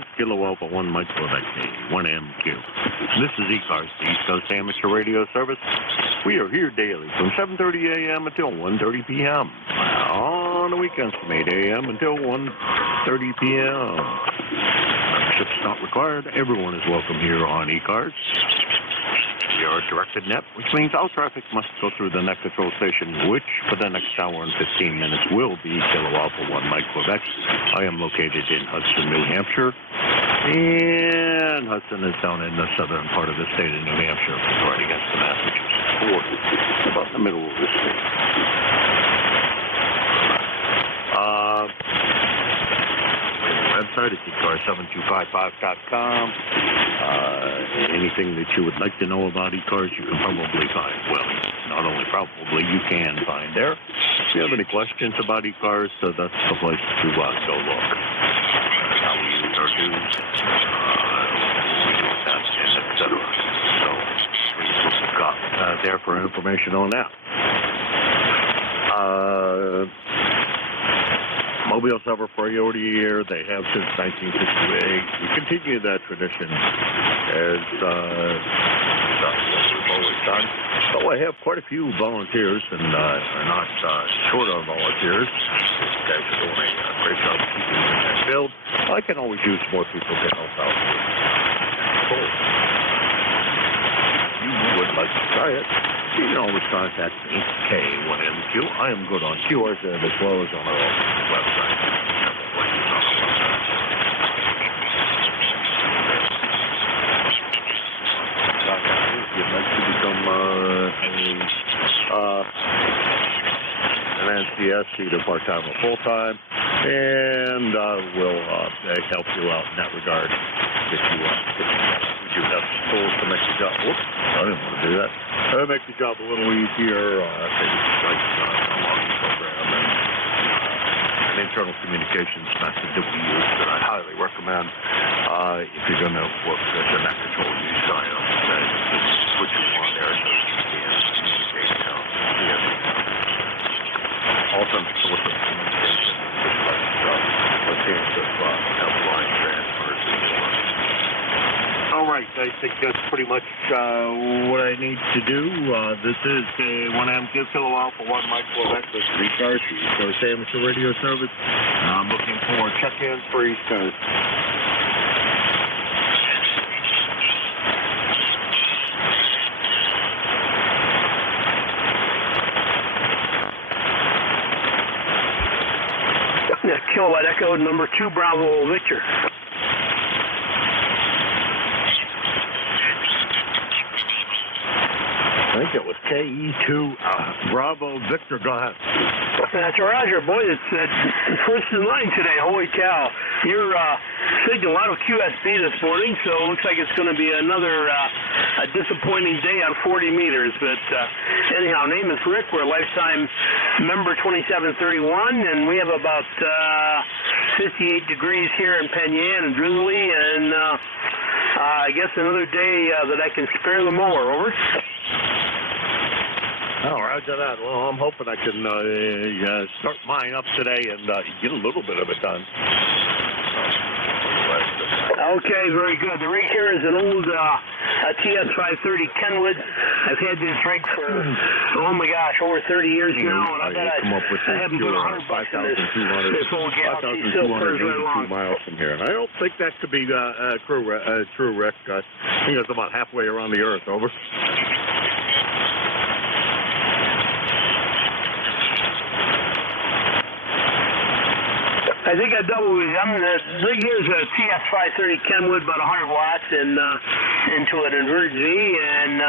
is Kilo Alpha 1 Mike Quebec 1MQ. This is ECARS, the East Coast Amateur Radio Service. We are here daily from 7:30 a.m. until 1:30 p.m. On the weekends from 8 a.m. until 1:30 p.m. Membership's not required. Everyone is welcome here on ECARS. We are a directed net, which means all traffic must go through the net control station, which for the next hour and 15 minutes will be Kilo Alpha 1 Mike Quebec. I am located in Hudson, New Hampshire, and Hudson is down in the southern part of the state of New Hampshire, right against the Massachusetts border. It's about in the middle of the state. Website is ECARS7255.com. Anything that you would like to know about ECARS, you can probably find. Well, not only probably, you can find there. If you have any questions about ECARS, that's the place to go look. How we use our dues, we do that, etc. So please look up there for information on that. Mobile's have a priority year. They have since 1968. We continue that tradition as we've always done. So I have quite a few volunteers, and are not short on volunteers. These guys are doing a great job keeping that build. I can always use more people to help out. Cool. If you would like to try it, you can always contact me, K1MQ. I am good on QRs as well as on our website. If you'd like to become an NCS, either part-time or full-time, and we'll help you out in that regard. If you we do have some tools to make the job. Whoops, I didn't want to do that. Make the job a little easier. Like a logging program and an internal communications method that we use that I highly recommend if you're going to work with the net control use item. That's what you want there so you can communicate. Alternate source of communication, like chance of line transfers and more. All right, I think that's pretty much what I need to do. This is A1M Kilo Alpha 1 Mike Quebec. This is ECARS, the East Coast Amateur Radio Service. I'm looking for check-ins for ECARS. Kilowatt Echo number 2 Bravo Victor. I think it was KE2 Bravo Victor. Go ahead. That's Roger. Boy, it's first in line today. Holy cow. You're signal out of QSB this morning, so it looks like it's going to be another a disappointing day on 40 meters. But anyhow, name is Rick. We're a lifetime member 2731, and we have about 58 degrees here in Penyan and drizzly, and I guess another day that I can spare the mower. Over. Oh, roger that. Well, I'm hoping I can start mine up today and get a little bit of it done. Okay, very good. The rig here is an old TS530 Kenwood. I've had this rig for, oh my gosh, over 30 years now, and I bet I haven't put $100 in this old galaxy still furs right along. Miles from here, and I don't think that could be true, Rick. I think it's about halfway around the Earth. Over. I think I doubled with the rig here is a TS530 Kenwood, about 100 watts, and into an inverted V, and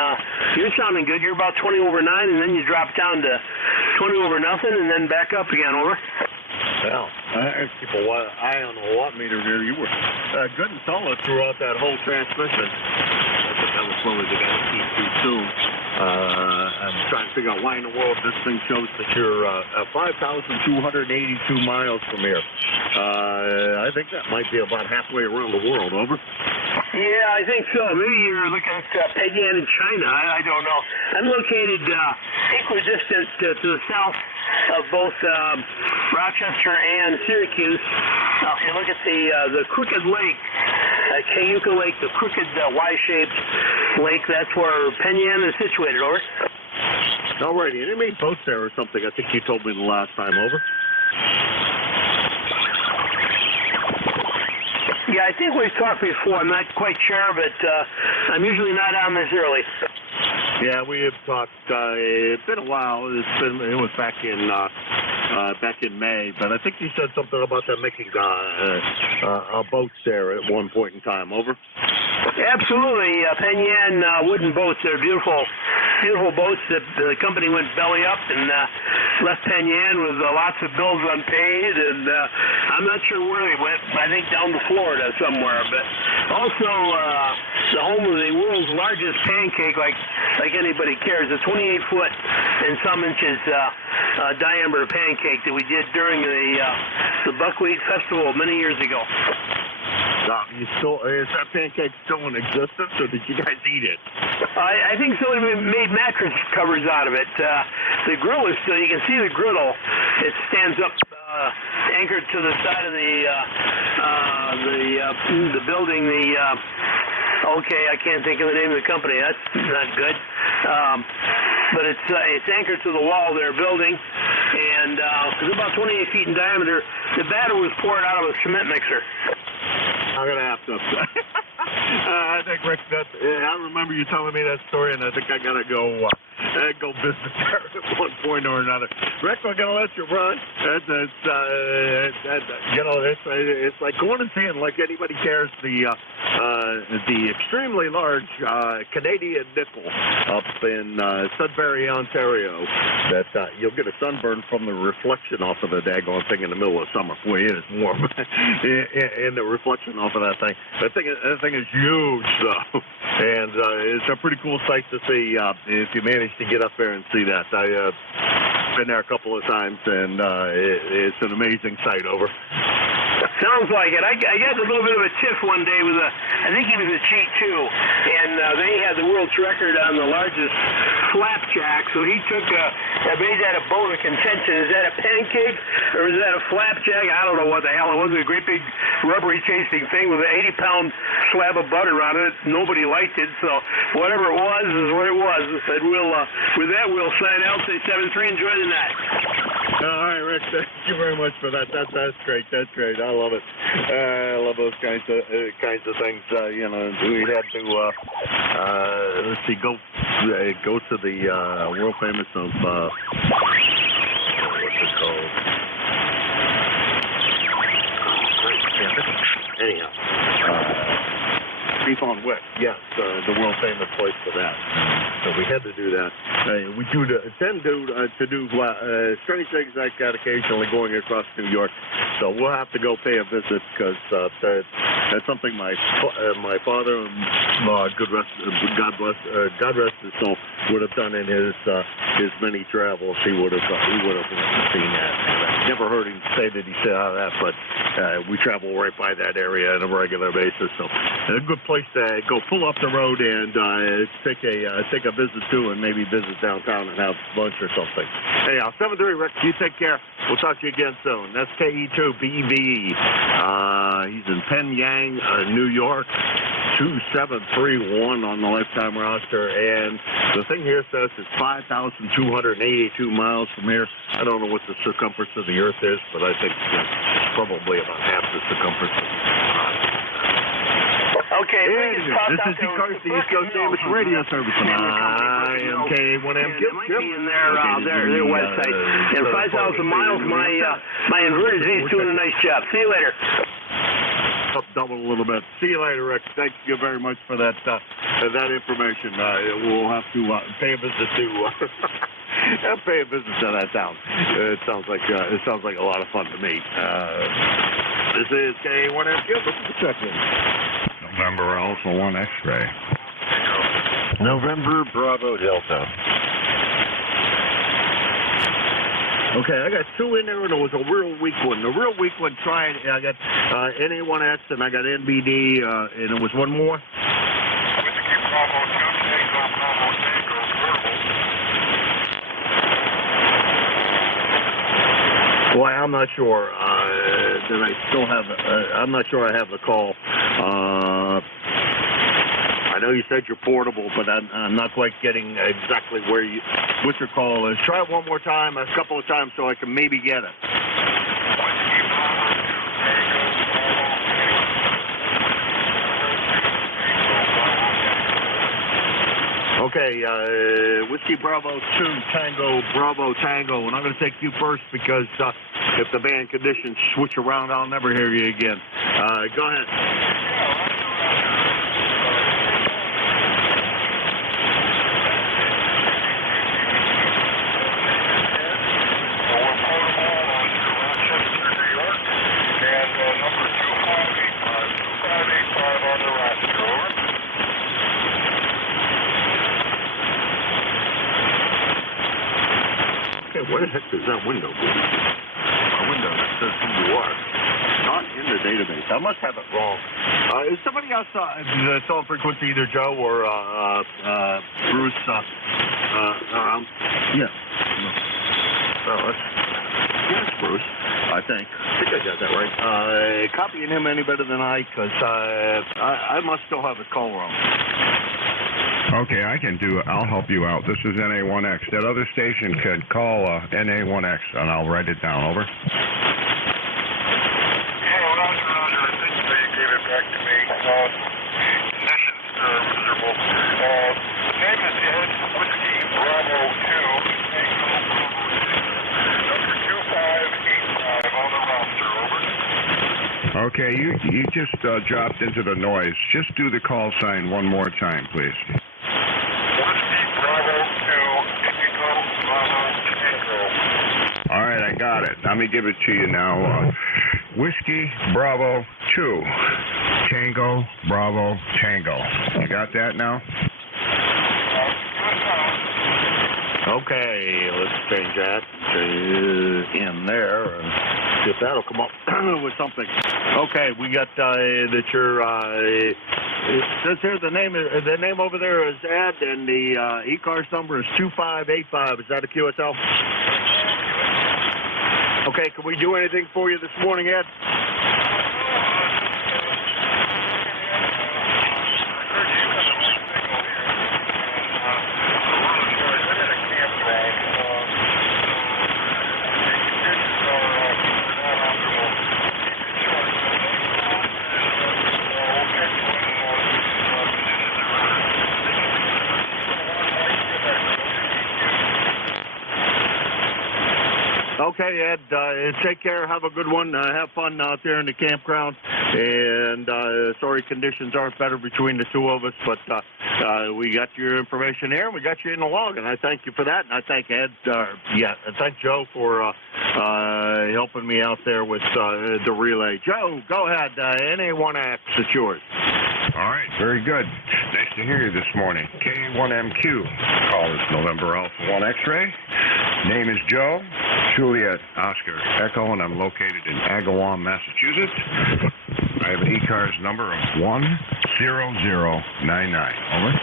you're sounding good. You're about 20 over 9, and then you drop down to 20 over nothing, and then back up again. Over. Well, I keep an eye on the watt meter there. You were good and solid throughout that whole transmission. I think that was probably the guy that keep too soon. I'm trying to figure out why in the world this thing shows that you're 5,282 miles from here. I think that might be about halfway around the world. Over. Yeah, I think so. Maybe you're looking at Penyan in China. I don't know. I'm located equidistant to the south of both Rochester and Syracuse. And look at the Crooked Lake, Cayuga Lake, the crooked Y-shaped lake. That's where Penn Yan is situated. Over. All righty. Any main boats there or something? I think you told me the last time. Over. Yeah, I think we've talked before. I'm not quite sure, but I'm usually not on this early. Yeah, we have talked. It's been a while. It was back in May, but I think you said something about them making boats there at one point in time. Over. Absolutely, Penn Yan wooden boats. They're beautiful boats. The company went belly up and left Penn Yan with lots of bills unpaid, and I'm not sure where they went. I think down to Florida somewhere. But also the home of the world's largest pancake, like anybody cares, a 28-foot and some inches diameter pancake that we did during the Buckwheat Festival many years ago. Is that pancake still in existence, or did you guys eat it? I think so. We made mattress covers out of it. The grill is still, you can see the griddle. It stands up anchored to the side of the building. Okay, I can't think of the name of the company. That's not good. But it's anchored to the wall they're building, and it's about 28 feet in diameter. The batter was poured out of a cement mixer. I'm gonna have to. I think Rick, I remember you telling me that story, and I think I gotta go visit there at one point or another. Rick, I'm gonna let you run. It's like going and seeing, like anybody cares, the extremely large Canadian nickel up in Sudbury, Ontario. That you'll get a sunburn from the reflection off of the daggone thing in the middle of summer. Boy, it is warm, and the reflection off of that thing. That thing is huge, though, and it's a pretty cool sight to see if you manage to get up there and see that. I've been there a couple of times, and it's an amazing sight. Over. Sounds like it. I got a little bit of a tiff one day with I think he was a G2, and they had the world's record on the largest flapjack, so he made that a bone of contention. Is that a pancake, or is that a flapjack? I don't know what the hell it was. A great big rubbery tasting thing with an 80-pound slab of butter on it. Nobody liked it, so whatever it was is what it was. I said, with that, we'll sign out, say 7-3, enjoy the night. All right, Rick, thank you very much for that. That's great. That's great. I love it. I love those kinds of things. We had to let's see, go to the world famous of what's it called? Anyhow, Beef on Wick. Yes, the world famous place for that. So we had to do that. We tend to do strange things like that occasionally going across New York. So we'll have to go pay a visit because that's something my father, God rest his soul, would have done in his many travels. He would have seen that. And I never heard him say that he said that, but we travel right by that area on a regular basis. So a good place to go pull up the road and take a visit to, and maybe visit downtown and have lunch or something. Anyhow, 7-3, Rick, you take care. We'll talk to you again soon. That's KE2BV. He's in Penn Yan, New York. 2731 on the lifetime roster, and the thing here says it's 5,282 miles from here. I don't know what the circumference of the Earth is, but I think it's probably about half the circumference of the Earth. Okay, this is ECARS, the East Coast Amateur Radio Service, and I am K1M. It might be in their website. And 5,000 miles, my inverted Z is doing a nice job. See you later. Up double a little bit. See you later, Rick. Thank you very much for that information. We'll have to pay a visit to that town. It sounds like a lot of fun to me. This is K1M. Check in. November Alpha 1 X-ray. November Bravo Delta. Okay, I got two in there, and it was a real weak one. The real weak one I got NA1X, and I got NBD, and it was one more. Boy, I'm not sure. That I still have. I'm not sure I have the call. I know you said you're portable, but I'm not quite getting exactly what your call is. Try it one more time, a couple of times, so I can maybe get it. Okay, Whiskey Bravo 2, Tango, Bravo, Tango, and I'm going to take you first because if the band conditions switch around, I'll never hear you again. Go ahead. Where the heck does that window go? A window that says who you are. Not in the database. I must have it wrong. Is somebody else that's on frequency, either Joe or Bruce, around? Yeah. It's Bruce, I think. I got that right. Copying him any better than I, because I must still have his call wrong. Okay, I can do it. I'll help you out. This is NA1X. That other station could call NA1X, and I'll write it down. Over. Yeah, Roger. I think they gave it back to me. Conditions are miserable. The name is Ed Whiskey Bravo 2. Number 2585 on the roster. Over. Okay, you just dropped into the noise. Just do the call sign one more time, please. All right, I got it. Let me give it to you now. Whiskey Bravo 2, Tango Bravo Tango. You got that now? Okay, let's change that in there and see if that'll come up with something. Okay, we got that your it says here the name over there is Ed, and the ECARS number is 2585. Is that a QSL? Okay, can we do anything for you this morning, Ed? Okay, Ed, take care. Have a good one. Have fun out there in the campground. And sorry conditions aren't better between the two of us, but we got your information here, and we got you in the log, and I thank you for that. And I thank Ed, and thank Joe for helping me out there with the relay. Joe, go ahead. NA1X, it's yours. All right, very good. Nice to hear you this morning. K1MQ, call is November Alpha 1 X-ray. Name is Joe, Juliet Oscar Echo, and I'm located in Agawam, Massachusetts. I have an ECARS number of 10099. Over.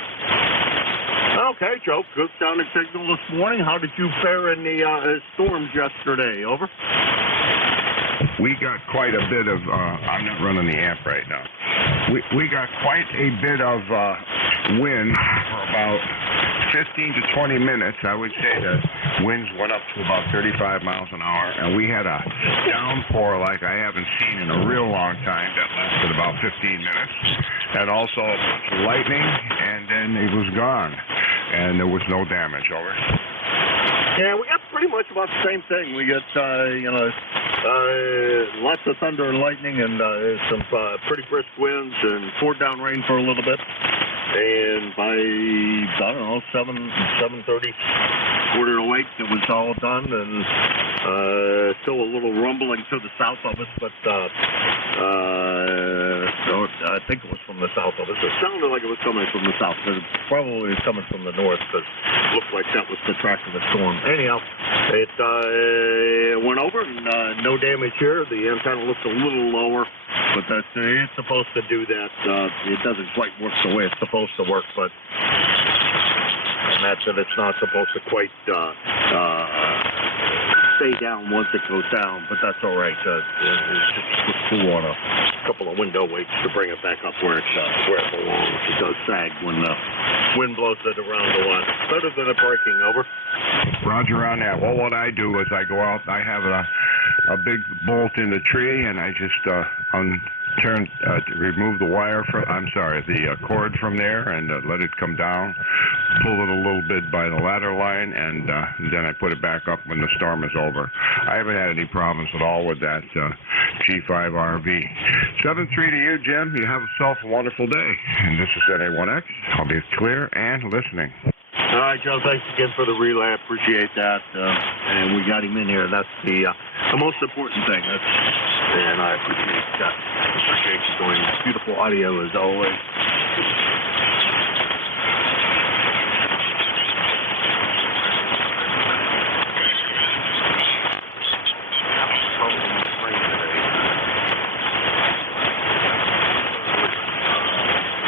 Okay, Joe, good sounding signal this morning. How did you fare in the storms yesterday? Over. We got quite a bit of, I'm not running the amp right now. We got quite a bit of wind for about 15 to 20 minutes. I would say the winds went up to about 35 miles an hour, and we had a downpour like I haven't seen in a real long time that lasted about 15 minutes, and also a bunch of lightning, and then it was gone, and there was no damage. Over. Yeah, we got pretty much about the same thing. We got, lots of thunder and lightning and some pretty brisk winds and poured down rain for a little bit. And by, I don't know, 7:30, 7:45, it was all done, and still a little rumbling to the south of us, but I think it was from the south of us. It sounded like it was coming from the south, but it probably was coming from the north, because it looked like that was the track of the storm. Anyhow, it went over, and no damage here. The antenna looks a little lower, but it's supposed to do that. It doesn't quite work the way it's supposed to work, but and that's that it's not supposed to quite stay down once it goes down, but that's all right. It's just screw on a couple of window weights to bring it back up where it belongs. It does sag when the wind blows it around a lot. Better than it breaking. Over. Roger on that. Well, what I do is I go out. I have a big bolt in the tree, and I just remove the wire from. The cord from there, and let it come down. Pull it a little bit by the ladder line, and then I put it back up when the storm is over. I haven't had any problems at all with that G5 RV. 7-3 to you, Jim. You have yourself a wonderful day. And this is NA1X. I'll be clear and listening. All right, Joe, thanks again for the relay. I appreciate that. And we got him in here. That's the most important thing. And I appreciate that. Appreciate you doing beautiful audio as always.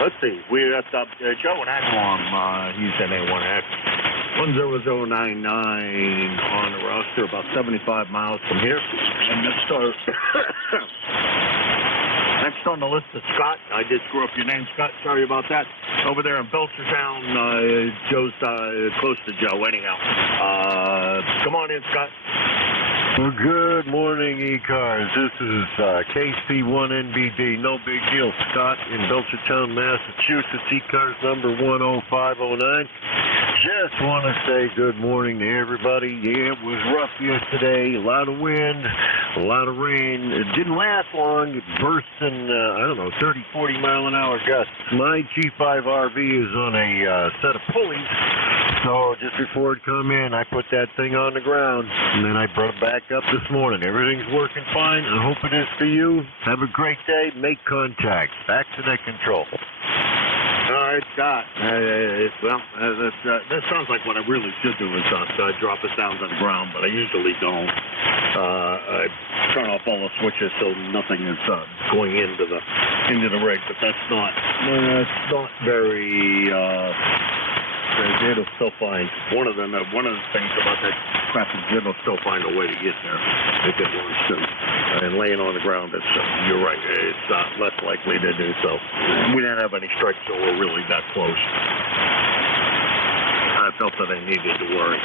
Let's see. We're at Joe and Agawam. He's NA1X. 10099 on the roster, about 75 miles from here. And next on the list is Scott. I did screw up your name, Scott. Sorry about that. Over there in Belchertown, Joe's close to Joe anyhow. Come on in, Scott. Well, good morning, ECARS. This is KC1NBD. No big deal. Scott in Belchertown, Massachusetts. ECARS number 10509. Just want to say good morning to everybody. Yeah, it was rough yesterday. A lot of wind, a lot of rain. It didn't last long. It burst in, 30, 40 mile an hour gusts. My G5 RV is on a set of pulleys. So just before it come in, I put that thing on the ground, and then I brought it back up this morning. Everything's working fine. I hope it is for you. Have a great day. Make contact. Back to net control. All right, Scott. That sounds like what I really should do is drop it down to the ground, but I usually don't. I turn off all the switches so nothing is going into the rig, but that's not very. It'll still find one of the things about that crap is it'll still find a way to get there if it wants to. And laying on the ground, you're right, it's less likely to do so. We didn't have any strikes, so we're really that close. I felt that I needed to worry.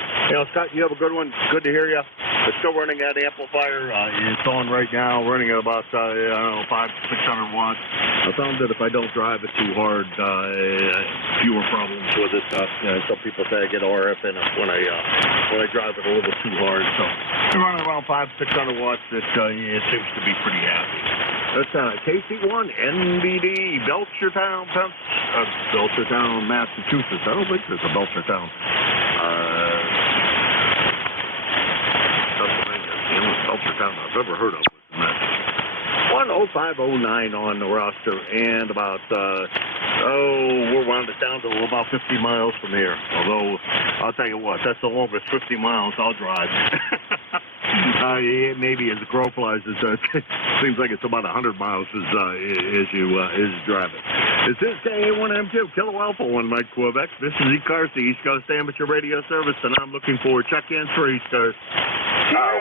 Scott, you have a good one. Good to hear you. It's still running that amplifier. It's on right now, running at about 500-600 watts. I found that if I don't drive it too hard, fewer problems with it. Some people say I get RF in it when I drive it a little too hard. So it's running around 500-600 watts. It seems to be pretty happy. That's KC1 NBD, Belchertown, Massachusetts. I don't think there's a Belchertown. Belchertown I've ever heard of. 10509 on the roster, and about we're rounded down to about 50 miles from here. Although I'll tell you what, that's the longest 50 miles I'll drive. Maybe as the crow flies, it seems like it's about 100 miles as you drive it. This is KA1M2, Kilo Alpha 1 Mike Quebec. This is ECARS, the East Coast Amateur Radio Service, and I'm looking for check-ins for ECARS.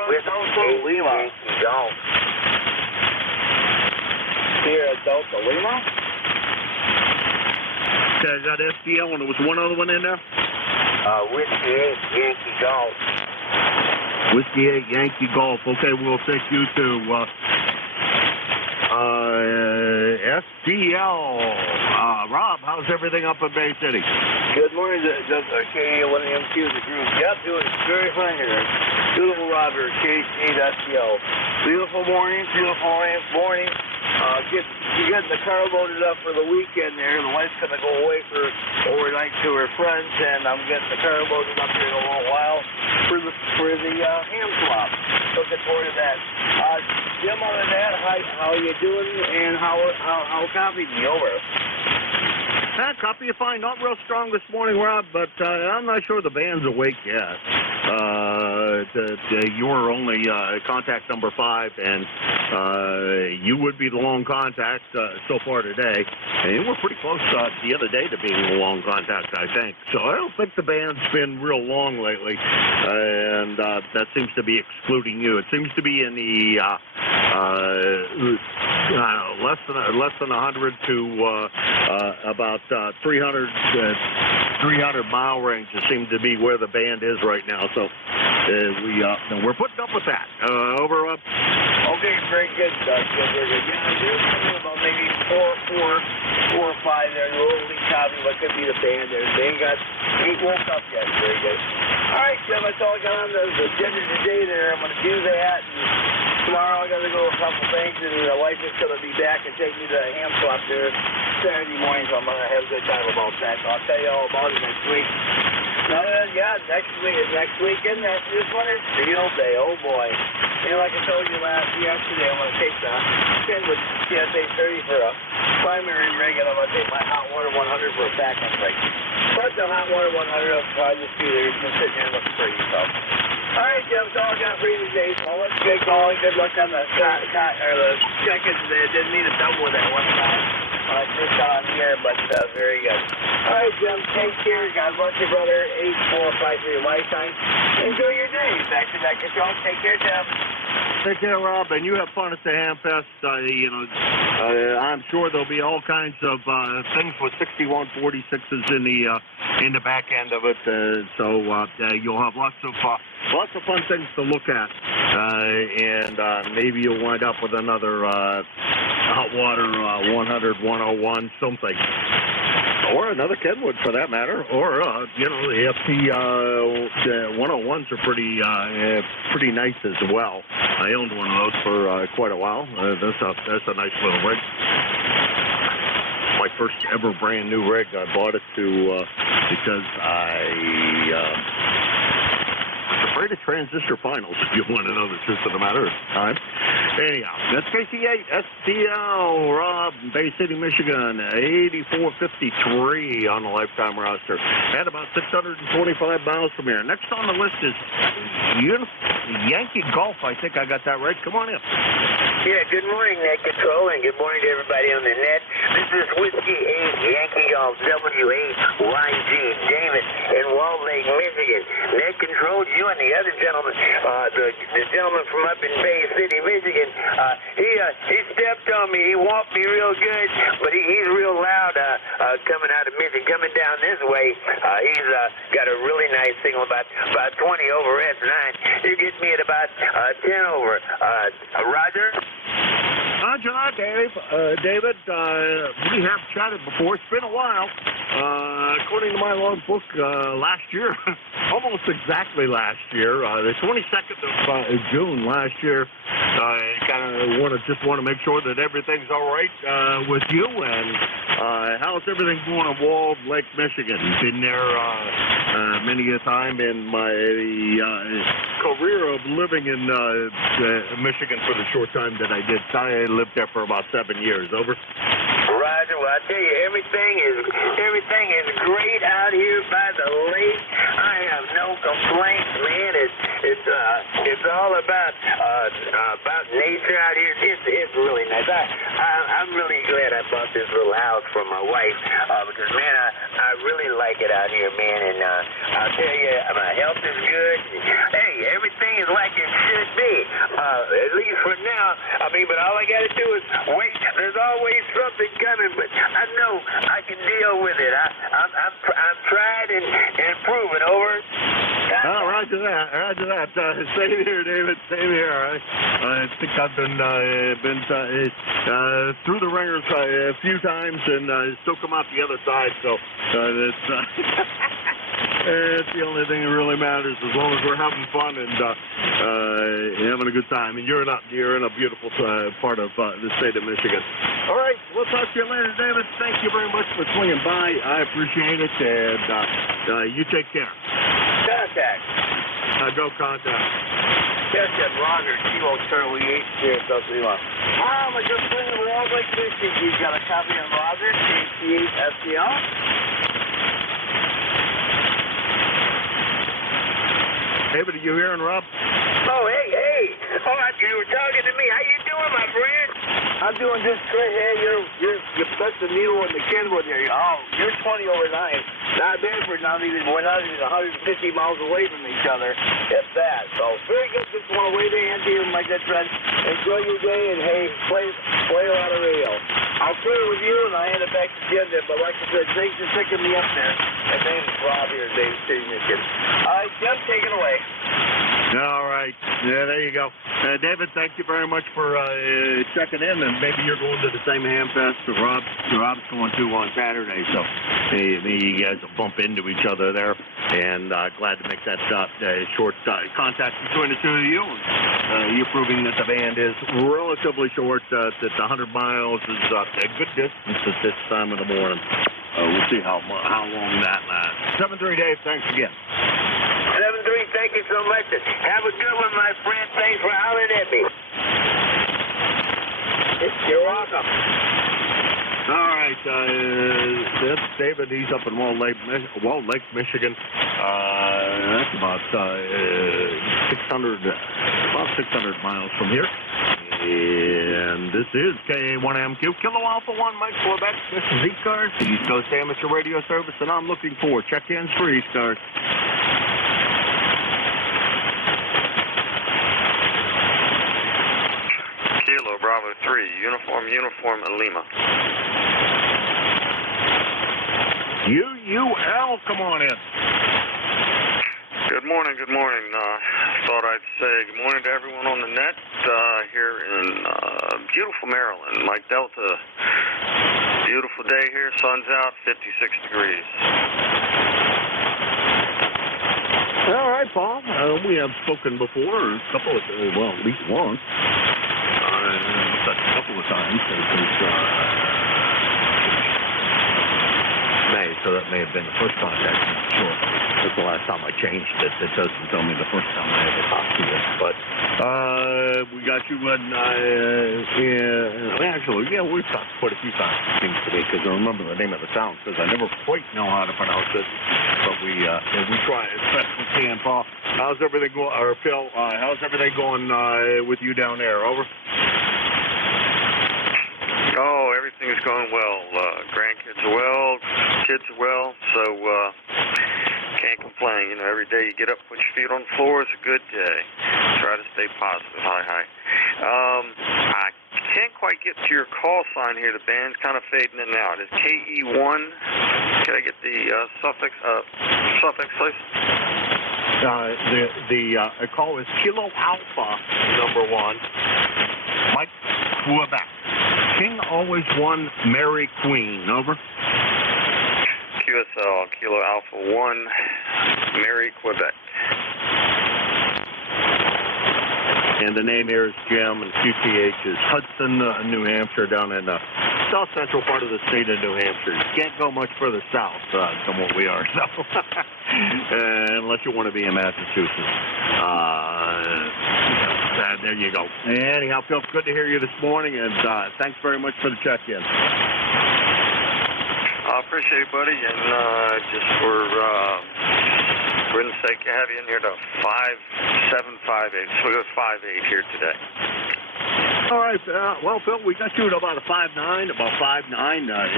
Whiskey Lima. Sierra Delta Lima. Okay, I got SDL, and there was one other one in there? Whiskey 8 Yankee Golf. Whiskey 8 Yankee Golf. Okay, we'll take you to SDL. Rob, how's everything up in Bay City? Good morning, KA1M2, the group. Yep, doing very fine here. Beautiful Rob here, KC8SDL. Beautiful morning. You're getting the car loaded up for the weekend there. The wife's going to go away for overnight to her friends, and I'm getting the car loaded up here in a little while for the ham swap. Looking forward to that. Jim, other than that, how you doing, and how copy me over? Copy you fine. Not real strong this morning, Rob, but I'm not sure the band's awake yet. You're only contact number 5, and you would be the lone contact so far today. And we're pretty close the other day to being the lone contact, I think. So I don't think the band's been real long lately, and that seems to be excluding you. It seems to be in the less than 100 to about 300 mile range. It seems to be where the band is right now. So we're putting up with that. Over up. Okay, very good, Doug. Very good. Yeah, there's about maybe 4 or 5 there. A little leak copy, but could be the band there. They ain't woke up yet. Very good. All right, Jim, that's all I got on the agenda today there. I'm going to do that. And tomorrow I got to go a couple things, and the wife is going to be back and take me to the ham swap there Saturday morning, so I'm going to have a good time about that. So I'll tell you all about it next week. Yeah, next weekend, this one is field day. Oh, boy. You know, like I told you yesterday, I'm going to take the 10 with CSA 30 for a primary rig, and I'm going to take my hot water 100 for a backup rig. But the hot water 100, I'll just be there. It's been sitting here looking pretty, so. All right, Jim, that's all I got for you today. So I'll let you get going. Good luck on the check-ins. They didn't need a double with that one time. Just on here, but very good. All right, Jim, take care. God bless you, brother. 8453 lifetime. Enjoy your day. Back to that control. Take care, Jim. Take care, Rob, and you have fun at the Ham Fest. I'm sure there'll be all kinds of things with 6146s in the back end of it. So you'll have lots of fun things to look at, and maybe you'll wind up with another hot water 100, 101, something. Or another Kenwood, for that matter. Or, the FT 101s are pretty nice as well. I owned one of those for quite a while. That's a nice little rig. My first ever brand new rig. I bought it because I was afraid of transistor finals, if you want to know the truth of the matter at the time. Anyhow, that's KC8 STL, Rob, Bay City, Michigan, 8453 on the lifetime roster. Had about 625 miles from here. Next on the list is Yankee Golf. I think I got that right. Come on in. Yeah, good morning, Net Control, and good morning to everybody on the net. This is Whiskey 8, Yankee Golf, W8YG, David, in Walled Lake, Michigan. Net Control, you and the other gentleman, the gentleman from up in Bay City, Michigan, he stepped on me. He walked me real good, but he's real loud coming out of Michigan, coming down this way. He's got a really nice signal, about 20 over S9. He gets me at about 10 over. Roger? Roger that, David. We have chatted before. It's been a while. According to my logbook, last year, almost exactly last year, the 22nd of June last year, I kind of just want to make sure that everything's all right with you. And how's everything going in Walled Lake, Michigan? Been there many a time in my career of living in Michigan for the short time that I did. I lived there for about 7 years. Over. Roger. Well, I tell you, everything is great out here by the lake. I have no complaints, man. It's all about nature out here. It's really nice. I'm really glad I bought this little house for my wife because, man, I really like it out here, man. And I'll tell you, my health is good. Hey, everything is like it should be, at least for now. I mean, but all I got to do is wait. There's always something coming, but I know I can deal with it. I'm tried and proven. Over. Oh, roger that. Same here, David. Same here. I think I've been through the ringers a few times and still come out the other side. So it's the only thing that really matters, as long as we're having fun and having a good time. And you're in a beautiful part of the state of Michigan. All right, we'll talk to you later, David. Thank you very much for swinging by. I appreciate it, and you take care. Contact. Go contact. Yes, Roger, Kilo Charlie 8 here at Lima. I just bring the Wall Lake, Michigan. You got a copy on Roger, KC8SCL? David, are you hearing Rob? Oh, hey. Oh, you were talking to me. How you doing, my friend? I'm doing just great. Hey, you put the needle in the candle there. Oh, you're 20 over 9. Not bad for we're not even 150 miles away from each other, if that. So, very good. Just want to wave a hand to you, my good friend. Enjoy your day, and hey, play a lot of radio. I'll clear it with you, and I'll hand it back to Jim then. But like I said, thanks for picking me up there. My name is Rob here in David City, Michigan. All right, Jim, take it away. All right. Yeah, there you go. David, thank you very much for checking in, and maybe you're going to the same ham fest that Rob's going to on Saturday, so maybe you guys will bump into each other there, and glad to make that short contact between the two of you. You're proving that the band is relatively short, that the 100 miles is a good distance at this time of the morning. We'll see how long that lasts. 7-3, Dave, thanks again. 7-3, thank you so much. Have a good one, my friend. Thanks for hollering at me. You're welcome. All right, that's David. He's up in Wall Lake, Michigan. That's about 600 miles from here. And this is K1MQ, Kilo Alpha 1, Mike Quebec. This is ECARS, the East Coast Amateur Radio Service, and I'm looking for check-ins for ECARS. Kilo Bravo 3, Uniform Lima. UUL, come on in. Good morning. Thought I'd say good morning to everyone on the net here in beautiful Maryland. Mike Delta, beautiful day here, sun's out, 56 degrees. All right, Paul. We have spoken before, at least once. A couple of times since May, so that may have been the first contact. I'm not sure. That's the last time I changed it. It doesn't tell me the first time I ever talked to you. But we got you in, we've talked quite a few times, it seems to me, because I remember the name of the town, because I never quite know how to pronounce it. But we try as best we can, Paul. How's everything going, or Phil, how's everything going with you down there? Over? Oh, everything's going well. Grandkids are well, kids are well, so can't complain. You know, every day you get up, put your feet on the floor, it's a good day. Try to stay positive. Hi. I can't quite get to your call sign here. The band's kind of fading in and out. Is KE1? Can I get the suffix, please? The call is Kilo Alpha, number 1. Mike Quebec. King always won, Mary Queen. Over. QSL, Kilo Alpha 1, Mary Quebec. And the name here is Jim, and QTH is Hudson, New Hampshire, down in the south central part of the state of New Hampshire. You can't go much further south than what we are, so unless you want to be in Massachusetts. There you go. Anyhow, Phil, good to hear you this morning, and thanks very much for the check-in. I appreciate it, buddy, and just for goodness sake, to have you in here to 5758. So we got 58 here today. All right. Well, Phil, we got you at about a 5.9,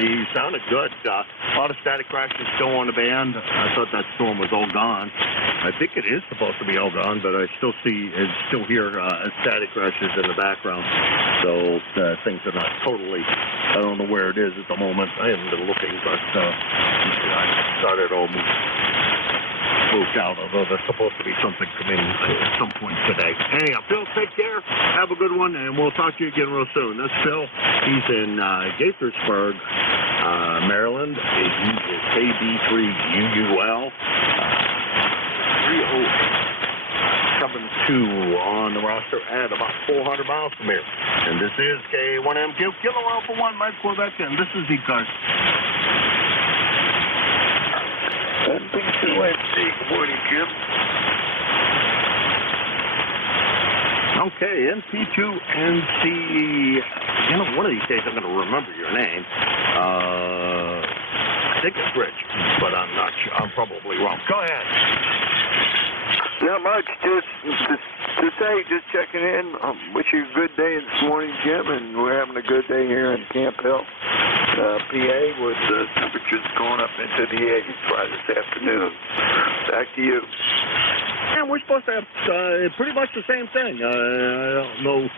You sounded good. A lot of static crashes still on the band. I thought that storm was all gone. I think it is supposed to be all gone, but I still hear static crashes in the background. So things are not totally, I don't know where it is at the moment. I haven't been looking, but I started all moved out, although there's supposed to be something coming at some point today. Anyhow, Phil, take care. Have a good one, and we'll talk to you again real soon. That's Phil. He's in Gaithersburg, Maryland. He is KB3UUL. 30872 on the roster at about 400 miles from here. And this is K1MQ, Kilo Alpha 1, Mike Quebec, and this is ECARS. Good morning, Jim. Okay, NP2NC. You know, one of these days I'm going to remember your name. I think it's Rich, but I'm not sure. I'm probably wrong. Go ahead. Not much, just checking in. Wish you a good day this morning, Jim, and we're having a good day here in Camp Hill, PA, with the temperatures going up into the 80s by this afternoon. Back to you. Yeah, we're supposed to have pretty much the same thing. I don't know.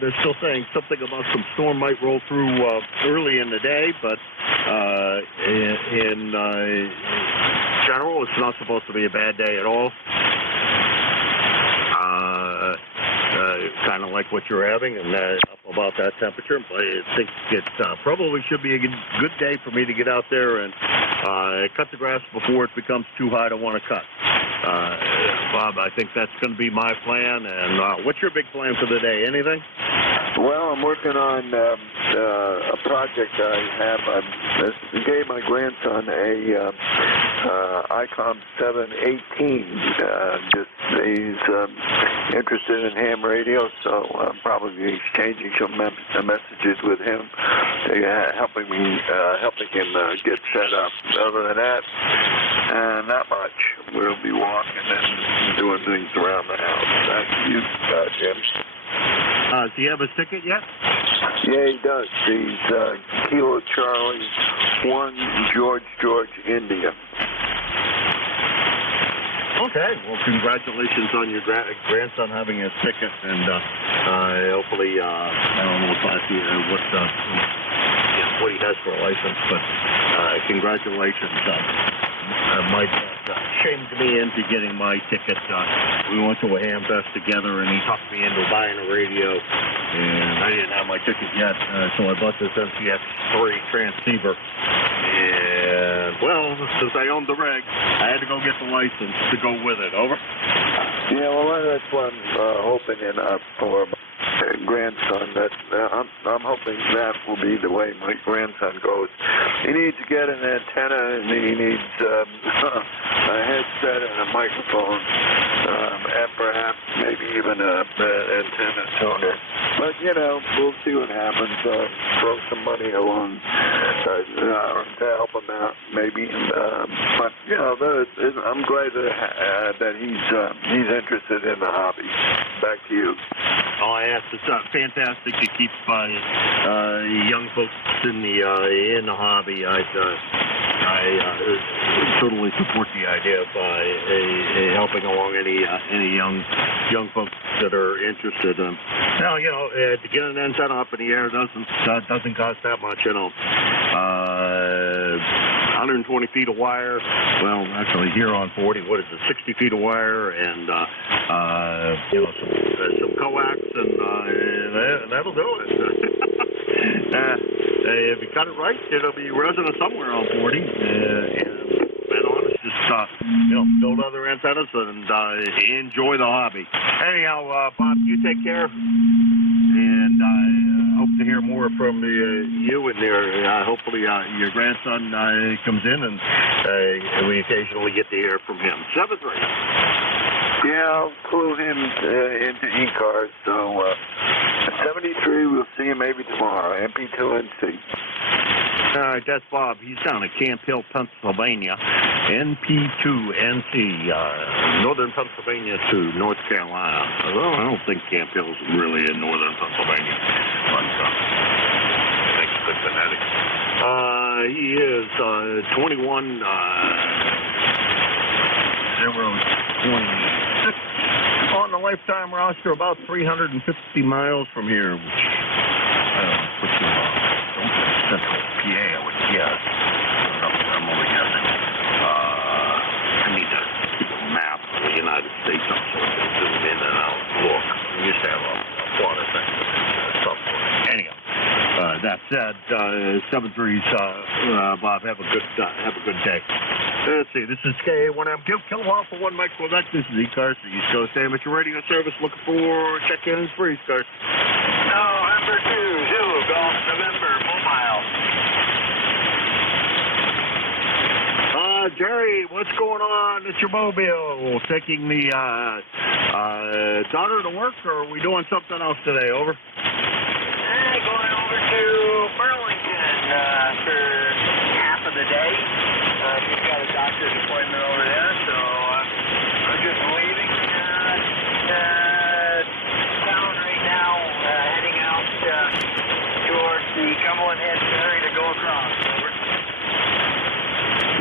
They're still saying something about some storm might roll through early in the day, but in general, it's not supposed to be a bad day at all. Kind of like what you're having, and up about that temperature. I think it probably should be a good day for me to get out there and cut the grass before it becomes too high to want to cut. Bob, I think that's going to be my plan. And what's your big plan for the day? Anything? Well, I'm working on a project I have. I gave my grandson a ICOM 718. He's interested in ham radio, so I'm probably exchanging some messages with him, helping him get set up. Other than that, not much. We'll be walking and doing things around the house. Back to you, Jim. Does he have a ticket yet? Yeah, he does. He's Kilo Charlie 1 George India. Okay. Well, congratulations on your grandson having a ticket, and hopefully, I don't know what he has for a license, but congratulations. Mike shamed me into getting my ticket. We went to a ham fest together, and he talked me into buying a radio, and I didn't have my ticket yet, so I bought this MCX3 transceiver. And, well, since I owned the rig, I had to go get the license to go with it. Over? Yeah, well, that's what I'm hoping for my grandson. I'm hoping that will be the way my grandson goes. He needs to get an antenna, and he needs a headset and a microphone, and perhaps maybe even an antenna tuner. But, we'll see what happens. Throw some money along to help him out, maybe. But, I'm glad that he's interested in the hobby. Back to you. Oh, yes, it's fantastic to keep young folks in the hobby. I totally support the idea of helping along any young folks that are interested. Now, to get an antenna up in the air doesn't cost that much, 120 feet of wire. Well, actually, here on 40, 60 feet of wire, and some coax, and that'll do it. If you cut it right, it'll be resonant somewhere on 40. And on, it's just build other antennas and enjoy the hobby. Anyhow, Bob, you take care, and I hope to hear more from you and hopefully your grandson comes in, and we occasionally get to hear from him. 7-3. Yeah, I'll clue him into ECARS. So 73, we'll see him maybe tomorrow. NP2NC. All right, that's Bob. He's down at Camp Hill, Pennsylvania. NP2NC, Northern Pennsylvania to North Carolina. Well, I don't think Camp Hill's really in Northern Pennsylvania, but I think it's Cincinnati. He is 21 026 on the lifetime roster, about 350 miles from here, which I don't know, puts him central PA, I would guess. I'm only guessing. I need to keep a map of the United States up so I can zoom in and out. Look, we used to have a water thing and stuff. Anyhow, that said, 7-3's, Bob, have a good day. Let's see, this is KA1M Kilowatt for 1 Mike Quebec. This is ECARS, the East Coast Amateur Radio Service. Looking for check-ins for ECARS. November 2, Zulu, Golf, November, mobile. Jerry, what's going on at your mobile? Taking the daughter to work, or are we doing something else today? Over. Going over to Burlington for half of the day. Just got a doctor's appointment over there, so I'm just leaving town right now, heading out towards the Cumberland Head ferry to go across. Over.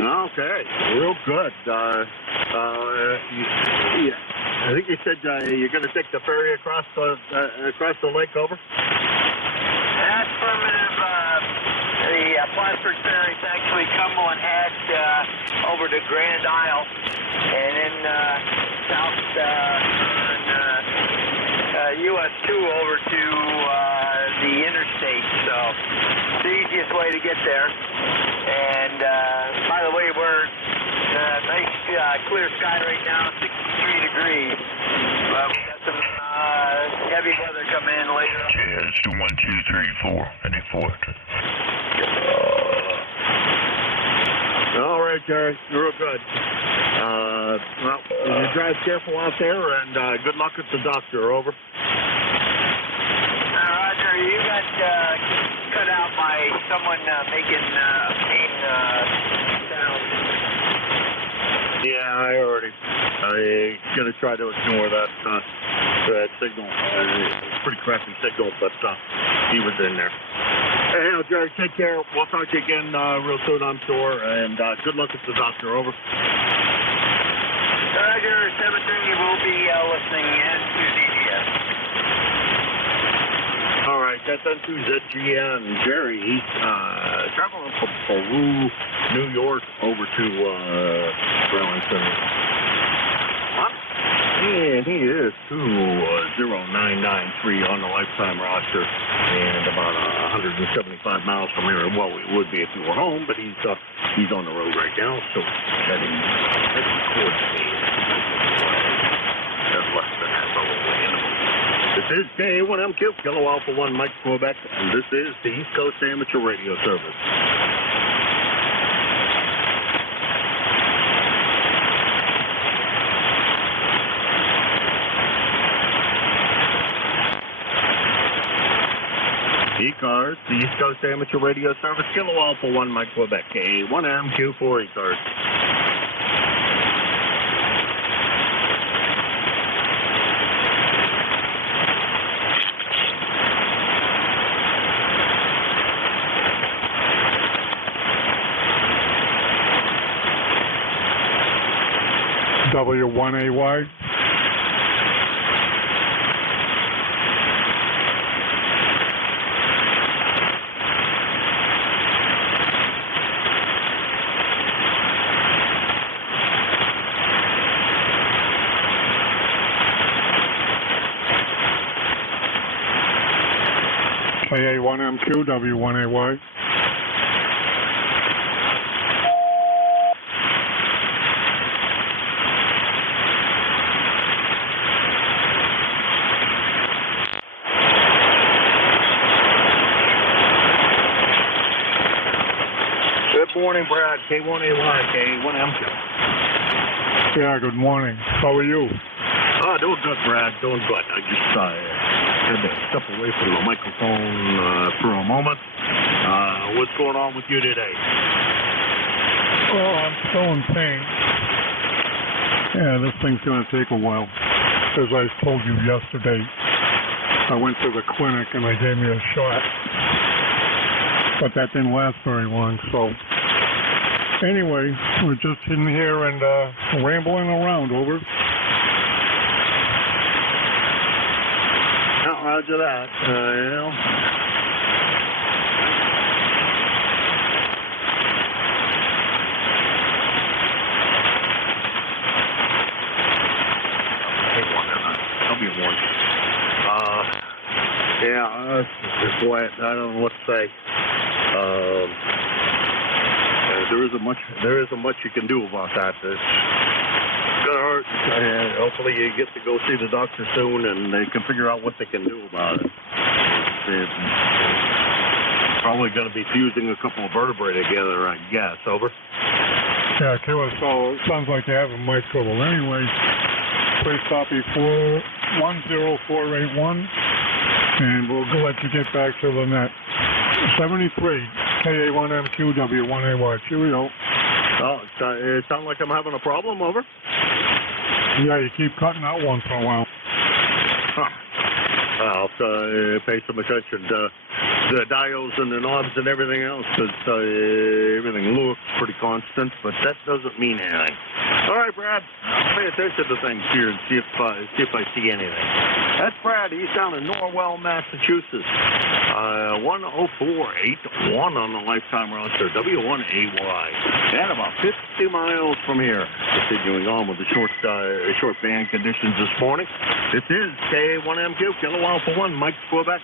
Okay, real good. I think you said you're going to take the ferry across the lake. Over. That's affirmative. The Plattsburgh ferry is actually Cumberland Head over to Grand Isle, and then south on US 2 over to the interstate. So it's the easiest way to get there. And by the way, we're nice clear sky right now, 63 degrees. But we got some heavy weather coming in later on. Yeah, it's 1, 2, 3, 4. I need 4. All right, Jerry, real good. Well, you drive careful out there, and good luck at the doctor. Over. Roger, you got cut out by someone making pain sound. Yeah, I already. I'm gonna try to ignore that signal. It's pretty crappy signal, but he was in there. Hey, Jerry, take care. We'll talk to you again real soon, I'm sure. And good luck at the doctor. Over. Roger, 7:30. We'll be listening in to DGS. All right, that's N2ZGN. Jerry, he's traveling from Peru, New York, over to Burlington. And he is 20993 on the lifetime roster, and about 175 miles from here. Well, it would be if he were home, but he's on the road right now, so heading towards me. That's less than half a little way in. This is K1MQ, Kilo Alpha 1, Mike Quebec, and this is the East Coast Amateur Radio Service. ECARS, the East Coast Amateur Radio Service, Kilo Alpha 1, Mike Quebec, K1MQ for ECARS. W1AY. KA1MQ, W1AY. Good morning, Brad. K1AY, K1MQ. Yeah, good morning. How are you? Doing good, Brad. Doing good. I just had to step away from the microphone for a moment. What's going on with you today? Well, I'm still in pain. Yeah, this thing's going to take a while. As I told you yesterday, I went to the clinic and they gave me a shot. But that didn't last very long, so... Anyway, we're just in here and rambling around, over. Roger that, you know. I'll be warned. Yeah, it's wet. I don't know what to say. There isn't much you can do about that. It's gonna hurt, and hopefully you get to go see the doctor soon, and they can figure out what they can do about it. It's probably going to be fusing a couple of vertebrae together, I guess. Over. Yeah, QSO, it sounds like you have a mic trouble. Anyway, please copy 10481, and we'll let you get back to the net. 73, KA1MQW1AY. Cheerio. Oh, it sounds like I'm having a problem, over. Yeah, you keep cutting out once in a while. Huh. I'll pay some attention to the dials and the knobs and everything else, because everything looks pretty constant, but that doesn't mean anything. All right, Brad, I'll pay attention to things here and see if I see anything. That's Brad. He's down in Norwell, Massachusetts. 10481 on the lifetime roster, W1AY. And about 50 miles from here. Continuing on with the short band conditions this morning. This is K1MQ, Kilo Alpha 1, Mike Quebec.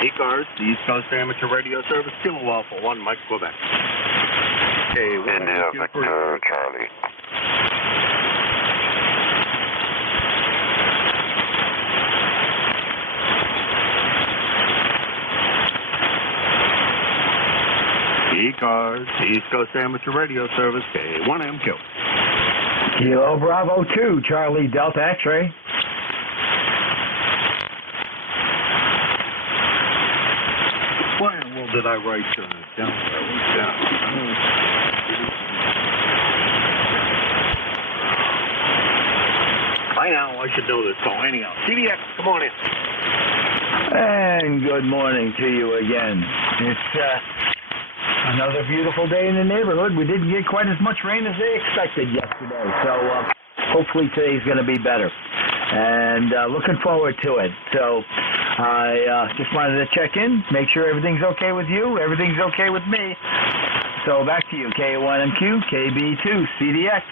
ECARS, the East Coast Amateur Radio Service, Kilo Alpha 1, Mike Quebec. India, Victor, Charlie. ECARS, the East Coast Amateur Radio Service, K1MQ. Kilo Bravo 2, Charlie Delta X-ray. Why in the world did I write down? By now, I should know this call. Anyhow, CDX, come on in. And good morning to you again. It's another beautiful day in the neighborhood. We didn't get quite as much rain as they expected yesterday, so hopefully today's going to be better. And looking forward to it. So I just wanted to check in, make sure everything's okay with you, everything's okay with me. So back to you, K1MQ, KB2, CDX.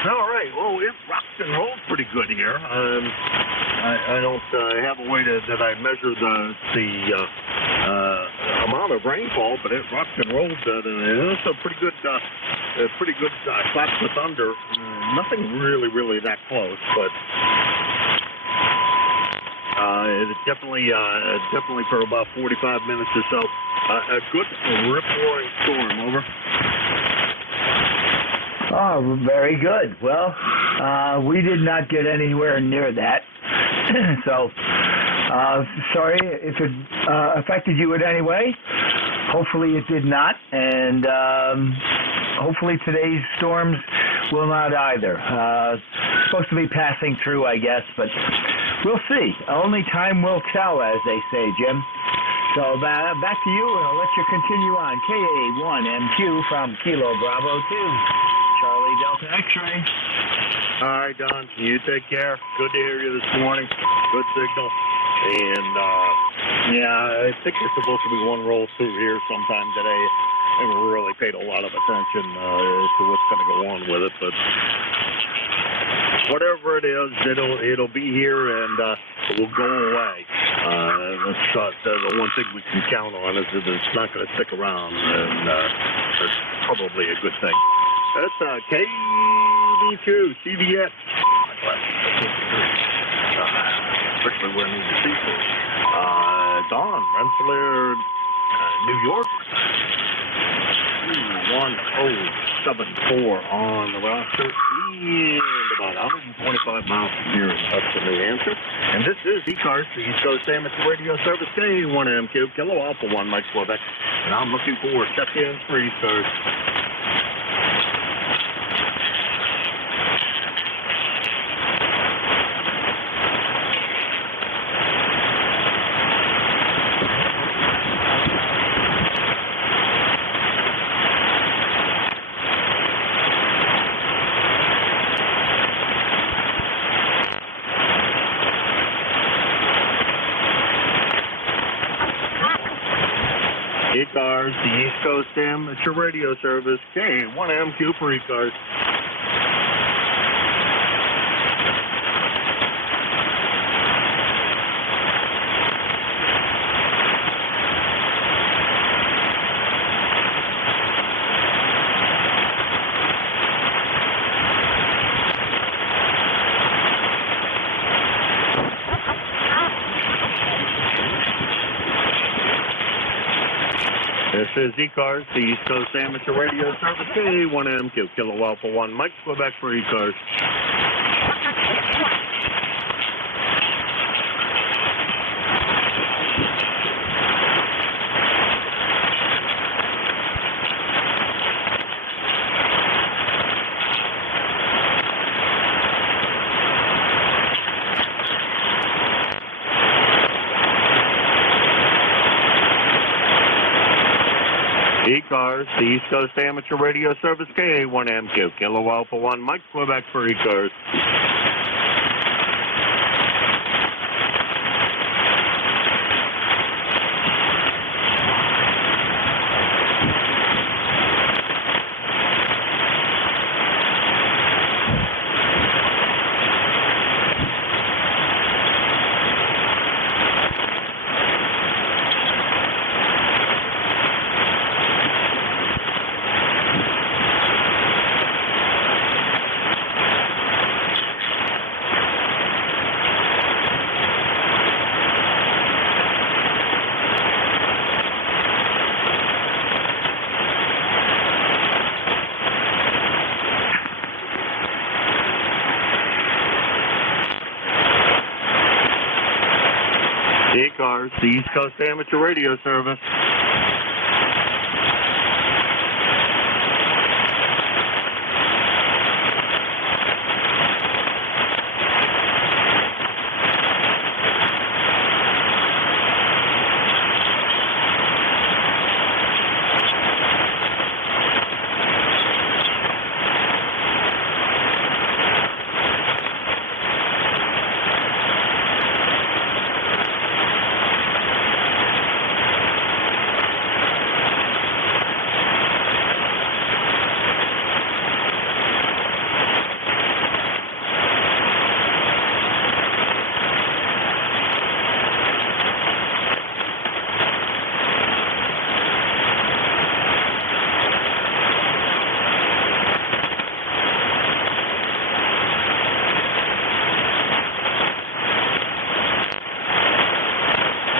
All right. Well, it rocked and rolled pretty good here. I don't have a way that I measure the amount of rainfall, but it rocked and rolled. It's a pretty good clap to thunder. Nothing really that close, but it's definitely for about 45 minutes or so. A good rip-roaring storm. Over. Oh, very good. Well, we did not get anywhere near that. So, sorry if it affected you in any way. Hopefully it did not. And hopefully today's storms will not either. Supposed to be passing through, I guess, but we'll see. Only time will tell, as they say, Jim. So back to you, and I'll let you continue on. KA1MQ from Kilo Bravo 2. Charlie Delta X-ray. All right, Don. You take care. Good to hear you this morning. Good signal. And, I think there's supposed to be one roll through here sometime today. I haven't really paid a lot of attention to what's going to go on with it, but whatever it is, it'll be here and it will go away. The one thing we can count on is that it's not going to stick around, and that's probably a good thing. That's KB2, CVS. Especially where I need to see for Don, Rensselaer, New York. 1074 on the roster, and about 125 miles from here in Hudson, New Hampshire. And this is ECARS, the East Coast Amateur Radio Service, K1MQ, Kilo Alpha 1, Mike Quebec. And I'm looking for check-in for ECARS. ECARS, the East Coast Amateur Radio Service, K1MQ for ECARS. This is ECARS, the East Coast Amateur Radio Service, K1M, Kilo Alpha 1, Mike, Quebec for ECARS. ECARS, the East Coast Amateur Radio Service, KA1MQ, Kilo Alpha 1, Mike, Quebec for ECARS. ECARS, the East Coast Amateur Radio Service.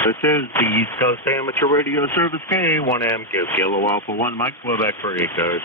This is the East Coast Amateur Radio Service, K1MQ, Kilo Alpha 1, Mike, Quebec for ECARS.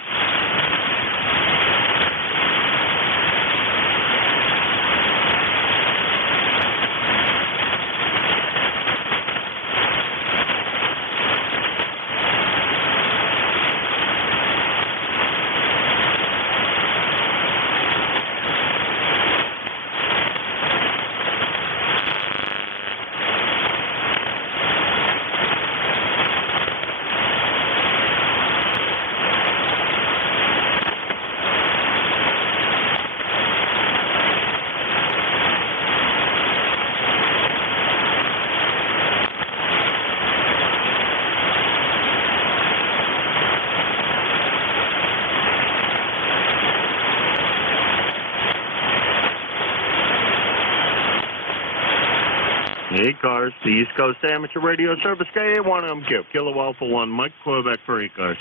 ECARS, the East Coast Amateur Radio Service, K1MQ, Kilo Alpha 1, Mike, Quebec for ECARS.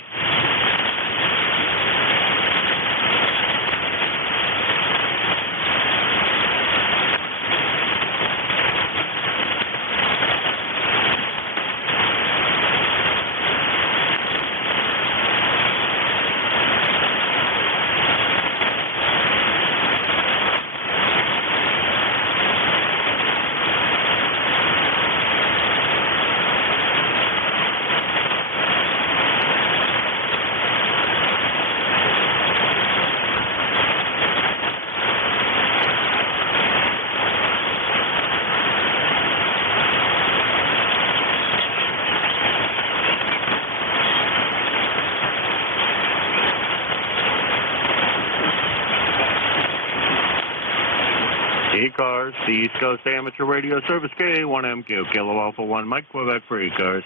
ECARS, the East Coast Amateur Radio Service, K1MQ, Kilo Alpha 1, Mike, Quebec for ECARS.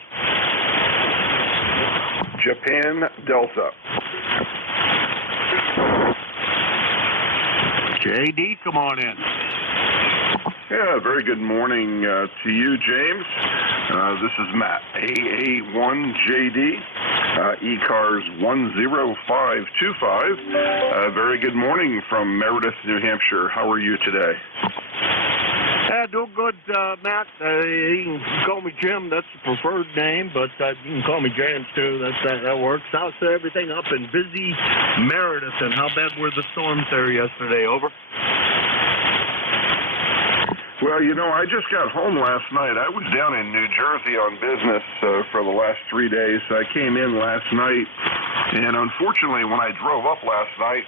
Japan Delta. JD, come on in. Yeah, very good morning to you, James. This is Matt, AA1JD, ECARS 10525. Very good morning from Meredith, New Hampshire. How are you today? Doing good, Matt. You can call me Jim. That's the preferred name, but you can call me James, too. That works. How's everything up in busy Meredith, and how bad were the storms there yesterday? Over? Well, I just got home last night. I was down in New Jersey on business for the last 3 days. I came in last night, and unfortunately, when I drove up last night,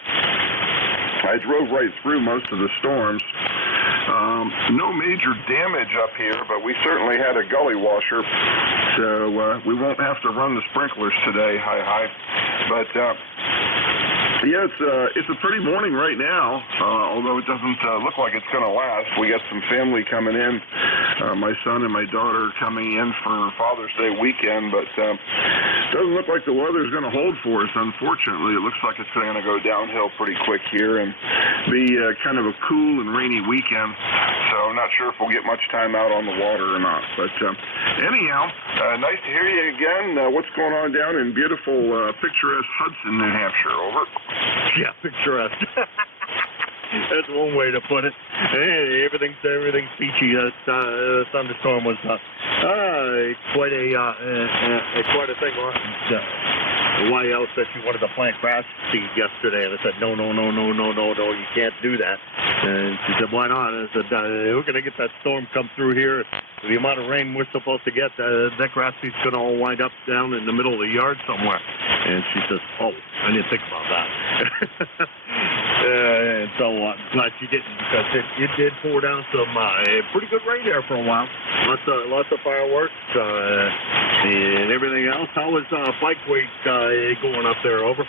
I drove right through most of the storms. No major damage up here, but we certainly had a gully washer, so we won't have to run the sprinklers today. Hi. But yeah, it's a pretty morning right now, although it doesn't look like it's going to last. We got some family coming in. My son and my daughter are coming in for Father's Day weekend, but doesn't look like the weather's going to hold for us, unfortunately. It looks like it's going to go downhill pretty quick here and be kind of a cool and rainy weekend. So I'm not sure if we'll get much time out on the water or not. But anyhow, nice to hear you again. What's going on down in beautiful, picturesque Hudson, New Hampshire? Over? Yeah, picturesque. That's one way to put it. Hey, everything's peachy. The thunderstorm was quite a thing. YL said she wanted to plant grass seed yesterday, and I said, no, you can't do that. And she said, why not? And I said, we're going to get that storm come through here. The amount of rain we're supposed to get, that grass seed's going to all wind up down in the middle of the yard somewhere. And she says, oh, I didn't think about that. And so glad she didn't, because it did pour down some pretty good rain there for a while. Lots of fireworks and everything else. How was bike weight going up there? Over?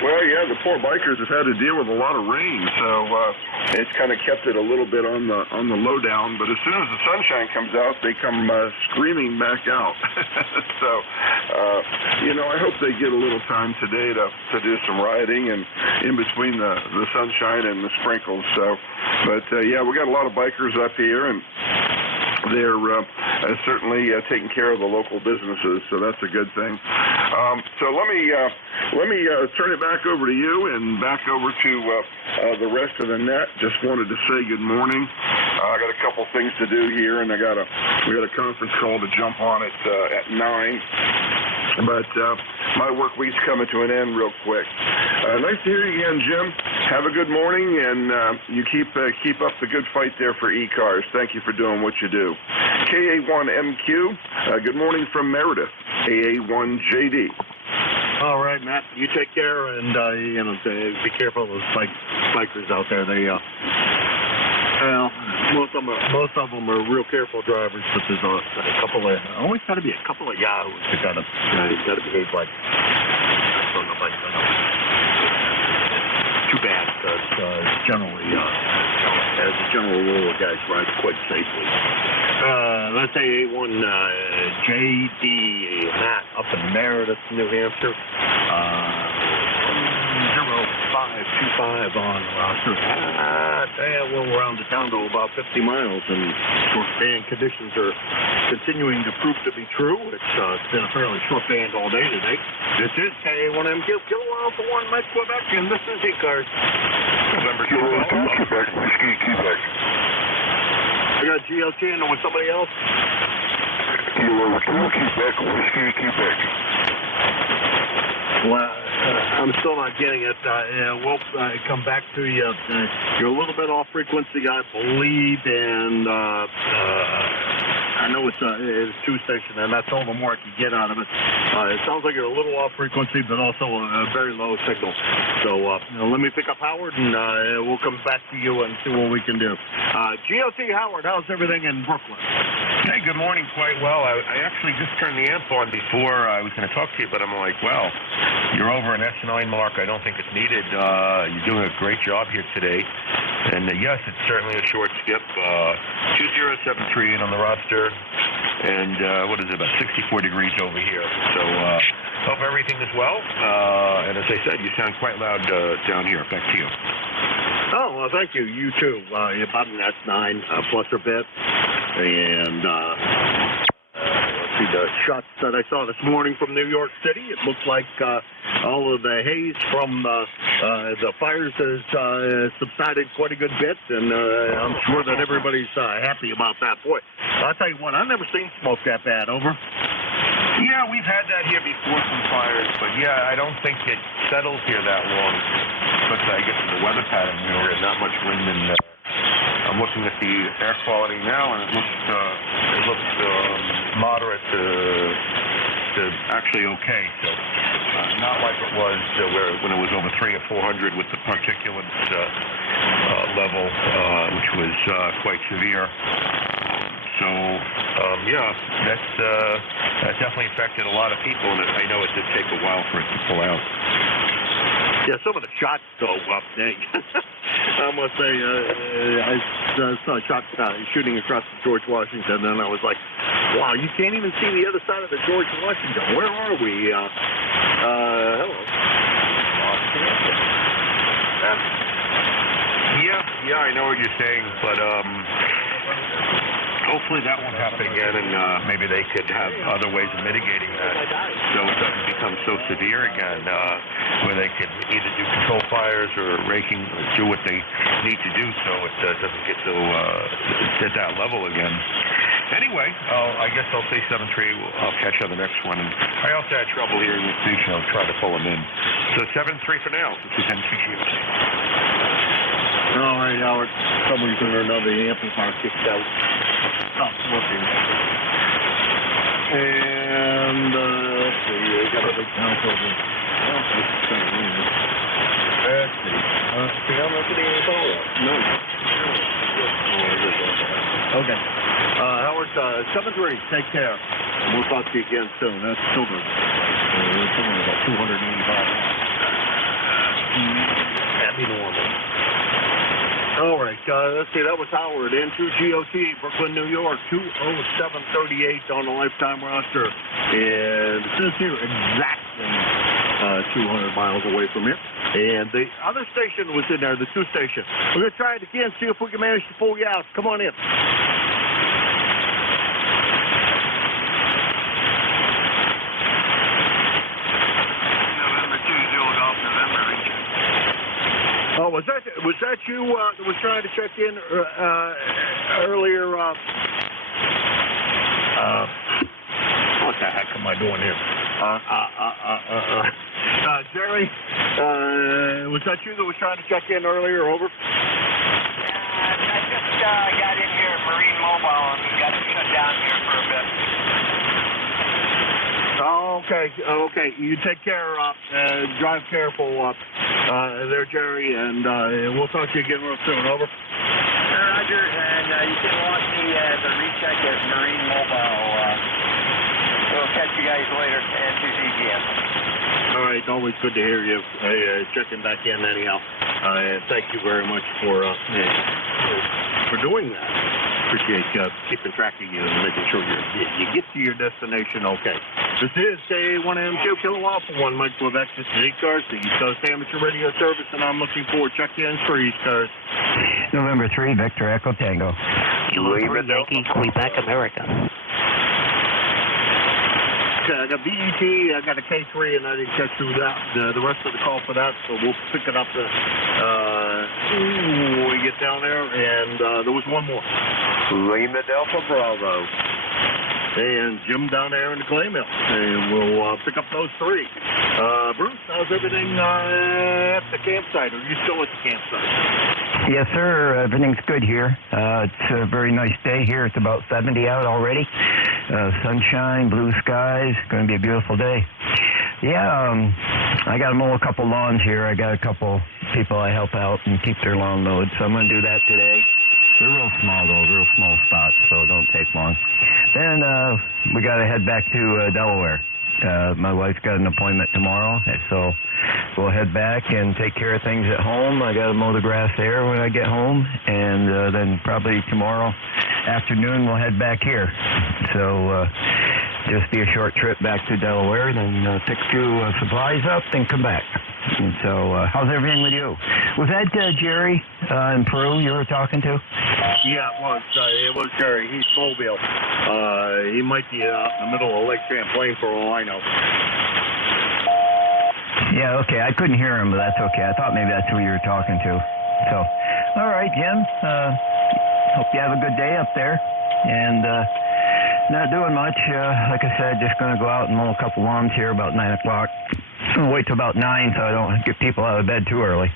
Well, yeah, the poor bikers have had to deal with a lot of rain, so it's kind of kept it a little bit on the lowdown. But as soon as the sunshine comes out, they come screaming back out. So, I hope they get a little time today to do some riding and in between the sunshine and the sprinkles. So, but yeah, we got a lot of bikers up here, and they're certainly taking care of the local businesses, so that's a good thing. So let me turn it back over to you and back over to the rest of the net. Just wanted to say good morning. I got a couple things to do here, and we got a conference call to jump on at 9. But my work week's coming to an end real quick. Nice to hear you again, Jim. Have a good morning, and you keep up the good fight there for ECARS. Thank you for doing what you do. KA1MQ, good morning from Meredith. AA1JD. All right, Matt. You take care, and be careful of those bikers out there. They most of them are real careful drivers, but there's a couple of always got to be a couple of yahoos that got to behave like on the bike. Too bad, because generally, as a general rule, guys ride quite safely. Let's say A1JD Matt up in Meredith, New Hampshire. 0525 on the roster. We'll round it down to about 50 miles, and conditions are continuing to prove to be true. It's been a fairly short band all day today. This is KA1MQ, Kilo Alpha 1, Mike, Quebec, and this is ECARS. November 2, Quebec, Whiskey, Quebec. I got GLT and with somebody else. Kilo 2, Quebec, Whiskey, Quebec. Well, I'm still not getting it. We'll come back to you. You're a little bit off frequency, I believe, and I know it's 2-station, and that's all the more I can get out of it. It sounds like you're a little off frequency, but also a very low signal. So let me pick up Howard, and we'll come back to you and see what we can do. GLT Howard, how's everything in Brooklyn? Hey, good morning. Quite well. I actually just turned the amp on before I was going to talk to you, but I'm like, well, you're over an S9 mark. I don't think it's needed. You're doing a great job here today. And yes, it's certainly a short skip. 20738 on the roster. And what is it, about 64 degrees over here. So hope everything is well. And as I said, you sound quite loud down here. Back to you. Oh, well, thank you. You too. You're about an S9 plus a bit. And let's see the shots that I saw this morning from New York City. It looks like all of the haze from the fires has subsided quite a good bit, and I'm sure that everybody's happy about that. Boy, I'll tell you what, I've never seen smoke that bad. Over. Yeah, we've had that here before, some fires, but yeah, I don't think it settles here that long. But I guess the weather pattern we were in, not much wind, and I'm looking at the air quality now, and it looks moderate to actually okay. So not like it was when it was over 300 or 400 with the particulate level, which was quite severe. So, that definitely affected a lot of people, and I know it did take a while for it to pull out. Yeah, some of the shots go up, dang. I must say, I saw shots shooting across George Washington, and I was like, wow, you can't even see the other side of the George Washington. Where are we? Hello. Yeah, I know what you're saying, but hopefully that won't happen again, and maybe they could have other ways of mitigating that so it doesn't become so severe again, where they could either do control fires or raking, or do what they need to do so it doesn't get to at that level again. Anyway, I guess I'll say 7-3. I'll catch on the next one. And I also had trouble hearing the station. I'll try to pull them in. So 7-3 for now. This is NJ2US. All right, Howard. For some reason or another, the amplifier kicked out. Stopped working. And, let's see, I got a big count over. Let's see. See, I'm not getting any follow up. No. Okay. Howard, 7-3. Take care. And we'll talk to you again soon. That's still good. We're somewhere about 285. Happy normal. All right, let's see, that was Howard, N2GOT, Brooklyn, New York, 20738 on the lifetime roster. And it says here exactly 200 miles away from here. And the other station was in there, the 2 station. We're going to try it again, see if we can manage to pull you out. Come on in. Oh, was that you that was trying to check in earlier? What the heck am I doing here? Jerry, was that you that was trying to check in earlier? Over. I just got in here at Marine Mobile and got it shut down here for a bit. Okay. You take care. Drive careful there, Jerry, and we'll talk to you again real soon. Over. Roger, and you can watch me as a recheck at Marine Mobile. We'll catch you guys later at 2 p.m. All right, always good to hear you checking back in anyhow. Thank you very much for doing that. Appreciate keeping track of you and making sure you get to your destination okay. This is K1M2 Kilowatt for 1 Mike Quebec. This is ECARS, the East Coast Amateur Radio Service, and I'm looking for check-ins for ECARS. November 3, Victor Echo Tango. Kilo 3 Yankee, Quebec, America. Okay, I got BET, I got a K3, and I didn't catch through that, the rest of the call for that, so we'll pick it up when we get down there, and there was one more. Lima Delta Bravo. And Jim down there in the clay mill. And we'll pick up those 3. Bruce, how's everything at the campsite? Are you still at the campsite? Yes, sir. Everything's good here. It's a very nice day here. It's about 70 out already. Sunshine, blue skies. Going to be a beautiful day. Yeah, I got to mow a couple lawns here. I got a couple people I help out and keep their lawn mowed, so I'm going to do that today. They're real small, though, real small spots, so it don't take long. Then we got to head back to Delaware. My wife's got an appointment tomorrow, so we'll head back and take care of things at home. I got to mow the grass there when I get home, and then probably tomorrow afternoon we'll head back here. So just be a short trip back to Delaware, then pick a few supplies up and come back. And so how's everything with you? Was that Jerry in Peru you were talking to? Yeah, it was Jerry. He's mobile. He might be out in the middle of Lake Champlain for all I know. Yeah, okay. I couldn't hear him, but that's okay. I thought maybe that's who you were talking to. So, all right, Jim. Hope you have a good day up there. And not doing much. Like I said, just going to go out and mow a couple lawns here about 9 o'clock. I'm going to wait till about 9 so I don't get people out of bed too early.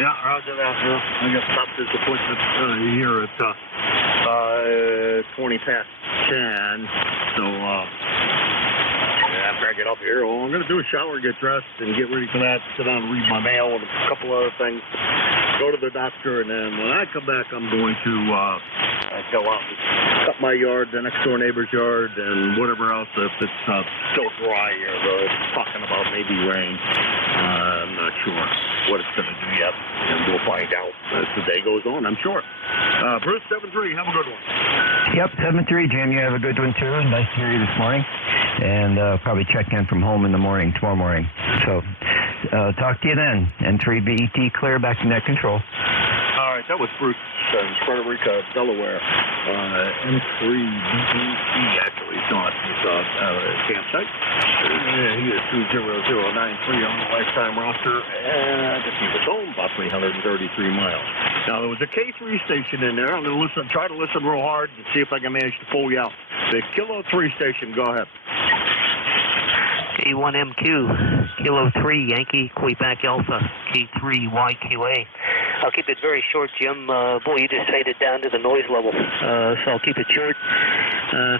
Yeah, roger that. I got doctor's appointment here at 20 past 10. So after I get up here, all I'm going to do is shower, get dressed, and get ready for that. Sit down and read my mail and a couple other things. Go to the doctor, and then when I come back, I'm going to go out and cut my yard, the next door neighbor's yard, and whatever else. If it's still dry here, though, it's talking about maybe rain. I'm not sure what it's going to do yet, and we'll find out as the day goes on, I'm sure. Bruce, 7-3, have a good one. Yep, 7-3, Jim. You have a good one, too. Nice to hear you this morning. And probably check in from home in the morning, tomorrow morning. So talk to you then. N3BET clear, back to net control. All right, that was Bruce in Frederica, Delaware. N3BET actually is not his campsite. He is 20093 on the lifetime roster, and he was home about 333 miles. Now, there was a K3 station in there. I'm going to try to listen real hard and see if I can manage to pull you out. The Kilo 3 station, go ahead. K1MQ, Kilo 3, Yankee, Quebec Alpha, K3YQA. I'll keep it very short, Jim. Boy, you just faded down to the noise level. So I'll keep it short.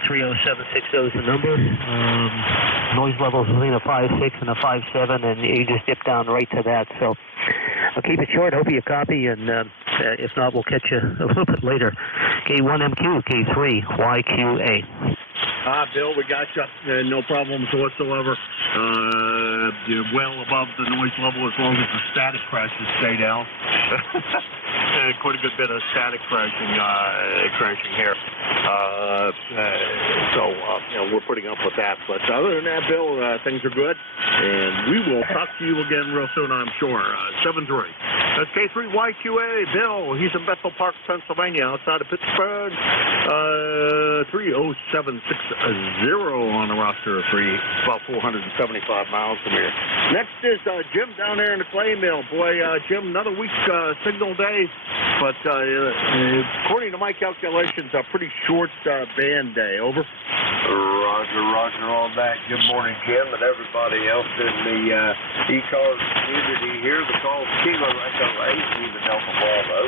30760 is the number. Noise level is between a 5.6 and a 5.7, and you just dip down right to that. So I'll keep it short. Hope you copy, and if not, we'll catch you a little bit later. K1MQ, K3YQA. Bill, we got you. No problems whatsoever. You're well above the noise level as long as the static crashes stay down. Quite a good bit of static crashing here. We're putting up with that. But other than that, Bill, things are good. And we will talk to you again real soon, I'm sure. 7-3. That's K3YQA. Bill, he's in Bethel Park, Pennsylvania, outside of Pittsburgh. 30760 on the roster of about 475 miles from here. Next is Jim down there in the clay mill. Boy, Jim, another week signal day, but according to my calculations, a pretty short band day. Over. Roger on that. Good morning, Jim, and everybody else in the ECARS community here. The call Kilo Echo 8, even Delta Bravo.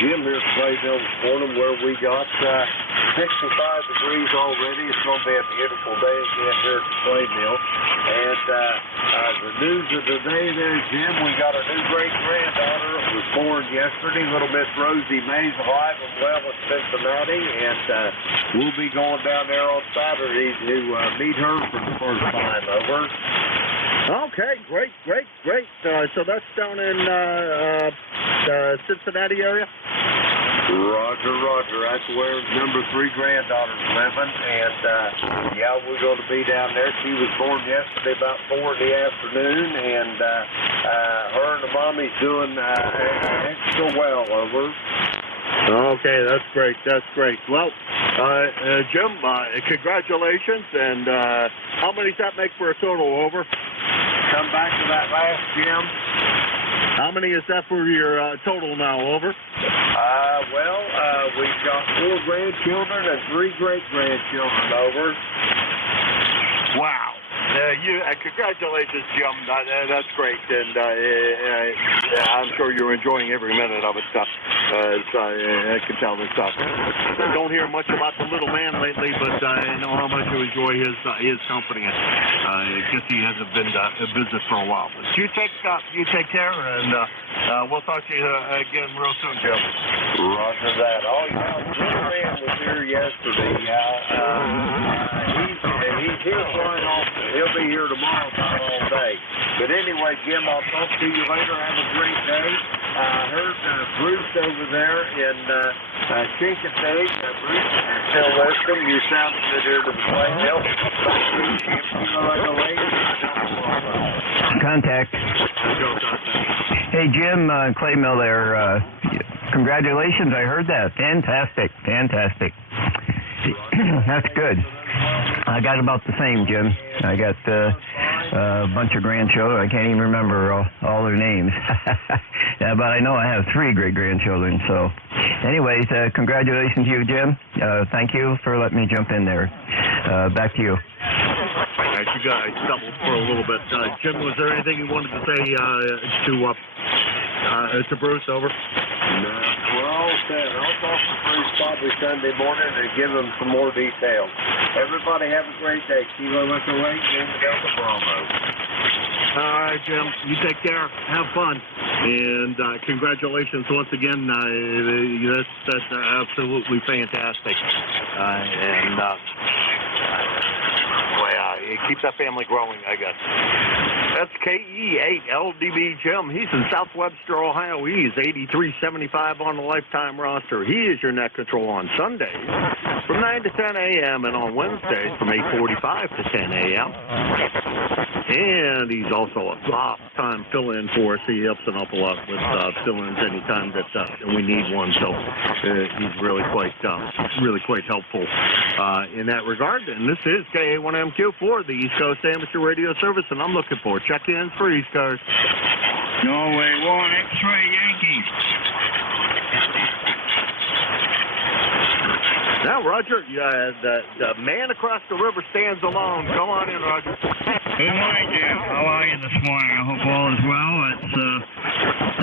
Jim here at Clayville this morning where we got 65 degrees already. It's going to be a beautiful day again here at the Clayville. And the news of the day there, Jim, we got a new great-granddaughter. It was born yesterday, little Miss Rosie Mays, alive and well in Cincinnati. And we'll be going down there on Saturday to meet her for the first time. Over. Okay, great. So that's down in Cincinnati area? Roger. That's where number 3 granddaughter's living. And, we're going to be down there. She was born yesterday about 4 in the afternoon. And her and the mommy's doing extra well. Over. Okay, that's great. Well, Jim, congratulations. And how many does that make for a total? Over. Come back to that last, Jim. How many is that for your total now? Over. We've got 4 grandchildren and 3 great-grandchildren. Over. Wow. Congratulations, Jim. That's great, and I'm sure you're enjoying every minute of it. I can tell this stuff. I don't hear much about the little man lately, but I know how much you enjoy his company. I guess he hasn't been to visit for a while. But you take care, and we'll talk to you again real soon, Jim. Roger that. Oh, yeah, the little man was here yesterday. He's here flying off. He'll be here tomorrow all day. But anyway, Jim, I'll talk to you later. Have a great day. I heard Bruce over there in Chinkatay. Bruce, you're still listening. You sound good here to the play. Contact. Hey, Jim, Clay Mill there. Congratulations. I heard that. Fantastic. That's good. I got about the same, Jim. I got a bunch of grandchildren. I can't even remember all their names. Yeah, but I know I have 3 great-grandchildren. So anyways, congratulations to you, Jim. Thank you for letting me jump in there. Back to you. As you guys stumbled for a little bit. Jim, was there anything you wanted to say to Bruce? Over. No, we're all set. I'll talk to Bruce probably Sunday morning and give him some more details. Everybody have a great day. Kilo Echo 8, Jim Delta Bravo. All right, Jim. You take care. Have fun. And congratulations once again. That's absolutely fantastic. Keep that family growing, I guess. That's KE8LDB Jim. He's in South Webster, Ohio. He is 8375 on the lifetime roster. He is your net control on Sundays from 9 to 10 a.m. and on Wednesdays from 8:45 to 10 a.m. And he's also a top-time fill-in for us. He helps an awful lot with fill-ins anytime that we need one. So he's really quite helpful in that regard. And this is KA1MQ for the East Coast Amateur Radio Service, and I'm looking for check-ins for ECARS. Norway 1 X-ray Yankees. Now, Roger, the man across the river stands alone. Come on in, Roger. Good morning, Jim. How are you this morning? I hope all is well. It's,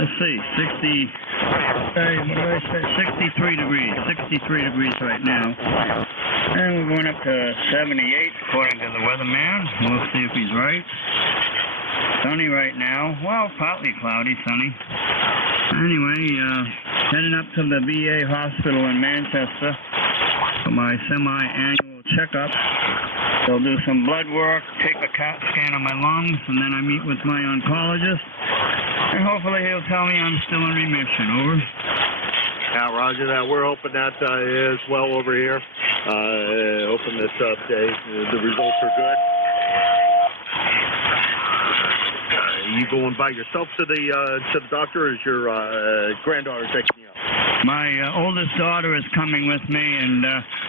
let's see, 63 degrees. 63 degrees right now. And we're going up to 78, according to the weatherman. We'll see if he's right. Sunny right now. Well, partly cloudy, sunny. Anyway, heading up to the VA hospital in Manchester for my semi-annual checkup. They'll do some blood work, take a CAT scan of my lungs, and then I meet with my oncologist. And hopefully he'll tell me I'm still in remission. Over. Now, Roger, that we're hoping that as well over here. Hoping that the results are good. You going by yourself to the doctor, or is your granddaughter taking you up? My oldest daughter is coming with me, and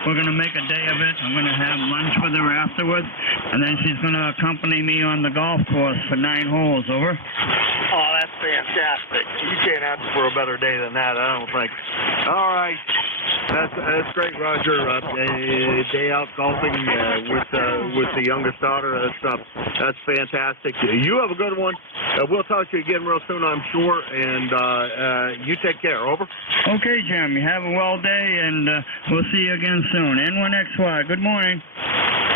we're going to make a day of it. I'm going to have lunch with her afterwards, and then she's going to accompany me on the golf course for 9 holes. Over. Oh, that's fantastic. You can't ask for a better day than that, I don't think. All right. That's great, Roger. A day out golfing with the youngest daughter. That's fantastic. You have a good one. We'll talk to you again real soon, I'm sure. And you take care. Over. Okay, Jim. You have a well day, and we'll see you again soon. N1XY. Good morning.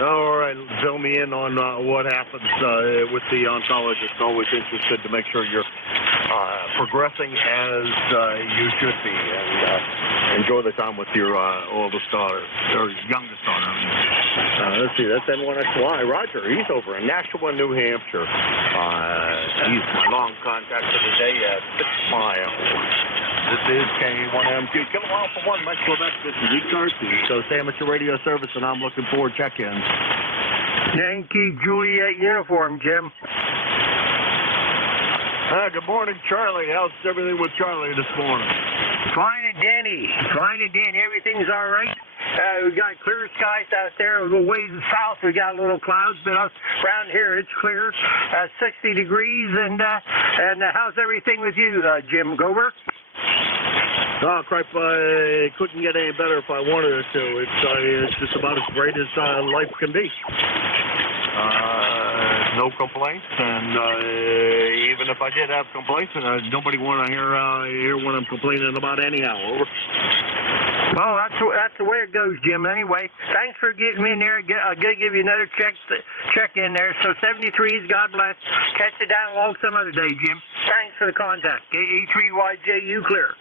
All right. Fill me in on what happens with the oncologist. Always interested to make sure you're progressing as you should be, and enjoy the time with your oldest daughter, or youngest daughter. Let's see, that's N1XY. Roger, he's over in Nashua, New Hampshire. He's my long contact for the day at 6 miles. This is K1MQ. Come on for 1, Mike Quebec. This is ECARS, the East Coast Amateur Radio Service, and I'm looking for check-ins. Yankee Juliet uniform, Jim. Good morning, Charlie. How's everything with Charlie this morning? Fine and dandy. Fine and dandy. Everything's all right. We got clear skies out there. A little ways south, we got little clouds, but around here it's clear. 60 degrees, and how's everything with you, Jim Gober? Oh, crap, I couldn't get any better if I wanted it to. It's just about as great as life can be. No complaints, and even if I did have complaints, nobody want to hear what I'm complaining about anyhow. Over. Well, that's the way it goes, Jim. Anyway, thanks for getting me in there. I'm going to give you another check in there. So 73s, God bless. Catch you down along some other day, Jim. Thanks for the contact. KE3YJU clear.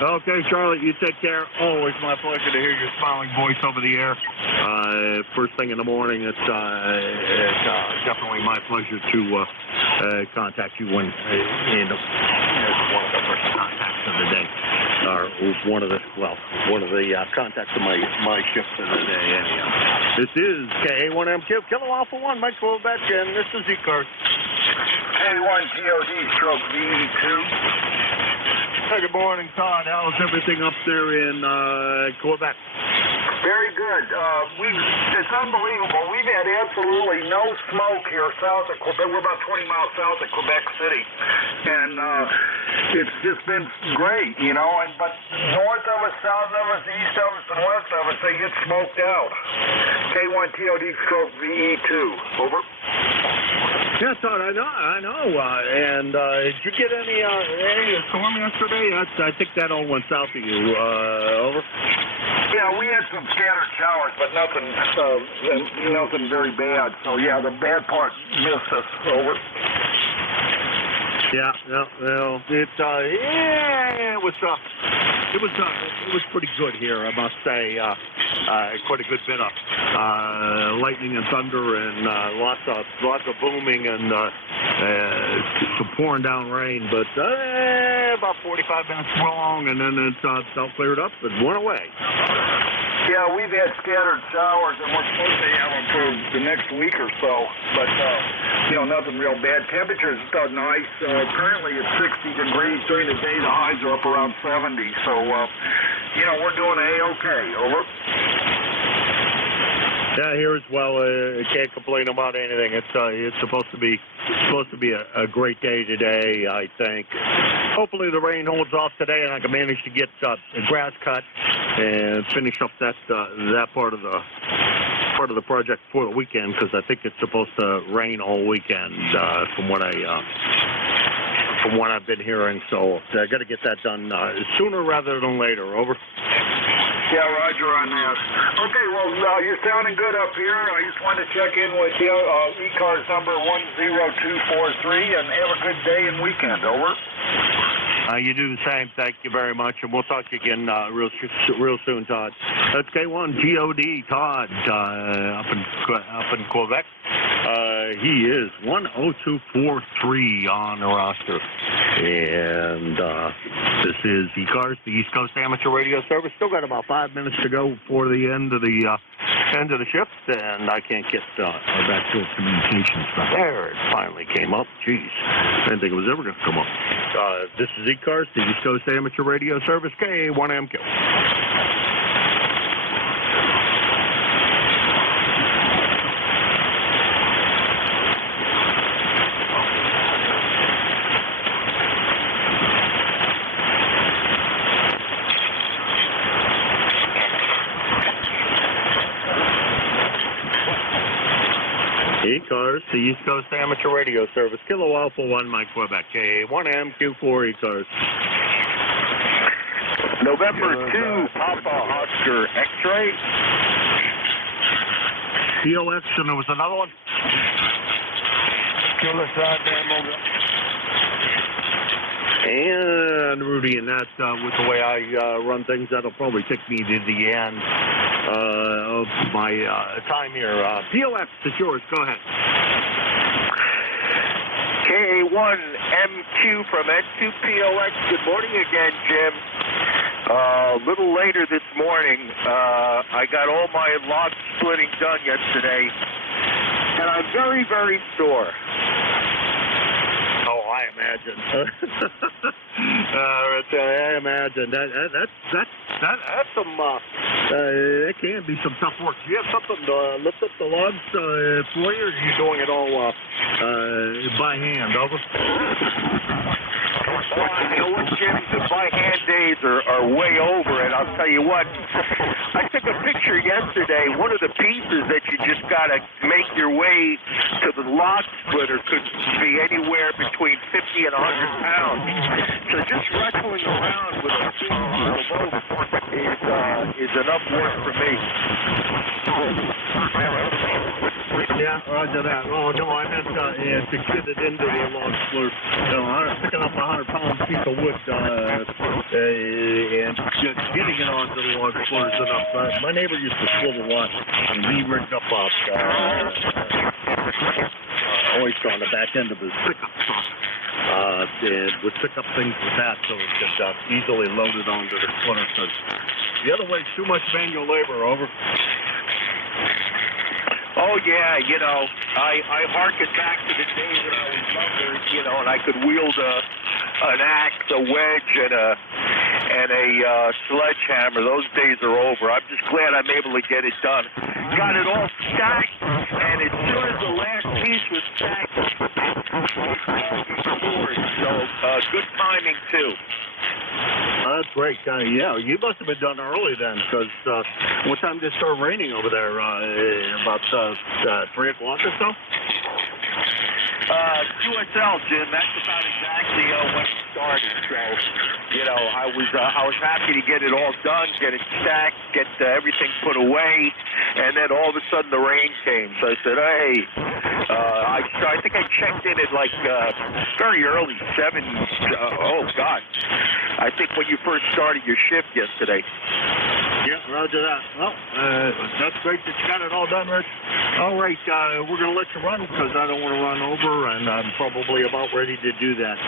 Okay, Charlotte, you take care. Always my pleasure to hear your smiling voice over the air. First thing in the morning, it's definitely my pleasure to contact you when as one of the first contacts of the day. Or one of the contacts of my shift of the day. Anyhow. This is KA1MQ, Kilo Alpha 1, Mike Quebec, and this is ECARS. K1TOD stroke D2. Hey, good morning, Todd. How's everything up there in Quebec? Very good. It's unbelievable. We've had absolutely no smoke here south of Quebec. We're about 20 miles south of Quebec City, and it's just been great, you know. But north of us, south of us, east of us, and west of us, they get smoked out. K1TOD stroke VE2. Over. Yeah, Todd, I know. And did you get any storm yesterday? I think that all went south of you. Over. Yeah, we had some scattered showers, but nothing very bad. So yeah, the bad part missed us. Over. Yeah, no, it was pretty good here, I must say. Quite a good bit of lightning and thunder, and lots of booming and some pouring down rain. But about 45 minutes long, and then it all cleared up and went away. Yeah, we've had scattered showers, and we're supposed to have them for the next week or so. But nothing real bad. Temperatures are nice. Currently it's 60 degrees. During the day, the highs are up around 70. So, we're doing A-okay. Over. Yeah, here as well. Can't complain about anything. It's supposed to be a great day today, I think. Hopefully the rain holds off today, and I can manage to get the grass cut and finish up that part of the project for the weekend, because I think it's supposed to rain all weekend from what I've been hearing. So I got to get that done sooner rather than later. Over. Yeah, roger on that. Okay, well, you're sounding good up here. I just wanted to check in with you. ECARS number 10243, and have a good day and weekend. Over. You do the same. Thank you very much, and we'll talk to you again real soon, Todd. That's K1TOD Todd up in Quebec. He is 10243 on the roster, and this is ECARS, the East Coast Amateur Radio Service. Still got about 5 minutes to go before the end of the shift, and I can't get our backdoor communications. But there, it finally came up. Jeez, I didn't think it was ever going to come up. This is ECARS, the East Coast Amateur Radio Service, K1MQ. ECARS, the East Coast Amateur Radio Service, Kilo Alpha 1, Mike Quebec, K1MQ4 ECARS. November 2, Papa Oscar X-ray. POX, and there was another one. And Rudy, and that, with the way I run things, that'll probably take me to the end of my time here. POX, it's yours. Go ahead. K1MQ from N2POX. Good morning again, Jim. A little later this morning, I got all my log splitting done yesterday, and I'm very, very sore. Oh, I imagine. I imagine that's some. That can be some tough work. Do you have something to lift up the logs for you, or are you doing it all by hand? Over. You know what, Jim? The by-hand days are way over, and I'll tell you what. I took a picture yesterday. One of the pieces that you just got to make your way to the log splitter could be anywhere between 50 and 100 pounds. So just wrestling around with a piece of the boat is enough work for me. Yeah, roger that. Oh, no, I meant to get it into the log splitter. Picking up a 100-pound piece of wood and just getting it onto the log splitter is enough. My neighbor used to split a lot, and he rigged up oyster on the back end of his pickup truck. And would pick up things with that so it could easily load it onto the splitter. Because the other way, too much manual labor. Over. Oh, yeah, I harken back to the days when I was younger, and I could wield an axe, a wedge, and a sledgehammer. Those days are over. I'm just glad I'm able to get it done. Got it all stacked, and as soon as the last piece was stacked, so good timing too. That's great. Yeah, you must have been done early then, because what time did it start raining over there? About 3 o'clock or so? QSL, Jim. That's about exactly when it started. So, you know, I was happy to get it all done, get it stacked, get everything put away, and then all of a sudden the rain came. So I said, hey, I think I checked in at like very early, 7. Oh God, I think when you first started your shift yesterday. Yeah, roger that. Well, that's great that you got it all done, Rich. All right, we're going to let you run because I don't want to run over, and I'm probably about ready to do that.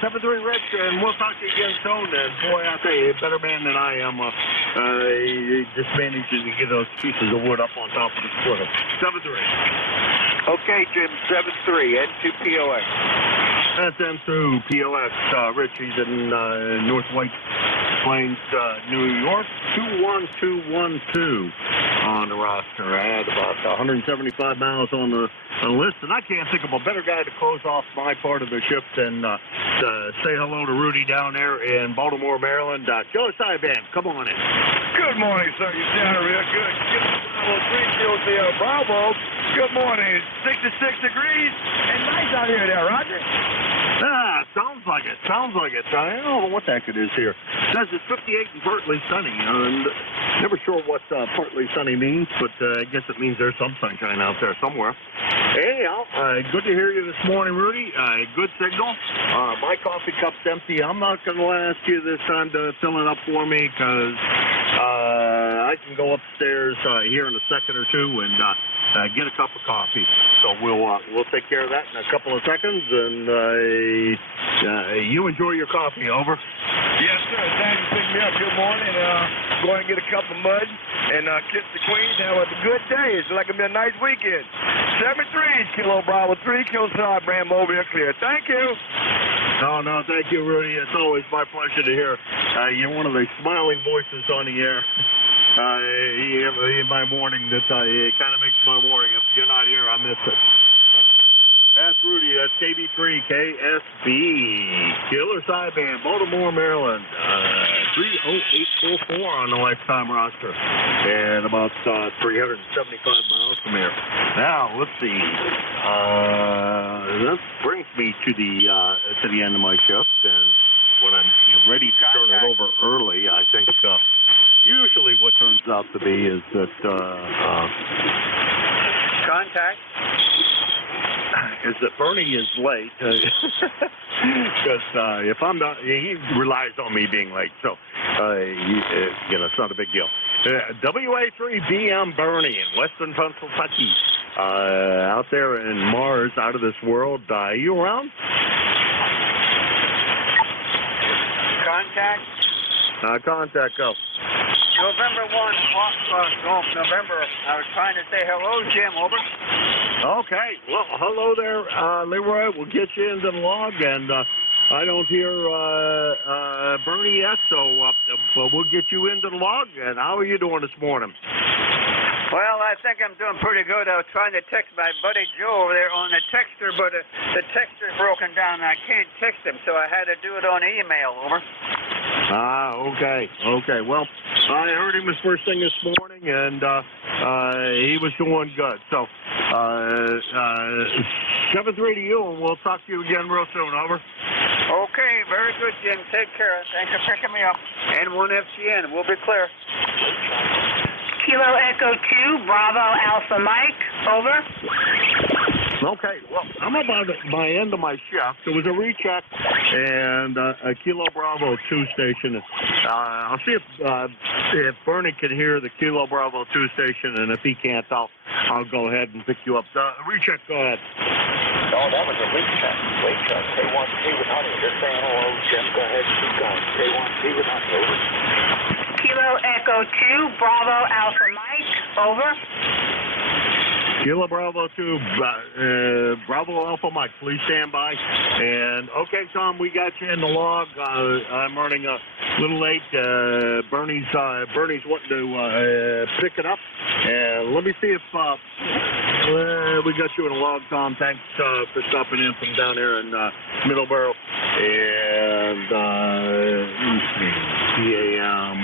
7-3, Rich, and we'll talk to you again soon. And boy, I tell you, a better man than I am. He just manages to get those pieces of wood up on top of the splitter. 7-3. Okay, Jim, 7-3, N2POX. That's N2POX. Rich, he's in North White Plains, New York. 21212 on the roster. I had about 175 miles on the list, and I can't think of a better guy to close off my part of the shift than to say hello to Rudy down there in Baltimore, Maryland. Joe Saiban, come on in. Good morning, sir. You sound real good. Bravo. Good morning. It's 66 degrees and nice out here there, Roger. Sounds like it. Sounds like it. I don't know what the heck it is here. It says it's 58 and partly sunny. And never sure what partly sunny means, but I guess it means there's some sunshine out there somewhere. Anyhow, good to hear you this morning, Rudy. Good signal. My coffee cup's empty. I'm not going to ask you this time to fill it up for me because I can go upstairs here in a second or two and get a cup of coffee. So we'll take care of that in a couple of seconds, and you enjoy your coffee. Over. Yes, sir. Thanks for picking me up. Good morning. Go ahead and get a cup of mud and kiss the queen. Have a good day. It's like it'll be a nice weekend. 7-3, Kilo Bravo 3, Kilo Side, Bram over here clear. Thank you. No, thank you, Rudy. It's always my pleasure to hear. You're one of the smiling voices on the air. In my morning, it kind of makes my morning. If you're not here, I miss it. That's Rudy. That's KB3 KSB. Killer Sideband, Baltimore, Maryland. 30844 on the lifetime roster. And about 375 miles from here. Now, let's see. That brings me to the end of my shift. And when I'm ready to turn it over early, I think usually what turns out to be is that Contact. Is that Bernie is late because if I'm not, he relies on me being late, so it's not a big deal. WA3BM Bernie in Western Pennsylvania, out there in Mars, out of this world. You around? Contact. Contact, go. November 1, November. I was trying to say hello, Jim. Over. Okay. Well, hello there, Leroy. We'll get you into the log, and I don't hear Bernie yet, so we'll get you into the log. And how are you doing this morning? Well, I think I'm doing pretty good. I was trying to text my buddy Joe over there on the texter, but the texter's broken down, and I can't text him, so I had to do it on email. Over. Okay. Well, I heard him his first thing this morning, and he was doing good. So, 7-3 to you, and we'll talk to you again real soon. Over. Okay, very good, Jim. Take care. Thanks for picking me up. And 1FGN, we'll be clear. Kilo Echo 2, Bravo Alpha Mike, over. Okay, well, I'm about my end of my shift. It was a recheck and a Kilo Bravo 2 station. I'll see if Bernie can hear the Kilo Bravo 2 station, and if he can't, I'll go ahead and pick you up. Recheck, go ahead. No, that was a recheck. K1T with honey. Just saying hello, Jim. Go ahead and keep going. K1T with honey, over. Kilo Echo 2, Bravo Alpha Mike, over. Kilo Bravo 2, Bravo Alpha Mike, please stand by. And, okay, Tom, we got you in the log. I'm running a little late. Bernie's wanting to pick it up. And let me see if we got you in a log, Tom. Thanks for stopping in from down here in Middleborough. And, let me see, PAM.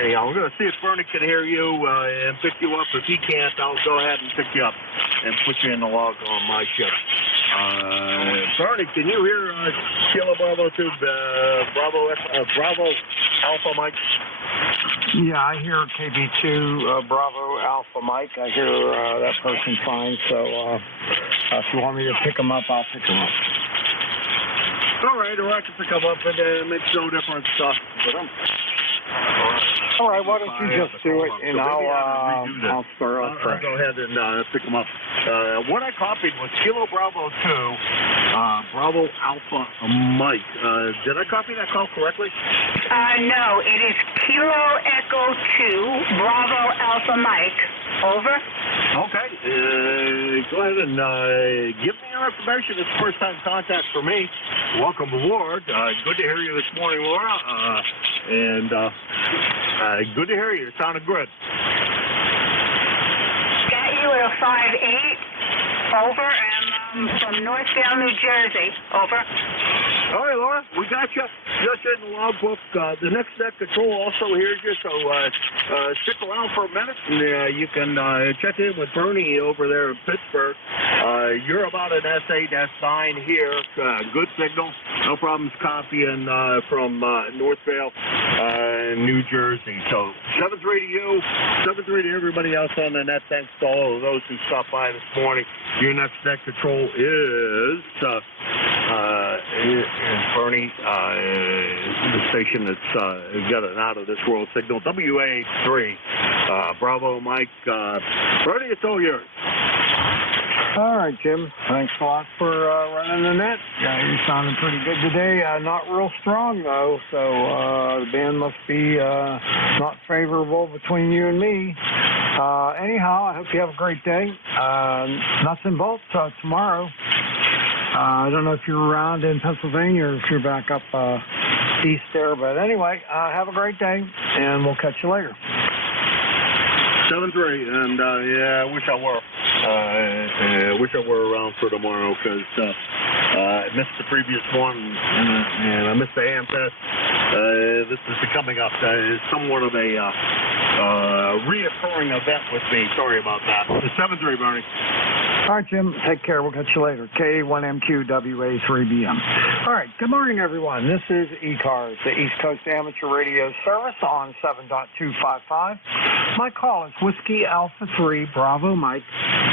Anyhow, we're going to see if Bernie can hear you and pick you up. If he can't, I'll go ahead and pick you up and put you in the log on my ship. Bernie, can you hear Kilo Bravo 2, Bravo Alpha Mike? Yeah, I hear KB2 Bravo Alpha Mike. I hear that person fine. So if you want me to pick him up, I'll pick him up. All right, or I can pick him up, and it makes no difference for them. All right, why don't you just do it, and I'll start off. I'll go ahead and pick them up. What I copied was Kilo Bravo 2, Bravo Alpha Mike. Did I copy that call correctly? No, it is Kilo Echo 2, Bravo Alpha Mike. Over. Okay. Go ahead and give me your information. It's first-time contact for me. Welcome aboard. Good to hear you this morning, Laura. And good to hear you. It sounded good. Got you at a 5-8. Over. And from Northville, New Jersey. Over. All right, Laura, we got you. Just in the logbook. The next net control also hears you, so stick around for a minute, and you can check in with Bernie over there in Pittsburgh. You're about an S8, S9 here. Good signal. No problems copying from Northville, New Jersey. So 7-3 to you, 7-3 to everybody else on the net. Thanks to all of those who stopped by this morning. Your next net control is Bernie, the station that's got an out-of-this-world signal, WA3, Bravo Mike. Bernie, it's all yours. All right, Jim. Thanks a lot for running the net. You sounded pretty good today. Not real strong, though, so the band must be not favorable between you and me. Anyhow, I hope you have a great day. Nuts and bolts tomorrow. I don't know if you're around in Pennsylvania or if you're back up east there, but anyway, have a great day, and we'll catch you later. 7-3, and yeah, I wish I were. I wish I were around for tomorrow because I missed the previous one and I missed the AM test. This is coming up. Somewhat of a reoccurring event with me. Sorry about that. It's 7-3, Bernie. All right, Jim. Take care. We'll catch you later. K1MQWA3BM. All right. Good morning, everyone. This is ECARS, the East Coast Amateur Radio Service on 7.255. My call is Whiskey Alpha 3, Bravo Mike,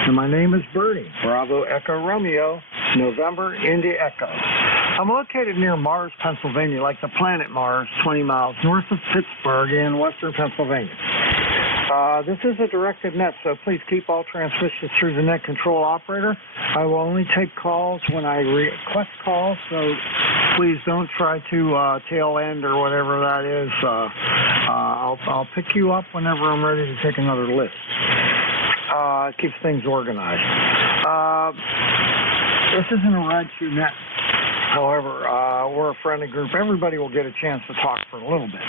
and my name is Bernie, Bravo Echo Romeo, November India Echo. I'm located near Mars, Pennsylvania, like the planet Mars, 20 miles north of Pittsburgh in western Pennsylvania. This is a directed net, so please keep all transmissions through the net control operator. I will only take calls when I request calls, so please don't try to tail end or whatever that is. I'll pick you up whenever I'm ready to take another list. It keeps things organized. This isn't a ride-through net. However, we're a friendly group. Everybody will get a chance to talk for a little bit.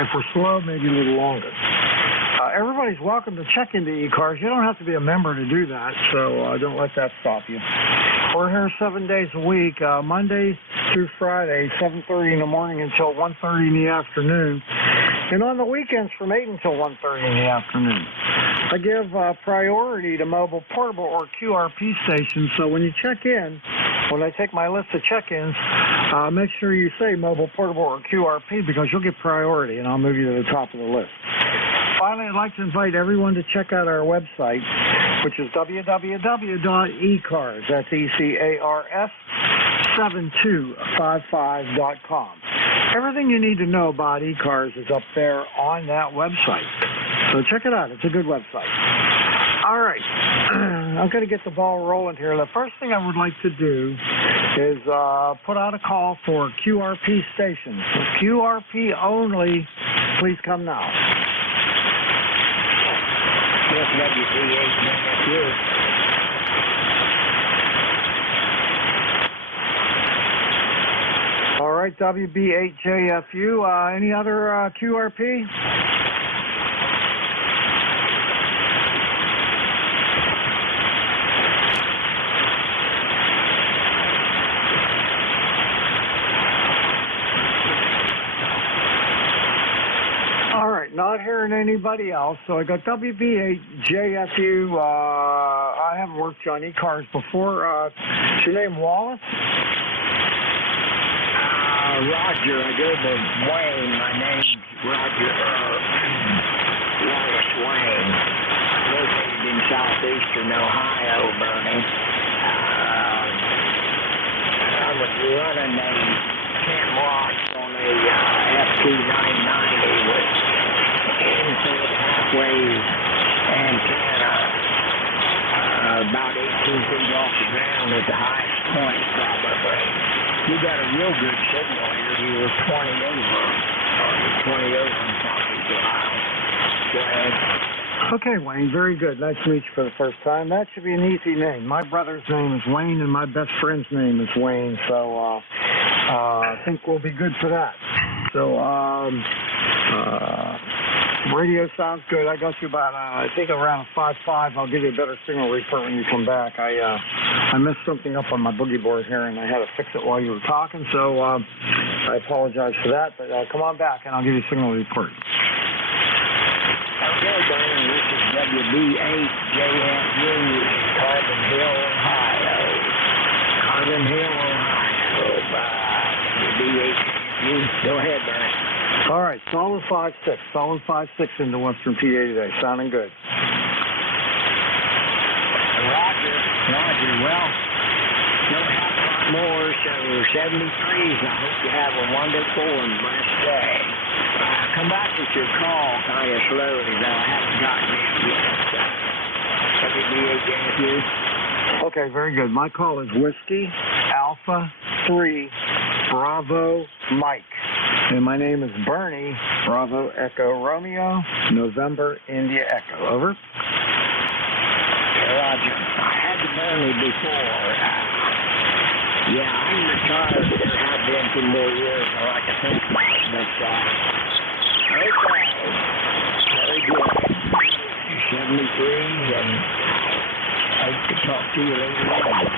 If we're slow, maybe a little longer. Everybody's welcome to check into ECARS. You don't have to be a member to do that, so don't let that stop you. We're here 7 days a week, Monday through Friday, 7:30 in the morning until 1:30 in the afternoon, and on the weekends from 8 until 1:30 in the afternoon. I give priority to mobile, portable, or QRP stations, so when you check in, when I take my list of check-ins, make sure you say mobile, portable, or QRP because you'll get priority, and I'll move you to the top of the list. Finally, I'd like to invite everyone to check out our website, which is www.ecars, that's ECARS, 7255.com. Everything you need to know about ECARS is up there on that website. So check it out. It's a good website. All right. I'm going to get the ball rolling here. The first thing I would like to do is put out a call for QRP stations. QRP only, please come now. Yes, WB8JFU. All right, WB8JFU. Any other QRP? All right, not hearing anybody else. So I got WB8JFU. I haven't worked on ECARS before. Is your name Wallace? Roger, I go by Wayne. My name's Roger Wallace Wayne. Located in southeastern Ohio, Bernie. I was running a 10 watts on a FT990 with infinite half-wave antenna, about 18 feet off the ground at the highest point, probably. You got a real good signal here. You were 20 over. 20 over on top of the line. Go ahead. Okay, Wayne, very good. Nice to meet you for the first time. That should be an easy name. My brother's name is Wayne, and my best friend's name is Wayne, so I think we'll be good for that. So, radio sounds good. I got you about, I think around 5.5. I'll give you a better signal report when you come back. I messed something up on my boogie board here, and I had to fix it while you were talking, so I apologize for that. But come on back, and I'll give you a signal report. Okay, Bernie, this is WB8JFU in Carbon Hill, Ohio. Carbon Hill, Ohio. WB8JFU. Go ahead, Bernie. All right, solid 5.6. Solid 5.6 into Western PA today. Sounding good. Roger. Well, don't have a lot more, so 73s. I hope you have a wonderful and blessed day. Come back with your call kind of slowly, though. I haven't gotten it yet. WB8JFU. Okay, very good. My call is Whiskey Alpha 3 Bravo Mike. And my name is Bernie, Bravo Echo Romeo, November India Echo. Over. Roger. I had the Bernie before. Yeah, I'm retired. There have been 2 more years I like to think about it, but okay. Very good. 73, and I hope to talk to you later on.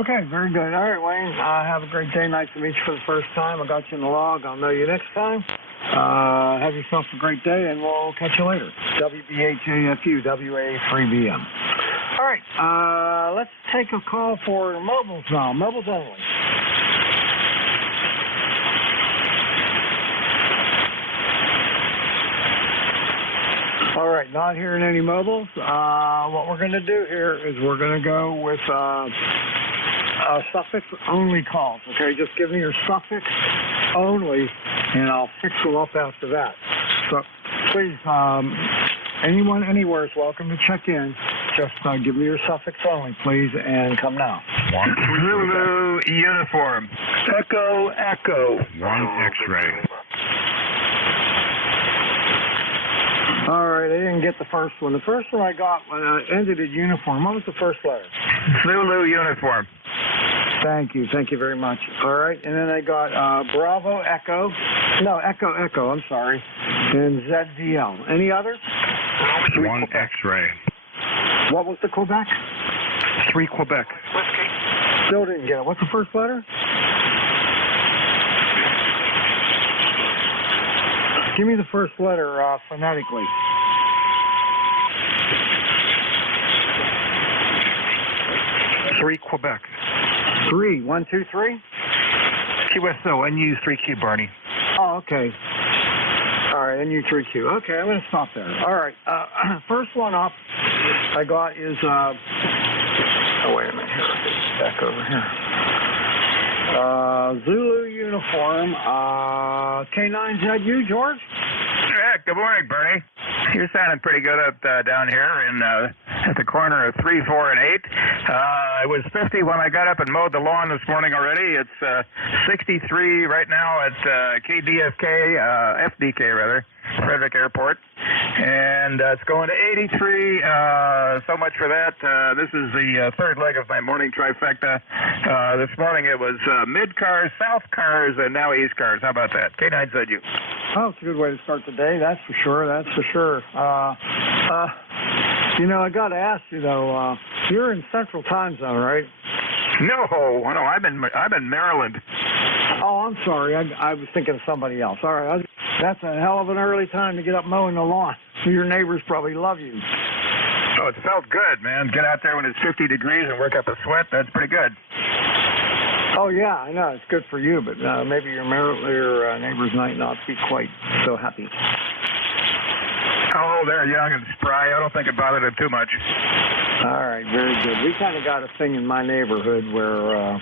Okay, very good. All right, Wayne. Have a great day. Nice to meet you for the first time. I got you in the log. I'll know you next time. Have yourself a great day, and we'll catch you later. WB8JFU, WA3BM. All right, let's take a call for mobiles now. Mobiles only. All right, not hearing any mobiles. What we're going to do here is we're going to go with suffix-only calls, okay? Just give me your suffix only, and I'll fix them up after that. So please, anyone anywhere is welcome to check in. Just give me your suffix only, please, and come now. Zulu uniform. Echo, Echo. 1 X-ray. All right, I didn't get the first one. The first one I got when I ended in uniform. What was the first letter? Zulu uniform. Thank you very much. All right, and then I got Bravo Echo. No, Echo Echo, I'm sorry. And ZVL. Any others? 1 X-ray. What was the Quebec? 3 Quebec. Still didn't get it. What's the first letter? Give me the first letter phonetically. Three Quebec. 3. 1, 2, 3? QSO, NU3Q, Bernie. Oh, okay. All right, NU3Q. Okay, I'm going to stop there. All right, first one up I got is, oh, wait a minute here. Back over here. Zulu uniform, K9ZU, George? Yeah, good morning, Bernie. You're sounding pretty good up down here in at the corner of 3, 4, and 8. It was 50 when I got up and mowed the lawn this morning already. It's 63 right now at KDFK, FDK rather. Frederick Airport. And it's going to 83. So much for that. This is the third leg of my morning trifecta. This morning it was mid-cars, south cars, and now east cars. How about that? K9ZU. Oh, it's a good way to start the day. That's for sure. That's for sure. You know, I got to ask you though. You're in Central Time Zone, right? No, I'm in Maryland. Oh, I'm sorry. I was thinking of somebody else. All right. That's a hell of an early time to get up mowing the lawn. Your neighbors probably love you. Oh, it felt good, man. Get out there when it's 50 degrees and work up a sweat. That's pretty good. Oh, yeah, I know. It's good for you, but maybe your neighbors might not be quite so happy. Oh, they're young and spry. I don't think it bothered them too much. All right, very good. We kind of got a thing in my neighborhood where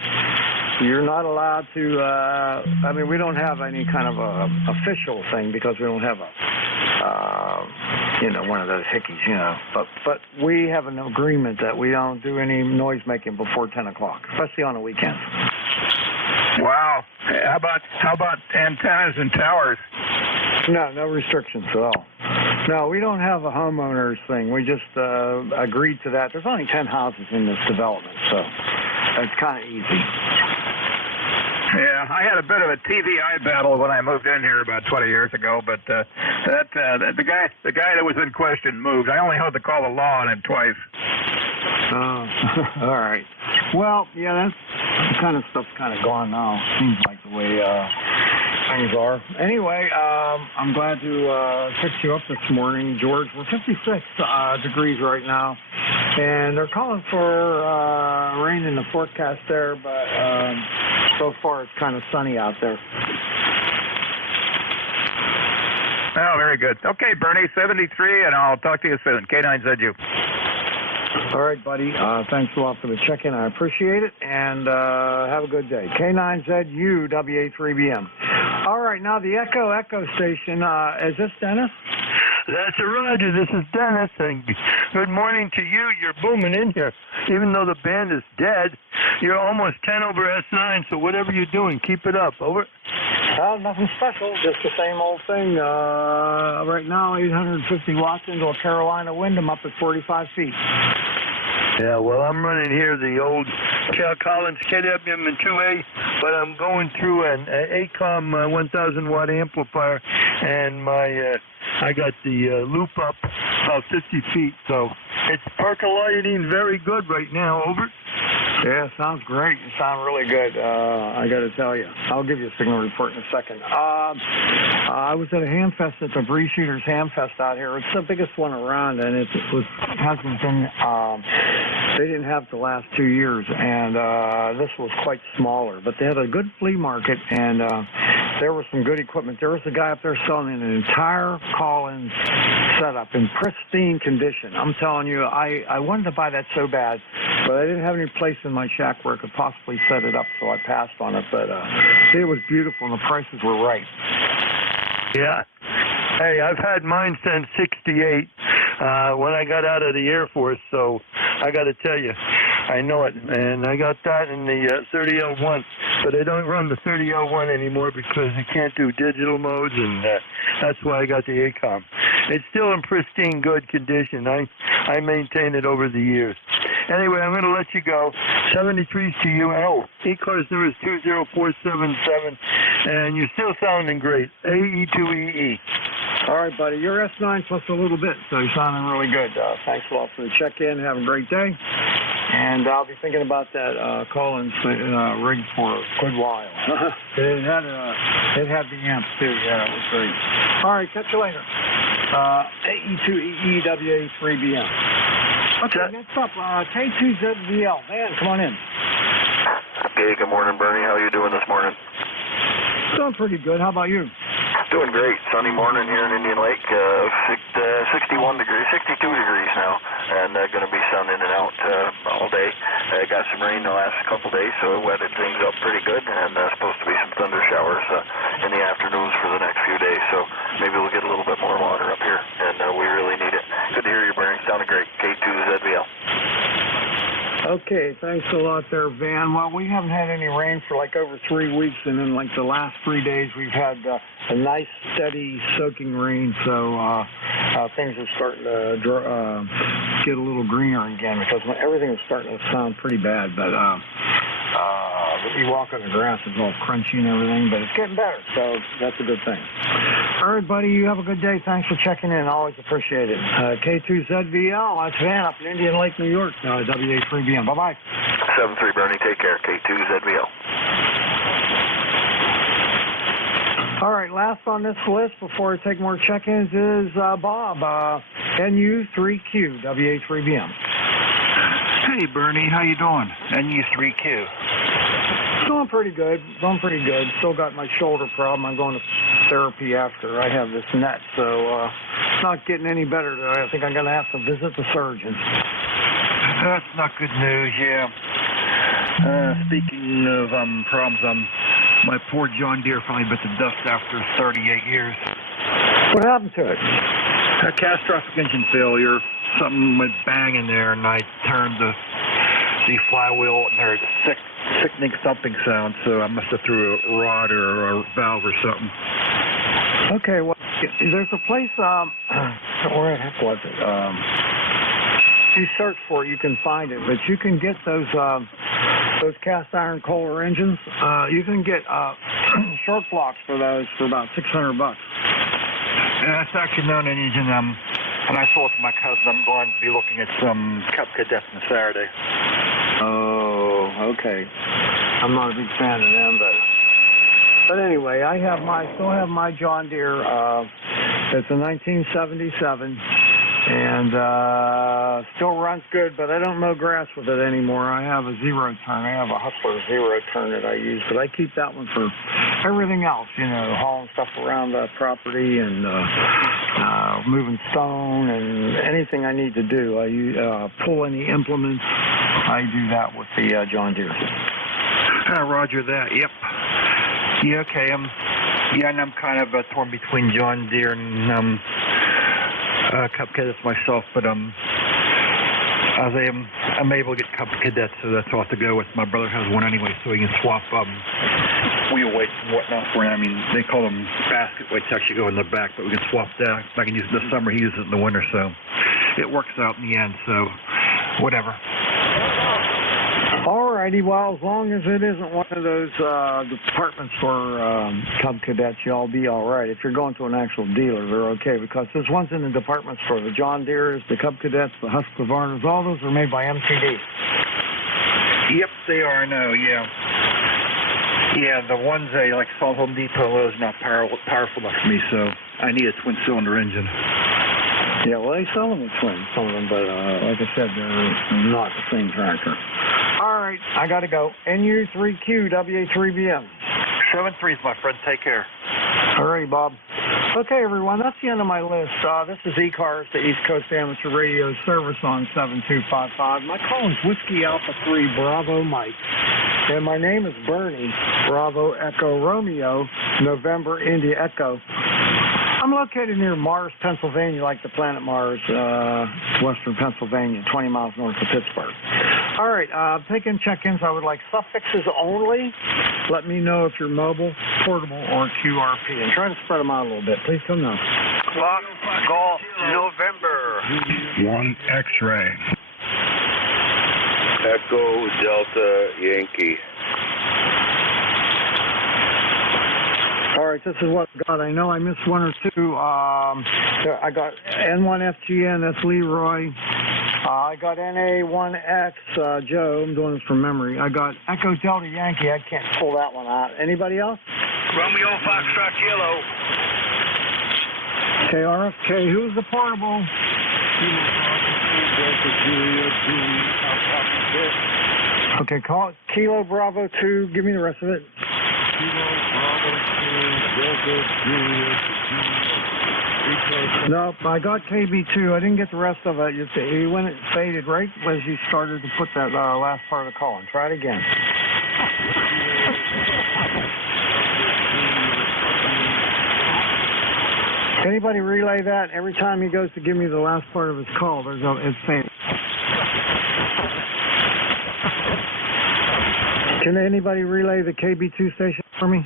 you're not allowed to, I mean, we don't have any kind of a official thing because we don't have one of those hickeys, But we have an agreement that we don't do any noise making before 10 o'clock, especially on the weekends. Wow. How about antennas and towers? No restrictions at all. No, we don't have a homeowners thing. We just agreed to that. There's only 10 houses in this development, so it's kind of easy. Yeah, I had a bit of a TVI battle when I moved in here about 20 years ago, but the guy that was in question moved. I only had to call the law on him twice. Oh, all right. Well, yeah, that's the kind of stuff's kind of gone now. Seems like the way things are. Anyway, I'm glad to pick you up this morning, George. We're 56 degrees right now, and they're calling for rain in the forecast there, but so far it's kind of sunny out there. Oh, very good. Okay, Bernie, 73, and I'll talk to you soon. K9ZU. All right, buddy. Thanks a lot for the check-in. I appreciate it, and have a good day. K9ZU, WA3BM. All right, now the Echo station. Is this Dennis? That's Roger. This is Dennis, and good morning to you. You're booming in here. Even though the band is dead, you're almost 10 over S9, so whatever you're doing, keep it up. Over. Nothing special, just the same old thing. Right now, 850 watts into a Carolina wind. I'm up at 45 feet. Yeah, well, I'm running here the old Cal Collins KWM and 2A, but I'm going through an ACOM 1,000 watt amplifier, and I got the loop up about 50 feet, so it's percolating very good right now. Over. Yeah, sounds great. You sound really good. I got to tell you. I'll give you a signal report in a second. I was at a ham fest at the Bree Shooters Ham Fest out here. It's the biggest one around, and it hasn't been. They didn't have the last 2 years, and this was quite smaller. But they had a good flea market, and there was some good equipment. There was a guy up there selling an entire Collins setup in pristine condition. I'm telling you, I wanted to buy that so bad, but I didn't have any place in my shack where I could possibly set it up, so I passed on it. But it was beautiful, and the prices were right. Yeah. Hey, I've had mine since '68 when I got out of the Air Force, so I got to tell you, I know it. And I got that in the 3001, but I don't run the 3001 anymore because you can't do digital modes, and that's why I got the ACOM. It's still in pristine good condition. I maintain it over the years. Anyway, I'm going to let you go. 73 to you. Oh, ECARS number is 20477, and you're still sounding great. AE2EE. All right, buddy. You're S9 plus a little bit, so you're sounding really good. Thanks a lot for the check-in. Have a great day. And I'll be thinking about that Collins rig for a good while. It had the amps, too. Yeah, it was great. All right, catch you later. AE2EEWA3BM. Okay, next up, K2ZVL. Man, come on in. Hey, good morning, Bernie. How are you doing this morning? Doing pretty good. How about you? Doing great. Sunny morning here in Indian Lake. 61 degrees, 62 degrees now, and going to be sun in and out all day. Got some rain the last couple days, so it wetted things up pretty good, and supposed to be some thunder showers in the afternoons for the next few days, so maybe we'll get a little bit more water up here, and we really need it. Good to hear you, Bernie. Sounded great. K2ZVL. Okay, thanks a lot there, Van. Well, we haven't had any rain for like over 3 weeks, and then like the last 3 days we've had a nice, steady, soaking rain, so things are starting to get a little greener again because everything is starting to sound pretty bad, but you walk on the grass, it's all crunchy and everything, but it's getting better, so that's a good thing. All right, buddy, you have a good day. Thanks for checking in. Always appreciate it. K2ZVL, that's Van up in Indian Lake, New York, WA3BM. Bye-bye. 7-3, Bernie. Take care. K2ZVL. All right, last on this list before I take more check-ins is Bob, NU3Q, WA3BM. Hey, Bernie, how you doing? NU3Q. Doing pretty good. Still got my shoulder problem. I'm going to therapy after I have this net, so it's not getting any better today. I think I'm going to have to visit the surgeon. That's not good news, yeah. Speaking of problems, my poor John Deere finally bit the dust after 38 years. What happened to it? A catastrophic engine failure. Something went bang in there, and I turned the flywheel, and heard a sickening thumping sound, so I must have threw a rod or a valve or something. Okay, well, there's a place, where the heck was it? If you search for it, you can find it, but you can get those cast iron Kohler engines. You can get short blocks for those for about $600. Yeah, that's actually not an engine. And I thought to my cousin, I'm going to be looking at some Cup Cadets on Saturday. Oh, okay. I'm not a big fan of them, but anyway, I still have my John Deere. It's a 1977, and still runs good, but I don't mow grass with it anymore. I have a zero turn. I have a Hustler zero turn that I use, but I keep that one for everything else, hauling stuff around the property and moving stone and anything I need to do. I pull any implements. I do that with the John Deere. Roger that. Yep. Yeah. Okay. And I'm kind of torn between John Deere and Cup Cadets myself, but I'm able to get Cup Cadets, so that's all I have to go with. My brother has one anyway, so he can swap wheel weights and whatnot for it. I mean, they call them basket weights, actually go in the back, but we can swap that. I can use it in the summer, he uses it in the winter, so it works out in the end, so whatever. All righty, well, as long as it isn't one of those department store Cub Cadets, y'all be all right. If you're going to an actual dealer, they're okay, because there's ones in the department store. The John Deere's, the Cub Cadets, the Husqvarnas, all those are made by MTD. Yep, they are, no, yeah. Yeah, the ones they like saw Home Depot, those are not powerful enough for me, so I need a twin-cylinder engine. Yeah, well, they sell them with twins, some of them, but like I said, they're not the same tractor. All right, I got to go. NU3Q, WA3BM. 7-3 is my friend. Take care. All right, Bob. Okay, everyone, that's the end of my list. This is ECARS, the East Coast Amateur Radio Service on 7255. My call is Whiskey Alpha 3 Bravo Mike. And my name is Bernie, Bravo Echo Romeo, November India Echo. I'm located near Mars, Pennsylvania, like the planet Mars, western Pennsylvania, 20 miles north of Pittsburgh. All right, taking check-ins, I would like suffixes only. Let me know if you're mobile, portable, or QRP. And try to spread them out a little bit. Please come now. Clock, Golf, November. 1 X-ray. Echo, Delta, Yankee. All right, this is what I got. I know I missed one or two. I got N1FGN, that's Leroy. I got NA1X, Joe. I'm doing this from memory. I got Echo Delta Yankee. I can't pull that one out. Anybody else? Romeo Foxtrot Kilo. KRFK, who's the portable? Okay, call it Kilo Bravo 2. Give me the rest of it. Nope, I got KB2. I didn't get the rest of it. When it faded right as you started to put that last part of the call in. Try it again. Anybody relay that? Every time he goes to give me the last part of his call, it's faded. Can anybody relay the KB2 station for me?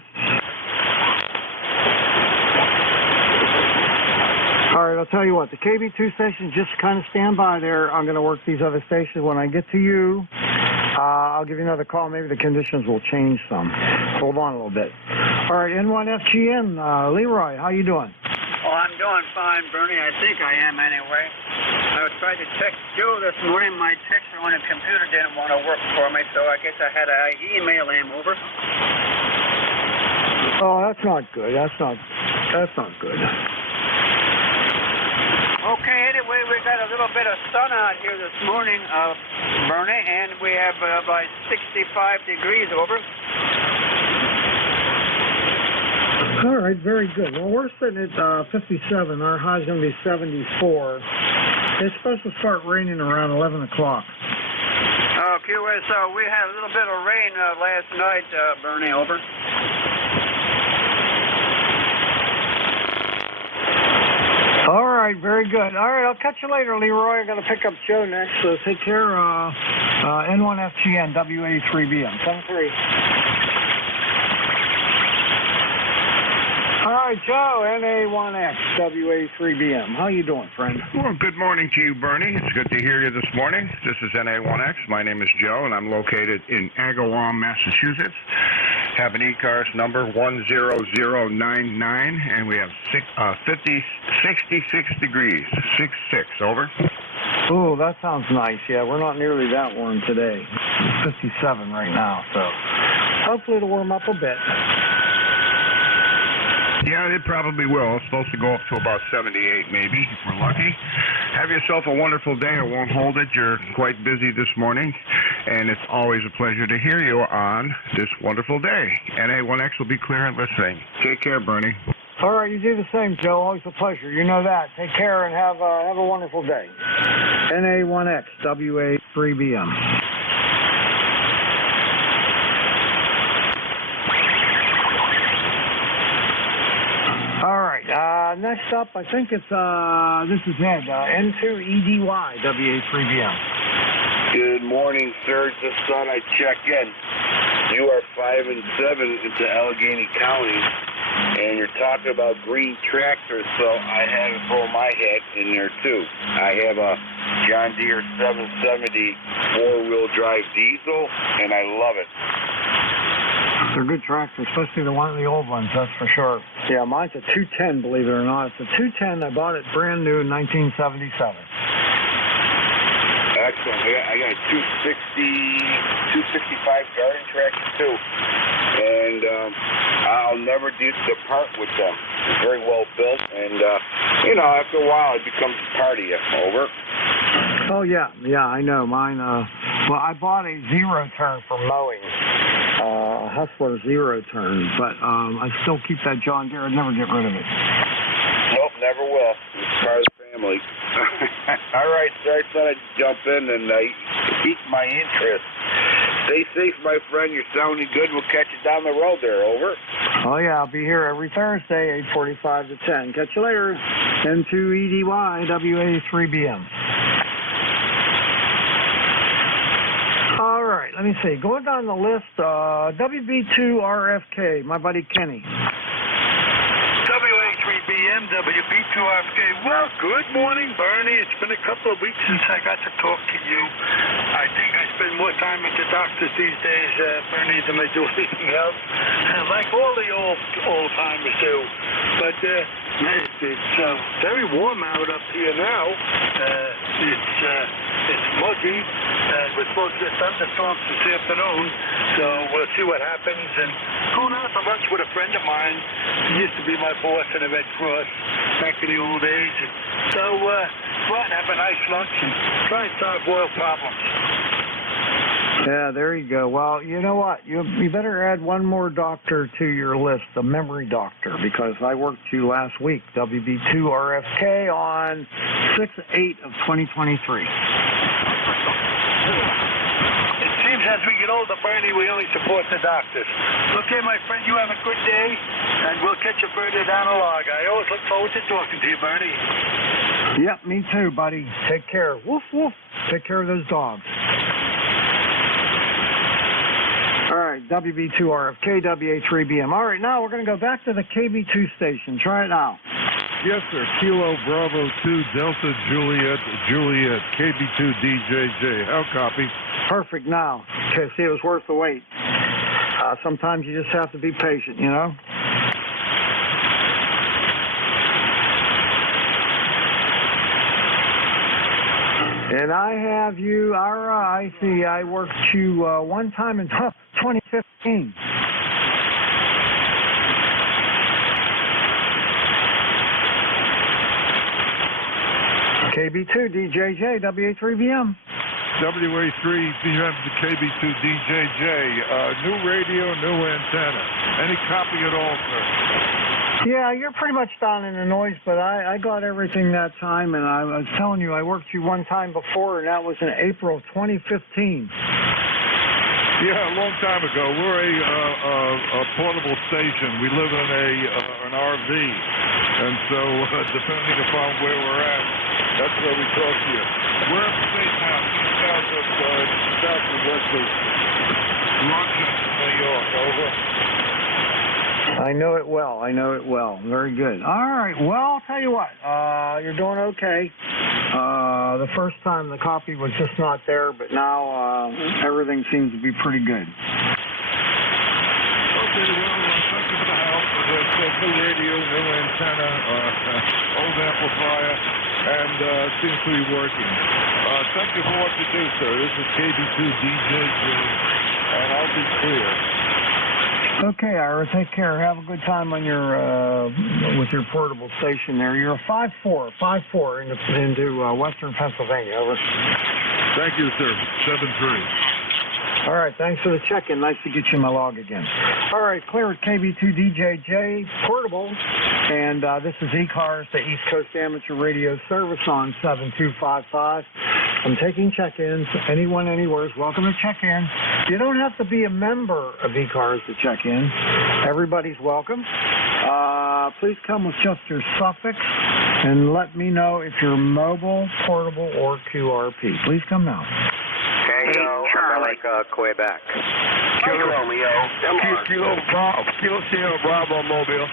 All right, I'll tell you what. The KB2 station, just kind of stand by there. I'm going to work these other stations. When I get to you, I'll give you another call. Maybe the conditions will change some. Hold on a little bit. All right, N1FGN, Leroy, how you doing? Oh, I'm doing fine, Bernie. I think I am anyway. I tried to text Joe this morning. My texter on the computer didn't want to work for me, so I guess I had to email him over. Oh, that's not good. That's not good. Okay, anyway, we got a little bit of sun out here this morning, Bernie, and we have about 65 degrees over. All right, very good. Well, we're sitting at 57. Our high's going to be 74. It's supposed to start raining around 11 o'clock. QSO, we had a little bit of rain last night, Bernie, over. All right, very good. All right, I'll catch you later, Leroy. I'm going to pick up Joe next, so take care. N1FGN, W83BM, 7-3. All right, Joe, NA1X, WA3BM. How you doing, friend? Well, good morning to you, Bernie. It's good to hear you this morning. This is NA1X. My name is Joe, and I'm located in Agawam, Massachusetts. Have an ECARS number 10099, and we have 66 degrees, 66, over. Oh, that sounds nice. Yeah, we're not nearly that warm today. 57 right now, so hopefully it'll warm up a bit. Yeah, it probably will. It's supposed to go up to about 78 maybe, if we're lucky. Have yourself a wonderful day. I won't hold it. You're quite busy this morning, and it's always a pleasure to hear you on this wonderful day. NA1X will be clear and listening. Take care, Bernie. All right, you do the same, Joe. Always a pleasure. You know that. Take care and have a wonderful day. NA1X, WA3BM. Next up, I think it's, this is Ed, N2EDY, WA3BM. Good morning, sir. Just thought I'd check in. You are 5 and 7 into Allegheny County, and you're talking about green tractors, so I had to throw my hat in there, too. I have a John Deere 770 four-wheel drive diesel, and I love it. They're good tractors, especially the old ones, that's for sure. Yeah, mine's a 210, believe it or not. It's a 210. I bought it brand new in 1977. Excellent. I got a 265 garden tractor, too. And I'll never depart with them. It's very well built, and, after a while it becomes part of you. Over. Oh, yeah. Yeah, I know. Mine, well, I bought a zero-turn for mowing. Hustler zero turn, but I still keep that John Deere. I'd never get rid of it. Nope, never will. It's part of the family. All right, sir. I thought I'd jump in and pique my interest. Stay safe, my friend. You're sounding good. We'll catch you down the road there. Over. Oh, yeah. I'll be here every Thursday, 8:45 to 10. Catch you later. N2EDY, WA3BM. All right, let me see. Going down the list, WB2RFK, my buddy Kenny. WA3BM, WB2RFK. Well, good morning, Bernie. It's been a couple of weeks since I got to talk to you. I think I spend more time at the doctors these days, Bernie, than I do anything else. Like all the old-timers do. But it's very warm out up here now. It's muggy, and we're supposed to get thunderstorms this afternoon, so we'll see what happens. And going out for lunch with a friend of mine. He used to be my boss in the Red Cross back in the old days. So go out and have a nice lunch and try and solve world problems. Yeah, there you go. Well, you know what? You better add one more doctor to your list, the memory doctor, because I worked you last week, WB2RFK, on 6/8 of 2023. It seems as we get older, Bernie, we only support the doctors. Okay, my friend, you have a good day, and we'll catch you further down the log. I always look forward to talking to you, Bernie. Yep, me too, buddy. Take care. Woof, woof. Take care of those dogs. All right, WB2RFK, WA3BM. All right, now we're going to go back to the KB2 station. Try it now. Yes, sir. Kilo Bravo 2 Delta Juliet KB2 DJJ. How copy? Perfect now. Okay, see, it was worth the wait. Sometimes you just have to be patient, you know? And I have you, I see, I worked you one time in 2015. KB2 DJJ, WA3BM. WA3BM to KB2 DJJ. New radio, new antenna. Any copy at all, sir? Yeah, you're pretty much down in the noise, but I got everything that time, and I was telling you, I worked you one time before, and that was in April of 2015. Yeah, a long time ago. We're a portable station. We live in an RV, and so depending upon where we're at, that's where we talk to you. We're upstate now, south of West of Rochester, New York. Over. I know it well. I know it well. Very good. All right. Well, I'll tell you what. You're doing okay. The first time the copy was just not there, but now everything seems to be pretty good. Okay, well, thank you for the help. As I said, new radio, new antenna, old amplifier, and seems to be working. Thank you for what you do, sir. This is KB2 DJJ, and I'll be clear. Okay, Ira, take care. Have a good time on your with your portable station there. You're a 5-4 into Western Pennsylvania. Over. Thank you, sir. 7-3. All right, thanks for the check-in. Nice to get you in my log again. All right, clear at KB2 DJJ portable, and this is ECARS, the East Coast Amateur Radio Service on 7255. I'm taking check-ins. Anyone, anywhere is welcome to check in. You don't have to be a member of ECARS to check in. Everybody's welcome. Please come with just your suffix and let me know if you're mobile, portable, or QRP. Please come now. Tango, America, Quebec. Kilo Romeo. Kilo Sierra Bravo Mobile.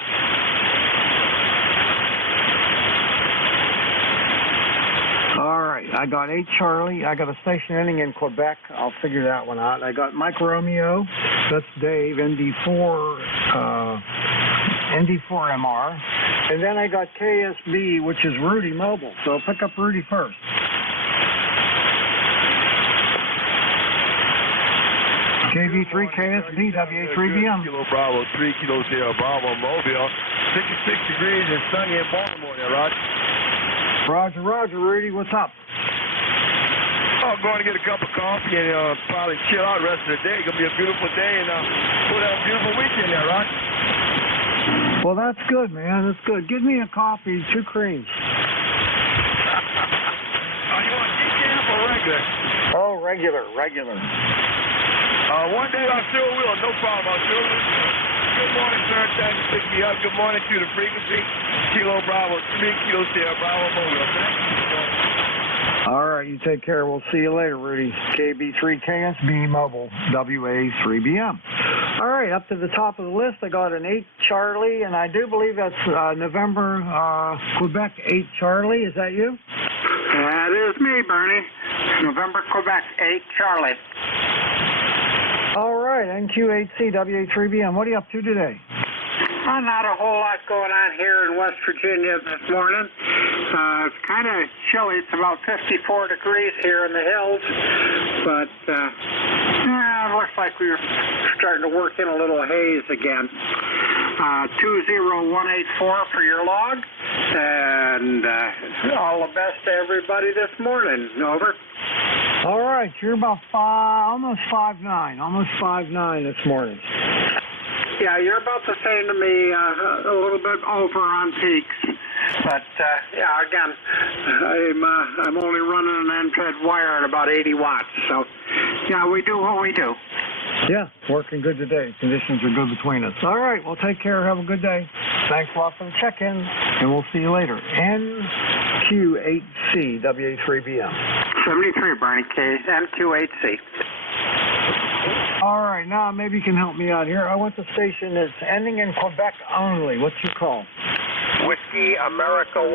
All right, I got 8 Charlie. I got a station ending in Quebec. I'll figure that one out. I got Mike Romeo. That's Dave, ND4MR. And then I got KSB, which is Rudy Mobile. So I'll pick up Rudy first. KB3 KSB, WA3BM. Kilo Bravo 3, Kilo Sierra Bravo Mobile. 66 degrees and sunny in Baltimore there, Rod. Roger, Rudy, what's up? Oh, I'm going to get a cup of coffee and probably chill out the rest of the day. It's going to be a beautiful day, and we'll have a beautiful weekend there, Rod. Well, that's good, man. That's good. Give me a coffee, 2 creams. You want decaf or regular? Oh, regular. One day I sure will. No problem. I sure will. Good morning, sir. Thanks for picking me up. Good morning to the frequency. Kilo Bravo 3, Kilo Sierra Bravo Mobile. Thank you. All right, you take care. We'll see you later, Rudy. KB3 KSB Mobile, WA3BM. All right, up to the top of the list, I got an 8 Charlie, and I do believe that's November, Quebec 8 Charlie. Is that you? That is me, Bernie. November, Quebec 8 Charlie. All right, NQ8C, WA3BM. What are you up to today? Not a whole lot going on here in West Virginia this morning. It's kind of chilly. It's about 54 degrees here in the hills. But it looks like we're starting to work in a little haze again. 20184 for your log. And all the best to everybody this morning. Over. All right, you're about almost 5'9" this morning. Yeah, you're about the same to me, a little bit over on peaks. But, yeah, again, I'm only running an end-fed wire at about 80 watts. So, yeah, we do what we do. Yeah, working good today. Conditions are good between us. All right, well, take care. Have a good day. Thanks a lot for the check-in, and we'll see you later. NQ8C, WA3BM. 73, Bernie K, NQ8C. All right, now maybe you can help me out here. I want the station that's ending in Quebec only. What's your call? Whiskey America 1,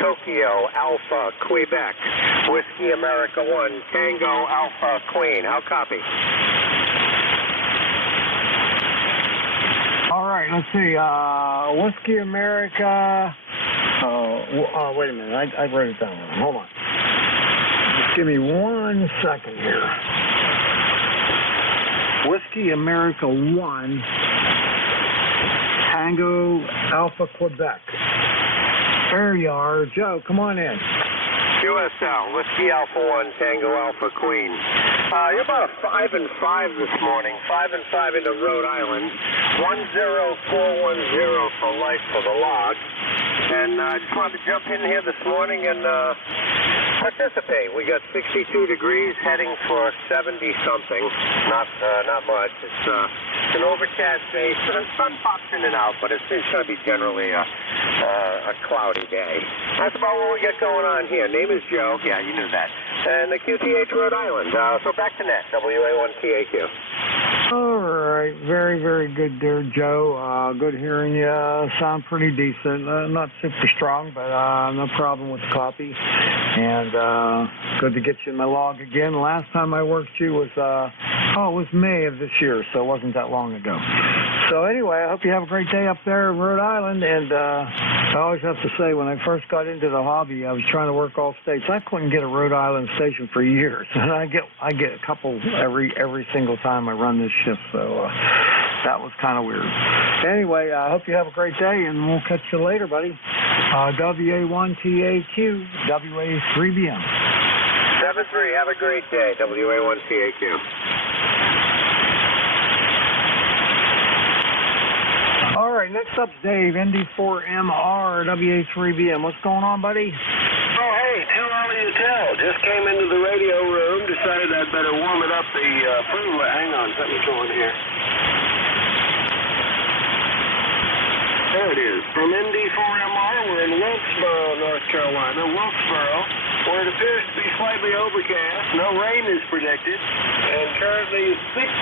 Tokyo Alpha, Quebec. Whiskey America 1, Tango Alpha, Queen. How copy? All right, let's see. Whiskey America. Wait a minute. I wrote it down wrong. Hold on. Just give me 1 second here. Whiskey America 1, Tango Alpha, Quebec. There you are. Joe, come on in. QSL, Whiskey Alpha 1, Tango Alpha, Queen. You're about a 5 and 5 this morning. 5 and 5 into Rhode Island. 10410 for life for the log. And I just wanted to jump in here this morning and participate. We got 62 degrees, heading for 70-something. Not much. It's an overcast day. So the sun pops in and out, but it's going to be generally a cloudy day. That's about what we got going on here. Name is Joe. Yeah, you knew that. And the QTH Rhode Island. So back to net, WA1TAQ. All right. Very, very good there, Joe. Good hearing you. Sound pretty decent. Not super strong, but no problem with the copy. And good to get you in my log again. Last time I worked you was, it was May of this year, so it wasn't that long ago. So anyway, I hope you have a great day up there in Rhode Island. And I always have to say, when I first got into the hobby, I was trying to work all states. I couldn't get a Rhode Island station for years, and I get a couple every single time I run this shift. So that was kind of weird. Anyway, I hope you have a great day, and we'll catch you later, buddy. WA1TAQ, WA3BM. 7-3. Have a great day. WA1TAQ. All right, next up's Dave, ND4MR, WA3BM. What's going on, buddy? Oh, hey, too early to tell. Just came into the radio room, decided I'd better warm it up the food. Hang on, something's going here. There it is. From ND4MR, we're in Wilkesboro, North Carolina. Wilkesboro, where it appears to be slightly overcast. No rain is predicted. And currently 66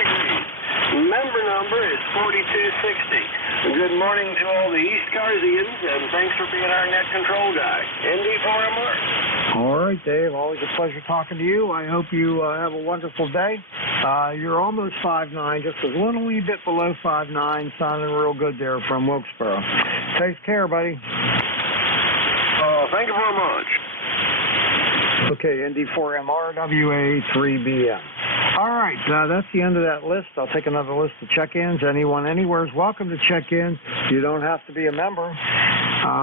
degrees. Member number is 4260. Good morning to all the ECARSians, and thanks for being our net control guy. ND4MR. All right, Dave. Always a pleasure talking to you. I hope you have a wonderful day. You're almost 5'9", just a little wee bit below 5'9", sounding real good there from Wilkesboro. Take care, buddy. Thank you very much. Okay, ND4MR, WA3BM. All right, that's the end of that list. I'll take another list of check-ins. Anyone, anywhere is welcome to check in. You don't have to be a member.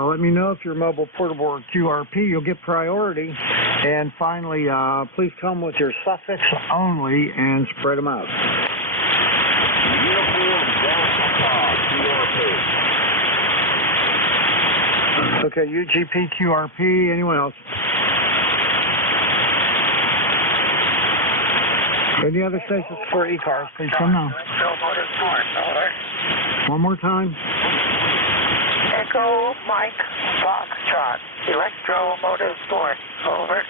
Let me know if you're mobile, portable, or QRP. You'll get priority. And finally, please come with your suffix only and spread them out. Okay, UGP, QRP. Anyone else? Any other stations for ECARS, please come now. One more time. Echo Mike Foxtrot, Electro Motorsport, over.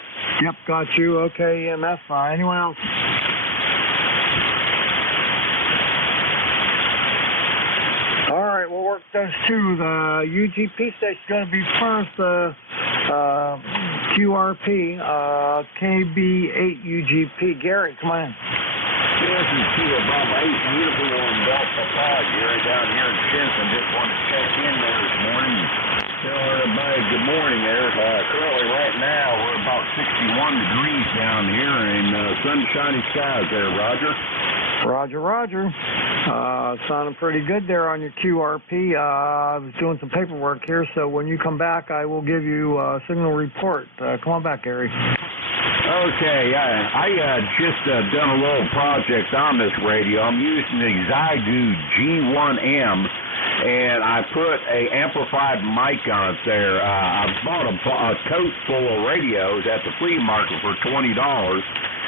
Yep, got you. Okay, EMF. Anyone else? All right, we'll work those two. The UGP station's going to be first. QRP, KB8 UGP. Gary, come on in. This is Kilo Bravo 8, Uniform Delta 5. Gary down here in Stinson. Just want to check in there this morning. Tell everybody good morning there. Currently right now we're about 61 degrees down here and sunshiny skies there, Roger. Roger. Sounding pretty good there on your QRP. I was doing some paperwork here, so when you come back, I will give you a signal report. Come on back, Gary. Okay, I just done a little project on this radio. I'm using the Xiegu G1M, and I put a amplified mic on it there. I bought a tote full of radios at the flea market for $20.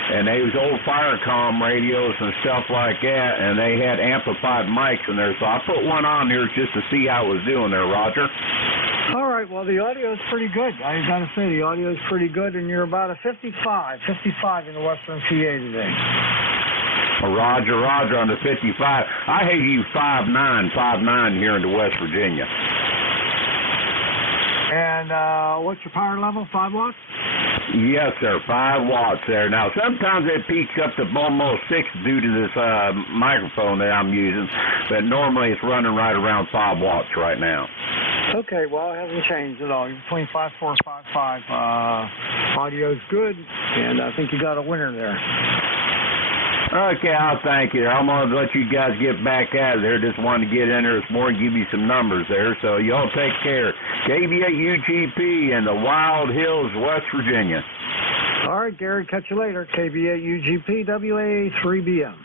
And they was old Firecom radios and stuff like that, and they had amplified mics in there. So I put one on there just to see how it was doing there, Roger. All right, well, the audio is pretty good. I got to say, the audio is pretty good, and you're about a 55 in the Western PA today. Roger, Roger on the 55. I hate you 5'9" here into West Virginia. And what's your power level? 5 watts? Yes, sir. 5 watts there. Now, sometimes it peaks up to almost 6 due to this microphone that I'm using, but normally it's running right around 5 watts right now. Okay, well, it hasn't changed at all. You're between 5.4 and 5.5. Audio's good, and I think you got a winner there. Okay, I'll thank you. I'm going to let you guys get back out of there. Just wanted to get in there this morning, give you some numbers there. So y'all take care. KB8UGP in the Wild Hills, West Virginia. All right, Gary, catch you later. KB8UGP, WA3BM.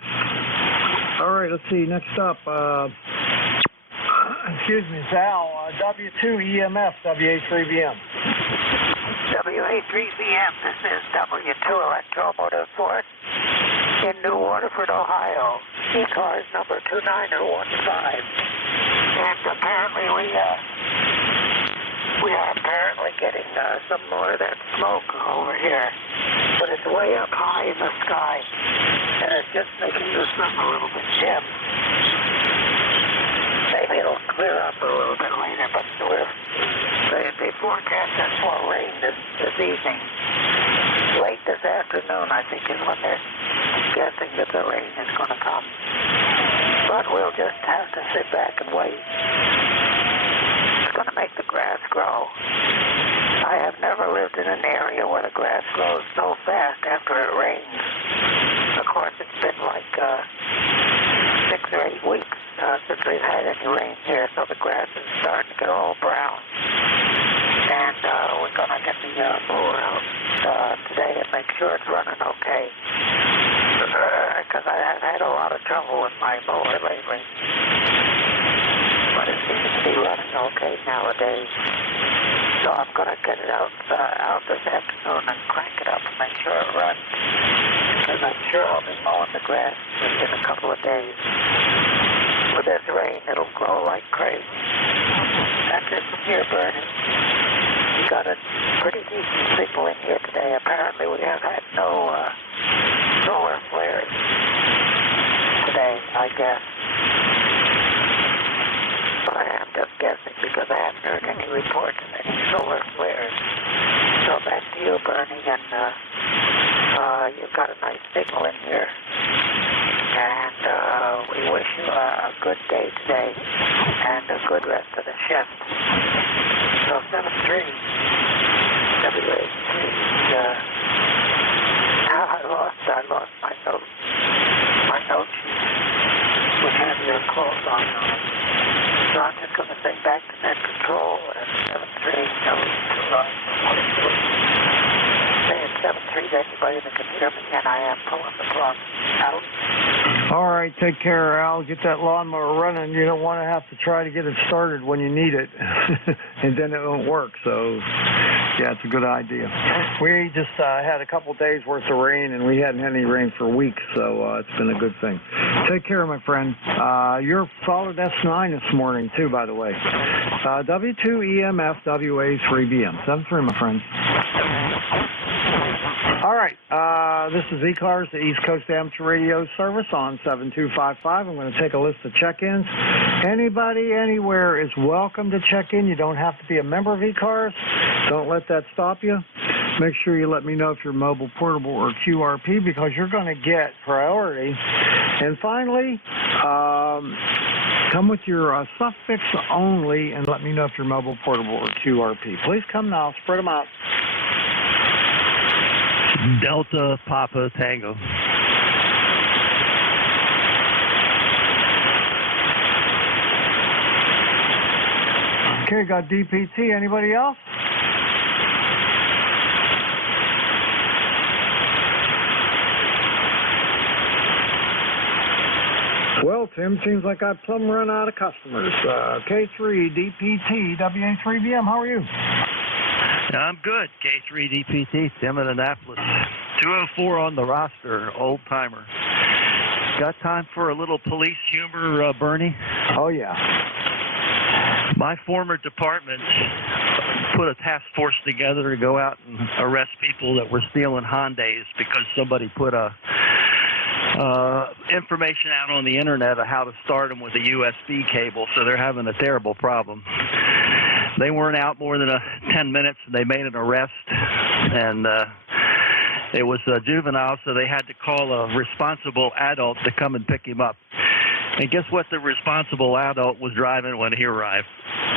All right, let's see. Next up, excuse me, Sal, W2EMF, WA3BM. WA3BM, this is W2 Electromotive Force in New Waterford, Ohio. ECARS number 2915. And apparently we are apparently getting some more of that smoke over here. But it's way up high in the sky. And it's just making the sun a little bit dim. Maybe it'll clear up a little bit later, but they forecast us more rain this evening. Late this afternoon, I think, is when they're guessing that the rain is going to come. But we'll just have to sit back and wait. It's going to make the grass grow. I have never lived in an area where the grass grows so fast after it rains. Of course, it's been like 6 or 8 weeks since we've had any rain here, so the grass is starting to get all brown. And we're going to get the mower out today and make sure it's running okay. Because I have had a lot of trouble with my mower lately. But it seems to be running okay nowadays. So I'm going to get it out this afternoon and crank it up and make sure it runs. Because I'm sure I'll be mowing the grass in a couple of days. With this rain, it'll grow like crazy. That's it from here, Bernie. We got a pretty decent signal in here today. Apparently we have had no solar flares today, I guess. But I am just guessing because I haven't heard any reports of any solar flares. So back to you, Bernie, and you've got a nice signal in here. And we wish you a good day today and a good rest of the shift. So 7-3, WA3, now I lost my note. My note sheet would have your calls on. So I'm just going to say back to net control and 7-3, saying 7-3 to anybody that can hear me, and I am pulling the plug out. All right, take care, Al. Get that lawnmower running. You don't want to have to try to get it started when you need it, and then it won't work. So, yeah, it's a good idea. We just had a couple days worth of rain, and we hadn't had any rain for weeks, so it's been a good thing. Take care, my friend. You're solid S9 this morning, too, by the way. W2EMF WA3BM. 7-3, my friend. All right, this is ECARS, the East Coast Amateur Radio Service on 7255. I'm going to take a list of check-ins. Anybody, anywhere is welcome to check in. You don't have to be a member of ECARS. Don't let that stop you. Make sure you let me know if you're mobile, portable, or QRP because you're going to get priority. And finally, come with your suffix only and let me know if you're mobile, portable, or QRP. Please come now. Spread them out. Delta Papa Tango. Okay, got DPT. Anybody else? Well, Tim, seems like I've plumb run out of customers. K3 DPT WA3BM. How are you? I'm good. K3 DPT, Tim in Annapolis. 204 on the roster, old timer. Got time for a little police humor, Bernie? Oh, yeah. My former department put a task force together to go out and arrest people that were stealing Hondas because somebody put a information out on the internet of how to start them with a USB cable, so they're having a terrible problem. They weren't out more than 10 minutes, and they made an arrest, and it was a juvenile, so they had to call a responsible adult to come and pick him up. And guess what? The responsible adult was driving when he arrived.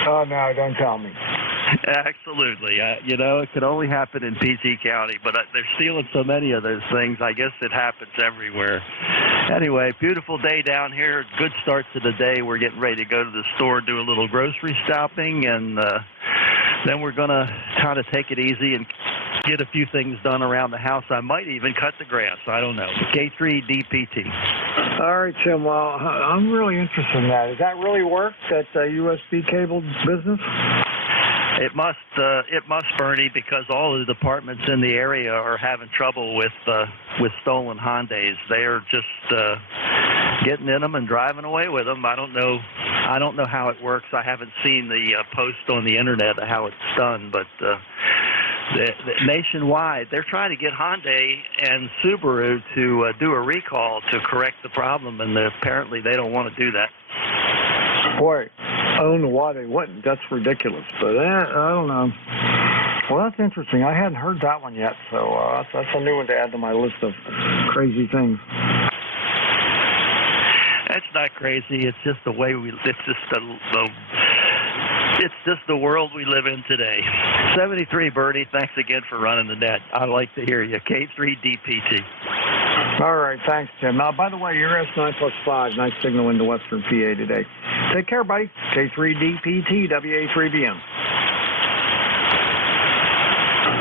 Oh, no, don't tell me. Absolutely. You know, it could only happen in PG County, but they're stealing so many of those things. I guess it happens everywhere. Anyway, beautiful day down here. Good start to the day. We're getting ready to go to the store, do a little grocery shopping, and then we're going to kind of take it easy and get a few things done around the house. I might even cut the grass. I don't know. K3DPT. All right, Tim. Well, I'm really interested in that. Does that really work, that USB cable business? It must, Bernie, because all of the departments in the area are having trouble with stolen Hondas. They are just getting in them and driving away with them. I don't know how it works. I haven't seen the post on the internet of how it's done, but nationwide, they're trying to get Hyundai and Subaru to do a recall to correct the problem, and apparently they don't want to do that. Boy, I don't know why they wouldn't. That's ridiculous. But I don't know. Well, that's interesting. I hadn't heard that one yet, so that's a new one to add to my list of crazy things. That's not crazy. It's just the way it's just the world we live in today. 73, Bernie. Thanks again for running the net. I like to hear you. K3DPT. All right, thanks, Tim. Now, by the way, you're S9+5. Nice signal into Western PA today. Take care, buddy. K3DPT, WA3BM.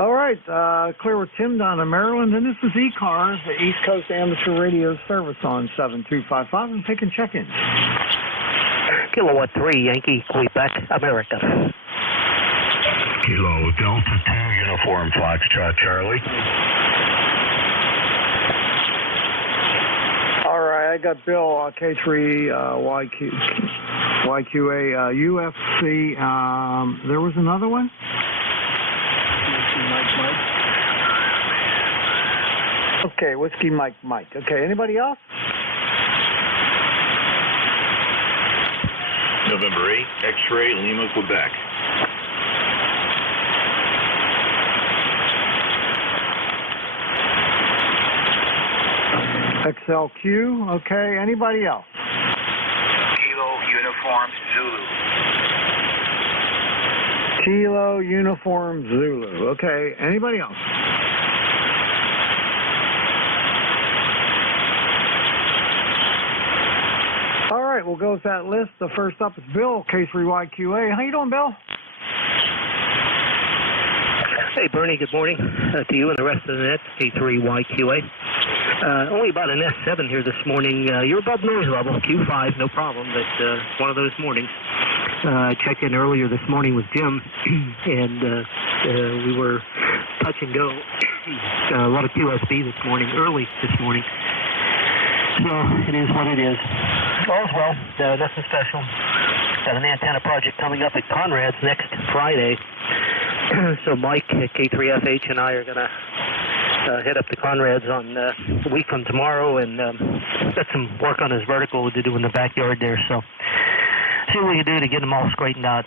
All right, clear with Tim down in Maryland, and this is ECARS, the East Coast Amateur Radio Service on 7255. I'm taking check-ins. Kilowatt 3, Yankee, Quebec, America. Kilo Delta 2, Uniform Foxtrot, Charlie. All right, I got Bill, K3, YQA, UFC. There was another one? Okay, Whiskey Mike. Okay, anybody else? November 8, X-Ray, Lima, Quebec. XLQ, okay, anybody else? Kilo Uniform Zulu. Kilo Uniform Zulu, okay, anybody else? All right, we'll go with that list. The first up is Bill, K3YQA. How you doing, Bill? Hey, Bernie, good morning to you and the rest of the net, K3YQA. Only about an S7 here this morning. You're above noise level, Q5, no problem, but one of those mornings. I checked in earlier this morning with Jim, and we were touch and go. A lot of QSB this morning, early this morning. So it is what it is. All's well, nothing special. Got an antenna project coming up at Conrad's next Friday. So Mike at K3FH and I are going to head up to Conrad's on a week from tomorrow and got some work on his vertical to do in the backyard there. So see what we can do to get them all straightened out.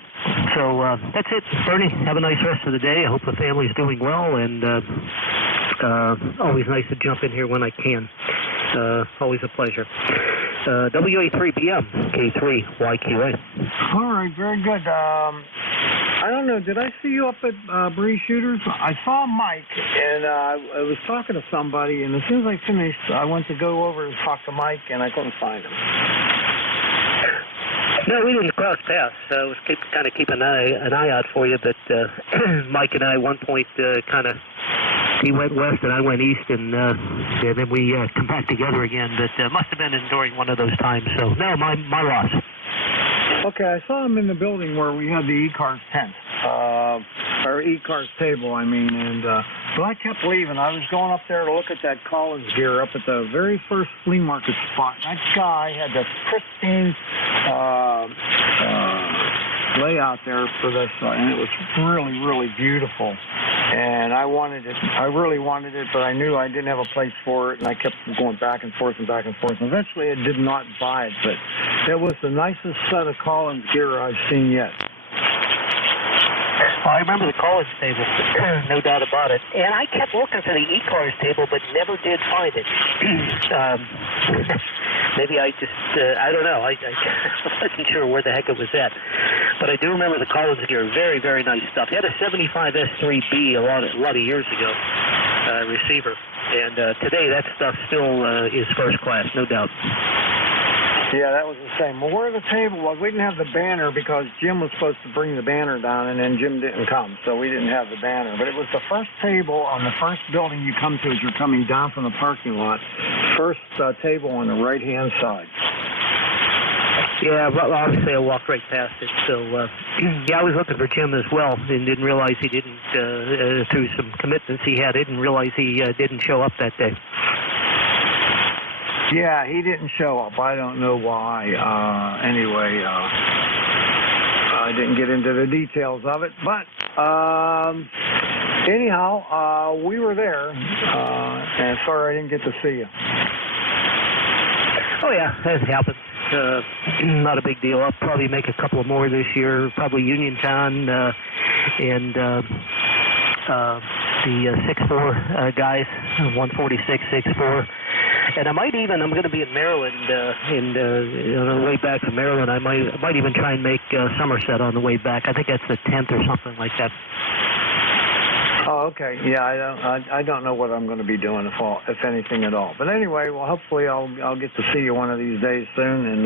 So that's it, Bernie. Have a nice rest of the day. I hope the family's doing well, and always nice to jump in here when I can. Always a pleasure. WA3BM, K3YQA. All right, very good. I don't know, did I see you up at Bree Shooters? I saw Mike, and I was talking to somebody, and as soon as I finished, I went to go over and talk to Mike, and I couldn't find him. No, we didn't cross paths. I was kind of keeping an eye out for you, but Mike and I at one point he went west and I went east, and then we come back together again. But must have been during one of those times. So no, my loss. Okay, I saw him in the building where we had the ECARS tent, or ECARS table, I mean, and but I kept leaving. I was going up there to look at that Collins gear up at the very first flea market spot. That guy had the pristine layout there for this, and it was really, really beautiful. And I wanted it. I really wanted it, but I knew I didn't have a place for it, and I kept going back and forth and back and forth. And eventually, I did not buy it, but it was the nicest set of Collins gear I've seen yet. Well, I remember the Collins table, no doubt about it. And I kept looking for the ECARS table, but never did find it. Maybe I just, I don't know. I wasn't sure where the heck it was at. But I do remember the Collins gear. Very, very nice stuff. He had a 75 S3B a lot of years ago, receiver. And today that stuff still is first class, no doubt. Yeah, that was the same. Well, where the table was, we didn't have the banner because Jim was supposed to bring the banner down, and then Jim didn't come, so we didn't have the banner. But it was the first table on the first building you come to as you're coming down from the parking lot. First table on the right-hand side. Yeah, well, obviously I walked right past it. So, yeah, I was looking for Jim as well and didn't realize he didn't, through some commitments he had, didn't realize he didn't show up that day. Yeah, he didn't show up. I don't know why. Anyway, I didn't get into the details of it. But anyhow, we were there, and sorry I didn't get to see you. Oh, yeah, that happens. Not a big deal. I'll probably make a couple more this year, probably Uniontown and the 6'4" guys, 146, 6'4". And I'm going to be in Maryland, and on the way back from Maryland, I might even try and make Somerset on the way back. I think that's the 10th or something like that. Oh, okay. Yeah, I don't know what I'm going to be doing, if anything at all. But anyway, well, hopefully I'll get to see you one of these days soon, and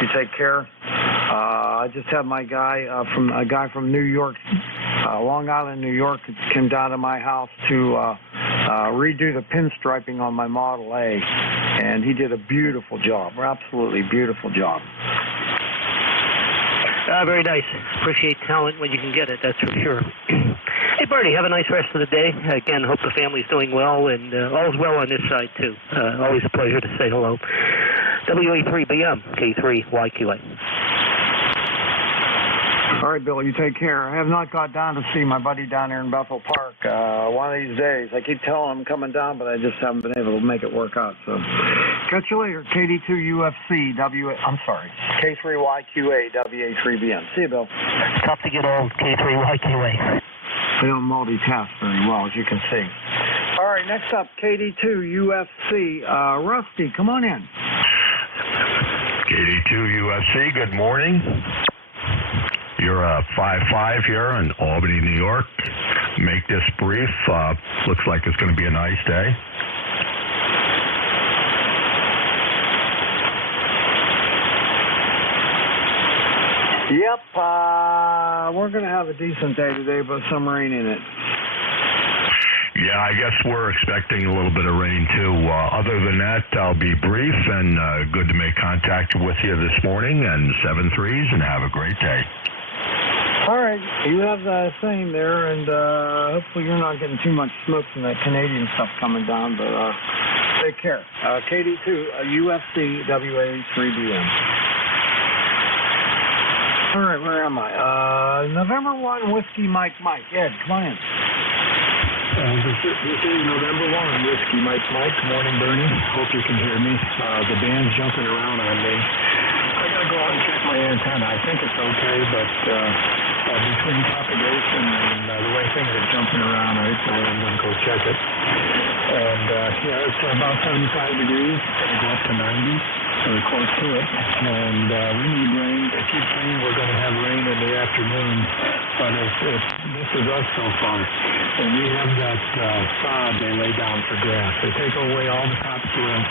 you take care. I just had my guy from New York, Long Island, New York, came down to my house to redo the pinstriping on my Model A, and he did a beautiful job, absolutely beautiful job. Very nice. Appreciate talent when you can get it, that's for sure. Hey, Bernie, have a nice rest of the day. Again, hope the family's doing well, and all's well on this side, too. Always a pleasure to say hello. WA3BM, K3YQA. All right, Bill, you take care. I have not got down to see my buddy down there in Bethel Park one of these days. I keep telling him I'm coming down, but I just haven't been able to make it work out. So, catch you later. KD2UFC, K3YQA, WA3BM. See you, Bill. Tough to get old, K3YQA. I don't multitask very well, as you can see. All right, next up, KD2UFC. Rusty, come on in. KD2UFC, good morning. You're 5-5 here in Albany, New York. Make this brief. Looks like it's going to be a nice day. Yep, we're going to have a decent day today, but some rain in it. Yeah, I guess we're expecting a little bit of rain, too. Other than that, I'll be brief and good to make contact with you this morning, and 7-3s, and have a great day. All right, you have the same there, and hopefully you're not getting too much smoke from that Canadian stuff coming down, but take care. KD2, UFC, WA3BM. All right, where am I? November 1, Whiskey Mike. Ed, come on in. This is November 1, Whiskey Mike. Good morning, Bernie. Hope you can hear me. The band's jumping around on me. I got to go out and check my antenna. I think it's okay, but between propagation and the way things are jumping around, I'm going to go check it. And, yeah, it's about 75 degrees. It's going to go up to 90, or close to it. And we need rain. It keeps saying we're going to have rain in the afternoon, but this is us so far. And we have that sod they lay down for grass. They take away all the topsoil.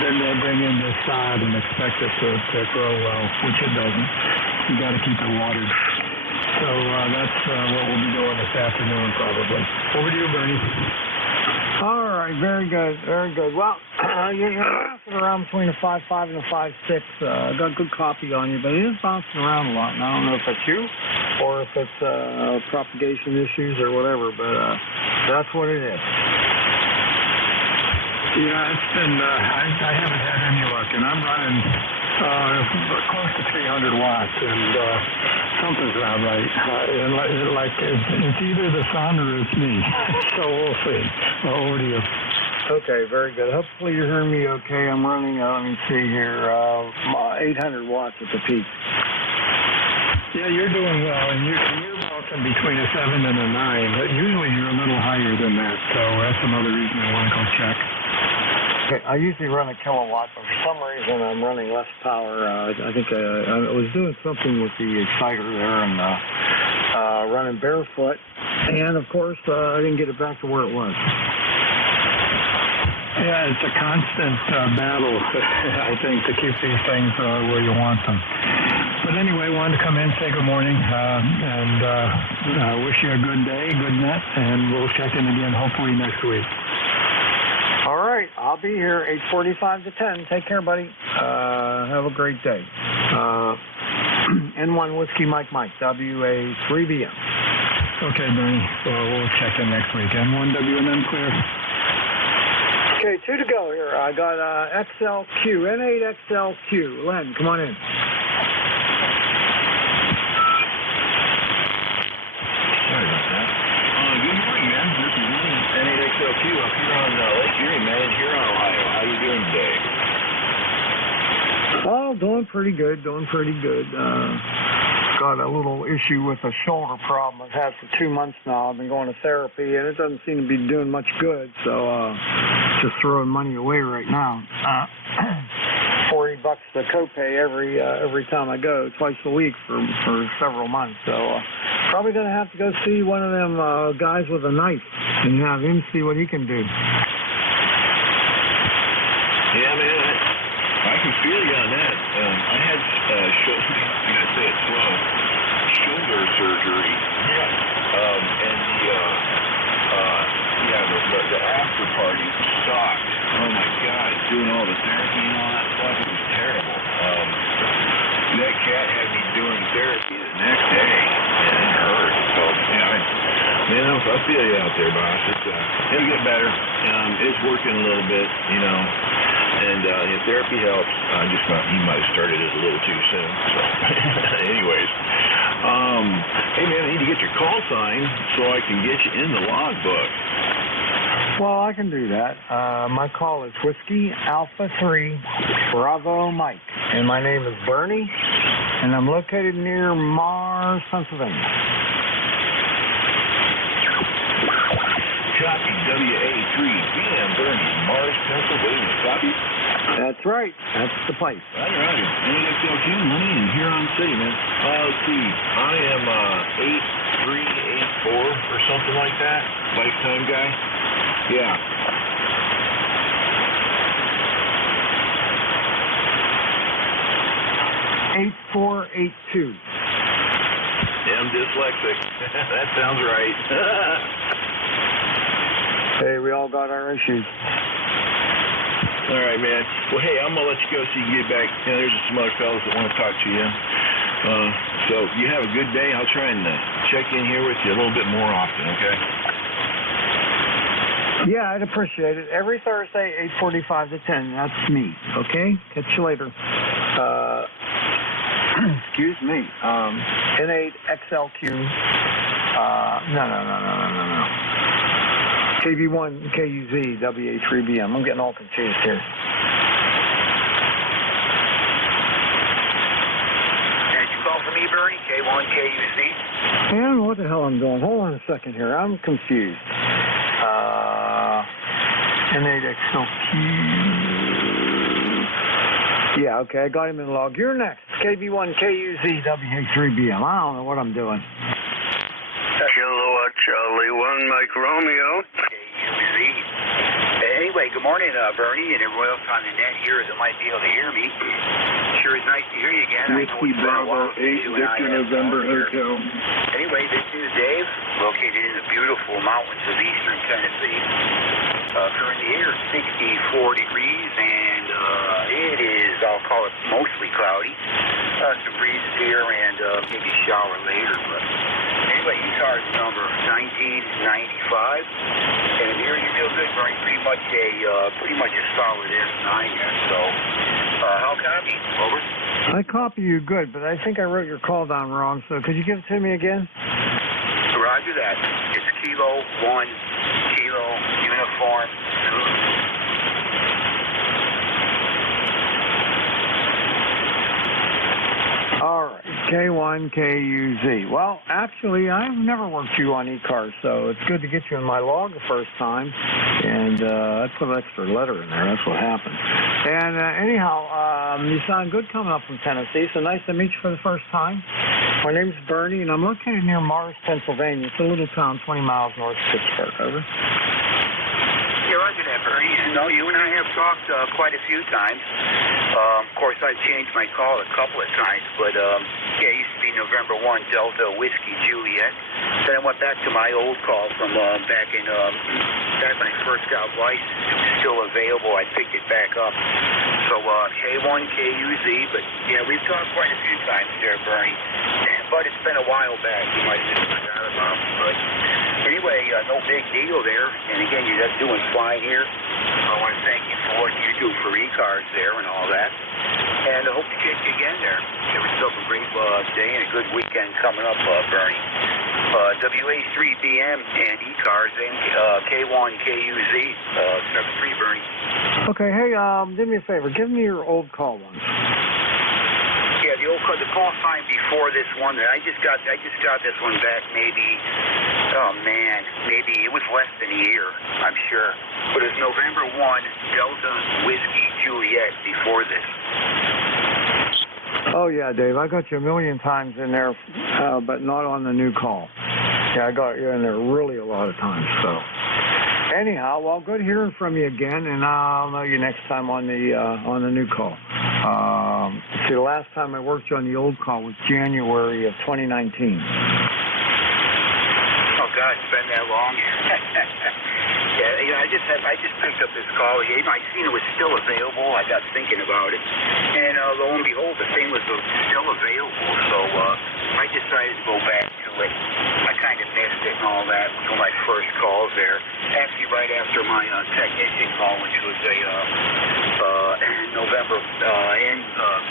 Then they'll bring in this sod and expect it to grow well, which it doesn't. You got to keep it watered. So that's what we'll be doing this afternoon, probably. Over to you, Bernie. All right, very good, very good. Well, you're bouncing around between a 5.5 and a 5.6. Got good copy on you, but it is bouncing around a lot. And I don't know if it's you or if it's propagation issues or whatever, but that's what it is. Yeah, it's been, I haven't had any luck, and I'm running close to 300 watts, and something's not right. It's either the sun or it's me. So we'll see. Over to you. Okay, very good. Hopefully you're hearing me okay. I'm running, let me see here, 800 watts at the peak. Yeah, you're doing well, and you're bouncing between a 7 and a 9, but usually you're a little higher than that, so that's another reason I want to go check. Okay, I usually run a kilowatt, but for some reason I'm running less power. I think I was doing something with the exciter there and running barefoot, and of course I didn't get it back to where it was. Yeah, it's a constant battle, I think, to keep these things where you want them. But anyway, wanted to come in, say good morning, and wish you a good day, good net, and we'll check in again hopefully next week. All right, I'll be here 8:45 to 10. Take care, buddy. Have a great day. N1 Whiskey Mike, WA3BM. Okay, Bernie. Well, we'll check in next week. N1 WNM clear. Okay, 2 to go here. I got XLQ, N8 XLQ. Len, come on in. Sorry about that. Good morning, man. This is N8XLQ up here on Lake Erie, man, in Huron, Ohio. How you doing today? Oh, doing pretty good. Got a little issue with a shoulder problem I've had for 2 months now. I've been going to therapy, and it doesn't seem to be doing much good, so just throwing money away right now. $40 the copay every time I go, twice a week for several months. So probably going to have to go see one of them guys with a knife and have him see what he can do. Yeah, man, I can feel you on that. I had shoulder, I gotta say it slow, shoulder surgery. And the after party sucked. Oh my God, doing all the therapy and all that stuff, it was terrible. That cat had me doing therapy the next day, and it hurt. So, yeah, I feel you out there, boss. It'll get better. It's working a little bit, and therapy helps. I just thought he might have started it a little too soon. So, anyways, hey man, I need to get your call sign so I can get you in the logbook. Well, I can do that. My call is Whiskey Alpha 3 Bravo Mike, and my name is Bernie, and I'm located near Mars, Pennsylvania. Copy, WA3BM, Bernie, Mars, Pennsylvania. Copy? That's right. That's the place. All right. NXLQ, money in Huron City, man. Let's see. I am 8384 or something like that. Lifetime guy. Yeah. 8482. I'm dyslexic. That sounds right. Hey, we all got our issues. All right, man. Well, hey, I'm going to let you go so you can get back. There's some other fellas that want to talk to you. So you have a good day. I'll try and check in here with you a little bit more often, okay? Yeah, I'd appreciate it. Every Thursday, 8:45 to 10. That's me, okay? Catch you later. Excuse me. N8XLQ. No. KB1 KUZ WA3BM. I'm getting all confused here. Did you call for me, Bernie? K1 KUZ? I don't know what the hell I'm doing. Hold on a second here. I'm confused. N8XLQ. Yeah, okay. I got him in the log. You're next. KB1 KUZ WA3BM. I don't know what I'm doing. Kilowatt Charlie 1 Mike Romeo. KUZ. Anyway, good morning, Bernie, and everyone else on the net here that might be able to hear me. Sure is nice to hear you again. Whiskey Bravo 8, Victor November Hotel. Anyway, this is Dave, located in the beautiful mountains of eastern Tennessee. Currently here, 64 degrees, and it is, I'll call it mostly cloudy. Some breezes here and maybe a shower later, but anyway, ECARS number 1995, and here you feel good, Bernie. Pretty much a solid S9 here. So, how copy? Over. I copy you good, but I think I wrote your call down wrong, so could you give it to me again? Roger that. It's Kilo 1, Kilo, Uniform. All right, K1KUZ. Well, actually, I've never worked you on ECARS, so it's good to get you in my log the first time. And I put an extra letter in there. That's what happened. And anyhow, you sound good coming up from Tennessee, so nice to meet you for the first time. My name's Bernie, and I'm located near Mars, Pennsylvania. It's a little town 20 miles north of Pittsburgh. Over. Yeah, roger that, Bernie. No, you and I have talked quite a few times. Of course, I've changed my call a couple of times, but yeah, it used to be November 1, Delta Whiskey Juliet. Then I went back to my old call from back when I first got licensed. It was still available. I picked it back up. So K1KUZ, but yeah, we've talked quite a few times there, Bernie. But it's been a while back. You might have just forgot about me, but anyway, no big deal there. And again, you're just doing fine here. I want to thank you for what you do for ECARS there and all that. And I hope to catch you again there. Have yourself a great day and a good weekend coming up, Bernie. WA3BM and ECARS and K1KUZ 73, Bernie. Okay, hey, do me a favor. Give me your old call once. Yeah, the call sign before this one. I just got this one back maybe. Oh man, maybe it was less than a year, I'm sure. But it's November 1, Delta Whiskey Juliet before this. Oh yeah, Dave, I got you a million times in there, but not on the new call. Yeah, I got you in there really a lot of times. So anyhow, well, good hearing from you again, and I'll know you next time on the new call. See, the last time I worked you on the old call was January of 2019. Oh God, it's been that long. Yeah, I just picked up this call. I seen it was still available. I got thinking about it, and lo and behold, the thing was still available. So I decided to go back to it. I kind of missed it and all that. One of my first calls there, actually right after my technician call, which was a November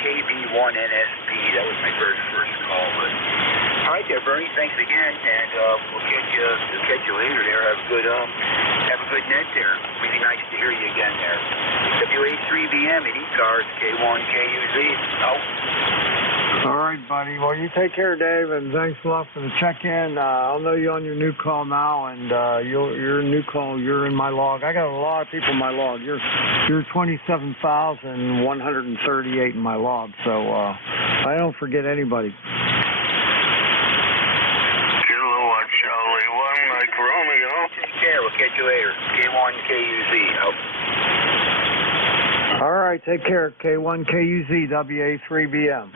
KB1NSP. That was my very first call. But all right, there, Bernie. Thanks again, and we'll catch you later. There, have a good net there. Really nice to hear you again there. WA3BM and ECARS K1KUZ. Out. All right, buddy. Well, you take care, Dave, and thanks a lot for the check-in. I'll know you on your new call now, and your new call, you're in my log. I got a lot of people in my log. You're 27,138 in my log, so I don't forget anybody. Kilo Charlie 1, Mike Romeo. Take care. We'll catch you later. K1KUZ. Out. All right, take care. K1KUZ, WA3BM.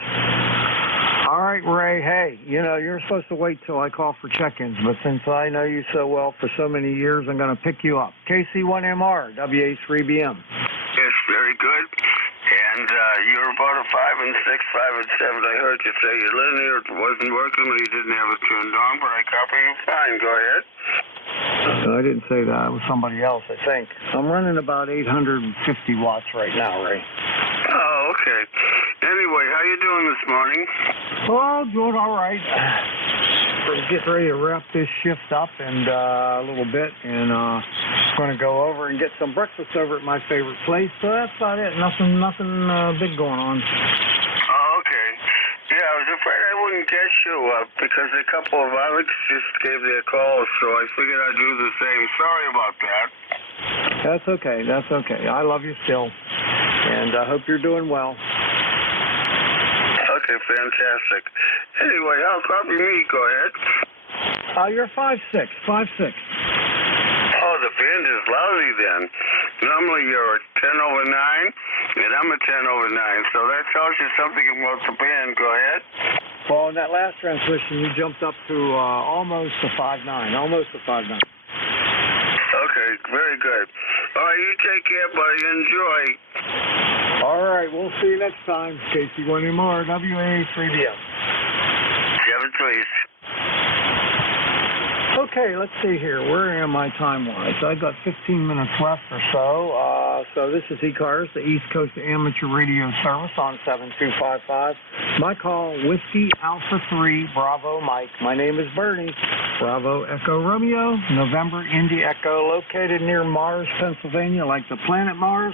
All right, Ray, hey, you're supposed to wait till I call for check-ins, but since I know you so well for so many years, I'm going to pick you up. KC1MR, WA3BM. Yes, very good. And you're about a 5 and 6, 5 and 7. I heard you say your linear wasn't working or you didn't have it turned on, but I copy you fine. Go ahead. I didn't say that. It was somebody else, I think. I'm running about 850 watts right now, Ray. Oh, okay. Anyway, how you doing this morning? Well, doing all right. We're getting ready to wrap this shift up and a little bit, and going to go over and get some breakfast over at my favorite place. So that's about it. Nothing big going on. Oh, okay. Yeah, I was afraid I wouldn't get you because a couple of others just gave their calls, so I figured I'd do the same. Sorry about that. That's okay. That's okay. I love you still, and I hope you're doing well. Okay, fantastic. Anyway, how copy me? Go ahead. You're 5'6", 5'6". Oh, the band is lousy then. Normally you're a 10/9, and I'm a 10/9, so that tells you something about the band. Go ahead. Well, in that last transmission, you jumped up to almost a 5'9", almost a 5'9". Okay, very good. All right, you take care, buddy. Enjoy. All right, we'll see you next time. KC1MR, WA3BM. 7 please. Okay. Okay, let's see here. Where am I time-wise? I got 15 minutes left or so. So this is ECARS, the East Coast Amateur Radio Service on 7255. My call, Whiskey Alpha 3, Bravo Mike. My name is Bernie. Bravo Echo Romeo, November Indy Echo, located near Mars, Pennsylvania, like the planet Mars,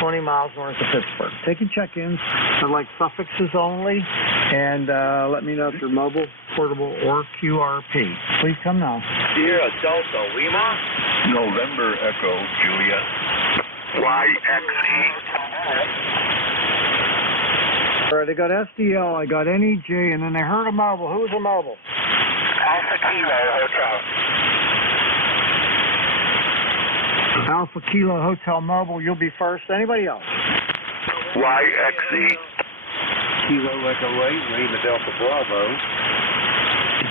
20 miles north of Pittsburgh. Take your check-ins. They're like suffixes only, and let me know if you're mobile, portable, or QRP. Please come now. Sierra Delta Lima, November Echo Juliet, YXE. All right, I got SDL, I got NEJ, and then I heard a mobile. Who's a mobile? Alpha Kilo Hotel. Alpha Kilo Hotel Mobile, you'll be first. Anybody else? YXE. Kilo Echo 8, Lima Delta Bravo.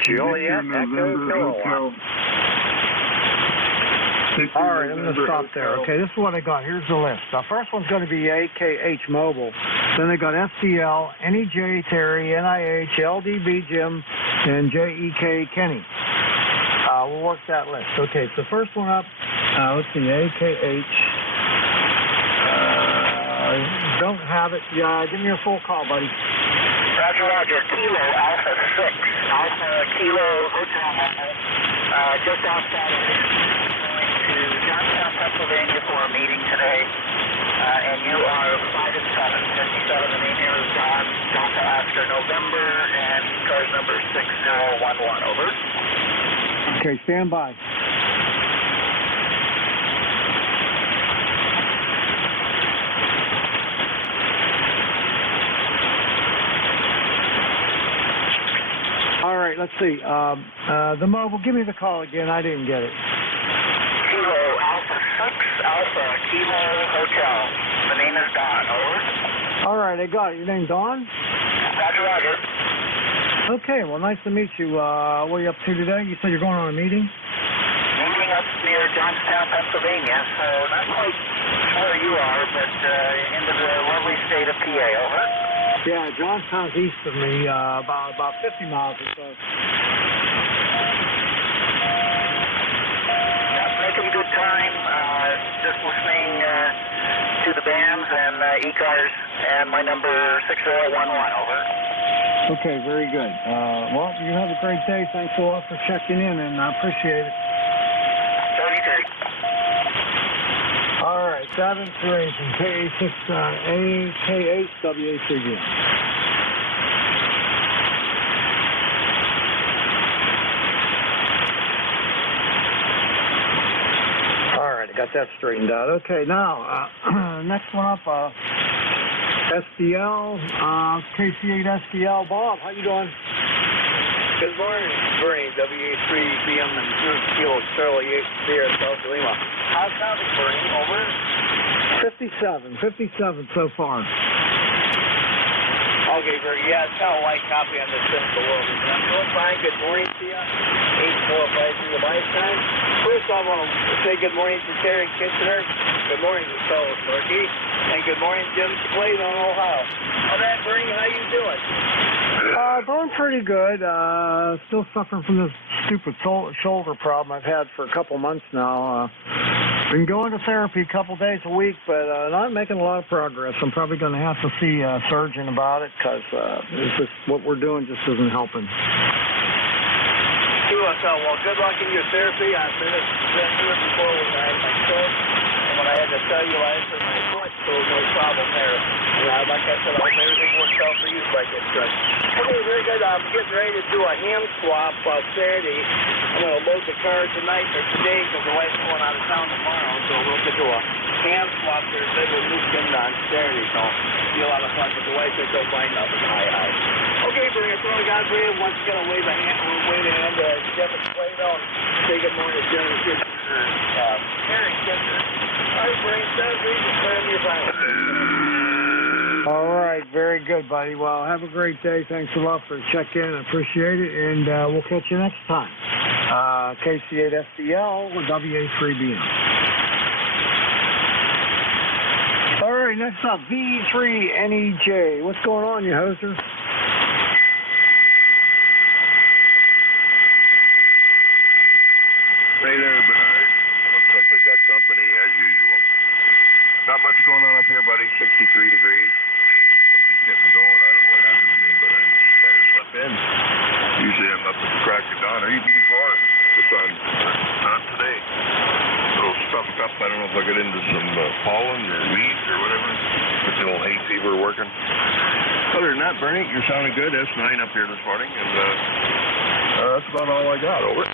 Juliet Echo Kilowatt. All right, I'm going to stop there. Okay, this is what I got. Here's the list. The first one's going to be AKH Mobile. Then they got FDL, NEJ Terry, NIH, LDB Jim, and JEK Kenny. We'll work that list. Okay, so first one up, let's see, AKH. Don't have it. Yeah, give me your full call, buddy. Roger, Roger. Kilo Alpha 6. Alpha Kilo Hotel Mobile. Just outside of this. Going to Johnstown, Pennsylvania for a meeting today. And you are 5 and 7. 57. The name here is John. Delta Oscar November and card number 6011. Over. Okay, stand by. All right, let's see. The mobile, give me the call again. I didn't get it. Kilo Alpha 6, Alpha Kilo Hotel. The name is Don. Over. All right, I got it. Your name Don? Roger, Roger. Okay, well, nice to meet you. What are you up to today? You said you're going on a meeting? Meeting up near Johnstown, Pennsylvania, so not quite where you are, but into the lovely state of PA. Over. Yeah, Johnstown's east of me, about 50 miles or so. Making good time, just listening to the bands and ECARS, and my number 6011. Over. Okay, very good. Well, you have a great day. Thanks a lot for checking in, and I appreciate it. 33. All right, 7-3 from KH6WA3. All right, I got that straightened out. Okay, now, next one up, SDL, KC8 SDL. Bob, how you doing? Good morning, Bernie, WA3BM and 2 Kilo Charlie 8 Sierra South Lima. How's traffic, Bernie? Over. 57 so far. Okay, Bernie, yeah, it's kind of light copy on this end of the world. I'm doing fine. Good morning to you. 8453 the Vice time. First, I want to say good morning to Terry Kitchener. Good morning to fellow Turkey. And good morning, Jim Slade on Ohio. All right, Bernie, how you doing? Doing pretty good. Still suffering from this stupid shoulder problem I've had for a couple months now. Been going to therapy a couple days a week, but not making a lot of progress. I'm probably going to have to see a surgeon about it because what we're doing just isn't helping. Well, good luck in your therapy. I've been through it before when I had my stroke. And when I had to cellulite for my foot, so no problem there. And like I said, I hope everything works out for you by this good. Okay, very good. I'm getting ready to do a hand swap Saturday. I'm going to load the car tonight or today because the wife's going out of town tomorrow. So we'll get to a hand swap Thursday with Luke on Saturday. So it'll be a lot of fun. But the wife said go find nothing. Hi. Okay, Bernie, that's all I got for you. Once you got to wave a hand, Jeff and Plato, and say good morning to Jerry Kitchener and Eric Kitchener. All right, Bernie, sounds good. Just turn your silence. All right, very good, buddy. Well, have a great day. Thanks a lot for checking in. I appreciate it, and we'll catch you next time. KC8SDL with WA3BM. All right, next up, V3NEJ. What's going on, you hoser? Hey there, Bernard. Looks like we got company, as usual. Not much going on up here, buddy. 63 degrees. I'm just getting going. I don't know what happened to me, but I just kind of slept in. Usually I'm up at the crack of dawn, or even before the sun. Not today. A little stuffed up. I don't know if I got into some pollen or weeds or whatever. Get the old hay fever working. Other than that, Bernie, you're sounding good. S9 up here this morning, and that's about all I got. Over.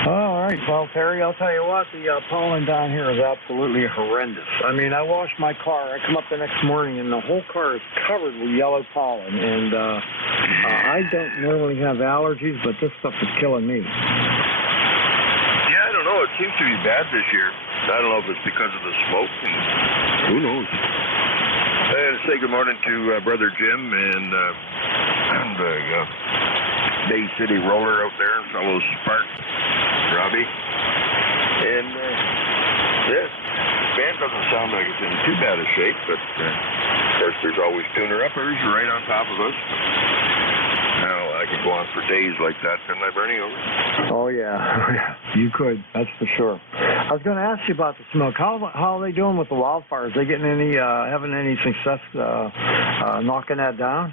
All right. Well, Terry, I'll tell you what, the pollen down here is absolutely horrendous. I mean, I washed my car. I come up the next morning, and the whole car is covered with yellow pollen. And I don't normally have allergies, but this stuff is killing me. Yeah, I don't know. It seems to be bad this year. I don't know if it's because of the smoke. And who knows? And say good morning to Brother Jim and Bay City Roller out there, fellow Spark, Robbie. And, yeah, the band doesn't sound like it's in too bad a shape, but, of course, there's always tuner-uppers right on top of us. Now, I could go on for days like that, couldn't I, Bernie? Over? Oh, yeah. You could, that's for sure. I was going to ask you about the smoke. How are they doing with the wildfires? Are they getting having any success knocking that down?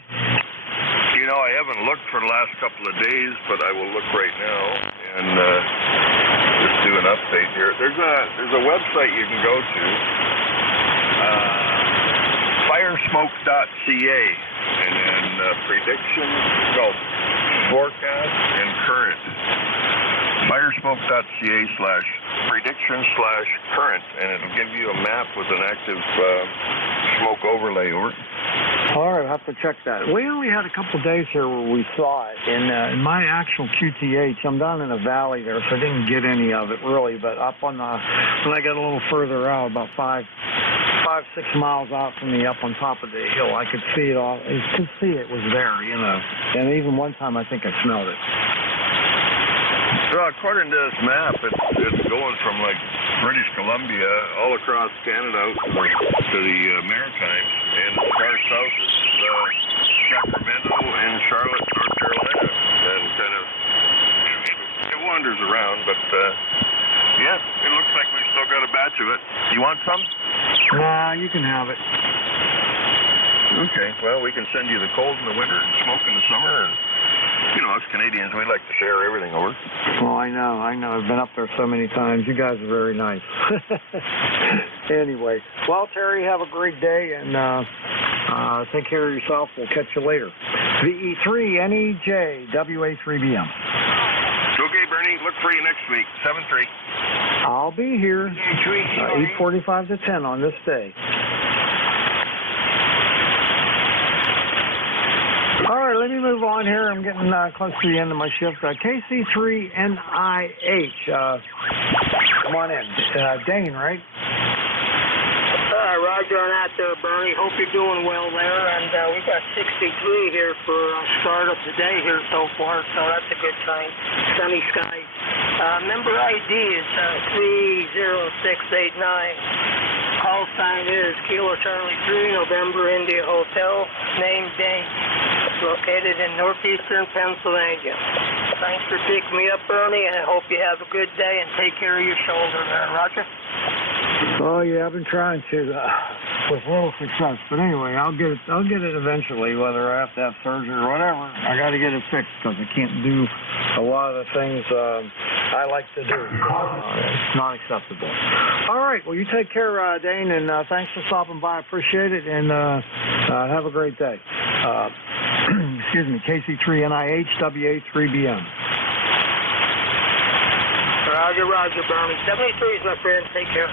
You know, I haven't looked for the last couple of days, but I will look right now and just do an update here. There's a website you can go to, firesmoke.ca, and then forecast and current. Firesmoke.ca/prediction/current, and it'll give you a map with an active smoke overlay over it. All right, I'll have to check that. We only had a couple of days here where we saw it. In my actual QTH, I'm down in a valley there, so I didn't get any of it really. But up on the, when I got a little further out, about 5-6 miles out from me, up on top of the hill, I could see it all. I could see it was there, you know. And even one time, I think I smelled it. So according to this map, it's going from like British Columbia all across Canada out to the Maritimes, and as far south as Sacramento and Charlotte, North Carolina, and kind of it wanders around. But yeah, it looks like we've still got a batch of it. You want some? Nah, you can have it. Okay. Well, we can send you the cold in the winter and smoke in the summer. And you know, us Canadians, we like to share everything over. Oh, I know. I've been up there so many times. You guys are very nice. Anyway, well, Terry, have a great day, and take care of yourself. We'll catch you later. VE3NEJ, Okay, Bernie, look for you next week, 7-3. I'll be here, 8:45 to 10 on this day. All right, let me move on here. I'm getting close to the end of my shift. KC3NIH. Come on in. Dane, right? Roger on that there, Bernie. Hope you're doing well there. And we got 63 here for start of the day here so far, so that's a good sign. Sunny skies. Member ID is 30689. Call sign is Kilo Charlie 3, November India Hotel. Name Dane. Located in northeastern Pennsylvania. Thanks for picking me up, Bernie, and I hope you have a good day and take care of your shoulder there, Roger. Oh yeah, I've been trying to with little success, but anyway, I'll get it eventually, whether I have to have surgery or whatever. I got to get it fixed because I can't do a lot of the things I like to do. It's not acceptable. All right, well, you take care, Dane, and thanks for stopping by. I appreciate it, and have a great day. Excuse me, KC3NIH, WA3BM. Roger, Bernie. 73s, my friend. Take care.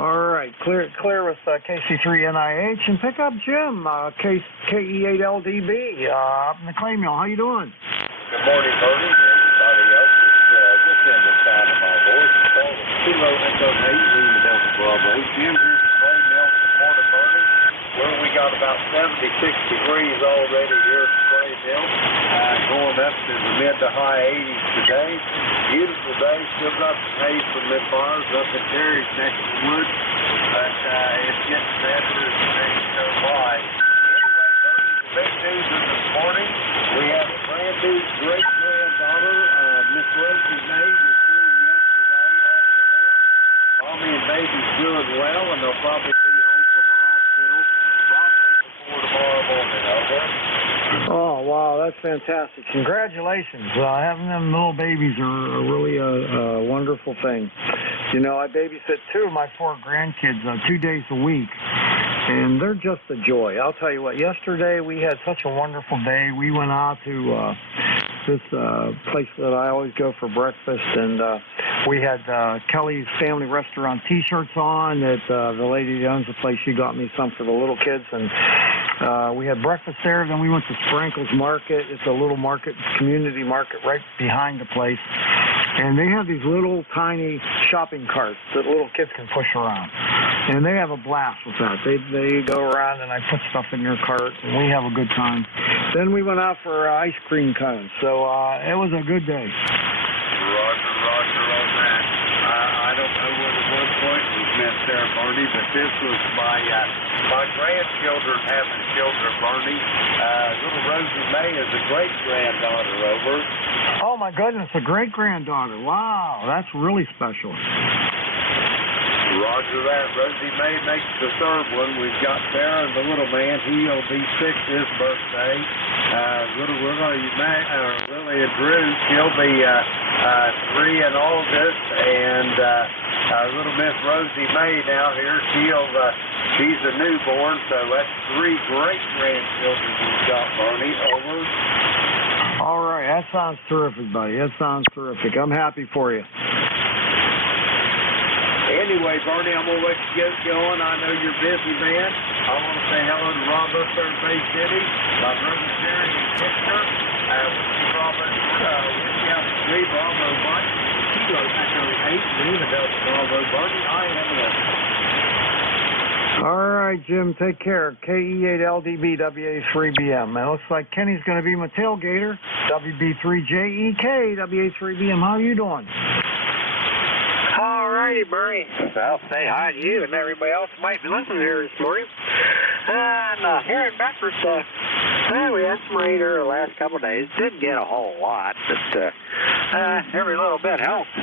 All right, clear with KC3NIH, and pick up Jim, KE8LDB, up in the clay mill. How you doing? Good morning, Bernie, and everybody else. Just in the sound of my voice. It's called Kilo Echo 8, Lima Delta Bravo. Jim here's the clay mill support of Bernie, where we got about 76 degrees already here at the clay mill, going up to the mid to high 80s today. Beautiful day, still got some haze from mid-bars up in Terry's neck of the woods, but it's getting better as the days go by. Anyway, Bernie, the big news is this morning, we have a brand new great-granddaughter that's fantastic. Congratulations. Having them little babies are really a wonderful thing. You know, I babysit 2 of my 4 grandkids 2 days a week, and they're just a joy. I'll tell you what, yesterday we had such a wonderful day. We went out to this place that I always go for breakfast, and we had Kelly's Family Restaurant T-shirts on. That the lady that owns the place, she got me some for the little kids, and we had breakfast there. Then we went to Sprankle's Market. It's a little market, community market right behind the place. And they have these little tiny shopping carts that little kids can push around. And they have a blast with that. They go around and I put stuff in their cart and we have a good time. Then we went out for ice cream cones. So it was a good day. Roger on that. I don't know what at one point was meant there, Bernie, but this was my grandchildren having children, Bernie. Little Rosie May is a great-granddaughter over. Oh, my goodness, a great-granddaughter. Wow, that's really special. Roger that. Rosie May makes the 3rd one. We've got Sarah, the little man. He'll be 6 his birthday. Little Willie and Drew, she'll be 3 in August. And little Miss Rosie May now here, she's a newborn. So that's 3 great grandchildren we've got, Bernie. Over. All right, that sounds terrific, buddy. That sounds terrific. I'm happy for you. Anyway, Bernie, I'm going to let you get going. I know you're busy, man. I want to say hello to Rob up there in Bay City, my brother Jerry in Kitchener, Bravo 3, Bravo 1, Kilo Echo 8, Lima Delta Bravo, Bernie. I am listening. All right, Jim, take care. KE8LDB, WA3BM. It looks like Kenny's going to be my tailgater. WB3JEK, WA3BM. How are you doing? All righty, Bernie. I'll say hi to you and everybody else who might be listening here this morning. And here in Bedford, we had some rain here the last couple of days. Didn't get a whole lot, but every little bit helped.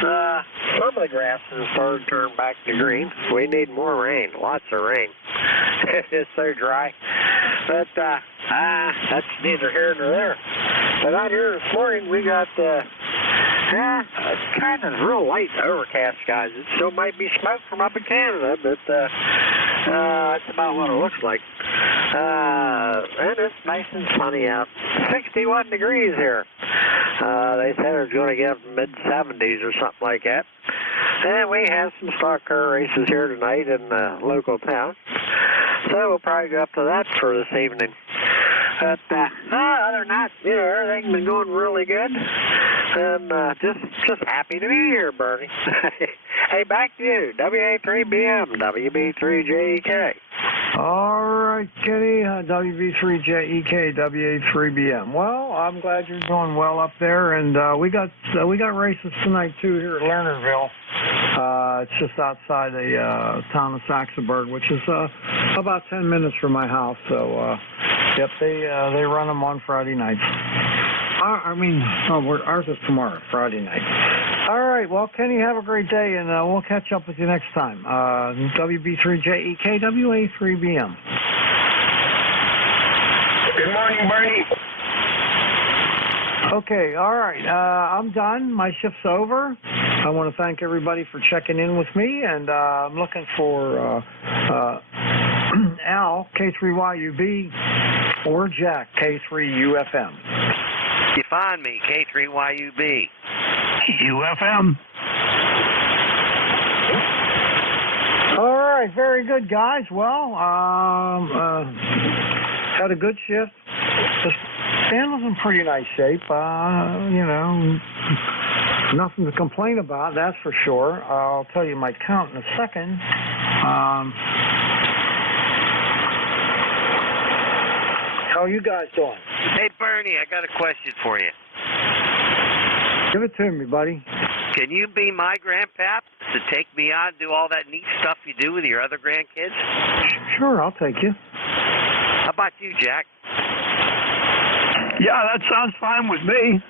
Some of the grass has started to turn back to green. We need more rain, lots of rain. It's so dry. But that's neither here nor there. But out here this morning, we got it's kind of real light overcast, guys. It still might be smoke from up in Canada, but that's about what it looks like. And it's nice and sunny out. 61 degrees here. They said it was going to get up to mid-70s or something like that. And we have some stock car races here tonight in the local town. So we'll probably go up to that for this evening. But other than that, you know, everything's been going really good. And just happy to be here, Bernie. Hey, back to you. WA3BM, WB3JEK. All right, Kenny, WB3JEK, WA3BM. Well, I'm glad you're doing well up there, and we got races tonight too here at Lernerville. It's just outside the town of Saxonburg, which is about 10 minutes from my house. So, yep, they run them on Friday nights. Ours is tomorrow, Friday night. All right, well, Kenny, have a great day, and we'll catch up with you next time. WB3JEK, WA3BM. Good morning, Bernie. Okay, all right. I'm done. My shift's over. I want to thank everybody for checking in with me, and I'm looking for Al, K3YUB, or Jack, K3UFM. You find me, K3YUB. UFM. All right, very good, guys. Well, had a good shift. The stand was in pretty nice shape. You know, nothing to complain about, that's for sure. I'll tell you my count in a second. How are you guys doing? Hey, Bernie, I got a question for you. Give it to me, buddy. Can you be my grandpap to take me on and do all that neat stuff you do with your other grandkids? Sure, I'll take you. How about you, Jack? Yeah, that sounds fine with me.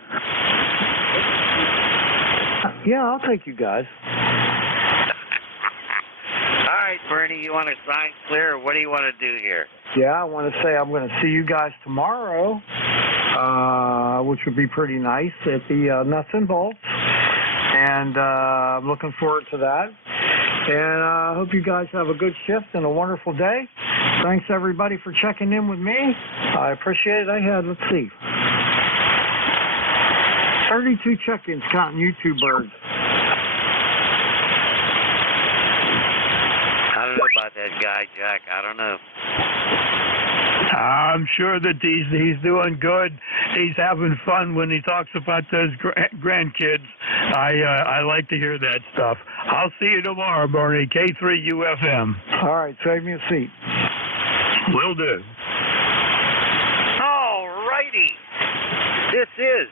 Yeah, I'll take you guys. All right, Bernie, you want to sign clear, or what do you want to do here? Yeah, I want to say I'm going to see you guys tomorrow which would be pretty nice at the nuts and bolts. And I'm looking forward to that. And I hope you guys have a good shift and a wonderful day. Thanks, everybody, for checking in with me. I appreciate it. I had, let's see, 32 check-ins counting YouTube birds. I don't know about that guy, Jack. I don't know. I'm sure that he's doing good. He's having fun when he talks about those grandkids. I like to hear that stuff. I'll see you tomorrow, Bernie. K3UFM. All right, save me a seat. Will do. All righty. This is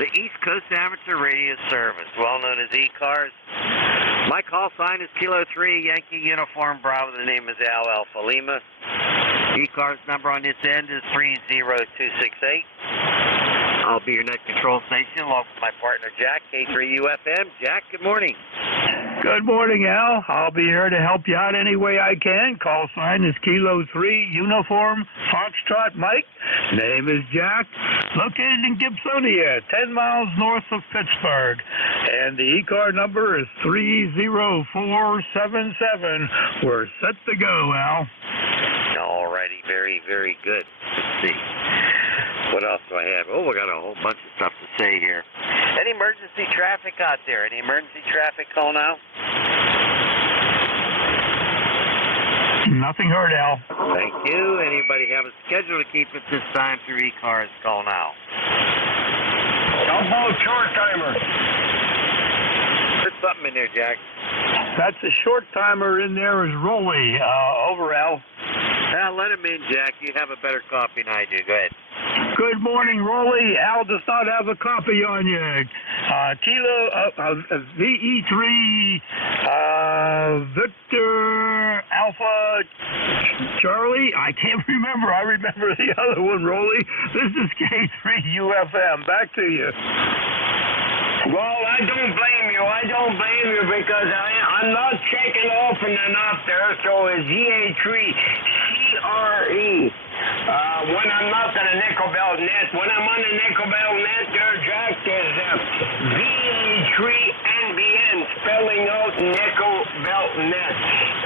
the East Coast Amateur Radio Service, well known as ECARS. My call sign is Kilo 3 Yankee Uniform Bravo. The name is Al Alpha Lima. ECARS number on this end is 30268. I'll be your net control station along with my partner Jack, K3UFM. Jack, good morning. Good morning, Al. I'll be here to help you out any way I can. Call sign is Kilo 3 Uniform Foxtrot Mike. Name is Jack. Located in Gibsonia, 10 miles north of Pittsburgh. And the ECAR number is 30477. We're set to go, Al. All righty. Very, very good. Let's see. What else do I have? Oh, we got a whole bunch of stuff to say here. Any emergency traffic out there? Any emergency traffic call now? Nothing heard, Al. Thank you. Anybody have a schedule to keep at this time through ECARS? Call now. How about short timer? Put something in there, Jack. That's a short timer in there is Rolly. Over, Al. Let him in, Jack. You have a better copy than I do. Go ahead. Good morning, Rolly. Al does not have a copy on you. Kilo VE3 Victor Alpha Charlie. I can't remember. I remember the other one, Rolly. This is K3UFM. Back to you. Well, I don't blame you. I don't blame you because I'm not checking often enough there, so it's VA3CRE. When I'm not on a nickel belt net, when I'm on a nickel belt net there, Jack, is VA3NBN, spelling out nickel belt net.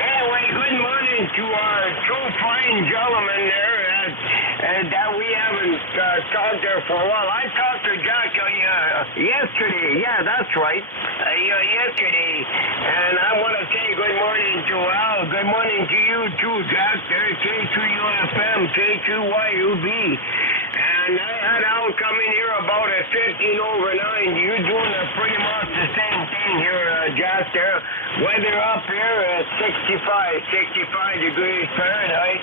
Anyway, good morning to our two fine gentlemen there that we haven't talked there for a while. I talked to Jack yesterday. Yeah, that's right. Yesterday. And I want to say good morning to Al. Good morning to you too, Jack. There's K2UFM, K2YUB. And I had Al come in here about at 15 over 9. You're doing pretty much the same thing here, Jack, there. Weather up here at 65 degrees Fahrenheit.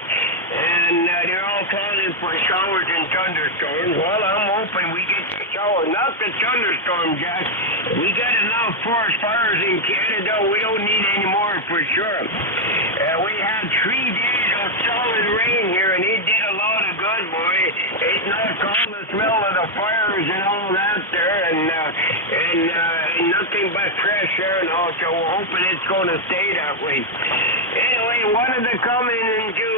And they're all calling for showers and thunderstorms. Well, I'm hoping we get the shower. Not the thunderstorm, Jack. We got enough forest fires in Canada. We don't need any more for sure. We had 3 days of solid rain here, and it did a lot of good, boy. It knocked all the smell of the fires and all that there, and nothing but fresh air and all, so we're hoping it's going to stay that way. Anyway, wanted to come in and do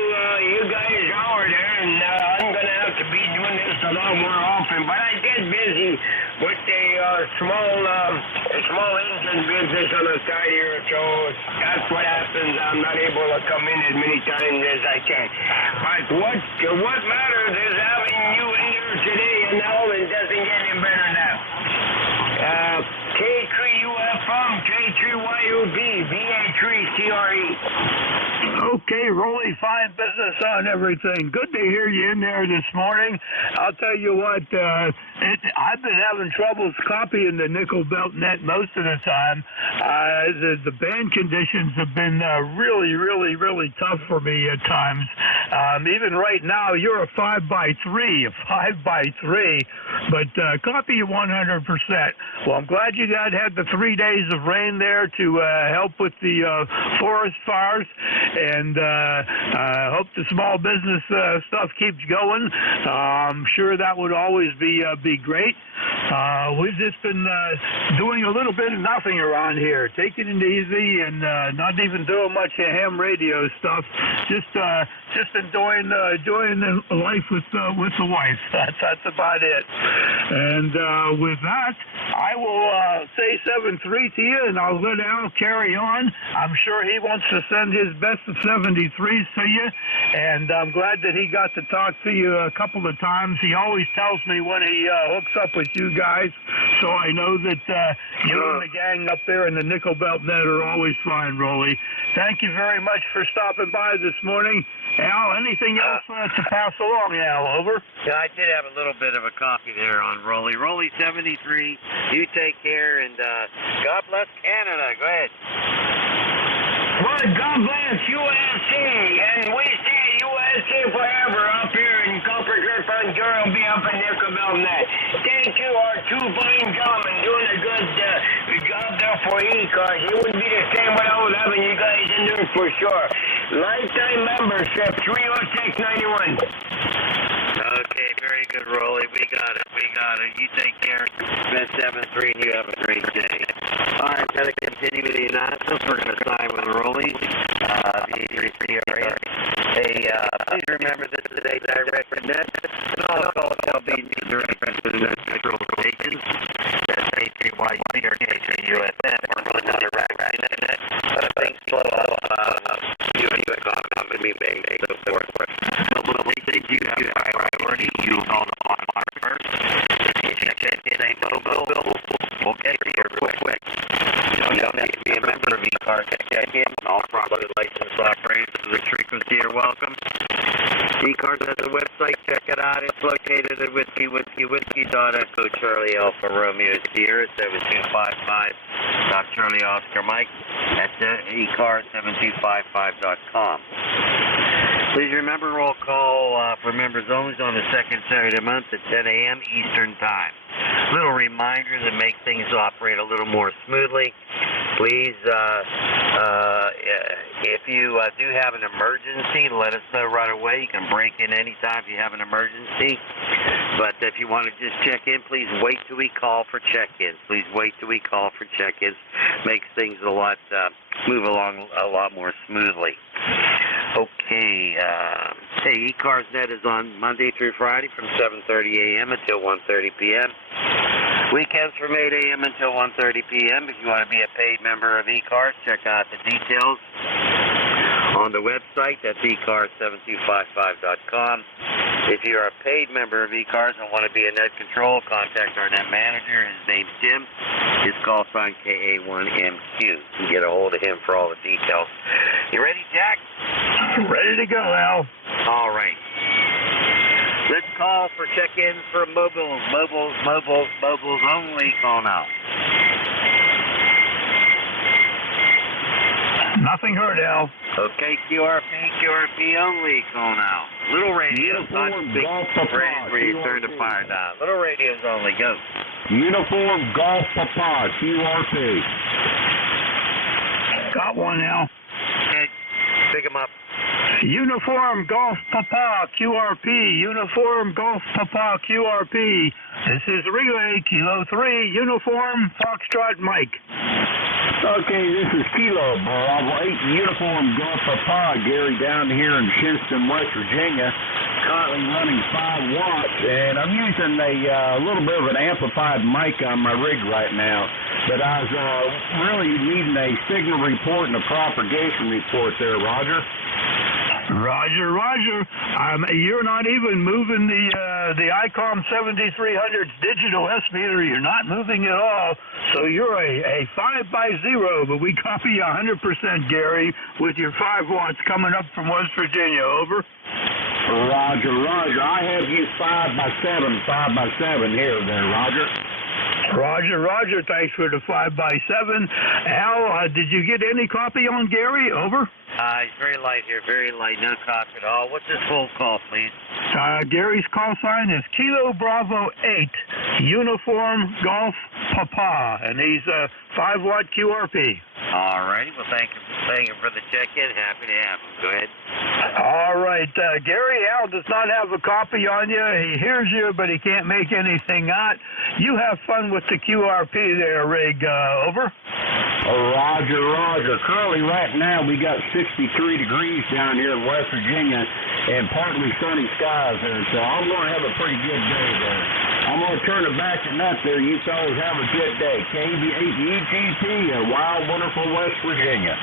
you guys hour there, and I'm going to have to be doing this a lot more often, but I get busy with the small engine business on the side here, so that's what happens. I'm not able to come in as many times as I can. But what matters is having you in here today, and all, it doesn't get any better now. K3UFM, K3YUB, VA3CRE. Okay, Rolly, fine business on everything. Good to hear you in there this morning. I'll tell you what, I've been having troubles copying the nickel belt net most of the time. The band conditions have been really, really, really tough for me at times. Even right now, you're a 5x3, but copy you 100%. Well, I'm glad you had the 3 days of rain there to help with the forest fires, and I hope the small business stuff keeps going. I'm sure that would always be great. We've just been doing a little bit of nothing around here, taking it easy and not even doing much ham radio stuff. Just enjoying life with the wife. That's about it. And with that, I will say 7-3 to you, and I'll let Al carry on. I'm sure he wants to send his best of 73s to you, and I'm glad that he got to talk to you a couple of times. He always tells me when he hooks up with you guys, so I know that you and the gang up there in the Nickel Belt net are always fine, Rolly. Thank you very much for stopping by this morning. Al, anything else to pass along, Al? Over. Yeah, I did have a little bit of a copy there on Rolly. Rolly 73, you take care, and God bless Canada. Go ahead. Well, God bless USA, and we say USA forever up here in Copper Creek, Ontario, be up in Nickel Belt net. Thank you, our two fine gentlemen, doing a good job there for ECARS. It wouldn't be the same without having you guys in there for sure. Lifetime membership, 30691. Okay, very good, Rolly. We got it. You take care. Best 7-3, and you have a great day. All right, I'm going to continue with the announcements. We're going to sign with Rolly, the 83 area. Hey, please remember this is a direct connect. And all calls shall be direct to the control stations. That's K3YC or K3USN. We're really not a direct connect. Things slow up. You me bang, so forth. But we'll say you have priority. You call the on first. If you check it ain't mobile, we'll get here quick. You don't have to be a member of ECARS to check in. All properly licensed operators of the frequency are welcome. ECARS has a website. Check it out. It's located at whiskey.echo Charlie Alpha Romeo Sierra 7255. Charlie Oscar Mike. That's ECARS7255.com. Please remember roll call for members only on the second Saturday of the month at 10 a.m. Eastern Time. Little reminder to make things operate a little more smoothly. Please, if you do have an emergency, let us know right away. You can break in anytime if you have an emergency. But if you want to just check in, please wait till we call for check-ins. Please wait till we call for check-ins. Makes things move along a lot more smoothly. Okay, hey, ECARS Net is on Monday through Friday from 7:30 a.m. until 1:30 p.m. Weekends from 8 a.m. until 1:30 p.m. If you want to be a paid member of ECARS, check out the details on the website. That's ECARS7255.com. If you're a paid member of ECARS and want to be a net control, contact our net manager. His name's Jim. His call sign KA1MQ. You can get a hold of him for all the details. You ready, Jack? Ready to go, Al. All right. Let's call for check-ins for mobiles only. Call now. Nothing heard, Al. Okay, QRP only. Call now. Little radio. Uniform Golf Papa. Where you turn the fire down. Little radios only. Go. Uniform Golf Papa. QRP. Got one, Al. Okay. Pick him up. Uniform Golf Papa QRP. Uniform Golf Papa QRP. This is Relay Kilo 3. Uniform Foxtrot Mike. Okay, this is Kilo Bravo 8 Uniform Golf Papa. Gary down here in Shinston, West Virginia. Currently running 5 watts, and I'm using a little bit of an amplified mic on my rig right now. But I was really needing a signal report and a propagation report there, Roger. Roger. You're not even moving the ICOM 7300's digital S meter. You're not moving at all. So you're a 5x0, but we copy you 100%, Gary, with your 5 watts coming up from West Virginia. Over. Roger. I have you 5x7 here there, Roger. Roger. Thanks for the 5x7. Al, did you get any copy on Gary? Over. He's very light here, very light. No copy at all. What's his full call, please? Gary's call sign is Kilo Bravo 8 Uniform Golf Papa, and he's a 5-watt QRP. All righty. Well, thank you for the check-in. Happy to have him. Go ahead. All right. right. Gary, Al does not have a copy on you. He hears you, but he can't make anything out. You have fun with the QRP there, Rig. Over. Roger, Roger. Currently, right now, we got 63 degrees down here in West Virginia and partly sunny skies there, so I'm going to have a pretty good day there. I'm going to turn it back to Nut there. You fellas have a good day. KV8UGP, wild, wonderful West Virginia.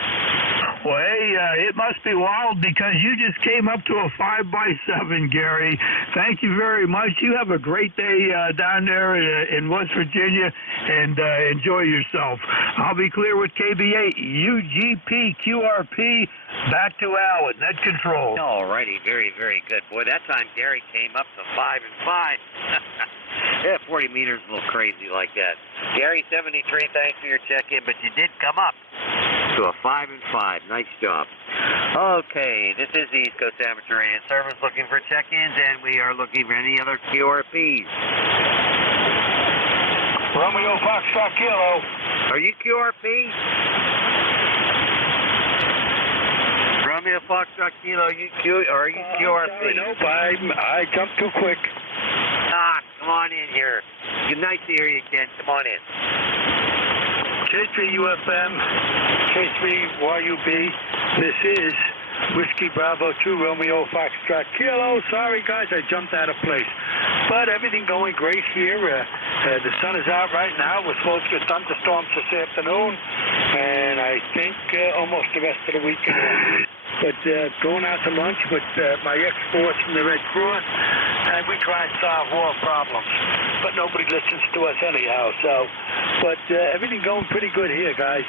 Well, hey, it must be wild because you just came up to a 5x7, Gary. Thank you very much. You have a great day down there in West Virginia, and enjoy yourself. I'll be clear with KB8, UGP, QRP, back to Al at Net Control. All righty, very, very good. Boy, that time Gary came up to 5 and 5. Yeah, 40 meters a little crazy like that. Gary, 73, thanks for your check-in, but you did come up to a 5 and 5. Nice job. Okay, this is the East Coast Amateur Radio Service looking for check-ins, and we are looking for any other QRPs. Romeo Foxtrot Kilo. Are you QRP? Romeo Foxtrot Kilo, are you QRP? Sorry, nope, I jumped too quick. Come on in here. Good night to hear you, Ken. Come on in. K3UFM, K3YUB, this is Whiskey Bravo 2 Romeo Foxtrot Kilo. Sorry, guys, I jumped out of place. But everything going great here. The sun is out right now. We're supposed to get thunderstorms this afternoon, and I think almost the rest of the weekend. But going out to lunch with my exports from the Red Cross, and we try and solve war problems. But nobody listens to us anyhow, so. But everything going pretty good here, guys.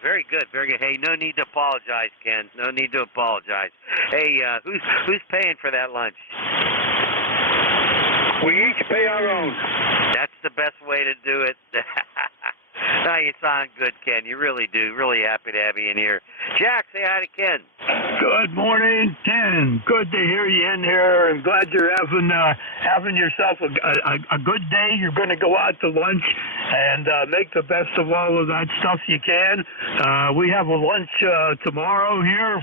Very good, very good. Hey, no need to apologize, Ken. No need to apologize. Hey, who's paying for that lunch? We each pay our own. That's the best way to do it. No, you sound good, Ken. You really do. Really happy to have you in here. Jack, say hi to Ken. Good morning, Ken. Good to hear you in here. I'm glad you're having yourself a good day. You're going to go out to lunch and make the best of all of that stuff you can. We have a lunch tomorrow here.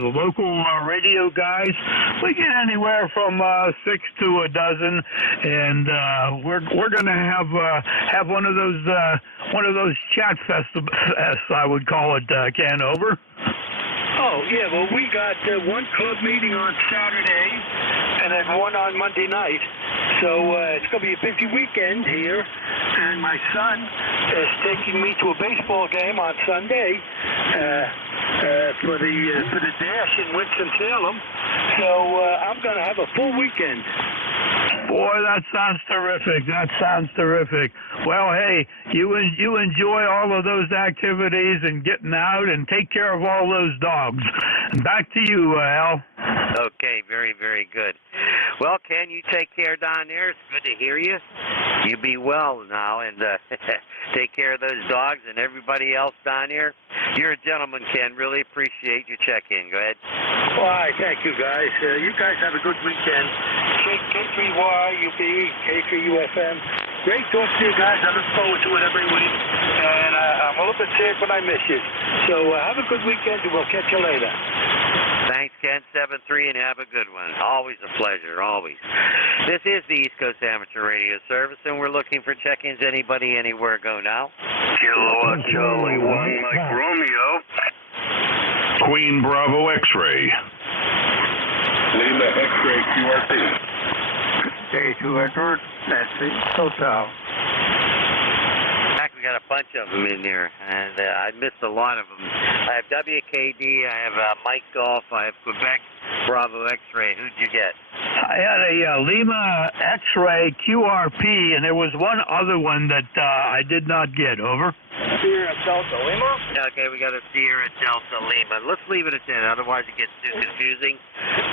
The local radio guys. We get anywhere from 6 to a dozen, and we're going to have one of those chat fests, I would call it, Ken. Over. Oh, yeah, well, we got one club meeting on Saturday and then one on Monday night. So it's going to be a busy weekend here. And my son is taking me to a baseball game on Sunday for the Dash in Winston-Salem. So I'm going to have a full weekend. Boy, that sounds terrific. That sounds terrific. Well, hey, you enjoy all of those activities and getting out and take care of all those dogs. Back to you, Al. Okay, very, very good. Well, Ken, you take care down there. It's good to hear you. You be well now, and take care of those dogs and everybody else down here. You're a gentleman, Ken. Really appreciate your check-in. Go ahead. Why, thank you, guys. You guys have a good weekend. K3YUB, K3UFM. Great talk to you guys. I look forward to it every week. And I'm a little bit sad when I miss you. So have a good weekend, and we'll catch you later. Thanks, Ken. 7-3, and have a good one. Always a pleasure, always. This is the East Coast Amateur Radio Service, and we're looking for check-ins. Anybody, anywhere, go now. Kilo Charlie 1, Mike Romeo. Queen Bravo X-Ray. Lima X-Ray QRP. J2 Edward, Nancy Hotel. We got a bunch of them in there, and I missed a lot of them. I have WKD, I have Mike Golf, I have Quebec Bravo X-Ray. Who'd you get? I had a Lima X-Ray QRP, and there was one other one that I did not get. Over. Sierra Delta Lima? Okay, we got a Sierra Delta Lima. Let's leave it at that, otherwise it gets too confusing.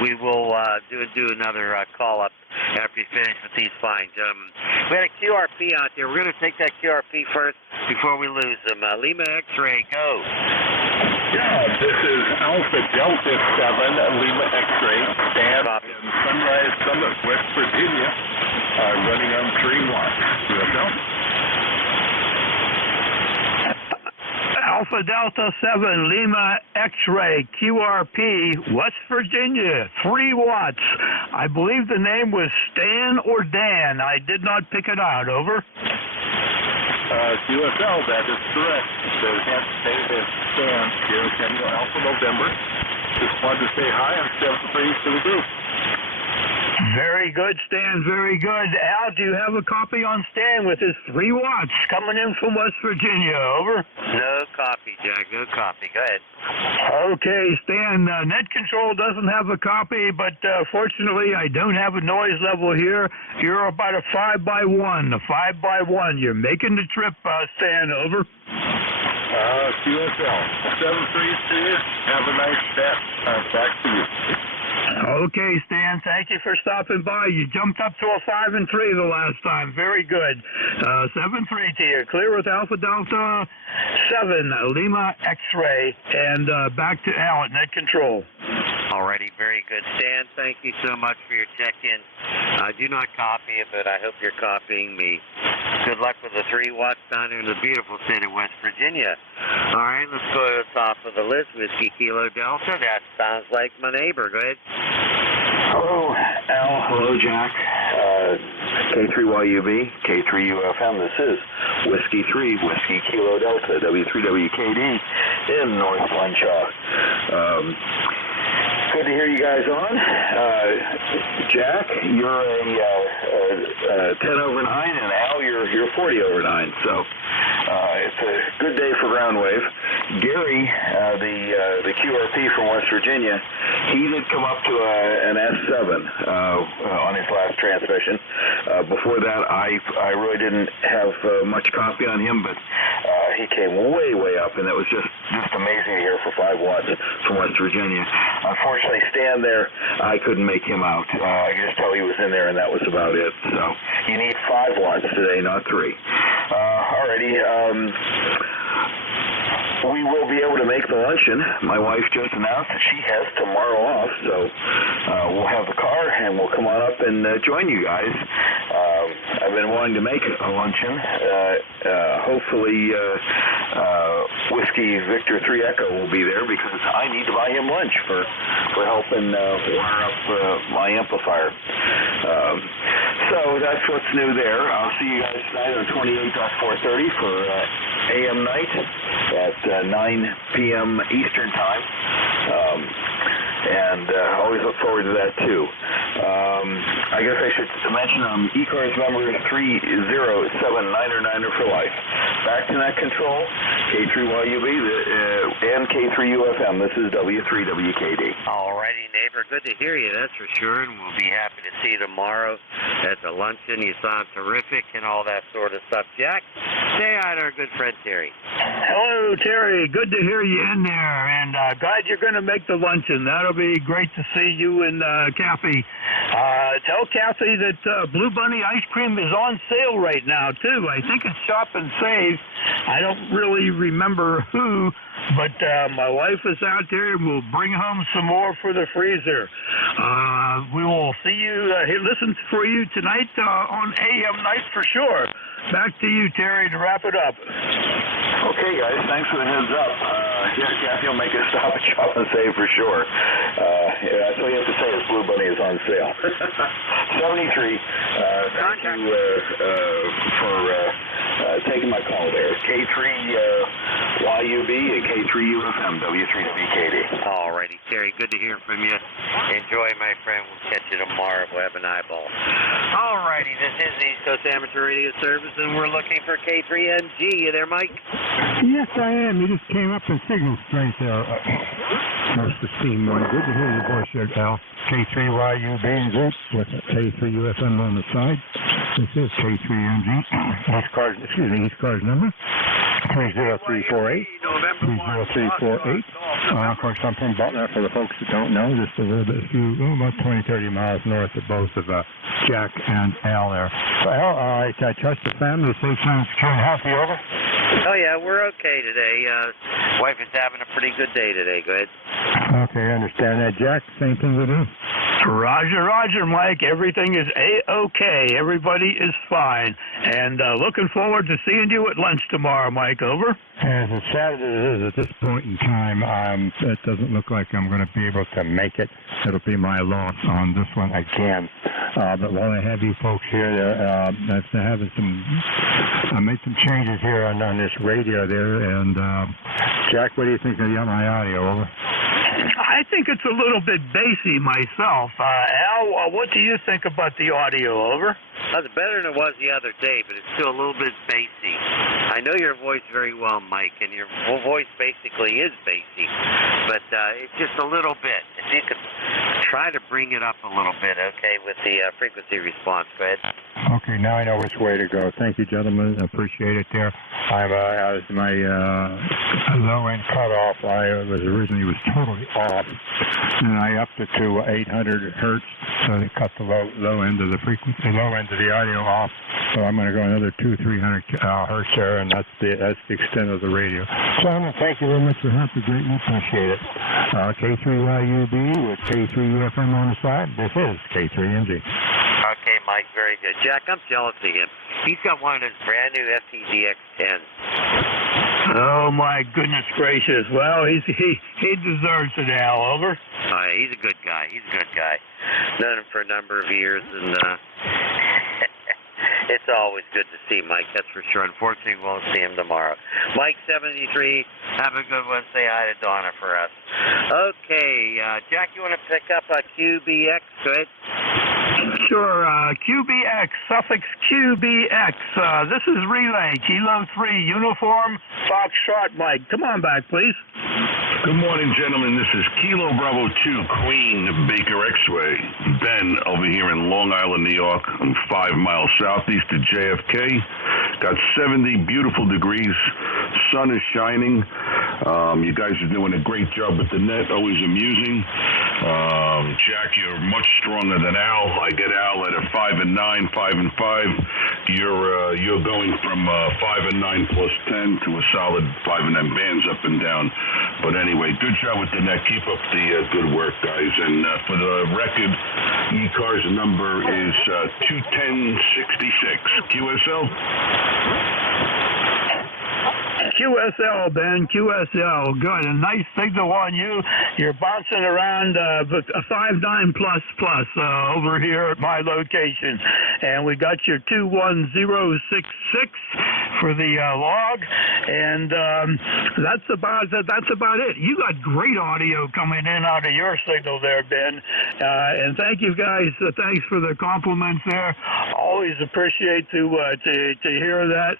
We will do another call-up after we finish with these fine gentlemen. We had a QRP out there. We're going to take that QRP first before we lose them. Lima X-Ray, go. Yeah, this is Alpha Delta 7, Lima X-Ray, stand in Sunrise Summit, West Virginia, running on 3 watts. USL. Alpha Delta 7 Lima X-Ray QRP, West Virginia, 3 watts. I believe the name was Stan or Dan. I did not pick it out. Over. QSL, that is correct. The name is Stan, Sierra Tango Alpha November. Just wanted to say hi and 7-3 to the group. Very good, Stan. Very good. Al, do you have a copy on Stan with his 3 watts coming in from West Virginia? Over. No copy, Jack. No copy. Go ahead. Okay, Stan. Net Control doesn't have a copy, but fortunately, I don't have a noise level here. You're about a 5x1. A 5x1. You're making the trip, Stan. Over. QSL, 7-3 to you. Have a nice day. Back to you. Okay, Stan, thank you for stopping by. You jumped up to a 5-3 the last time. Very good. 7-3 to you. Clear with Alpha Delta 7 Lima X-Ray, and back to Al at Net Control. Alrighty, very good. Stan, thank you so much for your check-in. I do not copy it, but I hope you're copying me. Good luck with the 3 watts down here in the beautiful state of West Virginia. All right, let's go to the top of the list. Whiskey Kilo Delta. That sounds like my neighbor. Go ahead. Hello, Al. Hello, Jack. K3YUB, K3UFM. This is Whiskey 3, Whiskey Kilo Delta, W3WKD in North Glenshaw. Good to hear you guys on. Jack, you're a 10 over 9, and Al, you're 40 over 9. So it's a good day for Groundwave. Gary, the QRP from West Virginia, he did come up to an S7 on his last transmission. Before that, I really didn't have much copy on him, but he came way up, and it was just amazing to hear for 5 watts from West Virginia. Unfortunately, Stan there, I couldn't make him out. I could just tell he was in there, and that was about it. So you need 5 watts today, not 3. Alrighty. We will be able to make the luncheon. My wife just announced that she has tomorrow off, so we'll have the car and we'll come on up and join you guys. I've been wanting to make a luncheon. Hopefully, Whiskey Victor 3 Echo will be there because I need to buy him lunch for helping wire up my amplifier. So that's what's new there. I'll see you guys tonight on 28.430 for AM night at 9 p.m. Eastern time. And always look forward to that too. I guess I should mention ECARS number 30799 for life. Back to Net Control, K3YUB and K3UFM. This is W3WKD. Alrighty, neighbor. Good to hear you, that's for sure. And we'll be happy to see you tomorrow at the luncheon. You sound terrific and all that sort of stuff. Jack, say hi to our good friend Terry. Hello, Terry. Good to hear you in there. And glad you're going to make the luncheon. That'll be great to see you and Kathy. Tell Kathy that Blue Bunny ice cream is on sale right now, too. I think it's Shop and Save. I don't really remember who, but my wife is out there and we'll bring home some more for the freezer. We will see you, listen for you tonight on AM night for sure. Back to you, Terry, to wrap it up. Okay, guys, thanks for the heads up. Yeah, Kathy will make a stop at Shop and Save for sure. Yeah, that's all you have to say is Blue Bunny is on sale. 73. Thank you for taking my call there. K3YUB and K3UFM, W3WKD. Alrighty, Terry, good to hear from you. Enjoy, my friend. We'll catch you tomorrow. We'll have an eyeball. Alrighty, this is the East Coast Amateur Radio Service, and we're looking for K3MG. You there, Mike? Yes, I am. You just came up in signal strength there. Most esteemed one. Good to hear your voice there, Al. K3YUB group with K3UFM on the side. This is K3MG. ECARS number 30348. 30348. Of course, I'm from Butler. For the folks that don't know, just a little bit, about 20-30 miles north of both of Jack and Al there. So, Al, I trust the family safe, sound, secure, and healthy. Over. Oh, yeah, we're okay today. Wife is having a pretty good day today. Go ahead. Okay, I understand that. Jack, same thing with you. Roger, Roger, Mike. Everything is A-OK. Everybody is fine. And looking forward to seeing you at lunch tomorrow, Mike. Over. As sad as it is at this point in time, it doesn't look like I'm going to be able to make it. It'll be my loss on this one again. But while I have you folks here, after having I made some changes here on this radio there. And Jack, what do you think of my audio? Over. I think it's a little bit bassy myself. Al, what do you think about the audio? Over. It's better than it was the other day, but it's still a little bit bassy. I know your voice very well, Mike, and your voice basically is bassy, but it's just a little bit. If you could try to bring it up a little bit, okay, with the frequency response. Go ahead. Okay, now I know which way to go. Thank you, gentlemen. I appreciate it there. As my low-end cutoff, I was originally totally off, and I upped it to 800 hertz, so it cut the low end of the frequency, low end of the audio off. So I'm going to go another 200-300 hertz there, and that's the extent of the radio. Gentlemen, thank you very much for helping. Greatly appreciate it. K3YUB with K3UFM on the side. This is K3NG. Okay, Mike, very good. Jack, I'm jealous of him. He's got one of his brand new FTDX10s. Oh, my goodness gracious. Well, he deserves it, Al. Over. He's a good guy. He's a good guy. Known him for a number of years, and it's always good to see Mike, that's for sure. Unfortunately, we won't see him tomorrow. Mike 73, have a good one. Say hi to Donna for us. Okay, Jack, you want to pick up a QBX? Go ahead. Sure, QBX, suffix QBX. This is Relay, Kilo 3, Uniform, Foxtrot, Mike. Come on back, please. Good morning, gentlemen. This is Kilo Bravo 2, Queen Baker X-Ray. Ben over here in Long Island, New York. I'm 5 miles southeast of JFK. Got 70 beautiful degrees. Sun is shining. You guys are doing a great job with the net, always amusing. Jack, you're much stronger than Al. I get Al at a 5 and 9, 5 and 5. You're going from 5 and 9 plus 10 to a solid 5 and 9 bands up and down. But anyway, good job with the net. Keep up the good work, guys. And for the record, ECARS number is 21066. QSL? QSL, Ben, QSL. Good. A nice signal on you. You're bouncing around a 5.9 plus over here at my location. And we got your 21066 for the log. And that's about it. You got great audio coming in out of your signal there, Ben. And thank you guys. Thanks for the compliments there. Always appreciate to hear that.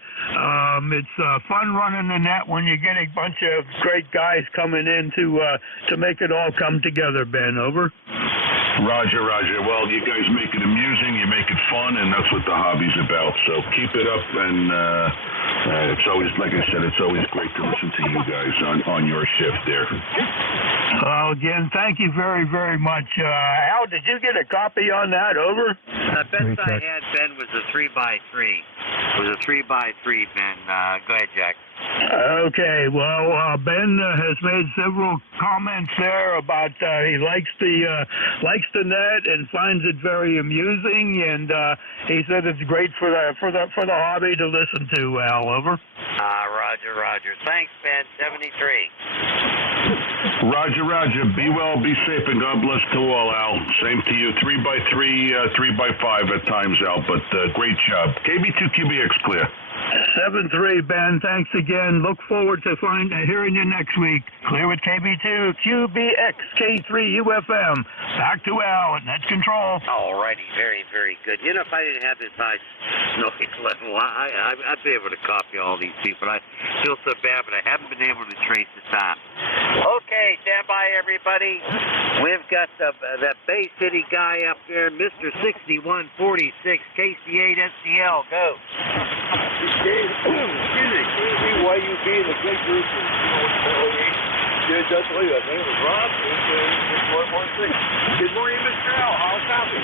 It's fun running the net when you get a bunch of great guys coming in to make it all come together, Ben. Over. Roger, Roger. Well, you guys make it amusing, you make it fun, and that's what the hobby's about. So keep it up, and it's always, like I said, it's always great to listen to you guys on your shift there. Again, thank you very, very much. Al, did you get a copy on that? Over. The best I had, Ben, was a 3x3. It was a 3x3, Ben. Go ahead, Jack. Okay, well, Ben has made several comments there about he likes the net and finds it very amusing, and he said it's great for the hobby to listen to. Al, over. Roger. Thanks, Ben. 73. Roger. Be well, be safe, and God bless to all, Al. Same to you. 3x3, 3x5 at times, Al, but great job. KB2QBX clear. 7-3, Ben. Thanks again. Look forward to hearing you next week. Clear with KB2, QBX, K3UFM. Back to Al at Net Control. All righty. Very, very good. You know, if I didn't have this high noise level, I'd be able to copy all these people. I feel so bad, but I haven't been able to trace the time. Okay, stand by, everybody. We've got that Bay City guy up there, Mr. 6146, KC8SCL. Go. KZYUB in the Great Group. That's what I think it was Rob. Good morning, Mr. Al. How's copy?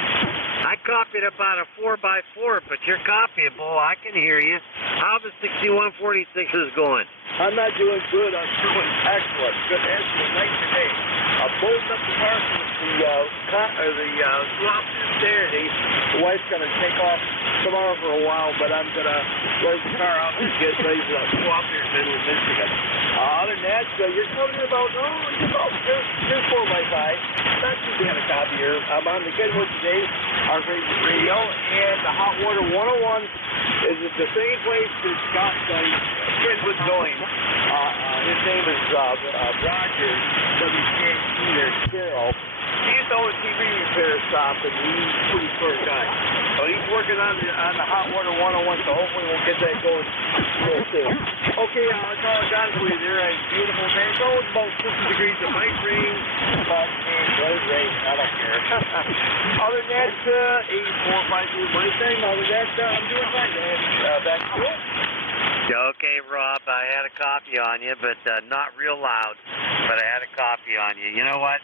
I copied about a 4x4, but you're copyable. I can hear you. How the 6146 is going? I'm not doing good. I'm doing excellent. Good. Excellent. Nice today. Loading up the car from the swap there. The wife's going to take off tomorrow for a while, but I'm going to load the car out and get ready to swap here in the middle of Michigan. Other than that, you're talking about, just 4x5. Not too bad a copy here. I'm on the Kenwood today, our radio, and the Hot Water 101 is at the same place that Scott Kenwood's going. His name is Roger, WKT there, Carroll. He's the TV repair shop, and he's a pretty short guy. So he's working on the Hot Water 101, so hopefully we'll get that going real soon. Okay, that's all I got for you there. It's beautiful, man. It's always about 50 degrees. It might rain, but rain. I don't care. Other than that, 8452 my thing. Other than that, I'm doing fine, man. Back to you. Okay, Rob, I had a copy on you, but not real loud, but I had a copy on you. You know what?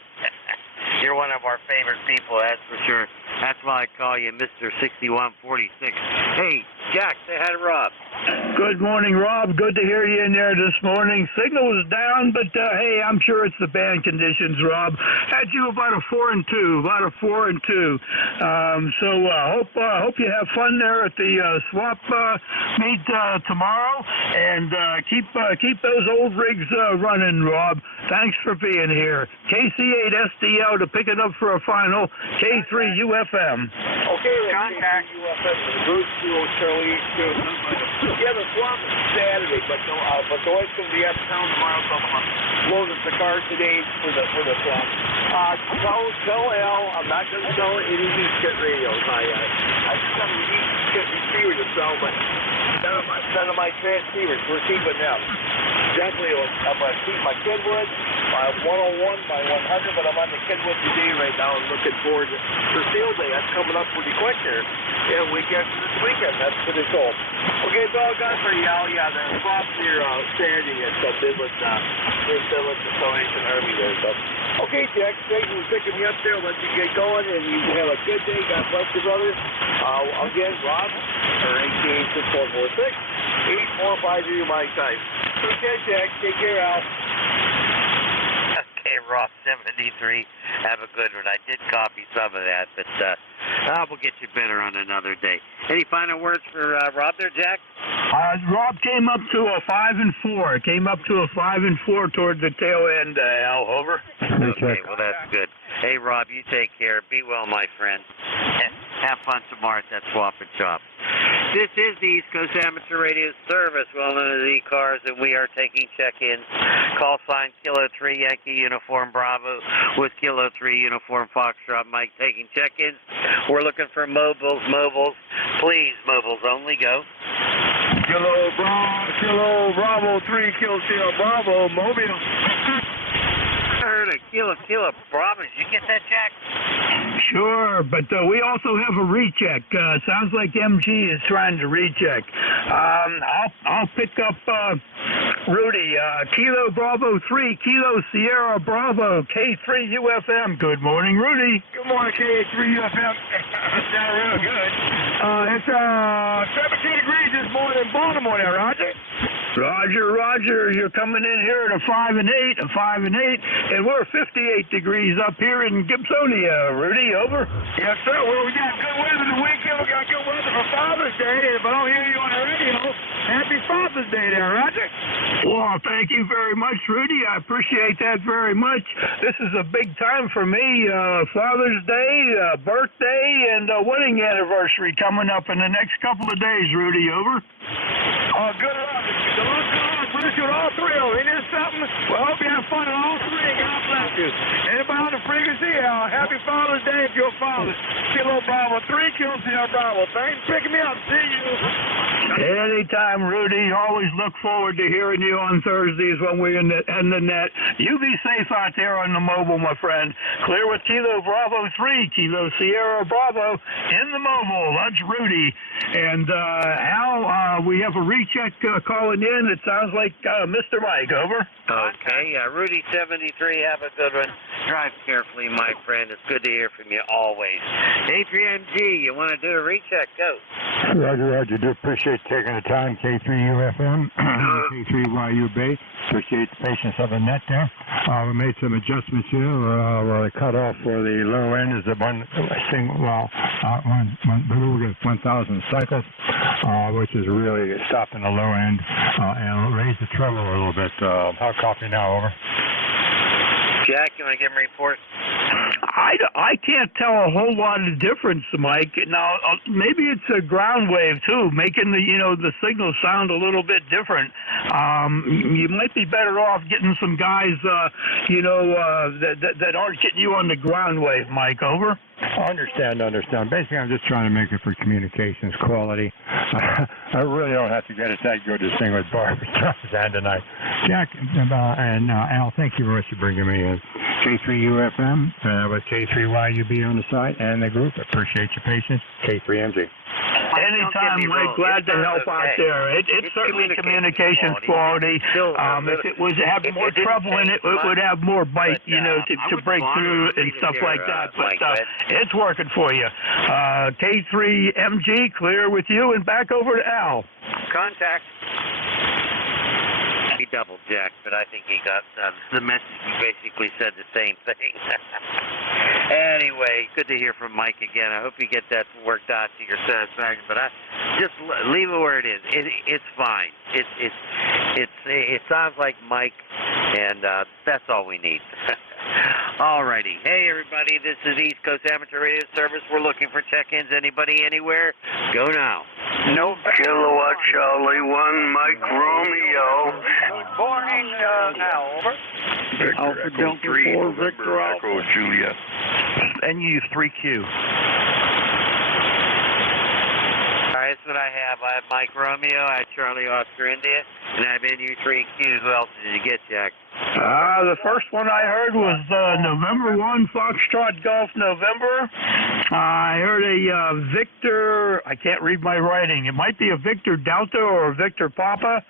You're one of our favorite people, that's for sure. That's why I call you Mr. 6146. Hey, Jack, say hi to Rob. Good morning, Rob. Good to hear you in there this morning. Signal was down, but hey, I'm sure it's the bad conditions, Rob. Had you about a 4 and 2. So hope you have fun there at the swap meet tomorrow, and keep those old rigs running, Rob. Thanks for being here. KC8SDL to pick it up for a final. K3UFM. Okay, contact UFM. Bruce Charlie. Yeah, the swap is Saturday, but the wife's going to be out of town tomorrow, so I'm going to load up the car today for the swap. Tell Al I'm not going to sell any heat radios. I just got a heat receiver to sell, but none of my transceivers. We're keeping them. Definitely, I'm going to keep my Kenwood, my 101, my 100, but I'm on the Kenwood today right now and looking forward to field day. That's coming up pretty quick here. Yeah, weekend this weekend. That's pretty cool. Okay, it's all gone for you, Al. Yeah, the swap here Saturday at Midland, the Salvation Army there. So. Okay, Jack, thanks for picking me up there. Let you get going, and you have a good day. God bless you, brother. Again, Rob, or 86446, 8450 my time. Okay, Jack, take care, Al. Okay, Rob 73. Have a good one. I did copy some of that, but we'll get you better on another day. Any final words for Rob there, Jack? Rob came up to a 5 and 4. Came up to a 5 and 4 toward the tail end, Al. Over. Okay, well, that's good. Hey, Rob, you take care. Be well, my friend. Have fun tomorrow at that swap and shop. This is the East Coast Amateur Radio Service, well known as ECARS, and we are taking check-ins. Call sign Kilo 3 Yankee Uniform Bravo with Kilo 3 Uniform Foxtrot Mike taking check-ins. We're looking for mobiles. Please, mobiles only, go. Kilo Bravo 3, Kilo Bravo, mobile. I heard a Kilo Bravo. Did you get that, Jack? Sure, but we also have a recheck. Sounds like MG is trying to recheck. I'll pick up Rudy. Kilo Bravo 3, Kilo Sierra Bravo, K3UFM. Good morning, Rudy. Good morning, K3UFM. Sound real good. It's 17 degrees this morning in Baltimore there, Roger. Roger, you're coming in here at a 5 and 8, and we're 58 degrees up here in Gibsonia. Rudy, over. Yes, sir. Well, we got good weather this weekend. We got good weather for Father's Day. If I don't hear you on the radio, happy Father's Day there, Roger. Well, thank you very much, Rudy. I appreciate that very much. This is a big time for me. Father's Day, birthday, and wedding anniversary coming up in the next couple of days, Rudy, over. Good luck. Good luck, Bruce, with all three of them. Ain't this something? Well, hope you have fun with all three, and God bless you. Anybody on the frequency, happy Father's Day if you're a father. Kilo Bravo 3, Kilo Sierra Bravo. Thanks for picking me up. See you. Anytime, Rudy. Always look forward to hearing you on Thursdays when we're in the net. You be safe out there on the mobile, my friend. Clear with Kilo Bravo 3, Kilo Sierra Bravo in the mobile. That's Rudy. And Al, we have a recheck calling in. It sounds like Mr. Mike, over. Okay, Rudy 73, have a good one. Drive carefully, my friend. It's good to hear from you always. A3MG, you want to do a recheck? Go. Roger. Do appreciate taking the time. K3UFM, K3YUB. Appreciate the patience of the net there. We made some adjustments here. Where the cutoff for the low end is at one single, we get 1,000 cycles, which is really stopping the low end and raise the treble a little bit. How copy now? Over. Jack, you want to give him a report? I can't tell a whole lot of difference, Mike. Now, maybe it's a ground wave too, making the signal sound a little bit different. You might be better off getting some guys, that aren't getting you on the ground wave, Mike. Over. Understand. Basically, I'm just trying to make it for communications quality. I really don't have to get it that good to sing with Barbara Streisand tonight. Jack and Al, thank you very much for bringing me in. K3UFM with K3YUB on the side and the group. Appreciate your patience. K3MG. Anytime, Mike. Glad to help out there. It's certainly communications quality. If it was had more trouble in it, it would have more bite, to break through and stuff like that. But it's working for you. K3MG, clear with you, and back over to Al. Contact. He double jacked, but I think he got the message. He basically said the same thing. Anyway, good to hear from Mike again. I hope you get that worked out to your satisfaction. But just leave it where it is. It's fine. It sounds like Mike, and that's all we need. Alrighty. Hey, everybody. This is East Coast Amateur Radio Service. We're looking for check-ins. Anybody, anywhere? Go now. No Kilowatt Charlie 1, Mike Romeo. Good morning, now, over. Victor Echo 3, November Echo Julia. NU3Q. All right, that's what I have. I have Mike Romeo, I have Charlie Oscar India, and I have NU3Q. Who else did you get, Jack? The first one I heard was November 1, Foxtrot Golf November. I heard a Victor, I can't read my writing. It might be a Victor Delta or a Victor Papa.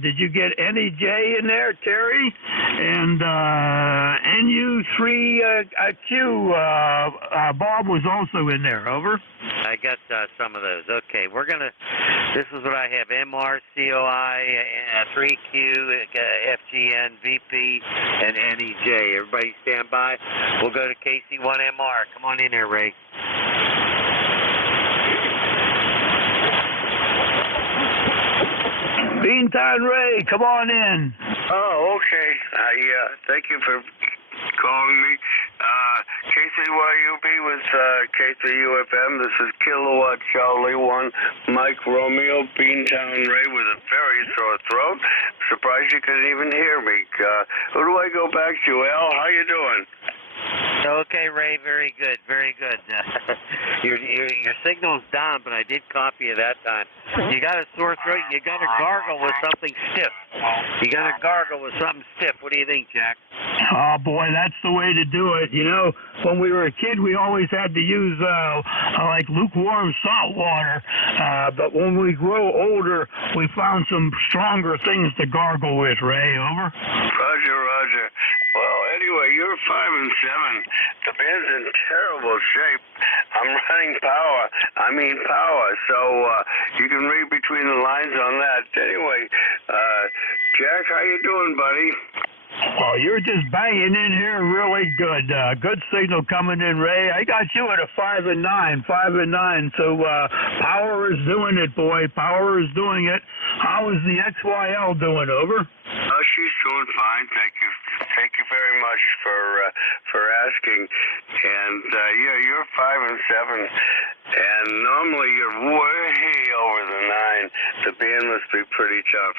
Did you get NEJ in there, Terry? And NU3Q, Bob was also in there. Over. I got some of those. Okay, this is what I have. MRCOI, 3Q, FGN, VP, and NEJ. Everybody stand by. We'll go to KC1MR. Come on in there, Ray. Beantown Ray, come on in. Oh, okay. Thank you for calling me. K3YUB with K3UFM. This is Kilowatt Charlie 1, Mike Romeo, Beantown Ray with a very sore throat. Surprised you couldn't even hear me. Who do I go back to, Al? How you doing? Okay, Ray, very good, very good. Your signal's down, but I did copy you that time. You got a sore throat, you got to gargle with something stiff. What do you think, Jack? Oh, boy, that's the way to do it. When we were a kid, we always had to use, like lukewarm salt water. But when we grow older, we found some stronger things to gargle with, Ray. Over. Roger. Well, anyway, you're 5 and 7. The band's in terrible shape. I'm running power. So you can read between the lines on that. Anyway, Jack, how you doing, buddy? Oh, you're just banging in here really good. Good signal coming in, Ray. I got you at a 5 and 9. So power is doing it, boy. Power is doing it. How is the XYL doing? Over. She's doing fine. Thank you. Thank you very much for asking. And you're 5 and 7. And normally you're way over the 9. The band must be pretty tough.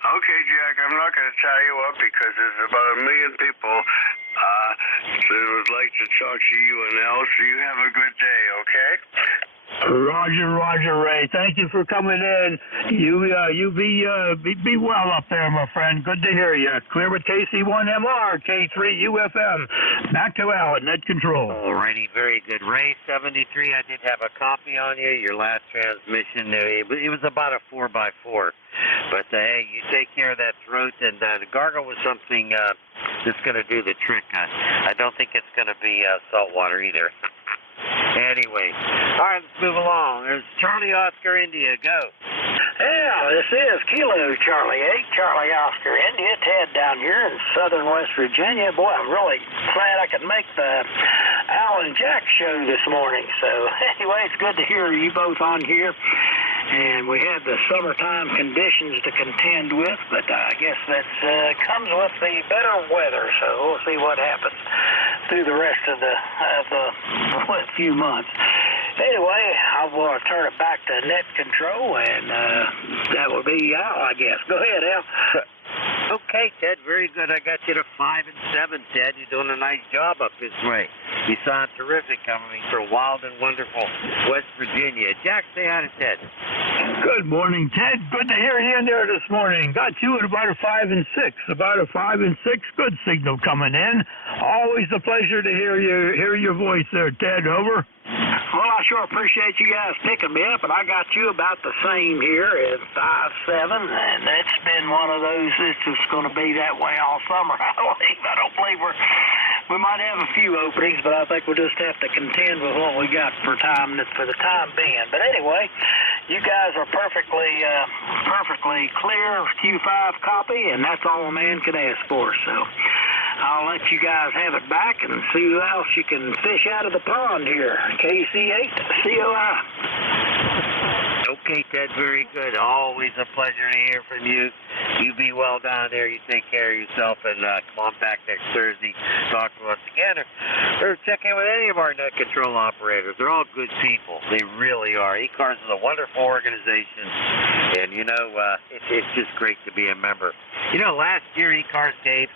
Okay, Jack, I'm not going to tie you up because there's about 1 million people that would like to talk to you and Al, so you have a good day, okay? Roger, Ray. Thank you for coming in. You be well up there, my friend. Good to hear you. Clear with KC1MR, K3UFM. Back to Al at Net Control. Alrighty, very good. Ray 73, I did have a copy on you. Your last transmission, it was about a 4x4. But hey, you take care of that throat and gargle with something that's going to do the trick. I don't think it's going to be salt water either. Anyway, all right, let's move along. There's Charlie Oscar India. Go. Yeah, this is Kilo Charlie 8, Charlie Oscar India, Ted down here in southern West Virginia. Boy, I'm really glad I could make the Al and Jack show this morning. So anyway, it's good to hear you both on here. And we had the summertime conditions to contend with, but I guess that comes with the better weather, so we'll see what happens through the rest of the few months. Anyway, I will turn it back to net control, and that will be Al, I guess. Go ahead, Al. Okay, Ted, very good. I got you to 5 and 7, Ted. You're doing a nice job up this way. You sound terrific coming from wild and wonderful West Virginia. Jack, say hi to Ted. Good morning, Ted. Good to hear you in there this morning. Got you at about a 5 and 6. About a 5 and 6. Good signal coming in. Always a pleasure to hear your voice there, Ted. Over. Well, I sure appreciate you guys picking me up, and I got you about the same here at 5-7, and it's been one of those. It's just going to be that way all summer. I don't believe we might have a few openings, but I think we'll just have to contend with what we got for the time being. But anyway, you guys are perfectly clear, Q5 copy, and that's all a man can ask for. So I'll let you guys have it back and see who else you can fish out of the pond here. KC8 COI. Okay, Ted, very good. Always a pleasure to hear from you. You be well down there. You take care of yourself, and come on back next Thursday. Talk to us again, or check in with any of our net control operators. They're all good people. They really are. ECARS is a wonderful organization, and it's just great to be a member. Last year ECARS gave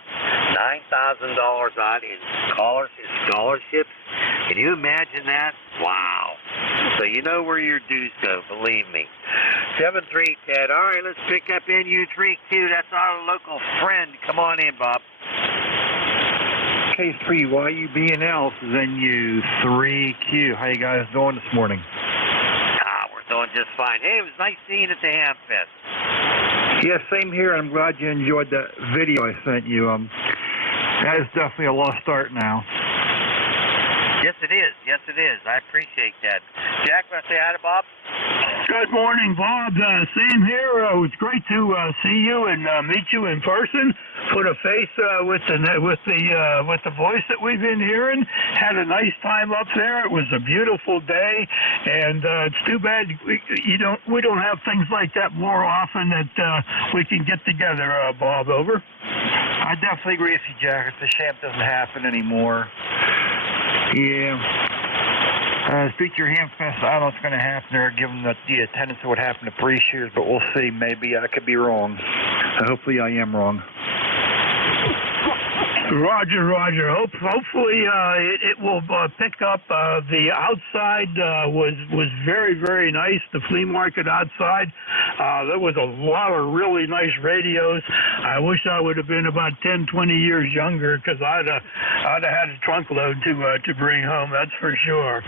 $9,000 out in scholarships. Can you imagine that? Wow. So you know where your dues go, believe me. 7-3, Ted. All right, let's pick up NU3Q. That's our local friend. Come on in, Bob. K3YUBNL is NU3Q. How you guys doing this morning? We're doing just fine. Hey, it was nice seeing you at the Ham Fest. Yeah, same here. I'm glad you enjoyed that video I sent you. That is definitely a lost start now. Yes, it is. Yes, it is. I appreciate that. Jack, want to say hi to Bob? Good morning, Bob. Same here. It was great to see you and meet you in person. Put a face with the voice that we've been hearing. Had a nice time up there. It was a beautiful day, and it's too bad we don't have things like that more often that we can get together. Bob, over. I definitely agree with you, Jack. It's a shame it doesn't happen anymore. Yeah. Speak to your Ham Fest. I don't know what's going to happen there, given that the attendance of what happened to previous years, but we'll see. Maybe I could be wrong. Hopefully I am wrong. Roger. Hopefully it will pick up. The outside was very, very nice. The flea market outside. There was a lot of really nice radios. I wish I would have been about 10, 20 years younger, because I'd have had a trunk load to bring home. That's for sure.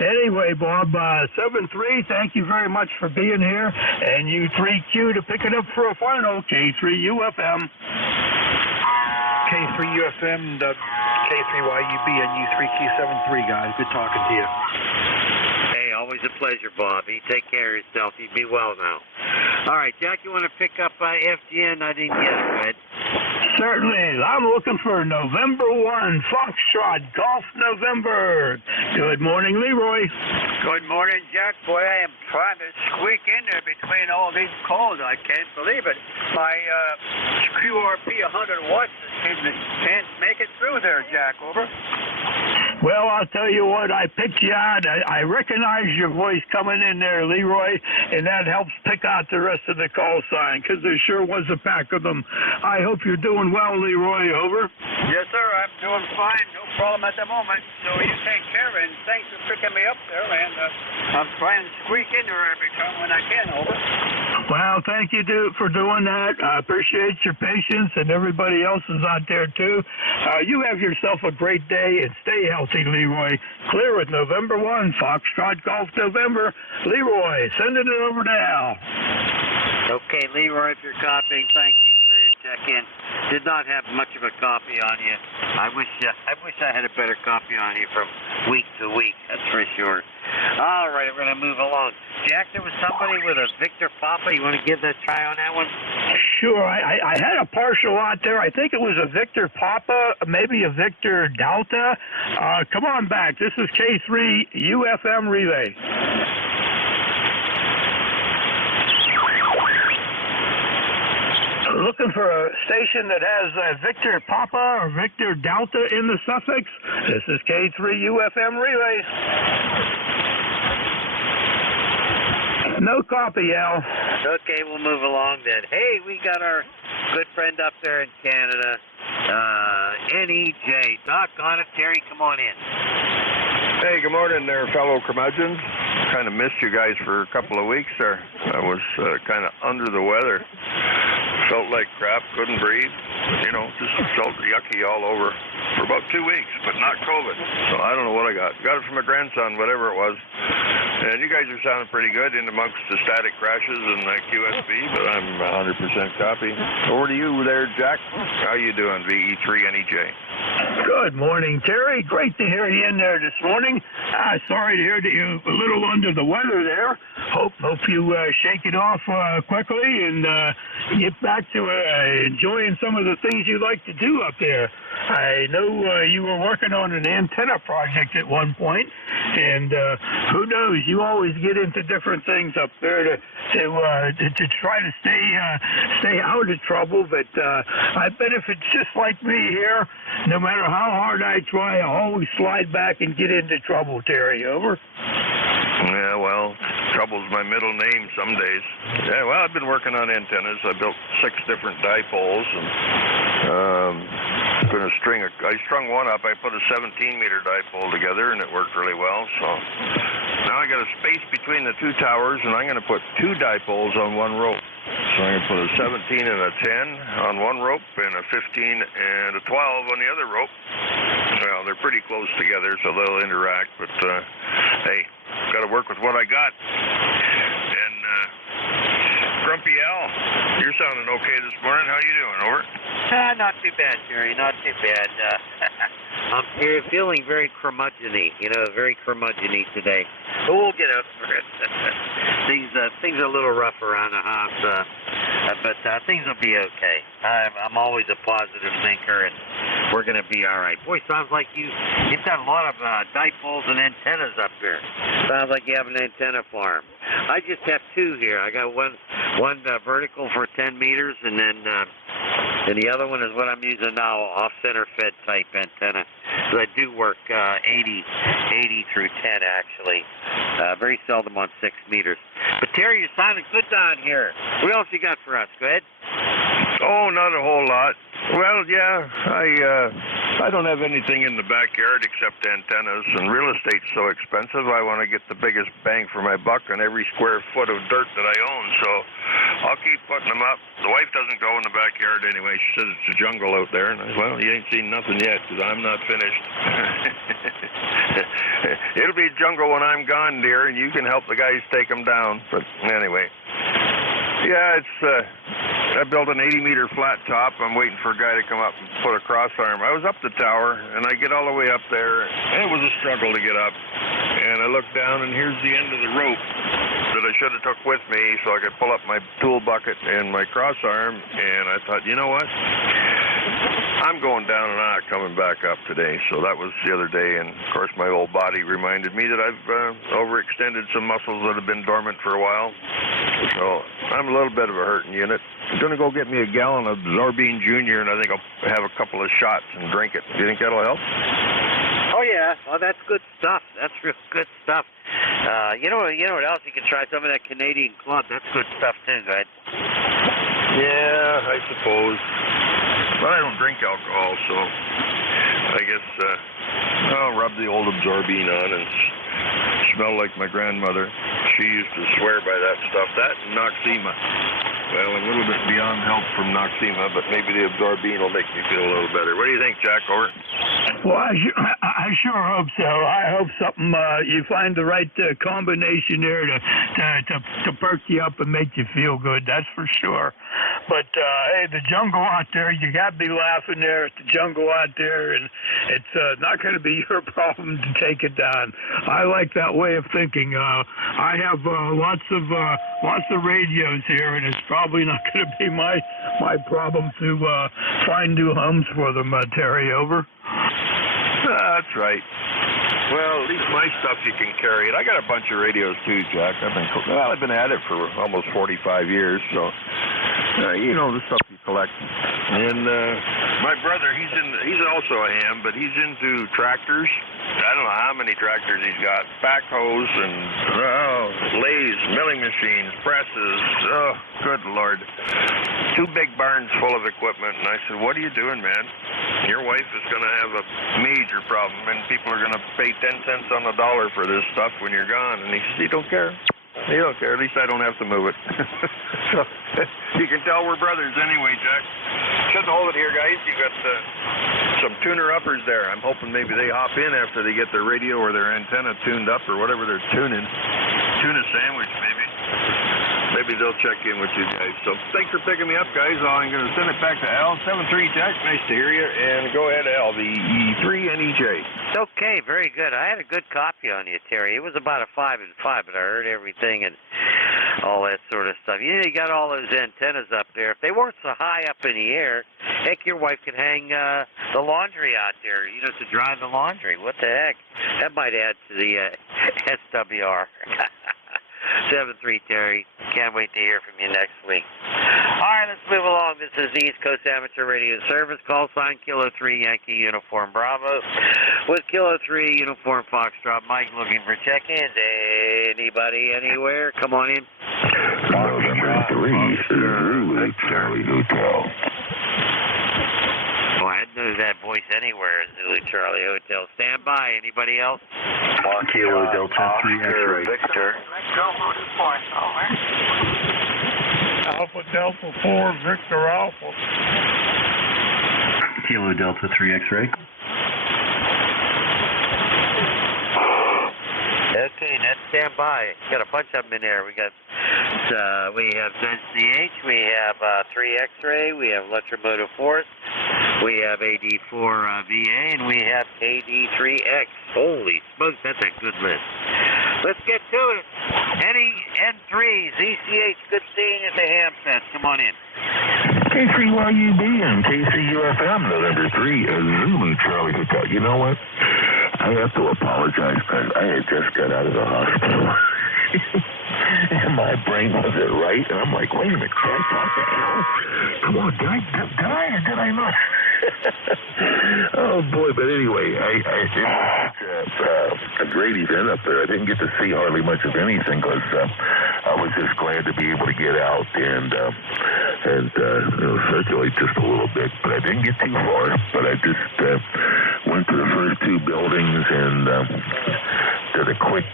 Anyway, Bob, 7-3. Thank you very much for being here, and U3Q to pick it up for a final. K3UFM. K3UFM and K3YUB and U3Q73, guys. Good talking to you. Hey, always a pleasure, Bob. You take care of yourself. You be well now. All right, Jack, you want to pick up FGN? I didn't get it. Go ahead. Certainly. I'm looking for November 1, Foxtrot, Golf November. Good morning, Leroy. Good morning, Jack. Boy, I am trying to squeak in there between all these calls. I can't believe it. My QRP 100 watts can't make it through there, Jack. Over. Well, I'll tell you what, I picked you out. I recognize your voice coming in there, Leroy, and that helps pick out the rest of the call sign, because there sure was a pack of them. I hope you're doing well, Leroy. Over. Yes, sir. I'm doing fine. No problem at the moment. So you take care, and thanks for picking me up there, and I'm trying to squeak in there every time when I can. Over. Well, thank you for doing that. I appreciate your patience, and everybody else is out there, too. You have yourself a great day, and stay healthy, Leroy. Clear with November 1, Foxtrot Golf November. Leroy, sending it over to Al. Okay, Leroy, if you're copying, thank you for your check in. Did not have much of a copy on you. I wish I had a better copy on you from week to week. That's for sure. All right, we're going to move along. Jack, there was somebody with a Victor Papa. You want to give that a try on that one? Sure. I had a partial out there. I think it was a Victor Papa, maybe a Victor Delta. Come on back. This is K3 UFM Relay. Looking for a station that has Victor Papa or Victor Delta in the suffix. This is K3 UFM Relay. No copy, Al. Okay, we'll move along then. Hey, we got our good friend up there in Canada, NEJ. Doggone it, Terry, come on in. Hey, good morning there, fellow curmudgeons. Kind of missed you guys for a couple of weeks there. I was kind of under the weather. Felt like crap, couldn't breathe. You know, just felt yucky all over for about 2 weeks, but not COVID. So I don't know what I got. Got it from my grandson, whatever it was. And you guys are sounding pretty good in amongst the static crashes and the QSB, but I'm 100% copy. Over to you there, Jack. How you doing, VE3 NEJ? Good morning, Terry. Great to hear you in there this morning. Sorry to hear that you're a little under the weather there. Hope you shake it off quickly and get back to enjoying some of the things you like to do up there. I know you were working on an antenna project at one point, and who knows, you always get into different things up there to try to stay out of trouble. But I bet if it's just like me here, no matter how hard I try, I always slide back and get into trouble, Terry. Over. Yeah, well, trouble's my middle name some days. Yeah, well, I've been working on antennas. I built 6 different dipoles, and I strung one up. I put a 17-meter dipole together, and it worked really well. So now I got a space between the 2 towers, and I'm going to put 2 dipoles on one rope. So I'm going to put a 17 and a 10 on one rope, and a 15 and a 12 on the other rope. Well, they're pretty close together, so they'll interact, but hey, got to work with what I got. And Grumpy Al, you're sounding okay this morning. How you doing? Over? Not too bad, Jerry. Not too bad. I'm feeling very curmudgeon-y, very curmudgeon-y today. But we'll get over it. Things are a little rough around the house, but things will be okay. I'm always a positive thinker, and we're going to be all right. Boy, sounds like you've got a lot of dipoles and antennas up there. Sounds like you have an antenna farm. I just have 2 here. I got one vertical for 10 meters, and then the other one is what I'm using now, off-center fed type antenna. So I do work 80 through 10 actually. Very seldom on 6 meters. But Terry, you're sounding good down here. What else you got for us? Go ahead. Oh, not a whole lot. Well, yeah, I don't have anything in the backyard except antennas, and real estate's so expensive. I want to get the biggest bang for my buck on every square foot of dirt that I own, so I'll keep putting them up. The wife doesn't go in the backyard anyway. She says it's a jungle out there, and I said, well, you ain't seen nothing yet, because I'm not finished. It'll be jungle when I'm gone, dear, and you can help the guys take them down. But anyway, yeah, I built an 80-meter flat top. I'm waiting for a guy to come up and put a cross arm. I was up the tower, and I get all the way up there, and it was a struggle to get up. And I look down, and here's the end of the rope that I should have took with me so I could pull up my tool bucket and my cross arm. And I thought, you know what? I'm going down and not coming back up today. So that was the other day, and of course my old body reminded me that I've overextended some muscles that have been dormant for a while. So I'm a little bit of a hurting unit. I'm going to go get me a gallon of Zorbine Jr., and I think I'll have a couple of shots and drink it. Do you think that'll help? Oh, yeah. Well, that's good stuff. That's real good stuff. You know what else? You can try some of that Canadian Club. That's good stuff, too, right? Yeah, I suppose. But I don't drink alcohol, so I guess I'll rub the old Absorbine on and smell like my grandmother. She used to swear by that stuff. That and Noxema. Well, a little bit beyond help from Noxema, but maybe the Absorbine will make me feel a little better. What do you think, Jack? Over. Well, I sure hope so. I hope something you find the right combination there to perk you up and make you feel good. That's for sure. But hey, the jungle out there, you got to be laughing there at the jungle out there, and it's not going to be your problem to take it down. I like that way of thinking. I have lots of radios here, and it's probably not going to be my problem to find new homes for them. Terry, over. That's right. Well, at least my stuff you can carry it. I got a bunch of radios too, Jack. I've been at it for almost 45 years, so you know the stuff you collect. And my brother, he's also a ham, but he's into tractors. I don't know how many tractors he's got. Backhoes and lathes, milling machines, presses. Oh, good Lord. 2 big barns full of equipment. And I said, what are you doing, man? Your wife is going to have a major problem, and people are going to pay 10 cents on the dollar for this stuff when you're gone. And he says, you don't care. You don't care. At least I don't have to move it. So you can tell we're brothers anyway, Jack. Shouldn't hold it here, guys. You got some tuner-uppers there. I'm hoping maybe they hop in after they get their radio or their antenna tuned up or whatever they're tuning. Tuna sandwich, maybe. Maybe they'll check in with you guys. So thanks for picking me up, guys. I'm going to send it back to Al. 7-3, Jack. Nice to hear you. And go ahead, Al, the E3 NEJ. Okay, very good. I had a good copy on you, Terry. It was about a 5 and 5, but I heard everything and all that sort of stuff. You know, you got all those antennas up there. If they weren't so high up in the air, heck, your wife could hang the laundry out there, you know, to dry the laundry. What the heck? That might add to the SWR. 7-3, Terry. Can't wait to hear from you next week. All right, let's move along. This is the East Coast Amateur Radio Service. Call sign Kilo 3 Yankee Uniform Bravo. With Kilo 3 Uniform Foxtrot. Mike looking for check-ins. Anybody, anywhere? Come on in. November 3, Zulu Charlie Hotel. Oh, I know that voice anywhere. Zulu Charlie Hotel. Stand by. Anybody else? Kilo Delta 3 X-ray. Victor. Alpha Delta 4 Victor Alpha. Kilo Delta 3 X-ray. Okay, let's stand by. Got a bunch of them in there. We have ZCH, we have 3 X-ray, we have Electromotive Force, we have AD4 VA, and we have AD3X. Holy smokes, that's a good list. Let's get to it. N3, ZCH, good seeing you at the Ham Fest. Come on in. K3YUB and KCUFM, November 3, Zulu Charlie Hotel. You know what? I have to apologize because I had just got out of the hospital. And my brain wasn't right. And I'm like, wait a minute, can I talk to Al? Come on, did I or did I not? Oh, boy. But anyway, a great event up there. I didn't get to see hardly much of anything because I was just glad to be able to get out and circulate just a little bit. But I didn't get too far. But I just went to the first 2 buildings and did a quick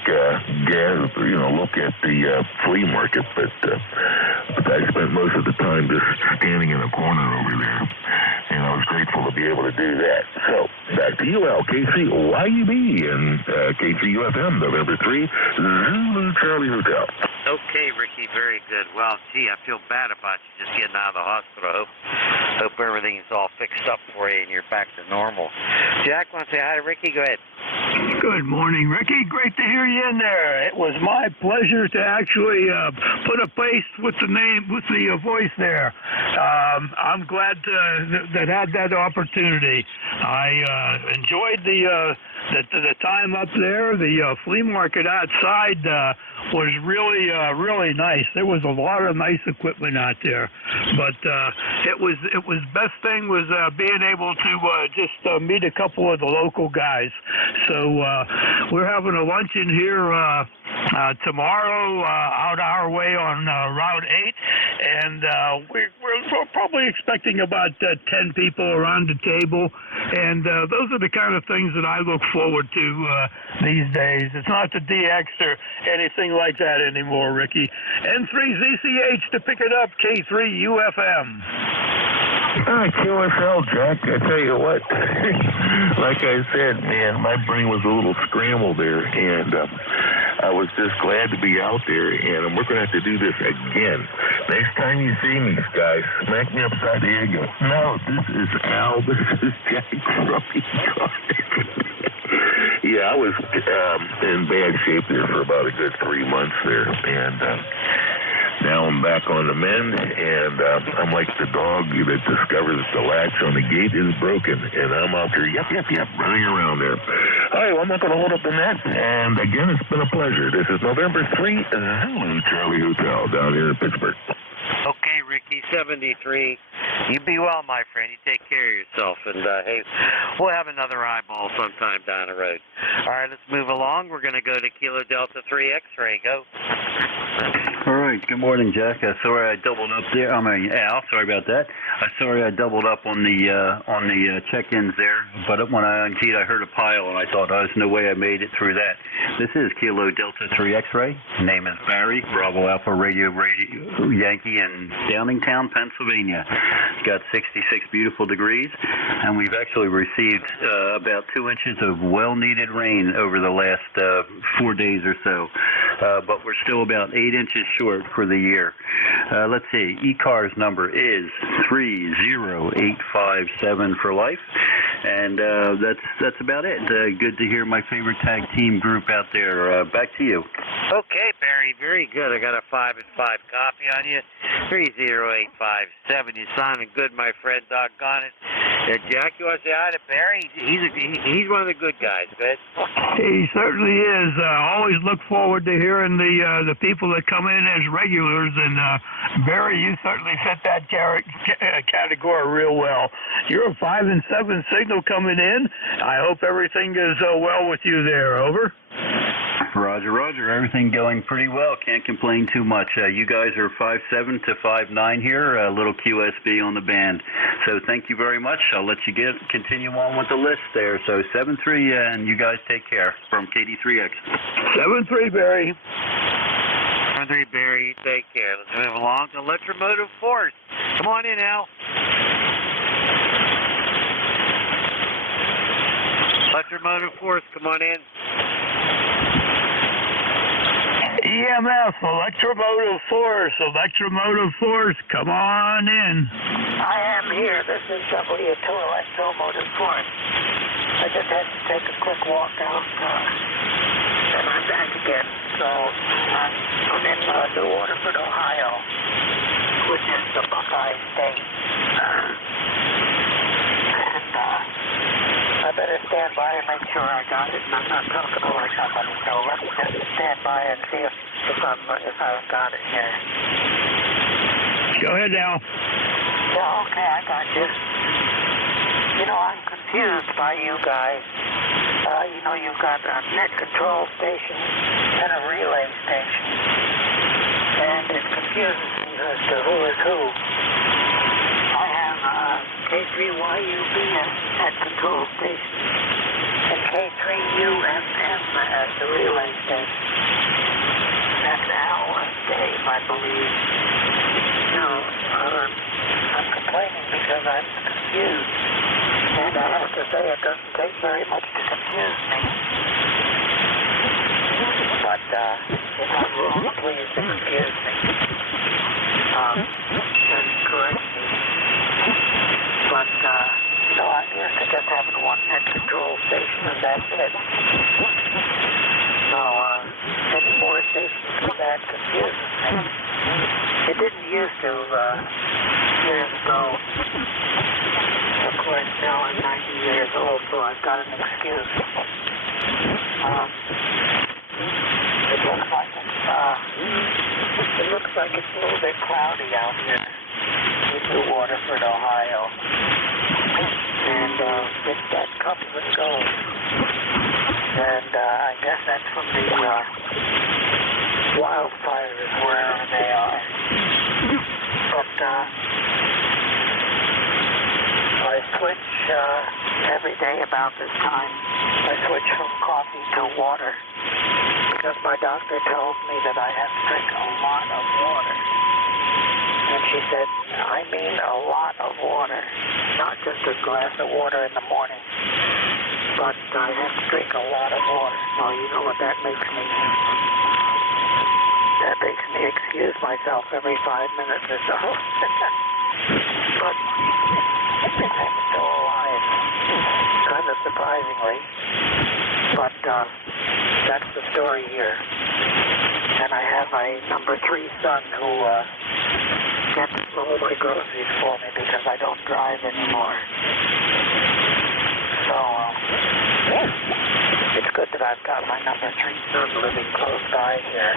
look at the flea market. But I spent most of the time just standing in a corner over there. And I was grateful to be able to do that. So, back to you, LKCYUB and KCUFM, November 3, Zulu Charlie Hotel. Okay, Ricky, very good. Well, gee, I feel bad about you just getting out of the hospital. Hope everything's all fixed up for you and you're back to normal. Jack, want to say hi to Ricky? Go ahead. Good morning, Ricky. Great to hear you in there. It was my pleasure to actually put a face with the voice there. I'm glad that had that opportunity. I enjoyed the time up there. The flea market outside was really nice. There was a lot of nice equipment out there, but it was best thing was being able to just meet a couple of the local guys. So we're having a luncheon here tomorrow out our way on Route 8, and we're probably expecting about 10 people around the table, and those are the kind of things that I look forward to these days. It's not the DX or anything like that anymore, Ricky. N3ZCH to pick it up, K3UFM. QSL, Jack, I tell you what, like I said, man, my brain was a little scrambled there, and I was just glad to be out there, and we're going to have to do this again. Next time you see me, guys, smack me upside the head. No, this is Al, this is Jack from ECARS. Yeah, I was in bad shape there for about a good 3 months there, and now I'm back on the mend, and I'm like the dog that discovers the latch on the gate is broken, and I'm out there, yep, running around there. All right, well, I'm not going to hold up the net, and again, it's been a pleasure. This is November 3, Zulu Charlie Hotel down here in Pittsburgh. Okay, Ricky, 73. You be well, my friend. You take care of yourself, and hey, we'll have another eyeball sometime down the road. All right, let's move along. We're going to go to Kilo Delta 3 X-ray. Go. All right. Good morning, Jack. Sorry I doubled up there. Al. Sorry about that. Sorry I doubled up on the check-ins there. But when I unteed, I heard a pile, and I thought, there's no way I made it through that. This is Kilo Delta 3 X-ray. Name is Barry. Bravo Alpha Radio Yankee in Downingtown, Pennsylvania. It's got 66 beautiful degrees, and we've actually received about 2 inches of well-needed rain over the last 4 days or so. But we're still about 8 inches short for the year. Let's see. ECARS number is 30857 for life, and that's about it. Good to hear my favorite tag team group out there. Back to you. Okay, Barry. Very good. I got a 5 and 5 copy on you. 30857. You sounding good, my friend. Doggone it. Jack, you want to say hi to Barry? He's one of the good guys, man. He certainly is. Always look forward to hearing the people that come in as regulars, and Barry, you certainly fit that category real well. You're a 5 and 7 signal coming in. I hope everything is well with you there. Over. Roger. Everything going pretty well. Can't complain too much. You guys are 5'7" to 5'9" here. A little QSB on the band. So thank you very much. I'll let you continue on with the list there. So 7-3, and you guys take care from KD3X. 7-3, Barry. 7-3, Barry. You take care. Let's move along to Electromotive Force. Come on in, Al. Electromotive Force, come on in. EMF, Electromotive Force, come on in. I am here. This is W2 Electromotive Force. I just had to take a quick walk out, and I'm back again. So I'm in New Waterford, Ohio, which is the Buckeye State. I better stand by and make sure I got it, and I'm not talking over somebody, so let me just stand by and see if I've got it here. Go ahead, Al. Yeah, okay, I got you. You know, I'm confused by you guys. You've got a net control station and a relay station, and it confuses me as to who is who. I have K3YUB at control station and K3UFM as the relay station. That's Al and Dave, I believe. I'm complaining because I'm confused. And I have to say it doesn't take very much to confuse me. But if I'm wrong, please excuse me. And correct me. But, I'm used to just having one net control station and that's it. So, any more stations than that confuses me. It didn't used to, years ago. Of course, now I'm 90 years old, so I've got an excuse. It looks like it's a little bit cloudy out here in New Waterford, Ohio. And it's that couple and goes. And I guess that's from the wildfires, wherever they are. I switch every day about this time. I switch from coffee to water because my doctor told me that I have to drink a lot of water. And she said, I mean a lot of water, not just a glass of water in the morning, but I have to drink a lot of water. So you know what that makes me? That makes me excuse myself every 5 minutes or so. But I'm still alive, kind of surprisingly. But that's the story here. And I have a number 3 son who gets all my groceries for me because I don't drive anymore. So it's good that I've got my number 3 son living close by here.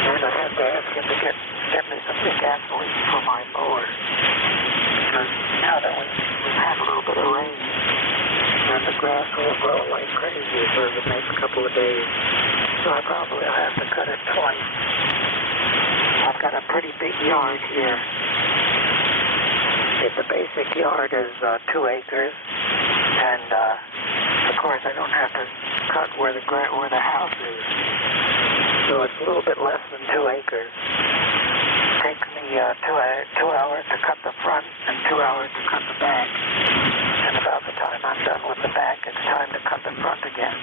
And I have to ask him to get me some gasoline for my mower. Because now that we've had a little bit of rain, and the grass will grow like crazy for the next couple of days. So I probably have to cut it twice. I've got a pretty big yard here. The basic yard is 2 acres, and of course I don't have to cut where the house is. So it's a little bit less than 2 acres. It takes me 2 hours to cut the front and 2 hours to cut the back. And about the time I'm done with the back, it's time to cut the front again.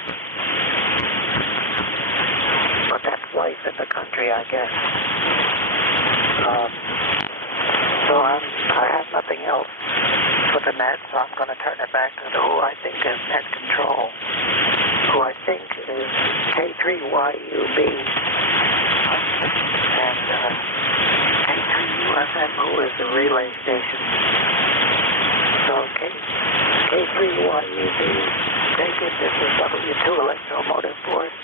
But that's life in the country, I guess. So I have nothing else for the net, so I'm going to turn it back to who I think is net control, who I think is K3YUB, and K3UFM, who is the relay station. So K3YUB, take it, this is W2 Electromotive Force.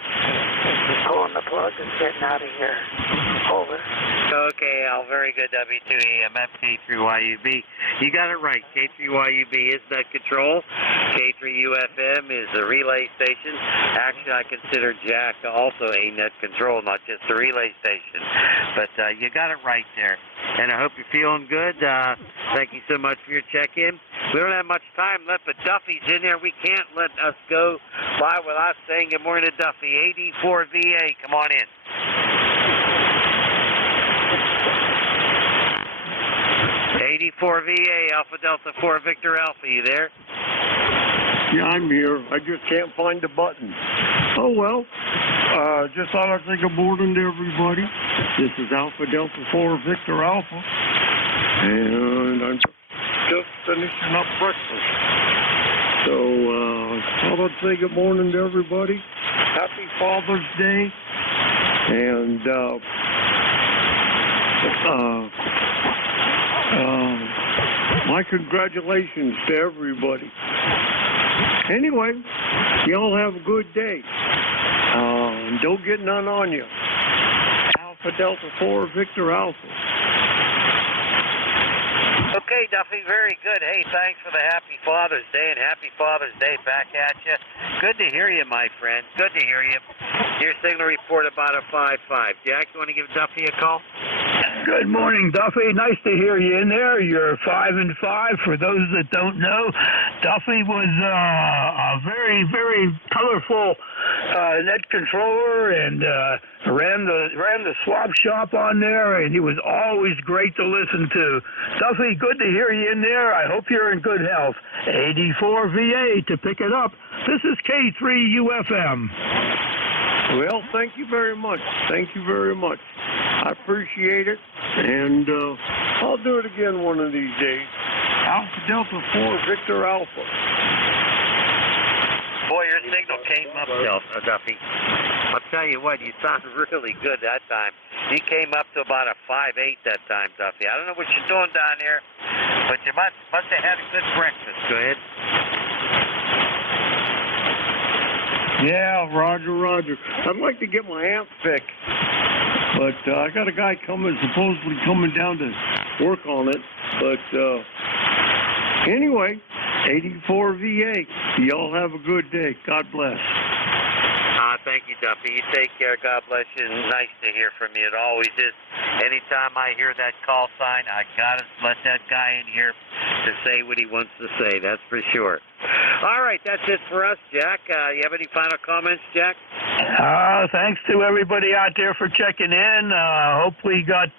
Pulling the plug and getting out of here. Over. Okay, Al, very good, W2EMF, K3YUB. You got it right. K3YUB is net control. K3UFM is the relay station. Actually, I consider Jack also a net control, not just the relay station. But you got it right there. And I hope you're feeling good. Thank you so much for your check-in. We don't have much time left, but Duffy's in there. We can't let us go by without saying good morning to Duffy. AD4VA, come on in. AD4VA, Alpha Delta 4 Victor Alpha, you there? Yeah, I'm here. I just can't find the button. Oh, well. Just thought I'd say good morning to everybody. This is Alpha Delta 4 Victor Alpha. And I'm just finishing up breakfast. So, thought I'd say good morning to everybody. Happy Father's Day. And, my congratulations to everybody. Anyway, y'all have a good day. Don't get none on you. Alpha Delta 4 Victor Alpha. Okay, Duffy, very good. Hey, thanks for the Happy Father's Day, and Happy Father's Day back at you. Good to hear you, my friend. Good to hear you. Your signal report about a 5-5. Jack, you want to give Duffy a call? Good morning, Duffy. Nice to hear you in there. You're 5-5. For those that don't know, Duffy was a very, very colorful net controller and ran the swap shop on there, and he was always great to listen to. Duffy, good to hear you in there. I hope you're in good health. AD4VA to pick it up. This is K3UFM. Well, thank you very much. Thank you very much. I appreciate it, and I'll do it again one of these days. Alpha Delta 4 Victor Alpha. Boy, your signal came up, Duffy. I'll tell you what, you sound really good that time. You came up to about a 5-8 that time, Duffy. I don't know what you're doing down here, but you must have had a good breakfast. Go ahead. Yeah, Roger. I'd like to get my amp fixed, but I got a guy supposedly coming down to work on it. But anyway, 84VA. Y'all have a good day. God bless. Thank you, Duffy. You take care. God bless you. Nice to hear from you. It always is. Anytime I hear that call sign, I gotta let that guy in here to say what he wants to say. That's for sure. All right, that's it for us, Jack. You have any final comments, Jack? Thanks to everybody out there for checking in. Hopefully got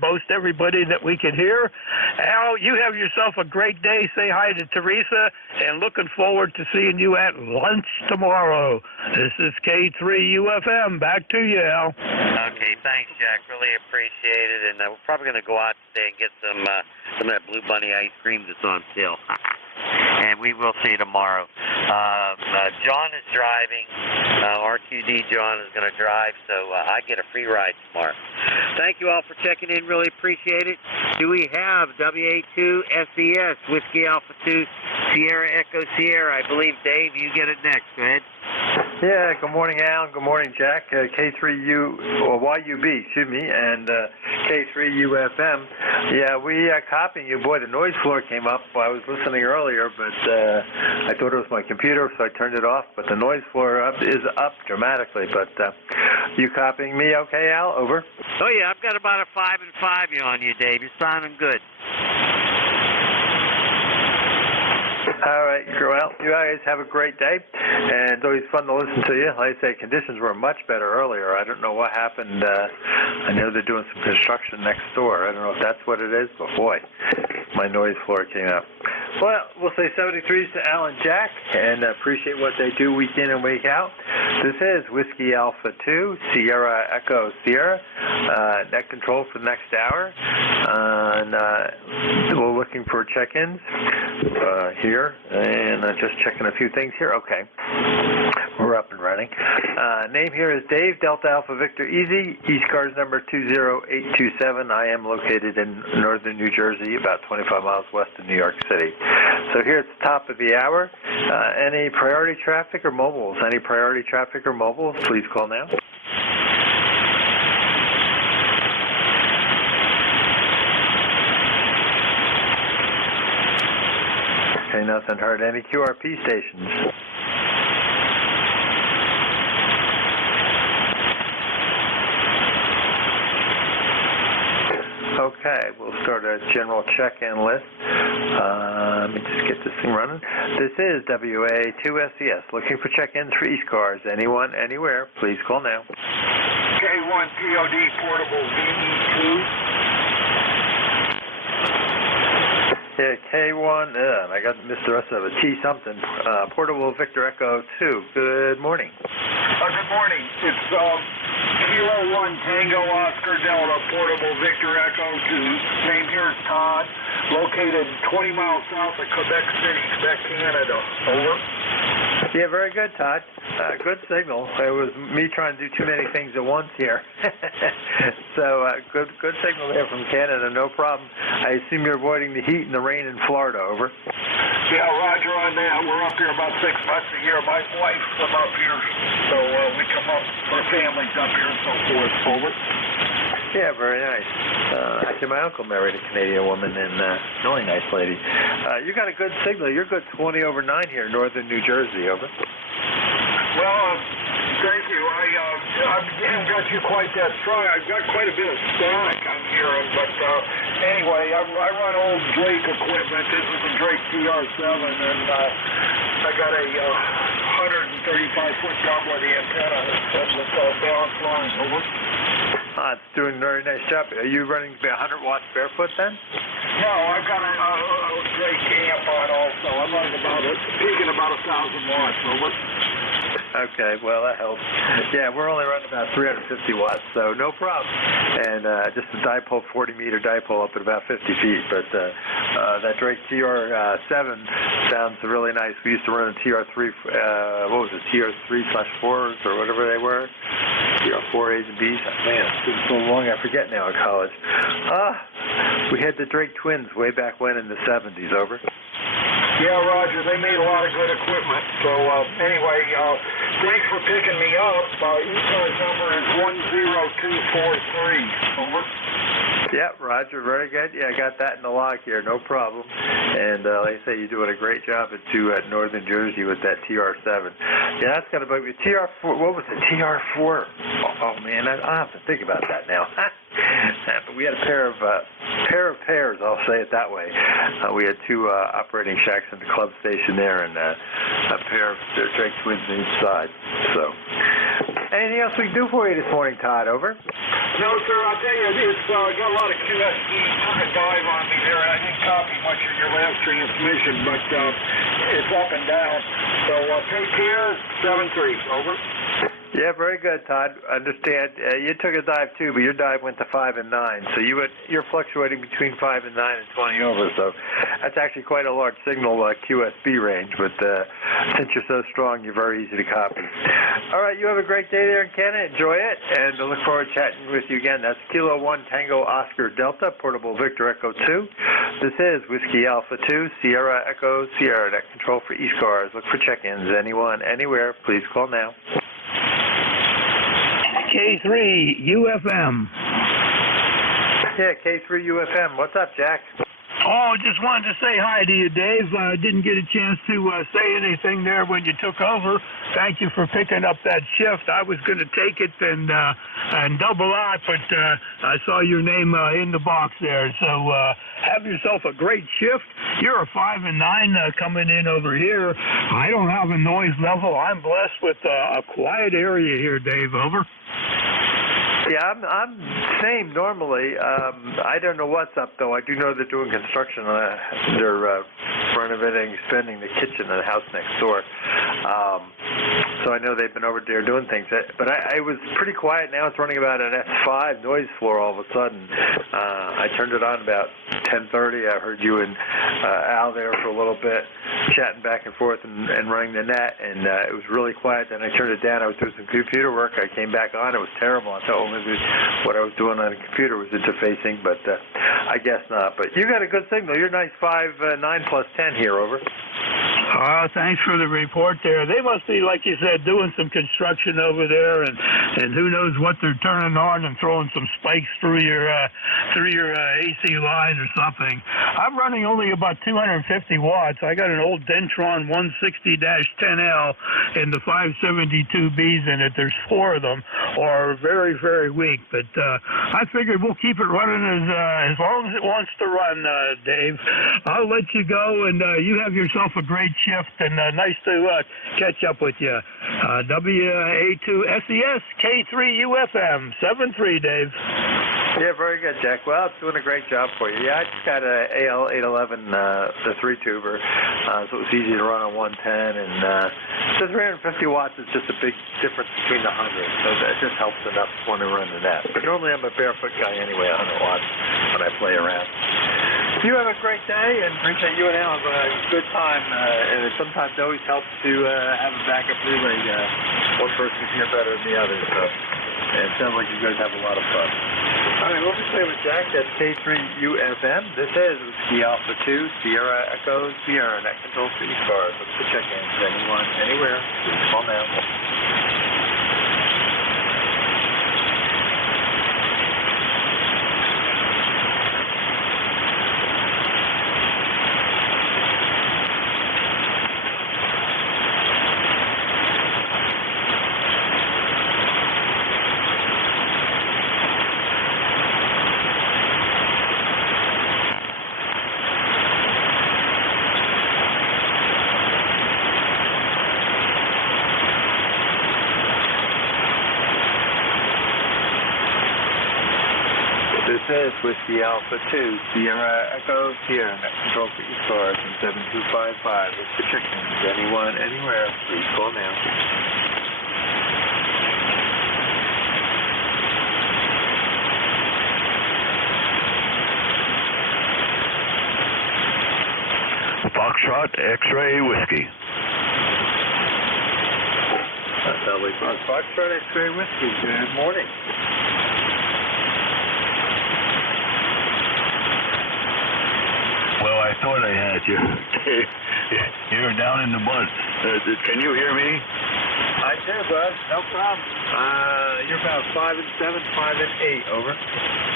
most everybody that we could hear. Al, you have yourself a great day. Say hi to Teresa, and looking forward to seeing you at lunch tomorrow. This is K3UFM. Back to you, Al. Okay, thanks, Jack. Really appreciate it. And we're probably going to go out today and get some of that Blue Bunny ice cream that's on sale. And we will see you tomorrow. John is driving. RQD John is going to drive, so I get a free ride tomorrow. Thank you all for checking in. Really appreciate it. Do we have WA2SES, Whiskey Alpha 2, Sierra Echo Sierra? I believe, Dave, you get it next. Go ahead. Yeah, good morning, Al. Good morning, Jack. YUB, and K3UFM. Yeah, we are copying you. Boy, the noise floor came up. I was listening earlier, but I thought it was my computer, so I turned it off. But the noise floor is up dramatically. But you copying me okay, Al? Over. Oh, yeah, I've got about a 5 and 5 on you, Dave. You're sounding good. All right, well, you guys have a great day, and it's always fun to listen to you. Like I say, conditions were much better earlier. I don't know what happened. I know they're doing some construction next door. I don't know if that's what it is, but boy, my noise floor came up. Well, we'll say 73s to Al and Jack, and appreciate what they do week in and week out. This is Whiskey Alpha 2, Sierra Echo Sierra, net control for the next hour, and we're looking for check-ins here, and just checking a few things here. Okay, we're up and running. Name here is Dave, Delta Alpha Victor Easy, ECARS number 20827. I am located in northern New Jersey, about 25 miles west of New York City. So here at the top of the hour, any priority traffic or mobiles? Any priority traffic or mobiles, please call now. Okay, nothing heard. Any QRP stations? Okay, we'll start a general check-in list. Let me just get this thing running. This is WA2SES, looking for check-ins for ECARS. Anyone, anywhere, please call now. K1 POD Portable VE2. Yeah, K1, I got missed the rest of it. T something. Portable Victor Echo 2. Good morning. Good morning. It's Kilo 1 Tango Oscar Delta Portable Victor Echo 2. Name here is Todd. Located 20 miles south of Quebec City, Quebec, Canada. Over. Yeah, very good, Todd. Good signal. It was me trying to do too many things at once here. So good signal there from Canada, no problem. I assume you're avoiding the heat and the rain in Florida, over. Yeah, roger on that. We're up here about 6 months a year. My wife from up here, so we come up, our family's up here and so forth. Over. Yeah, very nice. Actually, my uncle married a Canadian woman, and really nice lady. You got a good signal. You're good 20 over 9 here in northern New Jersey, over. Well, thank you. I haven't got you quite that strong. I've got quite a bit of static I'm hearing, but anyway, I run old Drake equipment. This is a Drake TR7, and I got a 135-foot doublet antenna with balance lines. Over. It's doing a very nice job. Are you running 100 watts barefoot then? No, I've got a Drake amp on also. I'm running peaking about 1,000 watts. Over. Okay, well, that helps. Yeah, we're only running about 350 watts, so no problem. And just a dipole, 40-meter dipole up at about 50 feet. But that Drake TR7 sounds really nice. We used to run a TR3, TR3/4s or whatever they were. TR4As and Bs. Man, it's been so long, I forget now in college. We had the Drake twins way back when in the 70s, over. Yeah, Roger, they made a lot of good equipment. So anyway, thanks for picking me up. ECARS number is 10243. Over. Yeah, Roger, very good. Yeah, I got that in the log here, no problem. And like I say, you're doing a great job at Northern Jersey with that TR7. Yeah, that's got to be TR4. What was it? TR4. Oh man, I'll have to think about that now. But we had a pair of pairs. I'll say it that way. We had two operating shacks in the club station there, and a pair of Drake twins on each side. So, anything else we can do for you this morning, Todd? Over. No, sir, I'll tell you this, I got a lot of QSD took a dive on me there, and I didn't copy much of your last transmission, but it's up and down. So take care, 7-3, over. Yeah, very good, Todd. Understand. You took a dive too, but your dive went to 5 and 9. So you're fluctuating between 5 and 9 and 20 over. So that's actually quite a large signal QSB range. But since you're so strong, you're very easy to copy. All right, you have a great day there in Canada. Enjoy it, and I look forward to chatting with you again. That's Kilo 1 Tango Oscar Delta, Portable Victor Echo 2. This is Whiskey Alpha 2, Sierra Echo, Sierra Net Control for ECARS. Look for check-ins. Anyone, anywhere, please call now. K3 UFM. Yeah, K3 UFM. What's up, Jack? Oh, just wanted to say hi to you, Dave. Didn't get a chance to say anything there when you took over. Thank you for picking up that shift. I was going to take it and double out, but I saw your name in the box there. So have yourself a great shift. You're a 5 and 9 coming in over here. I don't have a noise level. I'm blessed with a quiet area here, Dave. Over. Yeah, I'm same normally. I don't know what's up though. I do know they're doing construction. They're renovating, expanding the kitchen in the house next door. So I know they've been over there doing things. But I was pretty quiet. Now it's running about an S5 noise floor all of a sudden. I turned it on about 10:30. I heard you and Al there for a little bit, chatting back and forth and running the net, and it was really quiet. Then I turned it down. I was doing some computer work. I came back on. It was terrible. I thought, well, maybe what I was doing on the computer was interfacing, but I guess not. But you got a good signal. You're nice 5, 9 plus 10 here, over. Thanks for the report there. They must be, like you said, doing some construction over there, and who knows what they're turning on and throwing some spikes through your AC line or something. I'm running only about 250 watts. I got an old Dentron 160-10L in the 572Bs in it. There's 4 of them, are very, very weak. But I figured we'll keep it running as long as it wants to run, Dave. I'll let you go, and you have yourself a great shift, and nice to catch up with you. WA2SES K3UFM 7-3, Dave. Yeah, very good, Jack. Well, it's doing a great job for you. Yeah, I just got a AL811, the 3-tuber, so it was easy to run on 110, and the 350 watts is just a big difference between the 100, so that just helps enough when I run the net. But normally I'm a barefoot guy anyway, 100 watts when I play around. You have a great day, and appreciate you and Al have a good time, and it sometimes always helps to have a backup relay. One person's here better than the other, so and it sounds like you guys have a lot of fun. All right, we'll be playing with Jack. That's K3UFM. This is Whiskey Alpha 2, Sierra Echo, Sierra Net Control for ECARS. Look for check-ins. Anyone, anywhere, please call now. This is Whiskey Alpha 2, Sierra Echo, Sierra Net Control for ECARS and 7255. Look for chickens. Anyone, anywhere, please call now. Foxtrot X-Ray Whiskey. That's how we Foxtrot X-Ray Whiskey. Good morning. Well, I thought I had you. You're down in the mud. Can you hear me? I do, bud. No problem. You're about 5 and 7, 5 and 8. Over.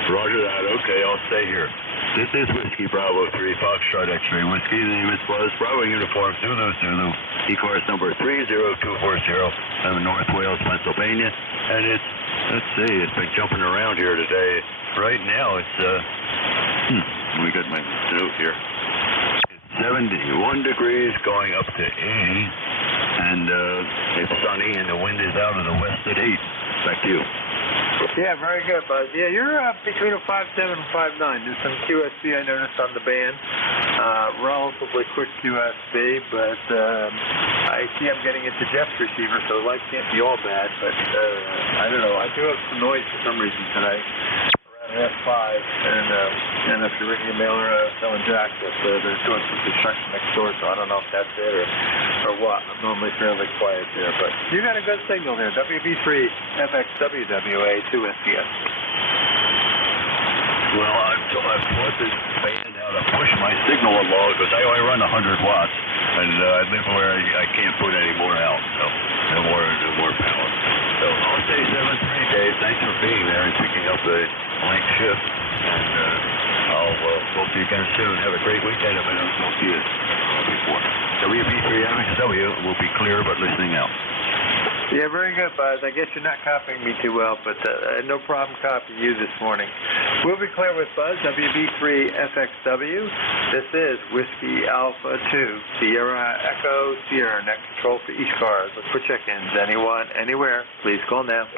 Roger that. Okay, I'll stay here. This is Whiskey Bravo 3, Foxtrot X-ray Whiskey. The name is Buzz. Bravo Uniform Zulu Zulu. ECARS number 30240. I'm in North Wales, Pennsylvania. And let's see, it's been jumping around here today. Right now it's, we got my note here. It's 71 degrees going up to 80. And it's sunny and the wind is out of the west at 8. Back to you. Yeah, very good, Buzz. Yeah, you're between a 5.7 and 5.9. There's some QSB I noticed on the band. Relatively quick QSB, but I see I'm getting into Jeff's receiver, so the light can't be all bad. But I don't know. I do have some noise for some reason tonight around F5. And if you're ringing a mailer selling jack, they're doing some construction next door, so I don't know if that's it or what. I'm normally fairly quiet there, but you got a good signal there. WB3 FXWWA 2SCS. Well, I've taught this band how to push my signal along because I only run 100 watts, and I live where I can't put any more out, so no more power. So I'll stay 7-3, Dave. Thanks for being there and picking up the blank shift, and I'll talk to you again soon. Have a great weekend if I don't talk to you before. WB3 FXW will be clear but listening out. Yeah, very good, Buzz. I guess you're not copying me too well, but no problem copying you this morning. We'll be clear with Buzz, WB3 FXW. This is Whiskey Alpha 2, Sierra Echo Sierra, net control for ECARS. Look for check-ins. Anyone, anywhere, please call now.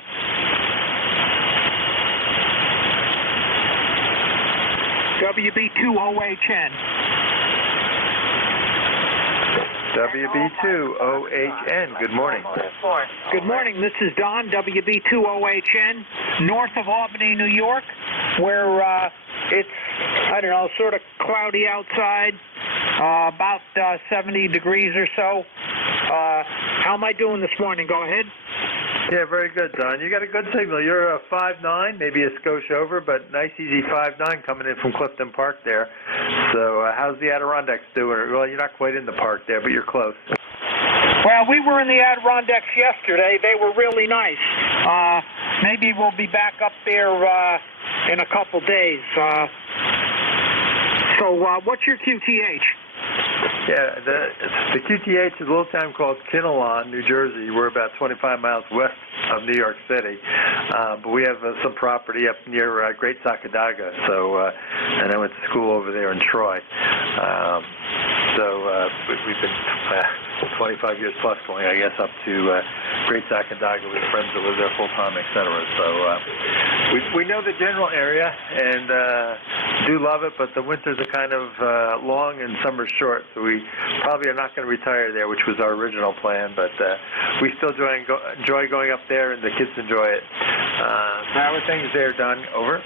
WB2OHN. WB2OHN, good morning. Good morning, this is Don, WB2OHN, north of Albany, New York, where it's, I don't know, sort of cloudy outside, about 70 degrees or so. How am I doing this morning? Go ahead. Yeah, very good, Don. You got a good signal. You're a 5.9, maybe a skosh over, but nice easy 5.9 coming in from Clifton Park there. So how's the Adirondacks doing? Well, you're not quite in the park there, but you're close. Well, we were in the Adirondacks yesterday. They were really nice. Maybe we'll be back up there in a couple days. So what's your QTH? Yeah, the QTH is a little town called Kinnelon, New Jersey. We're about 25 miles west of New York City, but we have some property up near Great Sacandaga. So, and I went to school over there in Troy. We've been 25 years plus going, I guess, up to Great Sacandaga with friends that live there full time, etc. So we know the general area and do love it, but the winters are kind of long and summer's short, so we probably are not going to retire there, which was our original plan, but we still enjoy going up there, and the kids enjoy it. How are things there, Don? Over.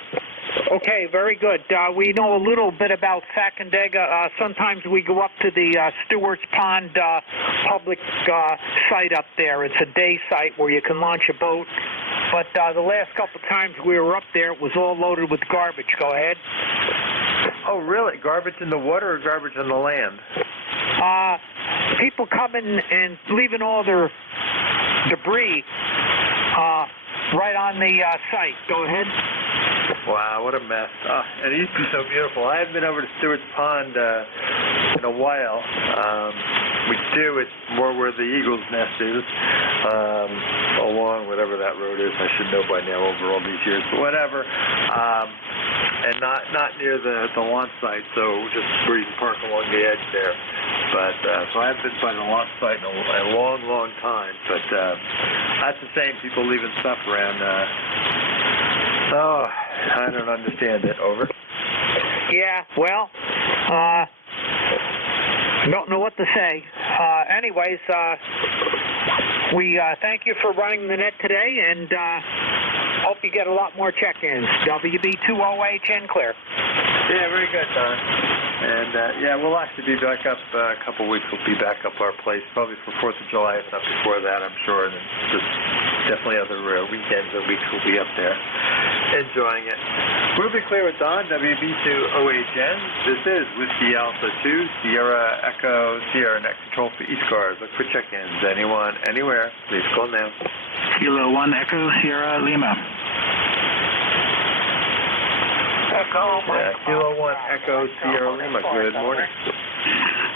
Okay, very good. We know a little bit about Sacandaga. Sometimes we go up to the Stewart's Pond public site up there. It's a day site where you can launch a boat. But the last couple times we were up there, it was all loaded with garbage. Go ahead. Oh, really? Garbage in the water or garbage on the land? People coming and leaving all their debris right on the site. Go ahead. Wow, what a mess. And it used to be so beautiful. I haven't been over to Stewart's Pond in a while. We do. It's more where the Eagle's Nest is, along whatever that road is. I should know by now over all these years, but whatever. And not near the launch site, so just where you can park along the edge there. But so I haven't been by the launch site in a long, long time. But that's the same. People leaving stuff around. I don't understand it. Over. Yeah, well, I don't know what to say. Anyways, we thank you for running the net today, and hope you get a lot more check-ins. WB2OHN clear. Yeah, very good, Don. And yeah, we'll actually be back up a couple weeks. We'll be back up our place, probably for 4th of July, if not before that, I'm sure. And then just definitely other weekends or weeks we'll be up there enjoying it. We'll be clear with Don, WB2OHN. This is Whiskey Alpha 2, Sierra Echo, Sierra Net Control for ECARS. Look for check-ins. Anyone, anywhere, please call now. Kilo 1 Echo, Sierra Lima. Kilo 1 Echo, Sierra Lima. Good morning.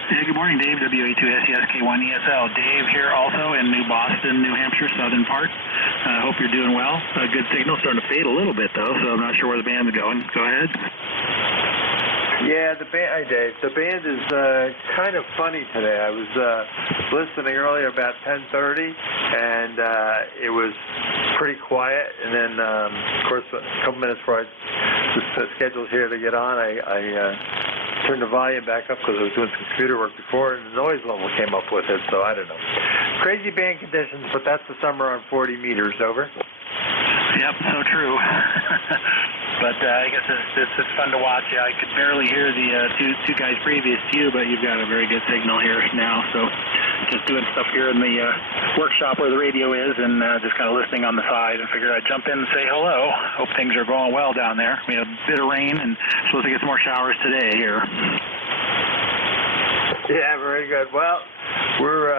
Hey, good morning, Dave, WA2S, K1ESL. Dave here also in New Boston, New Hampshire, southern part. Hope you're doing well. Good signal, starting to fade a little bit, though, so I'm not sure where the band's going. Go ahead. Yeah, the band. Hi, Dave. The band is kind of funny today. I was listening earlier about 10:30, and it was pretty quiet. And then, of course, a couple minutes before I was scheduled here to get on, I turned the volume back up because I was doing some computer work before, and the noise level came up with it. So I don't know. Crazy band conditions, but that's the summer on 40 meters. Over. Yep, so true. But I guess it's fun to watch. I could barely hear the two guys previous to you, but you've got a very good signal here now. So just doing stuff here in the workshop where the radio is, and just kind of listening on the side, and figured I'd jump in and say hello. Hope things are going well down there. We had a bit of rain, and supposed to get some more showers today here. Yeah, very good. Well, we're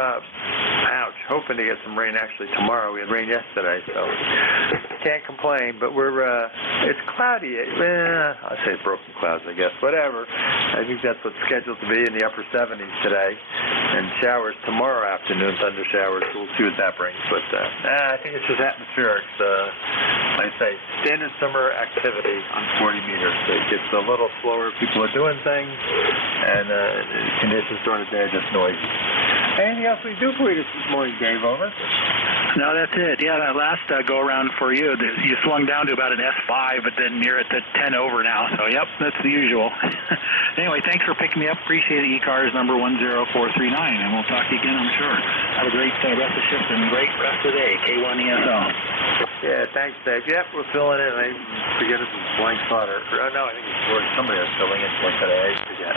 hoping to get some rain actually tomorrow. We had rain yesterday, so can't complain. But it's cloudy. I say broken clouds, I guess. Whatever. I think that's what's scheduled to be in the upper 70s today, and showers tomorrow afternoon, thunder showers. So we'll see what that brings. But I think it's just atmospheric. Like I say, standard summer activity on 40 meters. So it gets a little slower. People are doing things, and conditions during the day are just noisy. Anything else we do for you this morning, Dave? Over. No, that's it. Yeah, that last go-around for you, you swung down to about an S5, but then you're at the 10 over now. So, yep, that's the usual. Anyway, thanks for picking me up. Appreciate it. ECARS number 10439, and we'll talk to you again, I'm sure. Have a great rest of the shift and great rest of the day. K1ESL. Yeah, thanks, Dave. Yep, we're filling in. I forget if it's blank thought or no, I think it's George. Somebody is filling in for today. I forget.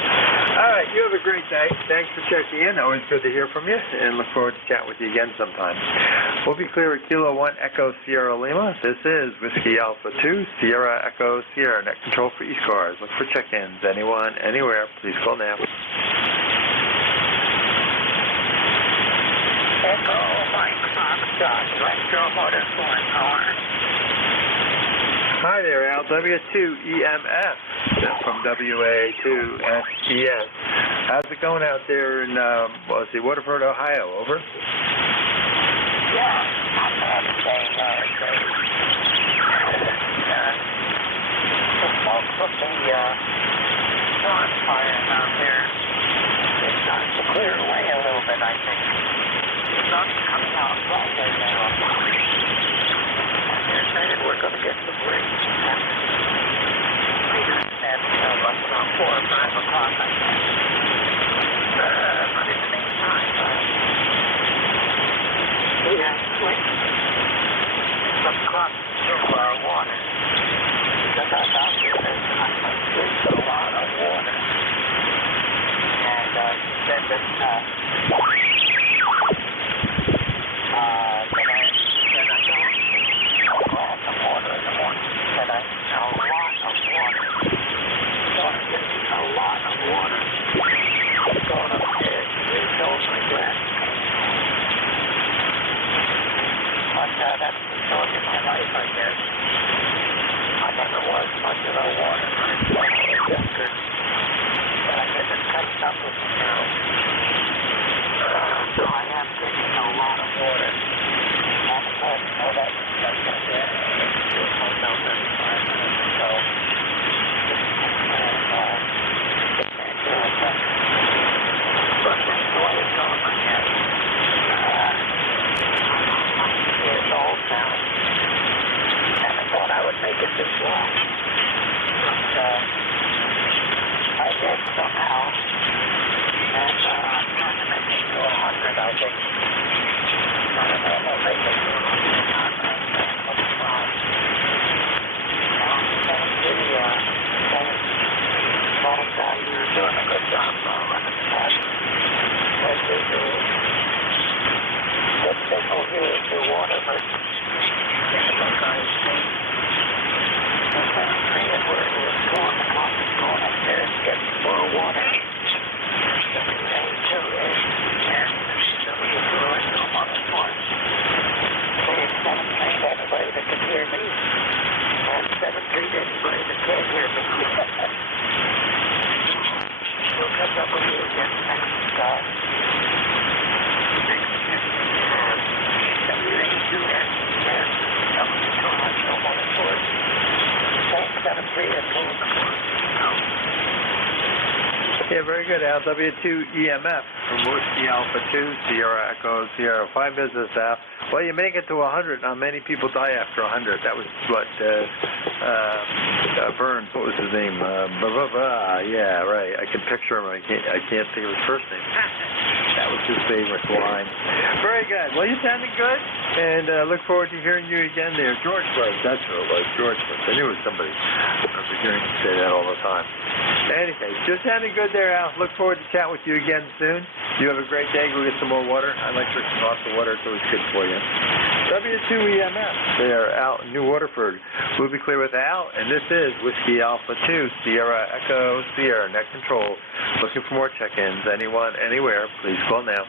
All right, you have a great day. Thanks for checking in. Always good to hear from you, and look forward to chatting with you again sometime. We'll be clear with Kilo 1 Echo Sierra Lima. This is Whiskey Alpha 2 Sierra Echo Sierra Net Control for ECARS. Look for check-ins. Anyone, anywhere, please call now. Echo Mike Foxtrot, Electro Motors 1 hour. Hi there, Al. W2EMF from WA2SES. How's it going out there in, Waterford, Ohio? Over. Yeah, not bad today. The smoke from the bonfire out there is starting to clear away a little bit, I think. The sun's coming out brighter now. They're saying we're going to get some rain. At like around 4 or 5 o'clock, I guess. But in the meantime, we have switched some crops to water. Because I thought there's not much good for a lot of water. And she said that that's the story of my life, I guess. I never was much of a water drinker, but I guess it's catching up with me now. So I am drinking a lot of water. And of course, you know that's going to be myself every 5 minutes or so. But that's the way it's going, I guess. Years old now, and I thought I would make it this long, but I did somehow, and I'm trying to make it to 100, I think. I don't know if I'll make it to 100 or not, but I'm going to try. Thank you, you're doing a good job running the test, as usual. Good signal here in your water, but Yeah, very good, Al. W2EMF from Whiskey Alpha 2, Sierra Echo, Sierra 5 business, Al. Well, you make it to 100. Now, many people die after 100. That was what, Burns, what was his name? Yeah, right. I can picture him. I can't think of his first name. That was his favorite line. Very good. Well, you're sounding good, and look forward to hearing you again there. George was. That's who it was. George was. I knew it was somebody. I remember hearing him say that all the time. Anyway, just sounding good there, Al. Look forward to chatting with you again soon. You have a great day. Go get some more water. I like drinking lots of water. It's always good for you. W2EMF there out in New Waterford. We'll be clear with Al, and this is Whiskey Alpha 2, Sierra Echo, Sierra Net Control. Looking for more check-ins. Anyone, anywhere, please call now.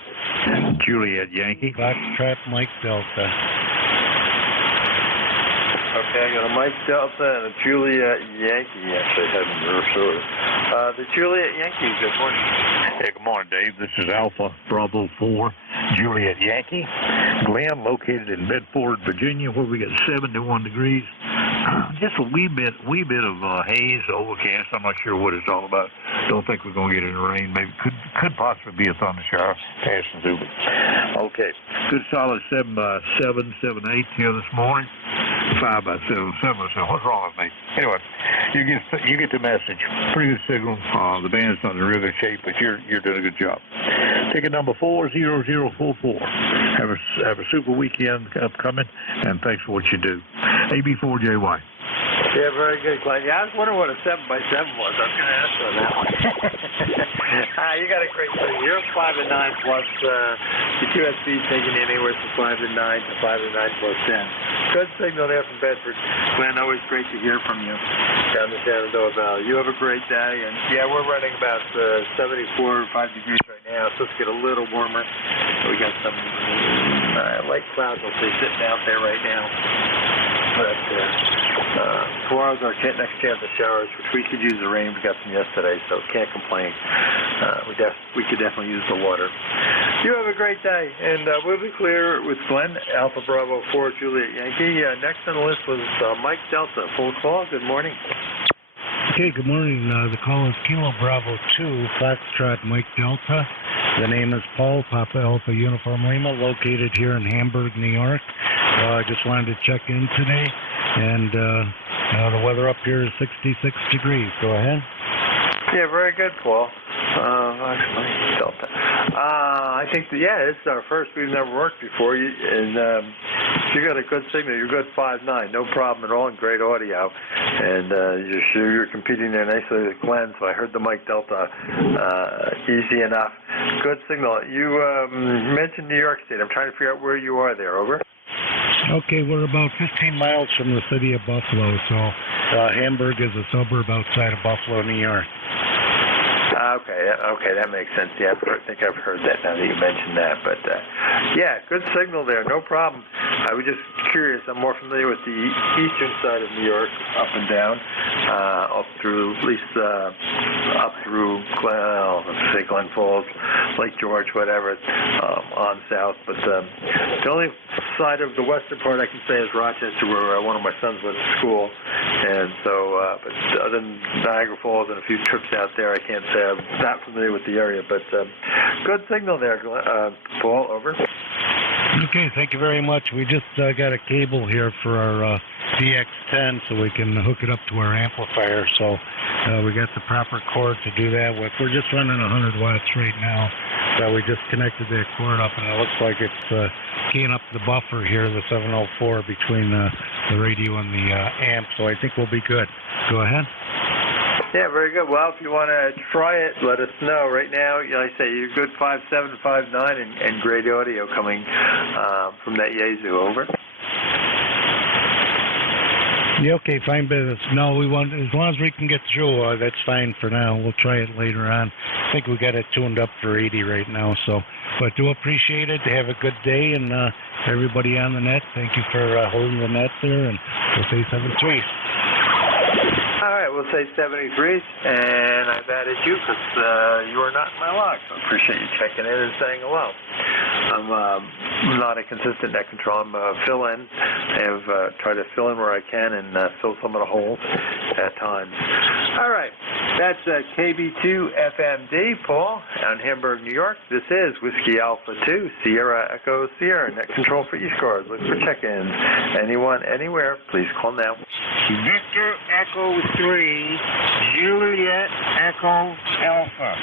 Juliet Yankee. Foxtrot Mike Delta. Okay, I got a Mike Delta and a Juliet Yankee. Yes, I hadn't rehearsed. The Juliet Yankee, good morning. Hey, good morning, Dave. This is Alpha Bravo 4, Juliet Yankee. Glen, located in Bedford, Virginia, where we got 71 degrees. Just a wee bit of haze, overcast. I'm not sure what it's all about. Don't think we're going to get any rain. Maybe could possibly be a thunder shower passing through. Okay, good solid 7 by 7, 7/8 here this morning. 5 by 7, 7 by 7. What's wrong with me? Anyway, you get the message. Pretty good signal. The band's not in really good shape, but you're doing a good job. Ticket number 40044. Have a super weekend upcoming, and thanks for what you do. AB4JY. Yeah, very good, Glenn. Yeah, I was wondering what a 7x7 was. I was going to ask you on that one. You got a great thing. You're 5 and 9 plus the QSB taking you anywhere from 5 and 9 to 5 and 9 plus 10. Good signal there from Bedford. Glenn, always great to hear from you down the Shenandoah Valley. You have a great day. And yeah, we're running about 74 or 5 degrees right now. So let's get a little warmer. We got some light clouds, I'll say, sitting out there right now. But tomorrow's our next chance of showers, which we could use the rain. We got some yesterday, so can't complain. We could definitely use the water. You have a great day, and we'll be clear with Glenn, Alpha Bravo 4, Juliet Yankee. Next on the list was Mike Delta. Full call. Good morning. Okay, good morning. The call is Kilo Bravo 2, Foxtrot Mike Delta. The name is Paul, Papa Alpha Uniform Lima, located here in Hamburg, New York. I just wanted to check in today, and the weather up here is 66 degrees. Go ahead. Yeah, very good, Paul. Delta. I think, this is our first. We've never worked before. You got a good signal. You're good 5.9. No problem at all, and great audio. And you're competing there nicely with Glenn, so I heard the Mike Delta easy enough. Good signal. You mentioned New York State. I'm trying to figure out where you are there. Over. Okay, we're about 15 miles from the city of Buffalo, so Hamburg is a suburb outside of Buffalo, New York. Okay, that makes sense. Yeah, I think I've heard that now that you mentioned that. But, yeah, good signal there. No problem. I was just curious. I'm more familiar with the eastern side of New York, up and down, up through, at least up through, let's say Glen Falls, Lake George, whatever, on south. But the only side of the western part I can say is Rochester, where one of my sons went to school. And so, but other than Niagara Falls and a few trips out there, I can't say I'm not familiar with the area. But good signal there, Paul. Over. Okay, thank you very much. We just got a cable here for our DX10 so we can hook it up to our amplifier. So we got the proper cord to do that with. We're just running 100 watts right now. So we just connected that cord up, and it looks like it's keying up the buffer here, the 704, between the radio and the amp. So I think we'll be good. Go ahead. Yeah, very good. Well, if you want to try it, let us know. Right now, like I say, you're good 5.7, 5.9, and great audio coming from that Yaesu. Over. Yeah, okay, fine business. No, we want, as long as we can get through, that's fine for now. We'll try it later on. I think we got it tuned up for 80 right now, so. But do appreciate it. Have a good day, and everybody on the net, thank you for holding the net there, and we'll say 73. All right, we'll say 73s, and I've added you because you are not in my log, so I appreciate you checking in and saying hello. I'm not a consistent net control. I'm fill-in. I have tried to fill in where I can and fill some of the holes at times. All right. That's KB2 FMD, Paul, out in Hamburg, New York. This is Whiskey Alpha 2, Sierra Echo Sierra, net control for ECARS. Look for check-ins. Anyone, anywhere, please call now. Victor Echo 3, Juliet Echo Alpha.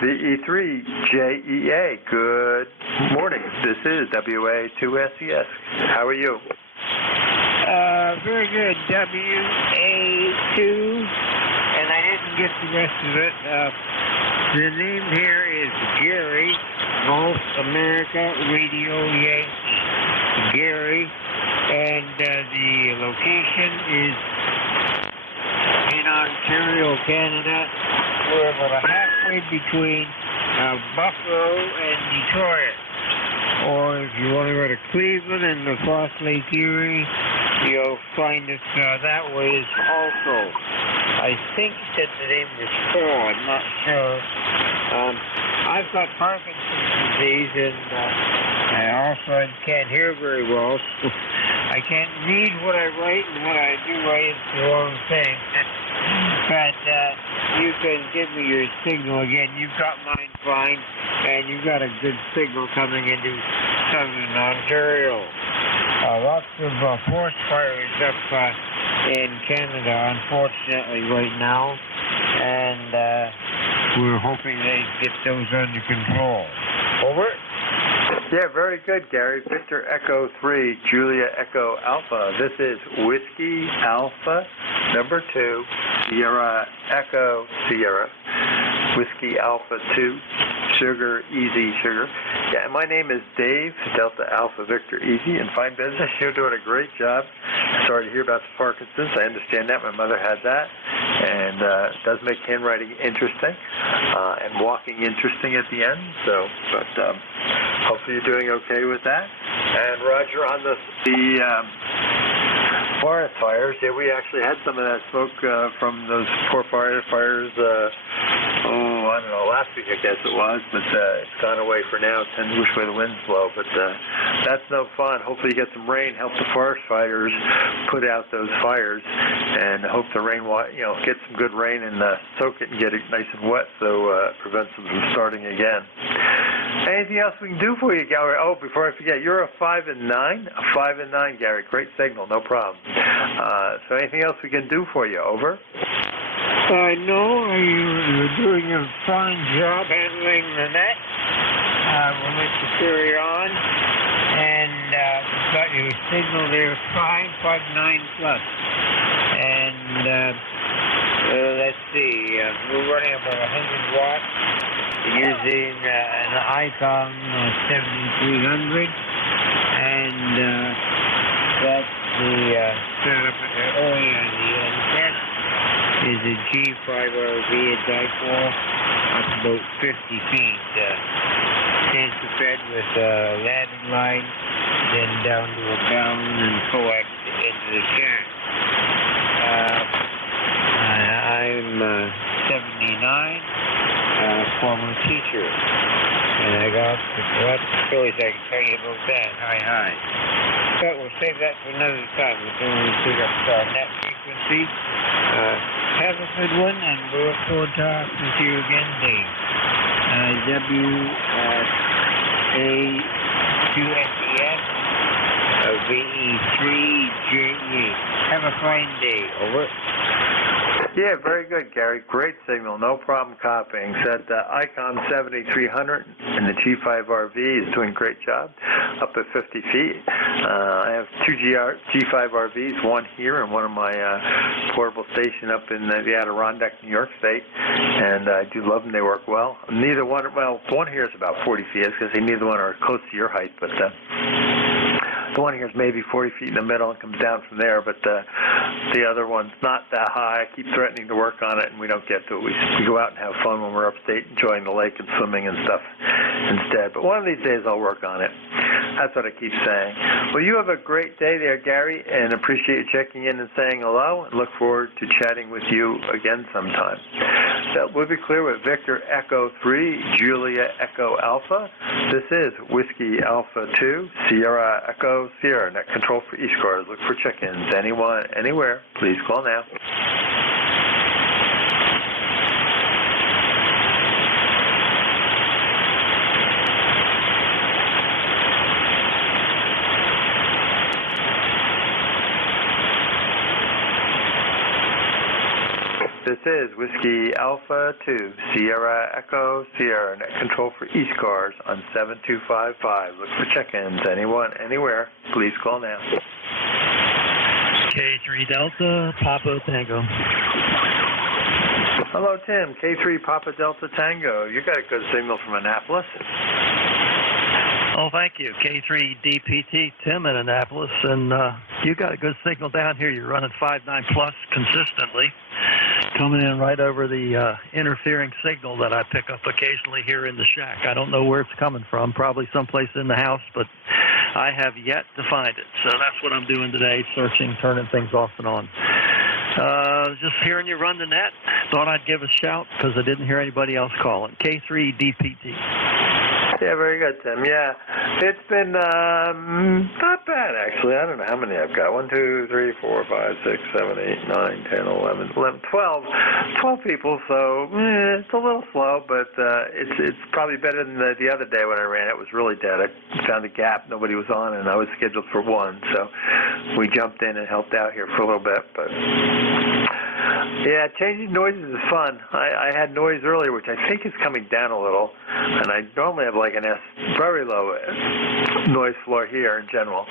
CE3JEA, good morning. This is WA2SES. How are you? Very good. WA2, and I didn't get the rest of it. The name here is Gary, North America Radio Yankee. Gary, and the location is in Ontario, Canada. We're about halfway between Buffalo and Detroit. Or if you want to go to Cleveland and the Cross Lake Erie, you'll find us that way also. I think that the name was Paul, I'm not sure. I've got Parkinson's disease, and I also can't hear very well, so I can't read what I write, and what I do write is the wrong thing. But you can give me your signal again. You've got mine fine, and you've got a good signal coming into southern Ontario. Lots of forest fires up in Canada, unfortunately, right now, and we're hoping they get those under control. Over. Yeah, very good, Gary. Victor Echo 3, Julia Echo Alpha. This is Whiskey Alpha number 2, Sierra Echo Sierra, Whiskey Alpha 2, Sugar Easy Sugar. Yeah, and my name is Dave, Delta Alpha Victor Easy, in fine business. You're doing a great job. Sorry to hear about the Parkinson's. I understand that. My mother had that, and it does make handwriting interesting and walking interesting at the end. So, but hopefully you're doing okay with that. And Roger, on the forest fires, yeah, we actually had some of that smoke from those poor fires. I don't know, last week I guess it was, but it's gone away for now. It's which way the winds blow, but that's no fun. Hopefully you get some rain, help the forest fires put out those fires, and hope the rain, get some good rain and soak it and get it nice and wet, so prevents them from starting again. Anything else we can do for you, Gary? Oh, before I forget, you're a 5 and 9? A 5 and 9, Gary. Great signal, no problem. So anything else we can do for you? Over. No, you're doing a fine job handling the net. We'll let you carry on. And we've got your signal there, 559 plus. And let's see, we're running about 100 watts using an ICOM 7300. And that's the setup early on the end. Is a G5RV, a dipole, up about 50 feet. Sensor fed with a landing line, then down to a gallon and coax into the tank. I'm 79, former teacher, and I got lots of stories I can tell you about that. Hi. But we'll save that for another time. We're going to pick up our net frequency. Have a good one, and we'll look forward to talking to you again, Dave. WA2SES, VE3JE. Have a fine day. Over. Yeah, very good, Gary. Great signal. No problem copying. Set ICOM 7300 and the G5RV is doing a great job up at 50 feet. I have two G5RVs, one here and one on my portable station up in the Adirondack, New York State, and I do love them. They work well. Neither one, well, one here is about 40 feet. I was going to say neither one are close to your height, but the one here is maybe 40 feet in the middle and comes down from there, but the other one's not that high. I keep threatening to work on it, and we don't get to it. We go out and have fun when we're upstate, enjoying the lake and swimming and stuff instead. But one of these days I'll work on it. That's what I keep saying. Well, you have a great day there, Gary, and appreciate you checking in and saying hello, and look forward to chatting with you again sometime. That will be clear with Victor Echo 3, Julia Echo Alpha. This is Whiskey Alpha 2, Sierra Echo Sierra. Net control for ECARS. Look for check-ins. Anyone, anywhere, please call now. This is Whiskey Alpha 2, Sierra Echo Sierra. Net control for ECARS on 7255. Look for check-ins. Anyone, anywhere, please call now. K3 Delta, Papa Tango. Hello, Tim. K3 Papa Delta Tango. You got a good signal from Annapolis. Oh, thank you. K3 DPT, Tim in Annapolis, and you got a good signal down here. You're running 5.9 plus consistently, coming in right over the interfering signal that I pick up occasionally here in the shack. I don't know where it's coming from, probably someplace in the house, but I have yet to find it. So that's what I'm doing today, searching, turning things off and on. Just hearing you run the net, thought I'd give a shout because I didn't hear anybody else calling. K3 DPT. Yeah, very good, Tim. Yeah, it's been not bad, actually. I don't know how many I've got. 1, 2, 3, 4, 5, 6, 7, 8, 9, 10, 11, 12 people, so it's a little slow, but it's probably better than the other day when I ran. It was really dead. I found a gap. Nobody was on, and I was scheduled for 1, so we jumped in and helped out here for a little bit, but... Yeah, changing noises is fun. I had noise earlier, which I think is coming down a little, and I normally have like an very low noise floor here in general,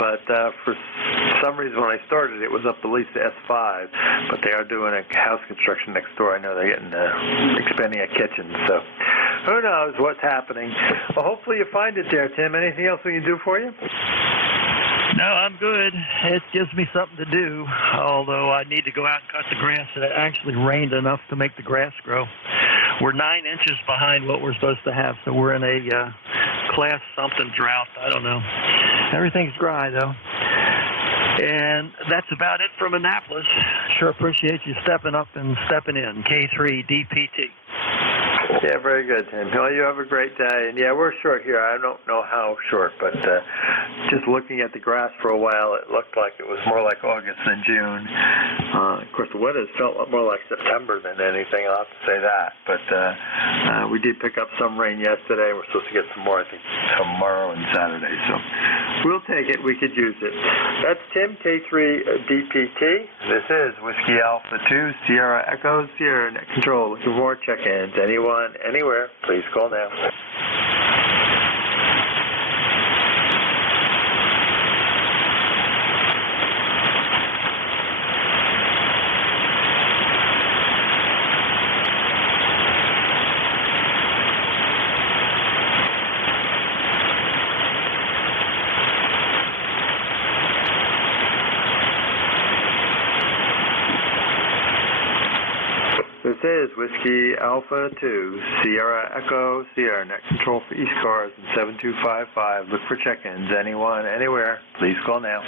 but for some reason when I started it was up at least to S5, but they are doing a house construction next door. I know they're getting expanding a kitchen, so who knows what's happening. Well, hopefully you find it there, Tim. Anything else we can do for you? No, I'm good. It gives me something to do, although I need to go out and cut the grass. It actually rained enough to make the grass grow. We're 9 inches behind what we're supposed to have, so we're in a class something drought. I don't know. Everything's dry, though. And that's about it from Annapolis. Sure appreciate you stepping up and stepping in. K3 DPT. Yeah, very good, Tim. Well, you have a great day. And yeah, we're short here. I don't know how short, but just looking at the grass for a while, it looked like it was more like August than June. Of course, the weather felt more like September than anything. I'll have to say that. But we did pick up some rain yesterday. We're supposed to get some more, I think, tomorrow and Saturday. So we'll take it. We could use it. That's Tim, K3 DPT. This is Whiskey Alpha 2, Sierra Echo, Sierra Net Control. Looking for more check-ins. Anyone, anywhere, please call now. This is Whiskey Alpha 2, Sierra Echo, Sierra Net Control for ECARS and 7255. Look for check-ins. Anyone, anywhere, please call now.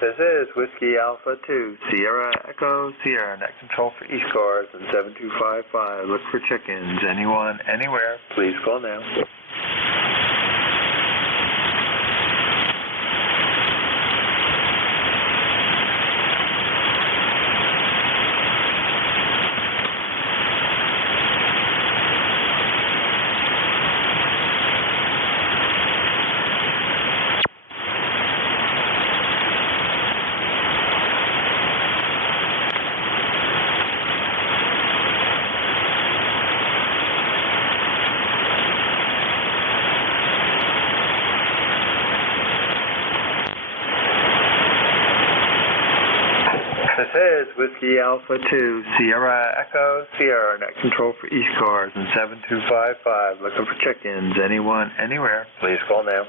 This is Whiskey Alpha 2, Sierra Echo, Sierra Net Control for ECARS and 7255. Look for check-ins. Anyone, anywhere, please call now. Whiskey Alpha 2, Sierra Echo, Sierra, net control for ECARS and 7255. Looking for check-ins. Anyone, anywhere, please call now.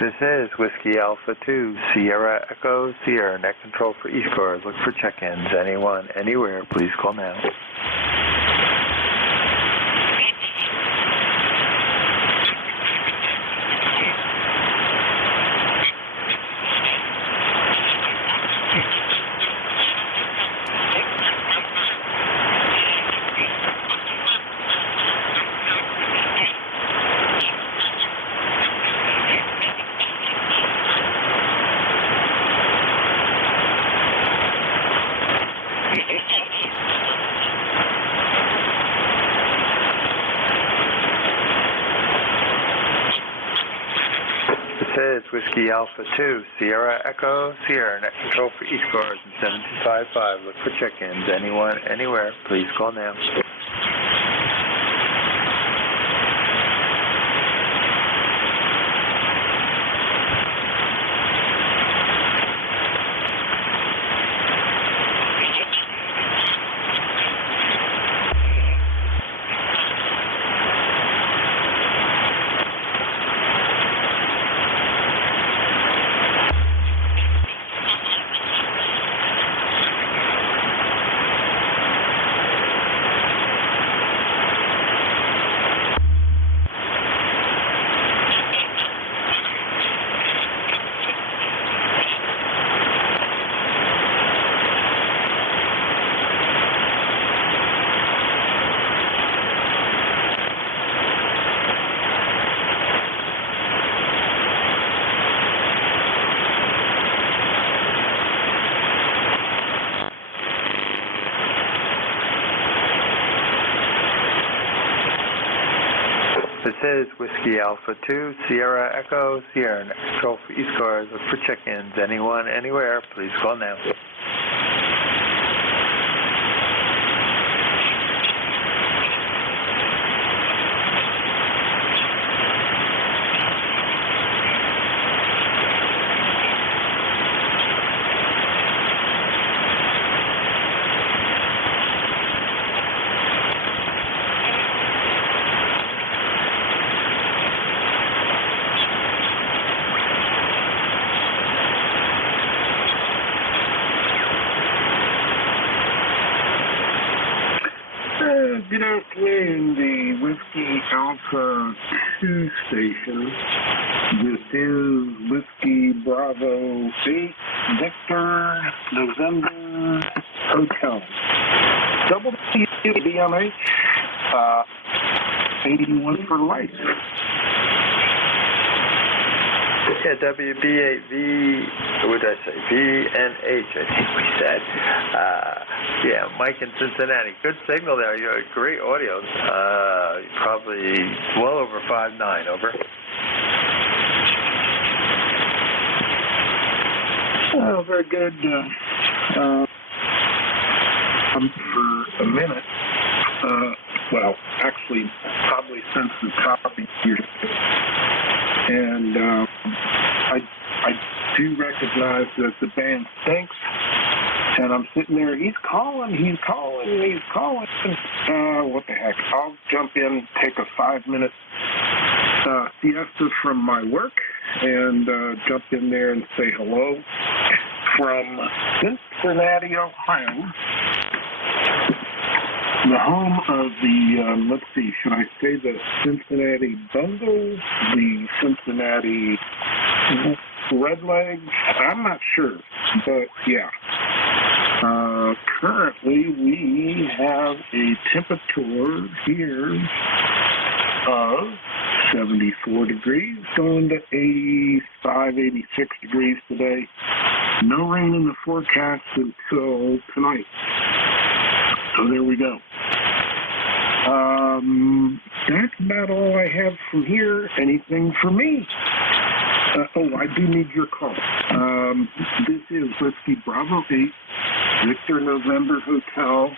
This is Whiskey Alpha 2, Sierra Echo, Sierra, net control for ECARS. Look for check-ins. Anyone, anywhere, please call now. This is Whiskey Alpha 2, Sierra Echo, Sierra, net control for ECARS and 7255. Look for check-ins. Anyone, anywhere, please call now. This is Whiskey Alpha 2, Sierra Echo, Sierra, net control for ECARS. Look for check-ins. Anyone, anywhere, please call now. Good afternoon, the Whiskey Alpha 2 station. This is Whiskey Bravo 8, Victor, November, Hotel. Double DMH, 81 for life. Yeah, WB8V, what did I say? VNH, I think we said. Yeah, Mike in Cincinnati. Good signal there. You have great audio. Probably well over 5.9, over. Oh, very good. For a minute. Well, actually, probably since the top of the year. And I do recognize that the band stinks. And I'm sitting there, he's calling. What the heck? I'll jump in, take a 5-minute siesta from my work, and jump in there and say hello from Cincinnati, Ohio. the home of the, let's see, should I say the Cincinnati Bungles, the Cincinnati Redlegs? I'm not sure, but yeah. Currently, we have a temperature here of 74 degrees, going to 85, 86 degrees today. No rain in the forecast until tonight. So there we go. That's about all I have from here. Anything for me? I do need your call. This is Whiskey Bravo 8, Victor November Hotel,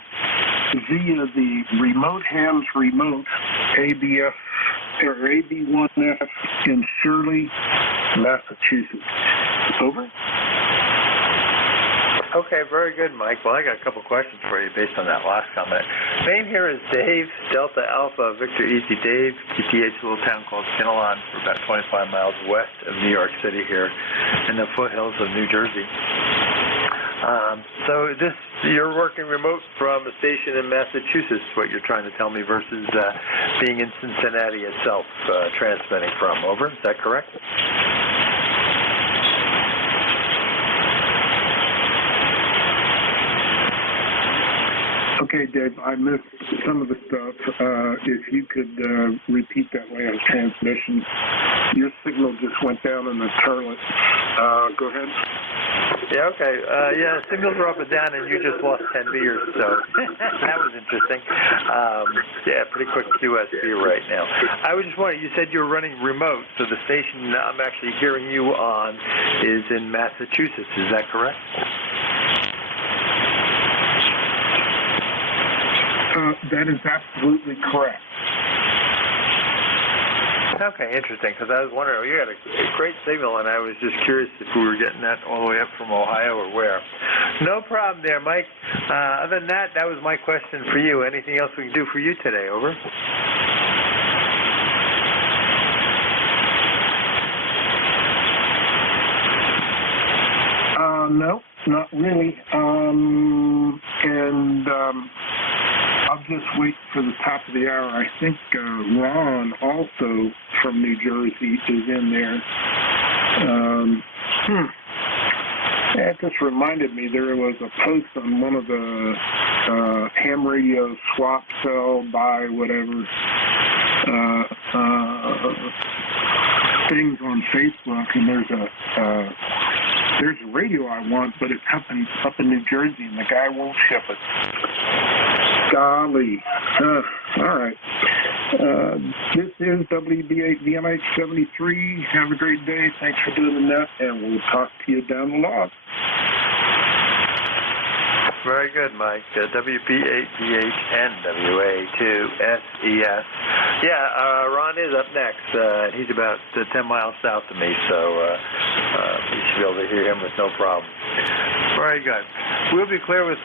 via the remote hams remote ABF or AB1F in Shirley, Massachusetts. Over. Okay, very good, Mike. Well, I got a couple questions for you based on that last comment. Name here is Dave, Delta Alpha, Victor Easy Dave, ETH, a little town called Kinnelon. We're about 25 miles west of New York City here in the foothills of New Jersey. So you're working remote from a station in Massachusetts, what you're trying to tell me, versus being in Cincinnati itself, transmitting from. Over. Is that correct? Okay, Dave, I missed some of the stuff. If you could repeat that last transmission. Your signal just went down in the turlet. Go ahead. Yeah, okay. Signals are up and down, and you just lost 10 beers, so that was interesting. Pretty quick QSB right now. I was just wondering, you said you're running remote, so the station I'm actually hearing you on is in Massachusetts. Is that correct? That is absolutely correct. Okay, interesting, because I was wondering, you had a great signal, and I was just curious if we were getting that all the way up from Ohio or where. No problem there, Mike. Other than that, that was my question for you. Anything else we can do for you today? Over. No, not really. I'll just wait for the top of the hour. I think Ron, also from New Jersey, is in there. It just reminded me there was a post on one of the ham radio swap, sell, buy, whatever things on Facebook, and there's a radio I want, but it's up in New Jersey, and the guy won't ship it. Golly. All right. This is WB8 VMH73. Have a great day. Thanks for doing the net, and we'll talk to you down the log. Very good, Mike. WB8VHNWA2SES. Yeah, Ron is up next. He's about 10 miles south of me, so you should be able to hear him with no problem. Very good. We'll be clear with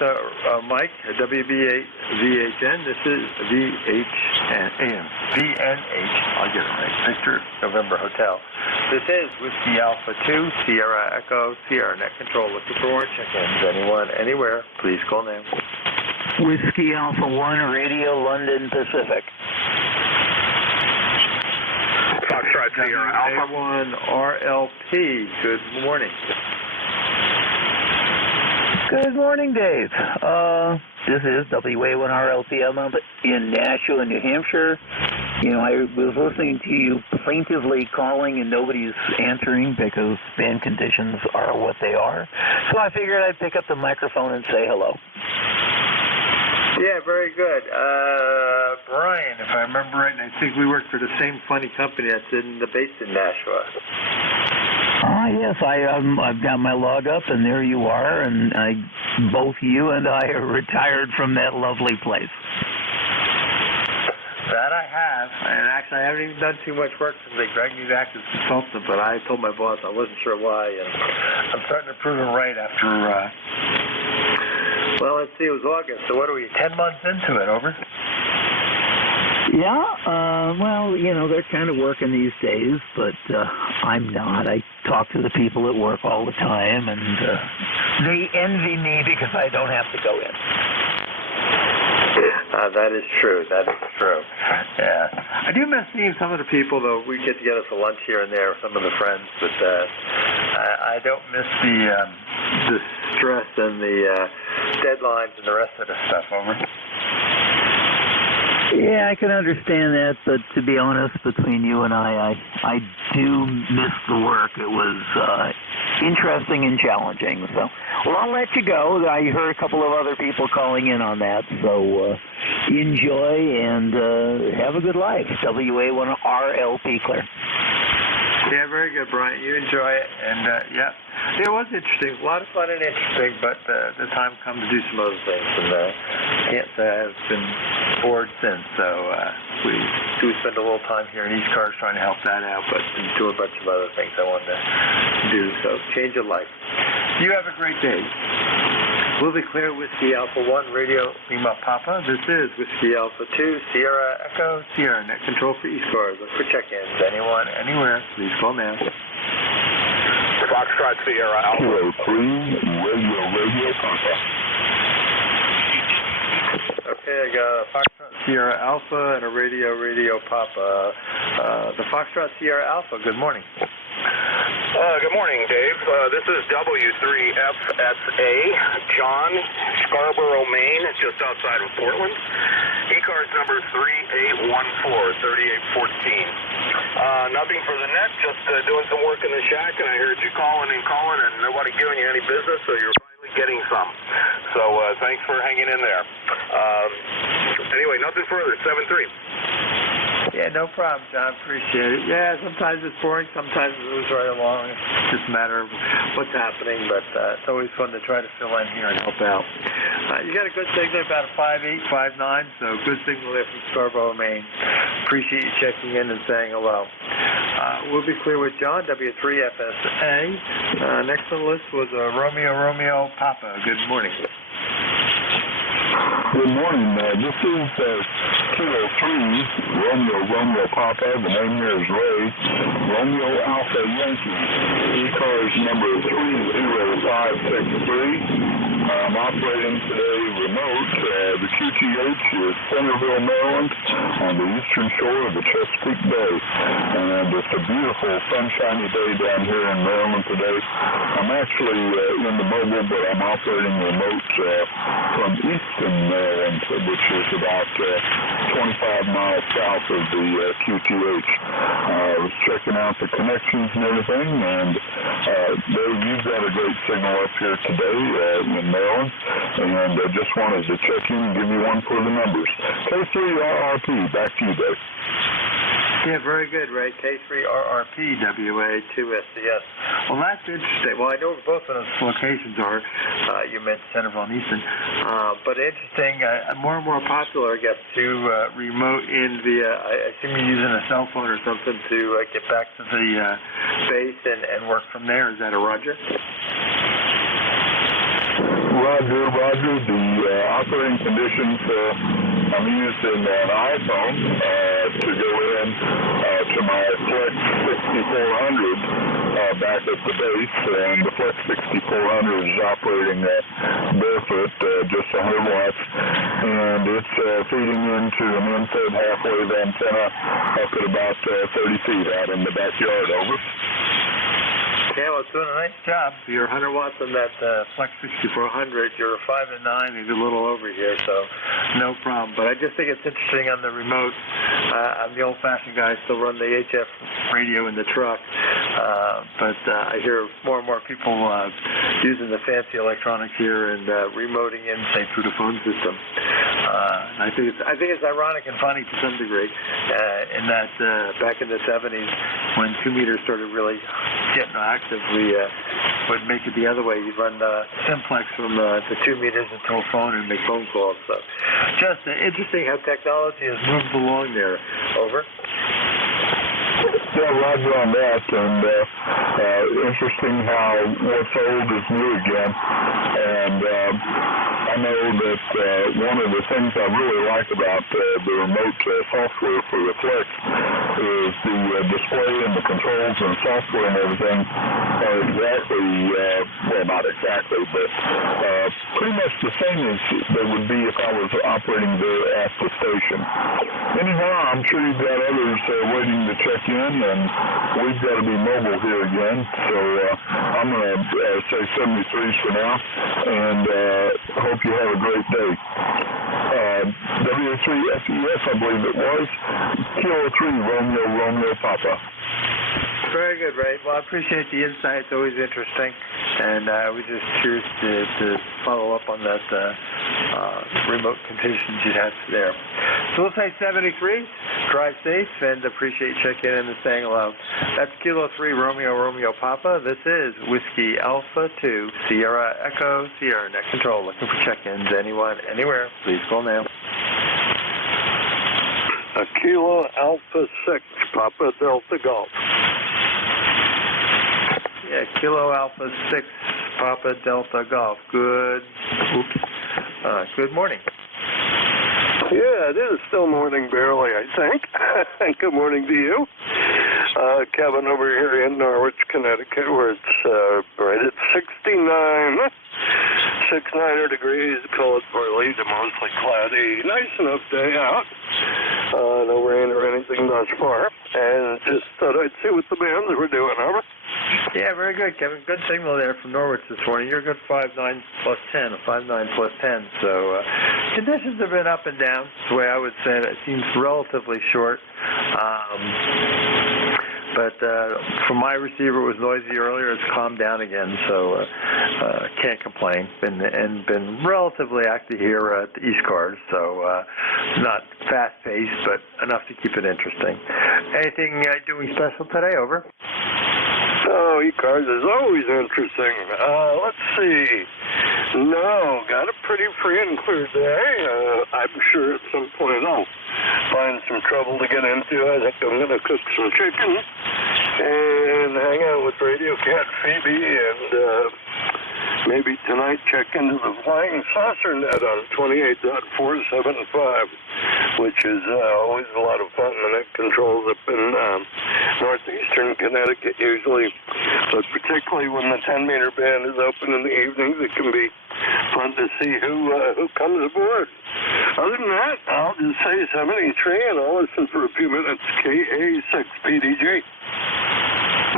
Mike at WB8VHN. This is VNH. I'll get it right. Victor November Hotel. This is Whiskey Alpha 2, Sierra Echo, Sierra Net Control. Looking for more check-ins. Anyone, anywhere, please call now. Whiskey Alpha 1, Radio London Pacific. Foxtrot Sierra Alpha 1, RLP. Good morning. Good morning, Dave. This is WA1RLP. I'm up in Nashua, New Hampshire. You know, I was listening to you plaintively calling and nobody's answering because band conditions are what they are. So I figured I'd pick up the microphone and say hello. Yeah, very good. Brian, if I remember right, and I think we work for the same funny company that's based in Nashua. Yes, I've got my log up, and there you are, and both you and I are retired from that lovely place. That I have, and actually I haven't even done too much work since they dragged me back as consultant, but I told my boss I wasn't sure why, and I'm starting to prove it right after, well, let's see, it was August, so what are we, 10 months into it, over? Yeah, well, you know, they're kind of working these days, but I'm not. I talk to the people at work all the time, and they envy me because I don't have to go in. That is true. That is true. Yeah. I do miss seeing some of the people, though. We get together for lunch here and there, some of the friends, but I don't miss the stress and the deadlines and the rest of the stuff. Over. Yeah, I can understand that, but to be honest, between you and I do miss the work. It was interesting and challenging. So, well, I'll let you go. I heard a couple of other people calling in on that, so enjoy and have a good life. WA1RLP Clear. Yeah, very good, Brian. You enjoy it, and yeah, it was interesting. A lot of fun and interesting, but the time comes to do some other things, and can't say I've been bored since. So we do spend a little time here in ECARS trying to help that out, but do a bunch of other things I wanted to do. So change of life. You have a great day. We'll be clear. Whiskey Alpha 1, Radio Lima Papa. This is Whiskey Alpha 2, Sierra Echo, Sierra Net Control for ECARS. Look for check-ins. Anyone, anywhere, please call now. Foxtrot Sierra Alpha. Kilo 3, Radio Papa. Okay, I got a Foxtrot Sierra Alpha and a Radio Papa. The Foxtrot Sierra Alpha, good morning. Good morning, Dave. This is W3FSA, John, Scarborough, Maine, just outside of Portland. ECARS number 3814, 3814. Nothing for the net, just doing some work in the shack, and I heard you calling and nobody giving you any business, so you're finally getting some. So thanks for hanging in there. Anyway, nothing further, 7-3. Yeah, no problem, John. Appreciate it. Yeah, sometimes it's boring, sometimes it moves right along. It's just a matter of what's happening, but it's always fun to try to fill in here and help out. You got a good signal, about a 5.8, 5.9, so good signal there from Scarborough, Maine. Appreciate you checking in and saying hello. We'll be clear with John, W3FSA. Next on the list was Romeo Papa. Good morning. Good morning. This is Kilo 3, Romeo Papa. The name here is Ray. Romeo Alpha Yankee. ECARS number 30563. I'm operating today remote. The QTH is Centerville, Maryland, on the eastern shore of the Chesapeake Bay. And it's a beautiful, sunshiny day down here in Maryland today. I'm actually in the mobile, but I'm operating remote from Easton, Maryland, which is about 25 miles south of the QTH. I was checking out the connections and everything, and Dave, you've got a great signal up here today in Maryland, and I just wanted to check in and give you one for the numbers. K3RRP, back to you, Dave. Yeah, very good, Ray. K3RRP, WA2SCS. Well, that's interesting. Well, I know both of those locations are, you mentioned Centerville and Easton, but interesting, more and more popular, I guess, to remote in via, I assume you're using a cell phone or something to get back to the base and work from there. Is that a Roger? Roger. The operating conditions, I'm using an iPhone to go in to my Flex 6400 back at the base, and the Flex 6400 is operating barefoot, just 100 watts, and it's feeding into an in-fed half-wave antenna up at about 30 feet out in the backyard. Over. Okay, well, it's doing a nice job. You're 100 watts on that Flex 6400. You're 5 and 9, maybe a little over here, so no problem. But I just think it's interesting on the remote. I'm the old-fashioned guy. I still run the HF radio in the truck. But I hear more and more people using the fancy electronics here and remoting in, say, through the phone system. I think it's ironic and funny to some degree in that back in the 70s when 2 meters started really getting active, we would make it the other way. You'd run simplex from the 2 meters into a phone and make phone calls. So just interesting how technology has moved along there. Over. Yeah, Roger on that, and interesting how what's old is new again. And I know that one of the things I really like about the remote software for the Flex is the display and the controls and software and everything are exactly, well, not exactly, but pretty much the same as they would be if I was operating there at the station. Anyhow, I'm sure you've got others waiting to check in, and we've got to be mobile here again, so I'm going to say 73s for now, and hope you have a great day. W3SES, I believe it was, Kilo 3, Romeo Papa. Very good, Ray. Well, I appreciate the insight. It's always interesting, and I was just curious to follow up on that remote conditions you had there. So we'll say 73. Drive safe, and appreciate checking in and saying hello. That's Kilo 3, Romeo Papa. This is Whiskey Alpha 2, Sierra Echo, Sierra Net Control. Looking for check-ins. Anyone, anywhere, please call now. Kilo Alpha 6, Papa Delta Golf. Yeah, Kilo Alpha 6, Papa Delta Golf. Good morning. Yeah, it is still morning barely, I think. Good morning to you. Kevin over here in Norwich, Connecticut, where it's right at 69 degrees, cold, partly to mostly cloudy. Nice enough day out. No rain or anything thus far. And just thought I'd see what the bands were doing, over. Yeah, very good, Kevin. Good signal there from Norwich this morning. You're a good 5.9 plus 10, a 5.9 plus 10. So conditions have been up and down. That's the way I would say it. It seems relatively short. But from my receiver, it was noisy earlier. It's calmed down again, so can't complain. Been relatively active here at the ECARS, so not fast-paced, but enough to keep it interesting. Anything doing special today? Over. Oh, ECARS is always interesting. Let's see. No, got a pretty free and clear day. I'm sure at some point I'll find some trouble to get into. I think I'm going to cook some chicken and hang out with Radio Cat Phoebe and maybe tonight check into the Flying Saucer Net on 28.475, which is always a lot of fun. The net controls up in northeastern Connecticut usually, but particularly when the 10-meter band is open in the evenings, it can be fun to see who comes aboard. Other than that, I'll just say 73 and I'll listen for a few minutes. KA6PDG.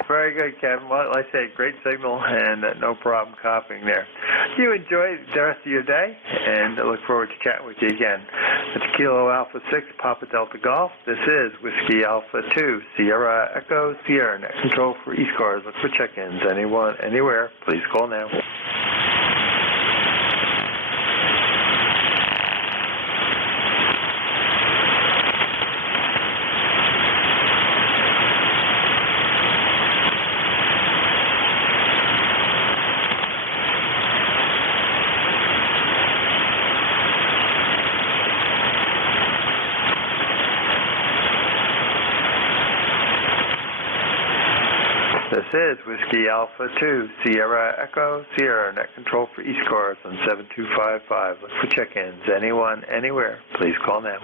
Very good, Kevin. Well, like I say, great signal and no problem copying there. You enjoy the rest of your day, and I look forward to chatting with you again. It's Kilo Alpha 6, Papa Delta Golf. This is Whiskey Alpha 2, Sierra Echo, Sierra Net Control for ECARS. Look for check-ins. Anyone, anywhere, please call now. This is Whiskey Alpha 2, Sierra Echo, Sierra Net Control for ECARS on 7255. Look for check-ins. Anyone, anywhere, please call now.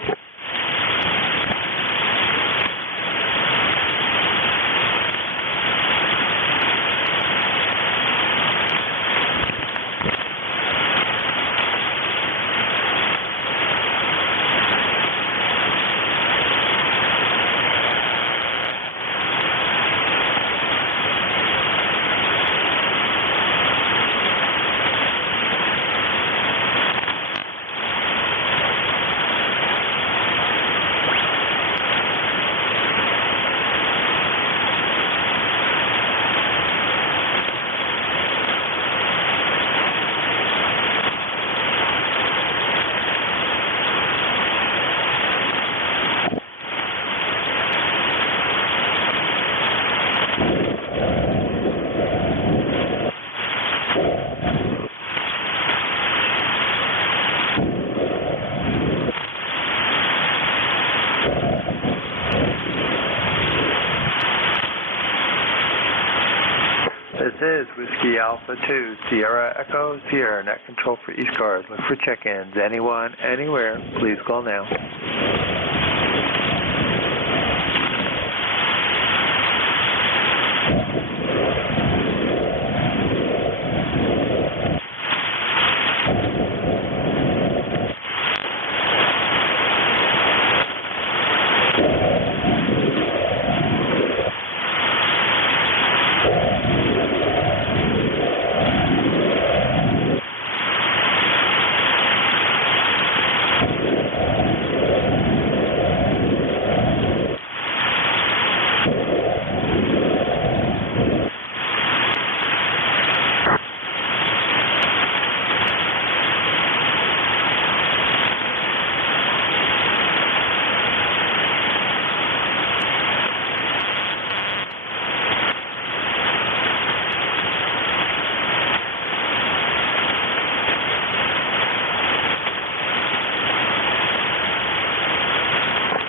This is Whiskey Alpha 2, Sierra Echo, Sierra, net control for ECARS. Look for check-ins. Anyone, anywhere, please call now.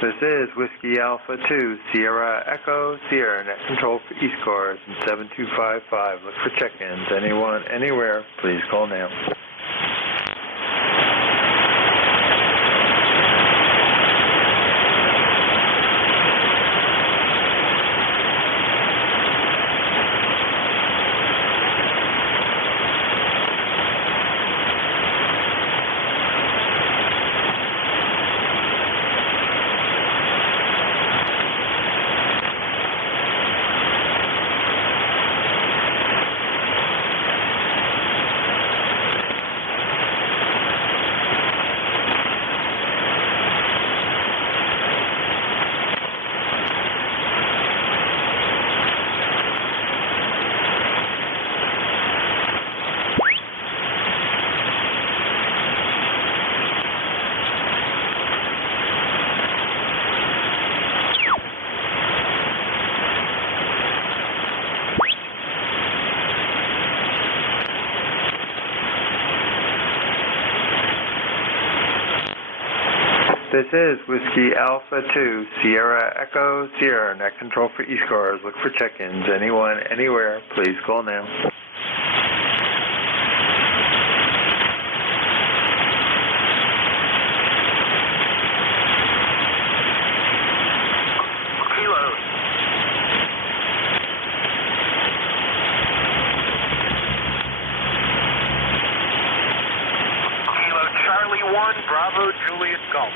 This is Whiskey Alpha 2, Sierra Echo, Sierra, net control for ECARS and 7255. Look for check-ins. Anyone, anywhere, please call now. This is Whiskey Alpha 2, Sierra Echo, Sierra, net control for ECARS. Look for check-ins. Anyone, anywhere, please call now. Bravo, Juliet Golf.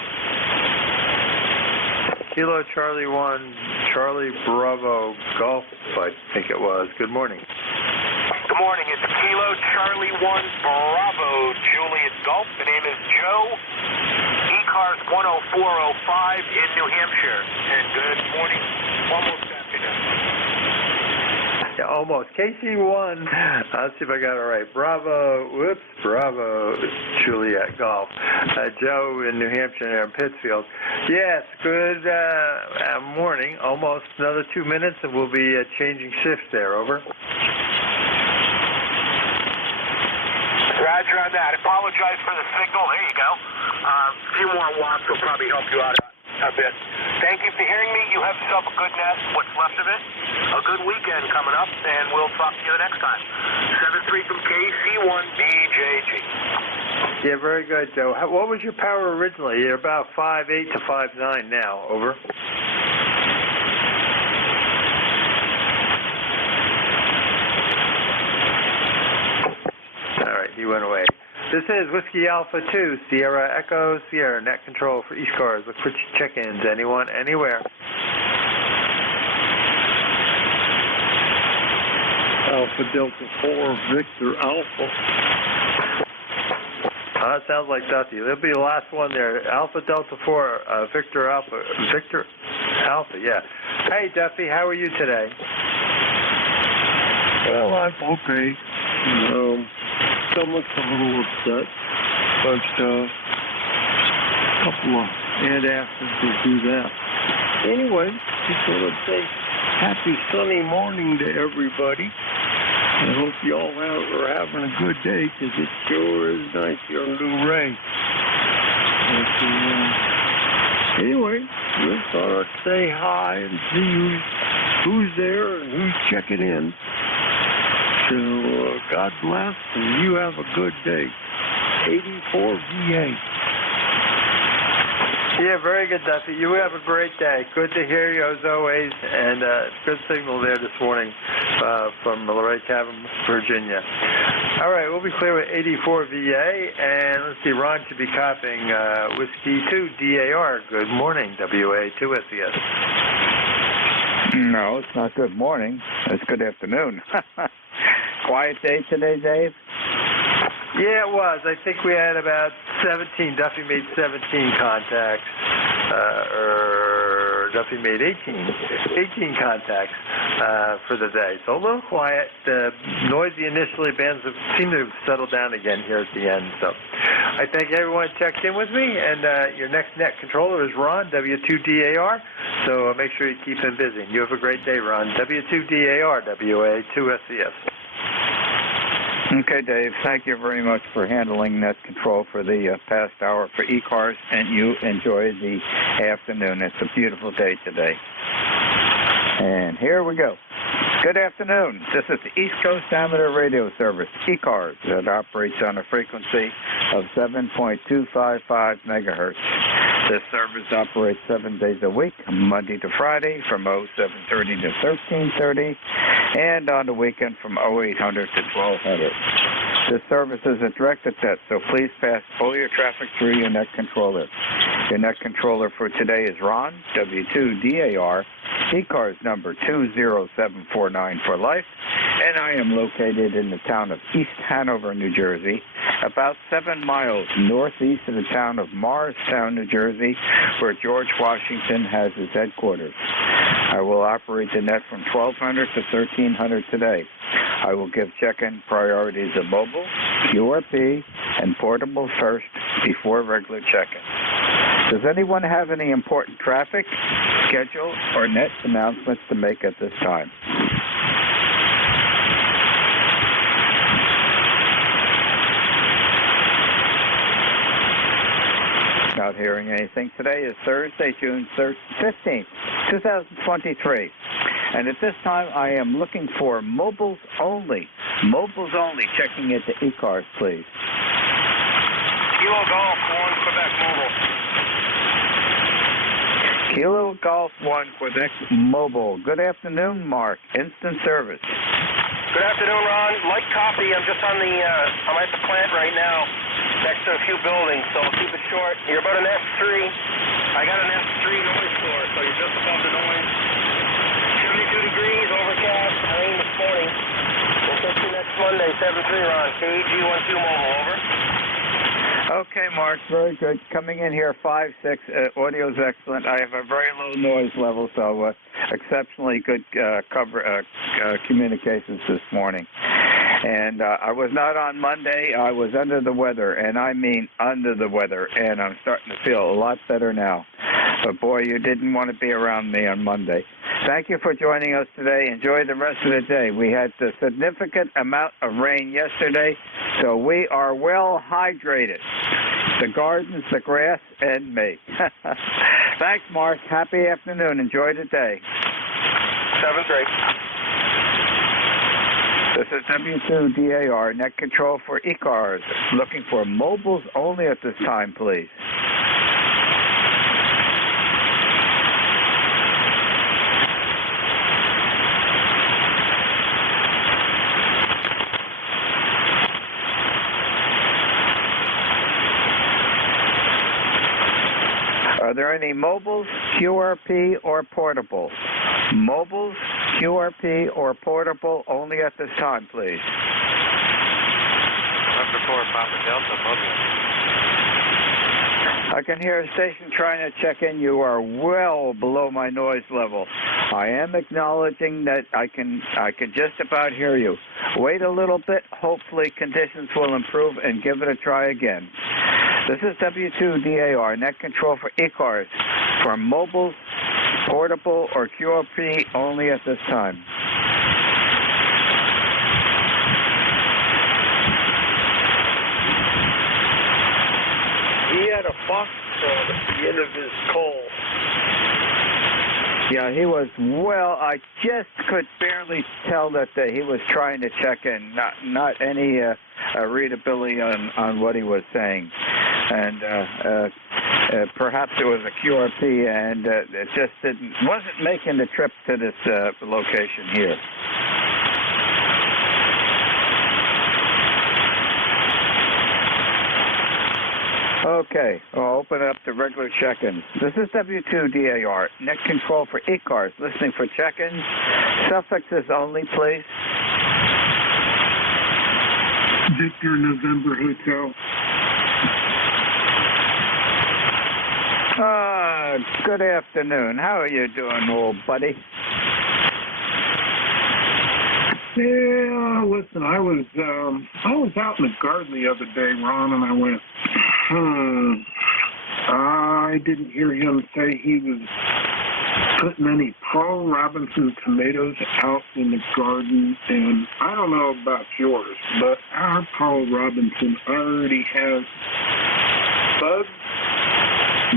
Kilo Charlie 1, Charlie Bravo Golf, I think it was. Good morning. Good morning. It's Kilo Charlie 1, Bravo, Juliet Golf. The name is Joe. ECARS 10405 in New Hampshire. And good morning. Almost afternoon. Yeah, almost. KC1. Let's see if I got it right. Bravo, Bravo, Juliet Golf. Joe in New Hampshire there in Pittsfield. Yes, good morning. Almost another 2 minutes and we'll be changing shifts there. Over. Roger on that. Apologize for the signal. There you go. A few more watts will probably help you out a bit. Thank you for hearing me. You have yourself a good nest, what's left of it. A good weekend coming up, and we'll talk to you the next time. 7-3 from KC1BJG. Yeah, very good, Joe. What was your power originally? You're about 5.8 to 5.9 now. Over. All right, he went away. This is Whiskey Alpha 2, Sierra Echo, Sierra, net control for ECARS. Look for check-ins. Anyone, anywhere. Alpha Delta 4, Victor Alpha. That sounds like Duffy. That'll be the last one there. Alpha Delta 4, Victor Alpha. Victor Alpha, yeah. Hey, Duffy, how are you today? Well, I'm okay. Stomach's a little upset, but a couple of antacids will do that. Anyway, just want to say happy sunny morning to everybody. I hope you all are having a good day, because it sure is nice here in New Ray. But, anyway, just thought I'd say hi and see who's there and who's checking in. So God bless, and you have a good day. 84 VA. Yeah, very good, Duffy. You have a great day. Good to hear you as always, and good signal there this morning from Luray Tavern, Virginia. All right, we'll be clear with 84 VA, and let's see, Ron should be copying Whiskey 2 DAR. Good morning, WA2SES. No, it's not good morning. It's good afternoon. Quiet day today, Dave? Yeah, it was. I think we had about 17. Duffy made 17 contacts. Duffy made 18 contacts for the day. So a little quiet. Noisy initially. Bands seem to have settled down again here at the end. So I thank everyone who checked in with me. And your next net controller is Ron, W2DAR. So make sure you keep him busy. You have a great day, Ron. W2DAR, WA2SES. Okay, Dave, thank you very much for handling net control for the past hour for ECARS, and you enjoy the afternoon. It's a beautiful day today. And here we go. Good afternoon. This is the East Coast Amateur Radio Service, ECARS, that operates on a frequency of 7.255 megahertz. This service operates 7 days a week, Monday to Friday from 0730 to 1330, and on the weekend from 0800 to 1200. This service is a directed test, so please pass all your traffic through your net controller. Your net controller for today is Ron, W2DAR, ECARS number 20749 for life, and I am located in the town of East Hanover, New Jersey, about 7 miles northeast of the town of Morristown, New Jersey, where George Washington has his headquarters. I will operate the net from 1200 to 1300 today. I will give check-in priorities of mobile, QRP, and portable first before regular check-in. Does anyone have any important traffic, schedule, or net announcements to make at this time? Not hearing anything. Today is Thursday, June 15th, 2023. And at this time, I am looking for mobiles only. Mobiles only. Checking into ECARS, please. Kilo Golf 1, Quebec Mobile. Kilo Golf 1, Quebec Mobile. Good afternoon, Mark. Instant service. Good afternoon, Ron. Like copy, I'm just on the, I'm at the plant right now, next to a few buildings, so I'll keep it short. You're about an S3. I got an S3 noise score, so you're just above the noise. 72 degrees, overcast, rain this morning. We'll catch you next Monday, 7-3, Ron. KG12 Mobile, over. Okay, Mark, very good. Coming in here, 5.6. Audio's excellent. I have a very low noise level, so exceptionally good communications this morning. And I was not on Monday. I was under the weather, and I mean under the weather, and I'm starting to feel a lot better now. But, boy, you didn't want to be around me on Monday. Thank you for joining us today. Enjoy the rest of the day. We had a significant amount of rain yesterday, so we are well hydrated. The gardens, the grass, and me. Thanks, Mark. Happy afternoon. Enjoy the day. 7-3. This is W2DAR, net control for ECARS. Looking for mobiles only at this time, please. Are there any mobiles, QRP, or portable? Mobiles, QRP, or portable only at this time, please. Number 4, Papa Delta, mobile. I can hear a station trying to check in. You are well below my noise level. I am acknowledging that I can just about hear you. Wait a little bit. Hopefully conditions will improve, and give it a try again. This is W2DAR, net control for ECARS, for mobiles, portable, or QRP only at this time. He had a fox trot at the end of his call. Yeah, he was well. I just could barely tell that he was trying to check in. Not any readability on what he was saying, and perhaps it was a QRP, and it just wasn't making the trip to this location here. Okay, I'll open up the regular check-ins. This is W2DAR, net control for ECARS, listening for check-ins. Suffixes only, please. Victor November Hotel. Good afternoon. How are you doing, old buddy? Yeah, listen, I was out in the garden the other day, Ron, and I went, I didn't hear him say he was putting any Paul Robinson tomatoes out in the garden, and I don't know about yours, but our Paul Robinson already has buds,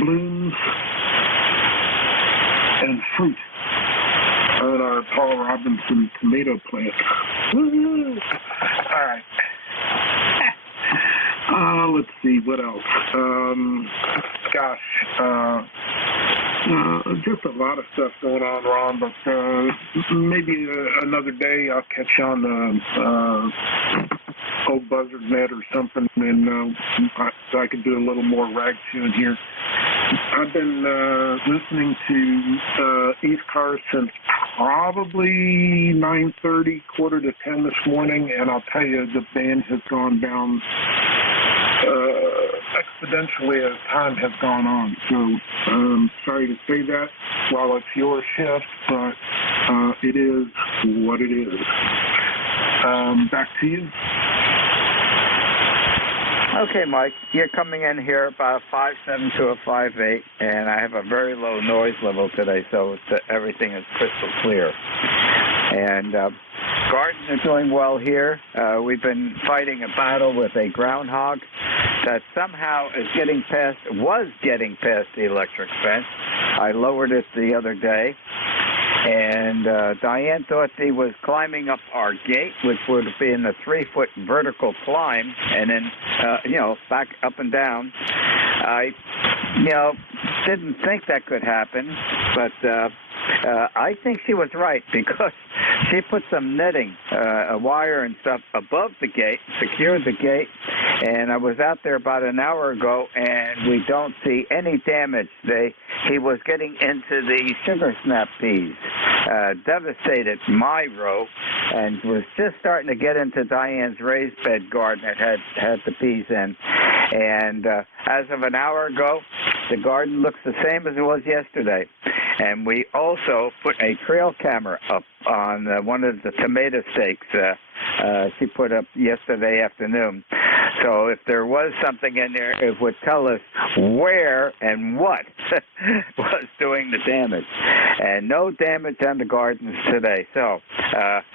blooms, and fruit on our Paul Robinson tomato plant. Woo-hoo. All right. Let's see, what else? Just a lot of stuff going on, Ron, but maybe another day I'll catch you on the old buzzard net or something, and so I could do a little more rag tune here. I've been listening to ECARS since probably 9:30, quarter to 10 this morning, and I'll tell you, the band has gone down exponentially as time has gone on. So sorry to say that while it's your shift, but it is what it is. Back to you. Okay, Mike, you're coming in here about 5.7 to a 5.8, and I have a very low noise level today, so everything is crystal clear. And garden is doing well here. We've been fighting a battle with a groundhog that somehow was getting past the electric fence. I lowered it the other day. And Diane thought he was climbing up our gate, which would have been a 3-foot vertical climb, and then, back up and down. I, didn't think that could happen, but I think she was right, because she put some netting, a wire and stuff above the gate, secured the gate, and I was out there about an hour ago, and we don't see any damage. He was getting into the sugar snap peas, devastated my row, and was just starting to get into Diane's raised bed garden that had the peas in. And as of an hour ago, the garden looks the same as it was yesterday. And we also put a trail camera up on one of the tomato stakes she put up yesterday afternoon. So if there was something in there, it would tell us where and what was doing the damage. And no damage on the gardens today. So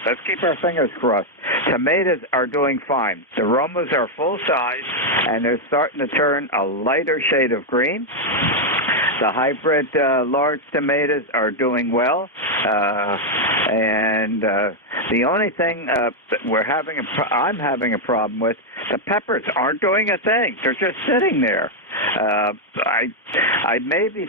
let's keep our fingers crossed. Tomatoes are doing fine. The Romas are full size, and they're starting to turn a lighter shade of green. The hybrid large tomatoes are doing well, and the only thing that I'm having a problem with, the peppers aren't doing a thing. They're just sitting there. Maybe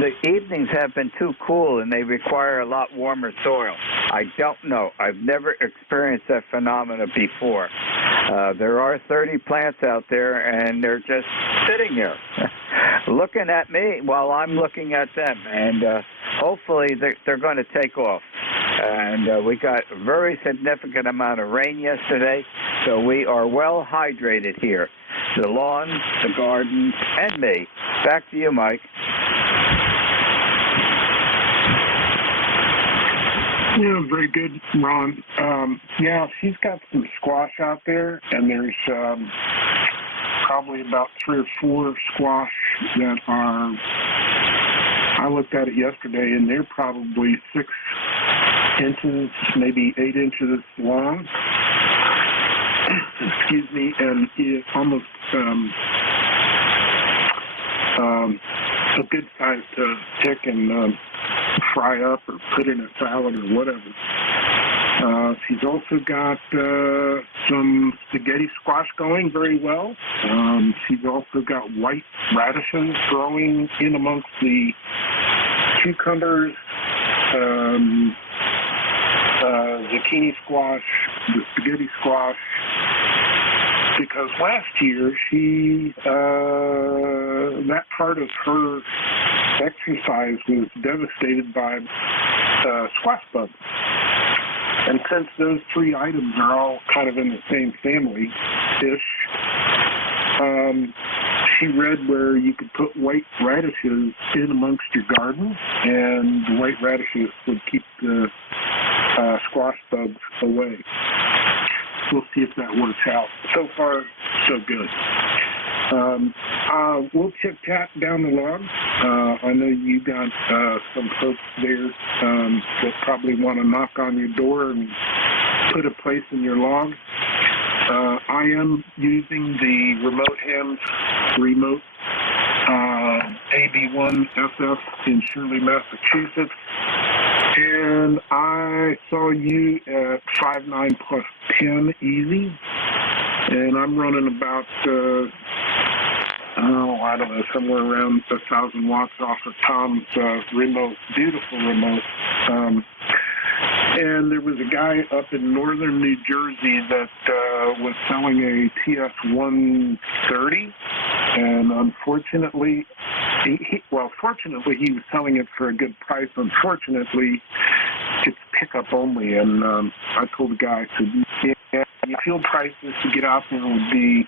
the evenings have been too cool and they require a lot warmer soil. I don't know. I've never experienced that phenomena before. There are 30 plants out there, and they're just sitting there looking at me while I'm looking at them, and hopefully they're going to take off. And we got a very significant amount of rain yesterday, so we are well hydrated here. The lawn, the garden, and me. Back to you, Mike. Yeah, very good, Ron. Yeah, she's got some squash out there, and there's probably about 3 or 4 squash that are, I looked at it yesterday, and they're probably 6 inches, maybe 8 inches long. Excuse me, and it's almost a good size to pick and fry up or put in a salad or whatever. She's also got some spaghetti squash going very well. She's also got white radishes growing in amongst the cucumbers, zucchini squash, the spaghetti squash. Because last year that part of her exercise was devastated by squash bugs. And since those three items are all kind of in the same family-ish, she read where you could put white radishes in amongst your garden, and the white radishes would keep the squash bugs away. We'll see if that works out. So far, so good. We'll chit-chat down the log. I know you got some folks there that probably want to knock on your door and put a place in your log. I am using the remote hams remote AB1SF in Shirley, Massachusetts. And I saw you at 5.9 plus 10 easy. And I'm running about, I don't know, somewhere around 1,000 watts off of Tom's remote, beautiful remote. And there was a guy up in northern New Jersey that was selling a TS-130, and unfortunately, fortunately he was selling it for a good price. Unfortunately, it's pickup only, and I told the guy, I said, yeah, fuel prices to get out there would be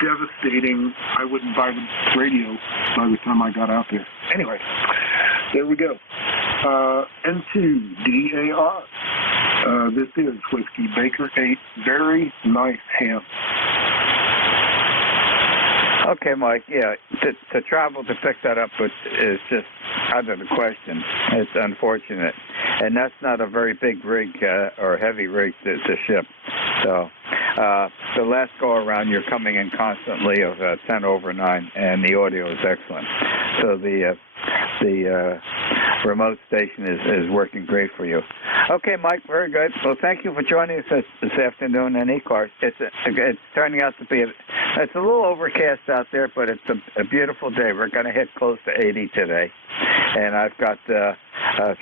devastating. I wouldn't buy the radio by the time I got out there. Anyway, there we go. N2DAR. This is Whiskey Baker 8. Very nice ham. Okay, Mike. Yeah, to travel to pick that up is just out of the question. It's unfortunate, and that's not a very big rig or heavy rig to ship. So the last go around, you're coming in constantly of 10 over 9, and the audio is excellent. So the remote station is working great for you. Okay, Mike, very good. Well, thank you for joining us this afternoon in ECARS. It's turning out to be it's a little overcast out there, but it's a beautiful day. We're going to hit close to 80 today, and I've got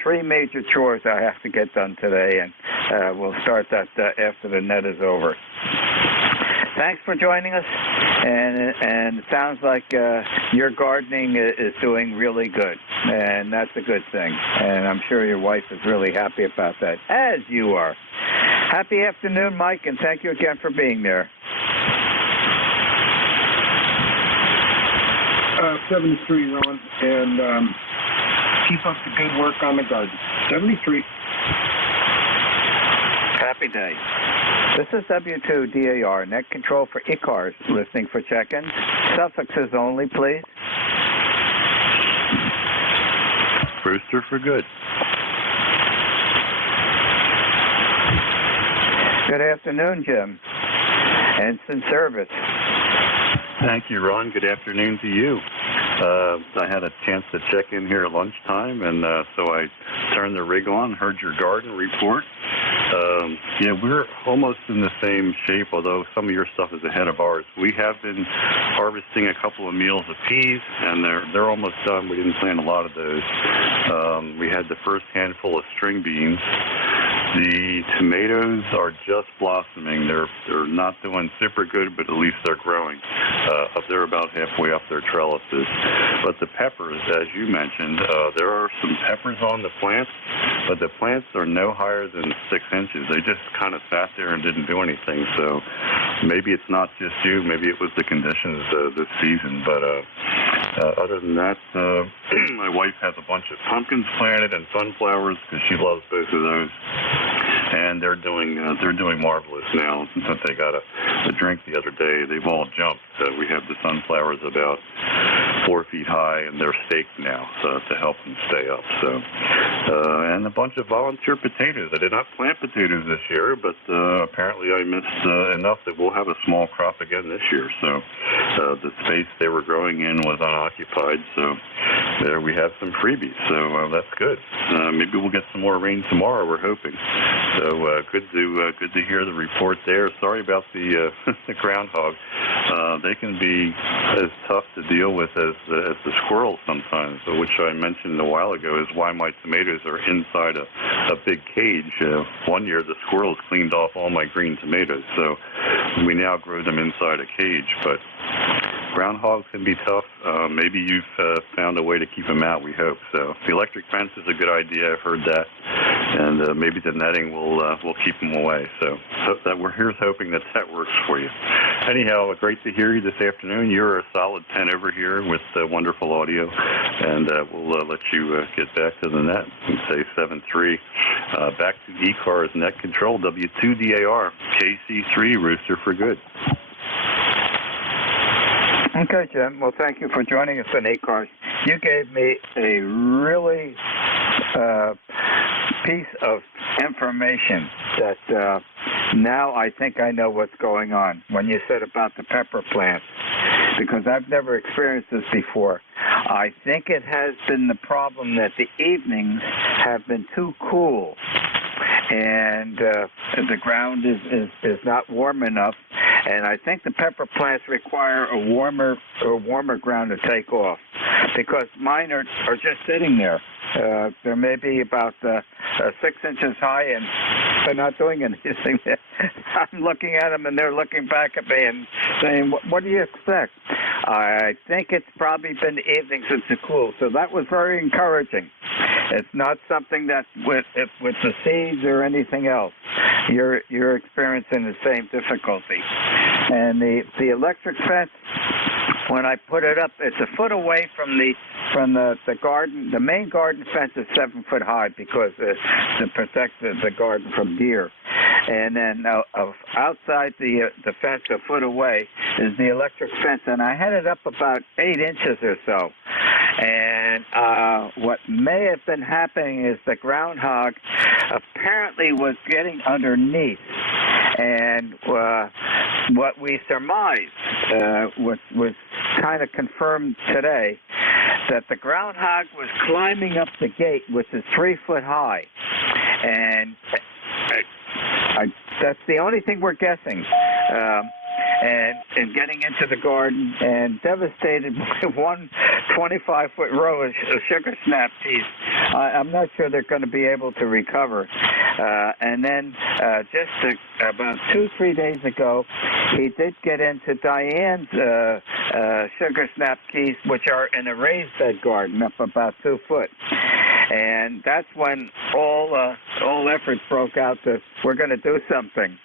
3 major chores I have to get done today, and we'll start that after the net is over. Thanks for joining us, and it sounds like your gardening is doing really good, and that's a good thing, and I'm sure your wife is really happy about that, as you are. Happy afternoon, Mike, and thank you again for being there. 73, Ron, and keep up the good work on the garden. 73. Happy day. This is W2DAR, net control for ECARS, listening for check-ins. Suffixes only, please. Brewster for good. Good afternoon, Jim. Instant service. Thank you, Ron. Good afternoon to you. I had a chance to check in here at lunchtime, and so I turned the rig on, heard your garden report. Yeah, we're almost in the same shape, although some of your stuff is ahead of ours. We have been harvesting a couple of meals of peas, and they're almost done. We didn't plant a lot of those. We had the first handful of string beans. The tomatoes are just blossoming. They're not doing super good, but at least they're growing. They're about halfway up their trellises. But the peppers, as you mentioned, there are some peppers on the plants, but the plants are no higher than 6 inches. They just kind of sat there and didn't do anything. So maybe it's not just you. Maybe it was the conditions this season. But other than that, my wife has a bunch of pumpkins planted and sunflowers because she loves both of those. And they're doing marvelous now. Since they got a drink the other day, they've all jumped. We have the sunflowers about 4 feet high, and they're staked now to help them stay up. So, and a bunch of volunteer potatoes. I did not plant potatoes this year, but apparently I missed enough that we'll have a small crop again this year. So the space they were growing in was unoccupied. So there we have some freebies, so that's good. Maybe we'll get some more rain tomorrow, we're hoping. So good to hear the report there. Sorry about the the groundhog. They can be as tough to deal with as the squirrels sometimes, which I mentioned a while ago is why my tomatoes are inside a big cage. One year the squirrels cleaned off all my green tomatoes, so we now grow them inside a cage. But groundhogs can be tough. Maybe you've found a way to keep them out, we hope. So the electric fence is a good idea, I've heard that. And maybe the netting will keep them away. So here's hoping that works for you. Anyhow, great to hear you this afternoon. You're a solid 10 over here with wonderful audio. And we'll let you get back to the net and say 7-3. Back to ECARS Net Control, W2DAR, KC3, Rooster for Good. Okay, Jim. Well, thank you for joining us on ECARS. You gave me a really piece of information that now I think I know what's going on when you said about the pepper plant, because I've never experienced this before. I think it has been the problem that the evenings have been too cool, and the ground is not warm enough, and I think the pepper plants require a warmer ground to take off, because mine are just sitting there. They're maybe about 6 inches high, and they're not doing anything. I'm looking at them, and they're looking back at me and saying, what do you expect? I think it's probably been the evening since it's cool, so that was very encouraging. It's not something that with the seeds or anything else, you're experiencing the same difficulty. And the electric fence, when I put it up, it's a foot away from the garden. The main garden fence is 7 foot high because to protect the garden from deer. And then outside the fence, a foot away, is the electric fence, and I had it up about 8 inches or so. And what may have been happening is the groundhog apparently was getting underneath. And what we surmised, was kind of confirmed today, that the groundhog was climbing up the gate, which is 3 foot high. And that's the only thing we're guessing. And getting into the garden and devastated by one 25-foot row of sugar snap peas. I'm not sure they're going to be able to recover. And then about 2-3 days ago, he did get into Diane's sugar snap peas, which are in a raised bed garden up about 2 foot. And that's when all efforts broke out that we're going to do something.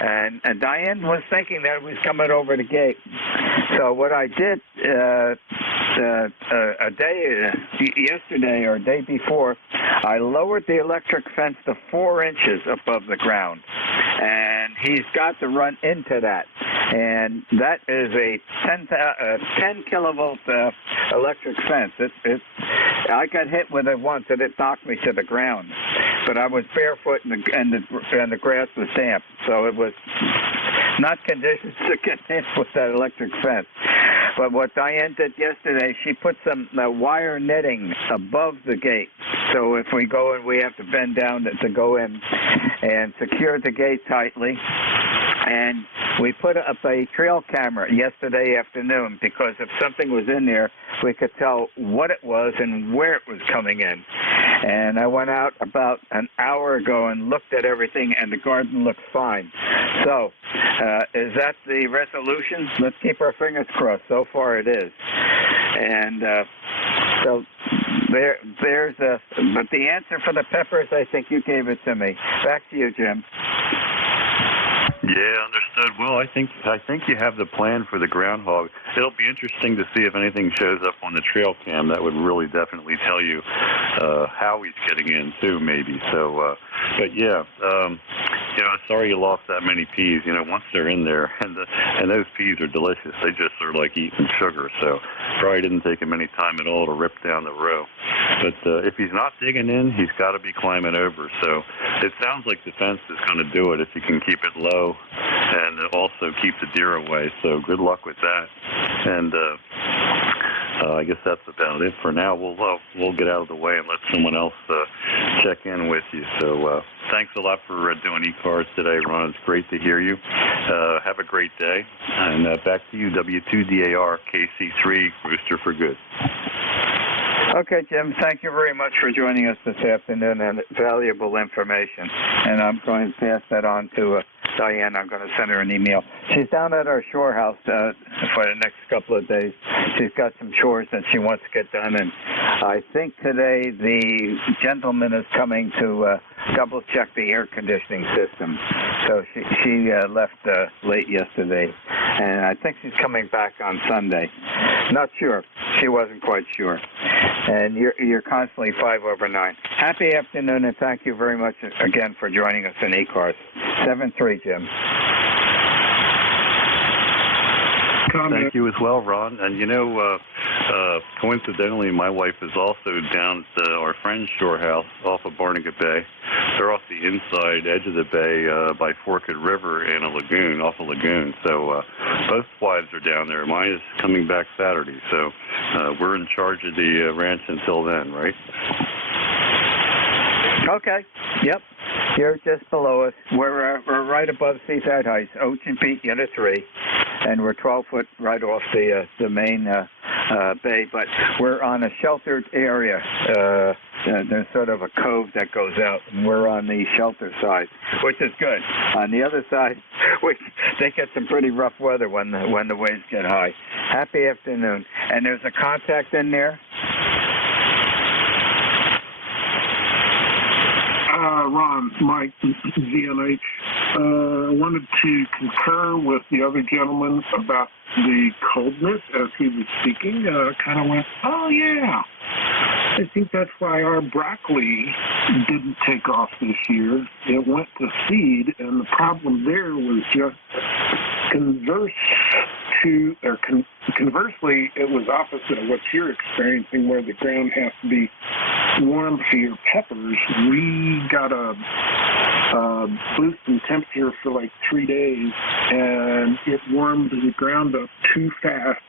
And Diane was thinking that it was coming over the gate. So what I did yesterday or day before, I lowered the electric fence to 4 inches above the ground. And he's got to run into that. And that is a 10 kilovolt electric fence. I got hit with it once, and it knocked me to the ground. But I was barefoot, and the grass was damp, so it was not conditions to get hit with that electric fence. But what Diane did yesterday, she put some wire netting above the gate. So if we go in, we have to bend down to go in, and secure the gate tightly. And we put up a trail camera yesterday afternoon, because if something was in there, we could tell what it was and where it was coming in. And I went out about an hour ago and looked at everything, and the garden looks fine. So, is that the resolution? Let's keep our fingers crossed. So far it is. And so but the answer for the peppers, I think you gave it to me. Back to you, Jim. Yeah, understood. Well, I think you have the plan for the groundhog. It'll be interesting to see if anything shows up on the trail cam. That would really definitely tell you how he's getting in too, maybe. So, but yeah, sorry you lost that many peas. Once they're in there, and those peas are delicious. They just are like eating sugar. So probably didn't take him any time at all to rip down the row. But if he's not digging in, he's got to be climbing over. So it sounds like the fence is going to do it if you can keep it low and also keep the deer away. So good luck with that. And I guess that's about it for now. We'll get out of the way and let someone else check in with you. So thanks a lot for doing ECARS today, Ron. It's great to hear you. Have a great day. And back to you, W2DAR KC3 Rooster for Good. Okay, Jim, thank you very much for joining us this afternoon and valuable information. And I'm going to pass that on to Diane. I'm going to send her an email. She's down at our shore house for the next couple of days. She's got some chores that she wants to get done. And I think today the gentleman is coming to double-check the air conditioning system. So she left late yesterday. And I think she's coming back on Sunday. Not sure. She wasn't quite sure. And you're constantly 5 over 9. Happy afternoon, and thank you very much again for joining us in ECARS. 7-3, Jim. Thank you as well, Ron. And coincidentally, my wife is also down at our friend's shore house off of Barnegat Bay. They're off the inside edge of the bay by Forked River in a lagoon, off a lagoon. So both wives are down there. Mine is coming back Saturday. So we're in charge of the ranch until then, right? Okay. Yep. You're just below us. We're right above seaside heights, Ocean Peak, Unit 3, and we're 12 foot right off the main bay. But we're on a sheltered area. There's sort of a cove that goes out, and we're on the shelter side, which is good. On the other side, they get some pretty rough weather when the waves get high. Happy afternoon. And there's a contact in there. Ron, Mike, ZNH. I wanted to concur with the other gentleman about the coldness as he was speaking. Kind of went, oh, yeah. I think that's why our broccoli didn't take off this year. It went to seed, and the problem there was just conversely, it was opposite of what you're experiencing, where the ground has to be warm for your peppers. We got a boost in temperature for like 3 days, and it warmed the ground up too fast,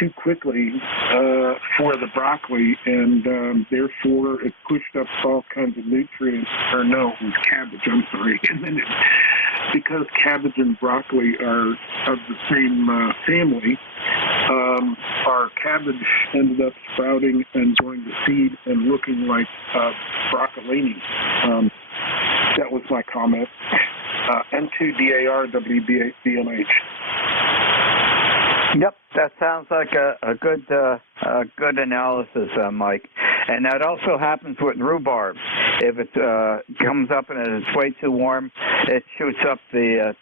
too quickly for the broccoli, and therefore it pushed up all kinds of nutrients. Or no, it was cabbage, I'm sorry. And then because cabbage and broccoli are of the same family, our cabbage ended up sprouting and going to seed and looking like broccolini. That was my comment. N2DAR WBNH. Yep, that sounds like a good analysis, Mike. And that also happens with rhubarb. If it comes up and it's way too warm, it shoots up the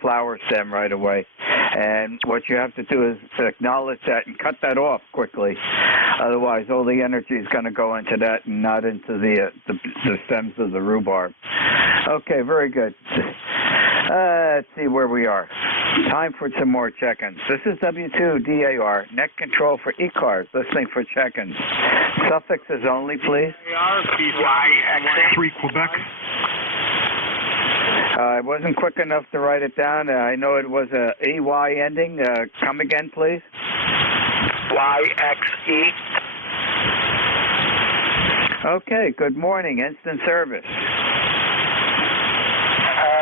flower stem right away. And what you have to do is acknowledge that and cut that off quickly. Otherwise, all the energy is going to go into that and not into the stems of the rhubarb. Okay, very good. Let's see where we are. Time for some more check-ins. This is W2DAR, net control for ECARS, listening for check-ins. Suffixes only, please. YX3 Quebec. I wasn't quick enough to write it down. I know it was a EY ending. Come again, please. YXE. Okay, good morning. Instant service.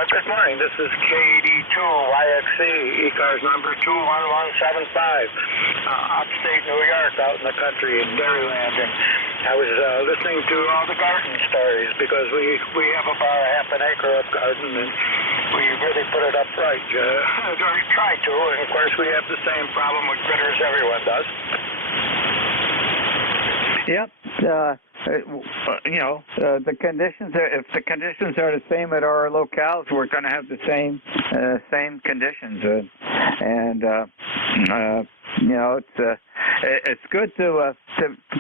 Good morning. This is KD2YXE, ECARS number 21175, upstate New York, out in the country in Dairyland. And I was listening to all the garden stories because we have about a half an acre of garden, and we really put it up right. Try to, and of course we have the same problem with critters everyone does. Yep. The conditions are, if the conditions are the same at our locales, we're going to have the same conditions, it's good to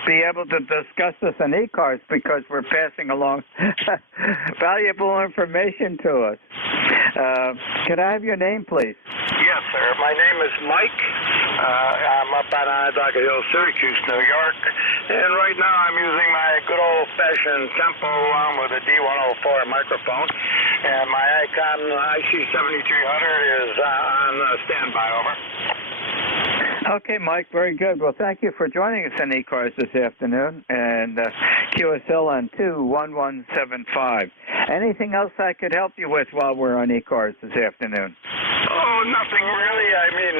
be able to discuss this in ECARS because we're passing along valuable information to us. Could I have your name, please? Yes, sir. My name is Mike. I'm up on Onondaga Hill, Syracuse, New York. And right now I'm using my good old-fashioned Tempo along with a D104 microphone. And my Icon IC7300 is on standby, over. Okay, Mike, very good. Well, thank you for joining us on ECARS this afternoon, and QSL on 21175. Anything else I could help you with while we're on ECARS this afternoon? Oh, nothing really. I mean,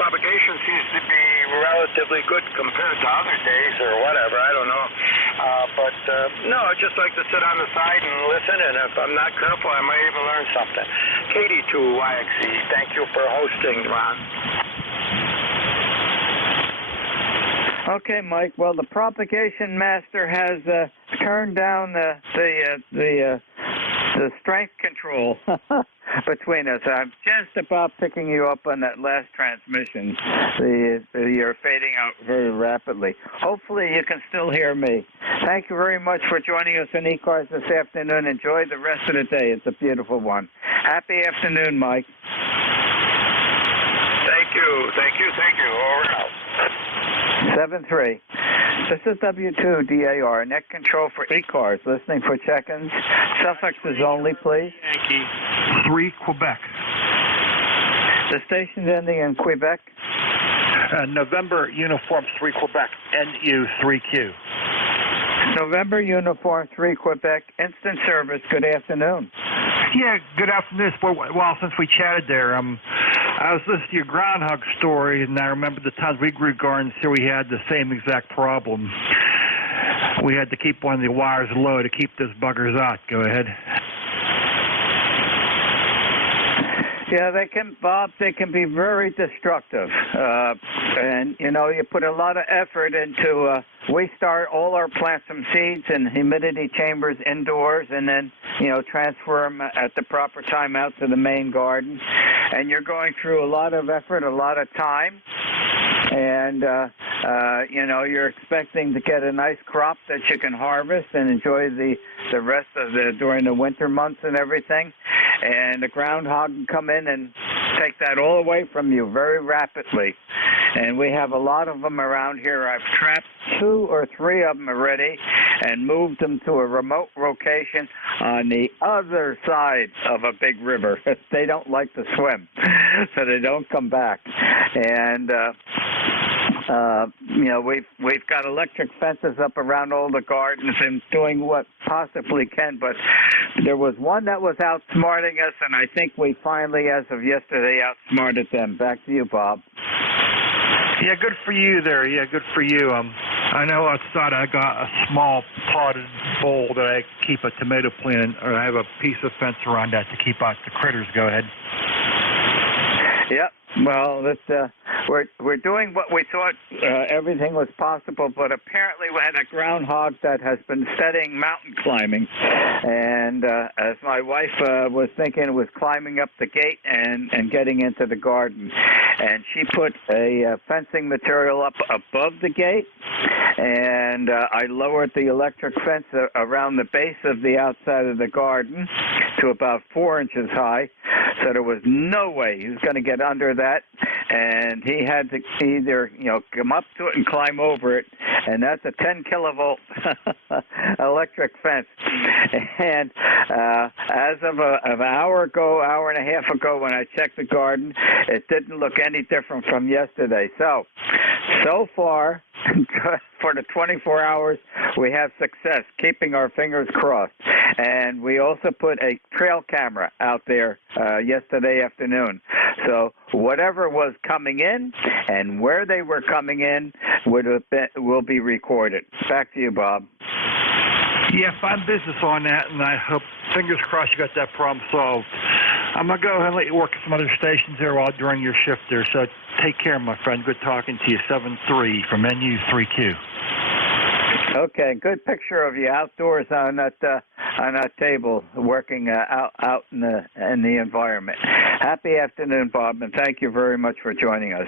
propagation seems to be relatively good compared to other days or whatever. I don't know. But no, I'd just like to sit on the side and listen, and if I'm not careful, I might even learn something. KD2YXE, thank you for hosting, Ron. Okay, Mike. Well, the propagation master has turned down the strength control between us. I'm just about picking you up on that last transmission. You're fading out very rapidly. Hopefully you can still hear me. Thank you very much for joining us on ECARS this afternoon. Enjoy the rest of the day. It's a beautiful one. Happy afternoon, Mike. Thank you. Over out. 7-3. This is W2DAR, net control for ECARS. Listening for check-ins. Suffixes only, please. Yankee 3 Quebec. The station's ending in Quebec. November Uniform 3 Quebec, NU3Q. November Uniform 3 Quebec, instant service. Good afternoon. Yeah, good afternoon. It's been a while since we chatted there. I was listening to your groundhog story, and I remember the times we grew gardens here, we had the same exact problem. We had to keep one of the wires low to keep those buggers out. Go ahead. Yeah, Bob, they can be very destructive. And, you know, you put a lot of effort into, we start all our plants from seeds and humidity chambers indoors, and then, you know, transfer them at the proper time out to the main garden. And you're going through a lot of effort, a lot of time. And, you know, you're expecting to get a nice crop that you can harvest and enjoy the rest of during the winter months and everything. And the groundhog can come in and take that all away from you very rapidly. And we have a lot of them around here. I've trapped 2 or 3 of them already and moved them to a remote location on the other side of a big river. They don't like to swim, so they don't come back. And you know, we've got electric fences up around all the gardens and doing what possibly can, but there was one that was outsmarting us, and I think we finally, as of yesterday, outsmarted them. Back to you, Bob. Yeah, good for you there. Yeah, good for you. I know outside I got a small potted bowl that I keep a tomato plant in, or I have a piece of fence around that to keep out the critters. Go ahead. Yep. Well, we're doing what we thought everything was possible, but apparently we had a groundhog that has been studying mountain climbing, and as my wife was thinking, was climbing up the gate and getting into the garden, and she put a fencing material up above the gate, and I lowered the electric fence around the base of the outside of the garden to about 4 inches high, so there was no way he was going to get under that, and he had to either, you know, come up to it and climb over it, and that's a 10 kilovolt electric fence. And as of an hour and a half ago when I checked the garden, it didn't look any different from yesterday. So far, for the 24 hours, we have success, keeping our fingers crossed. And we also put a trail camera out there yesterday afternoon. So whatever was coming in and where they were coming in will be recorded. Back to you, Bob. Yeah, fine business on that, and I hope, fingers crossed, you got that problem solved. I'm going to go ahead and let you work at some other stations there during your shift there, so take care, my friend. Good talking to you. 7-3 from NU3Q. Okay, good picture of you outdoors on that table, working out in the environment. Happy afternoon, Bob, and thank you very much for joining us.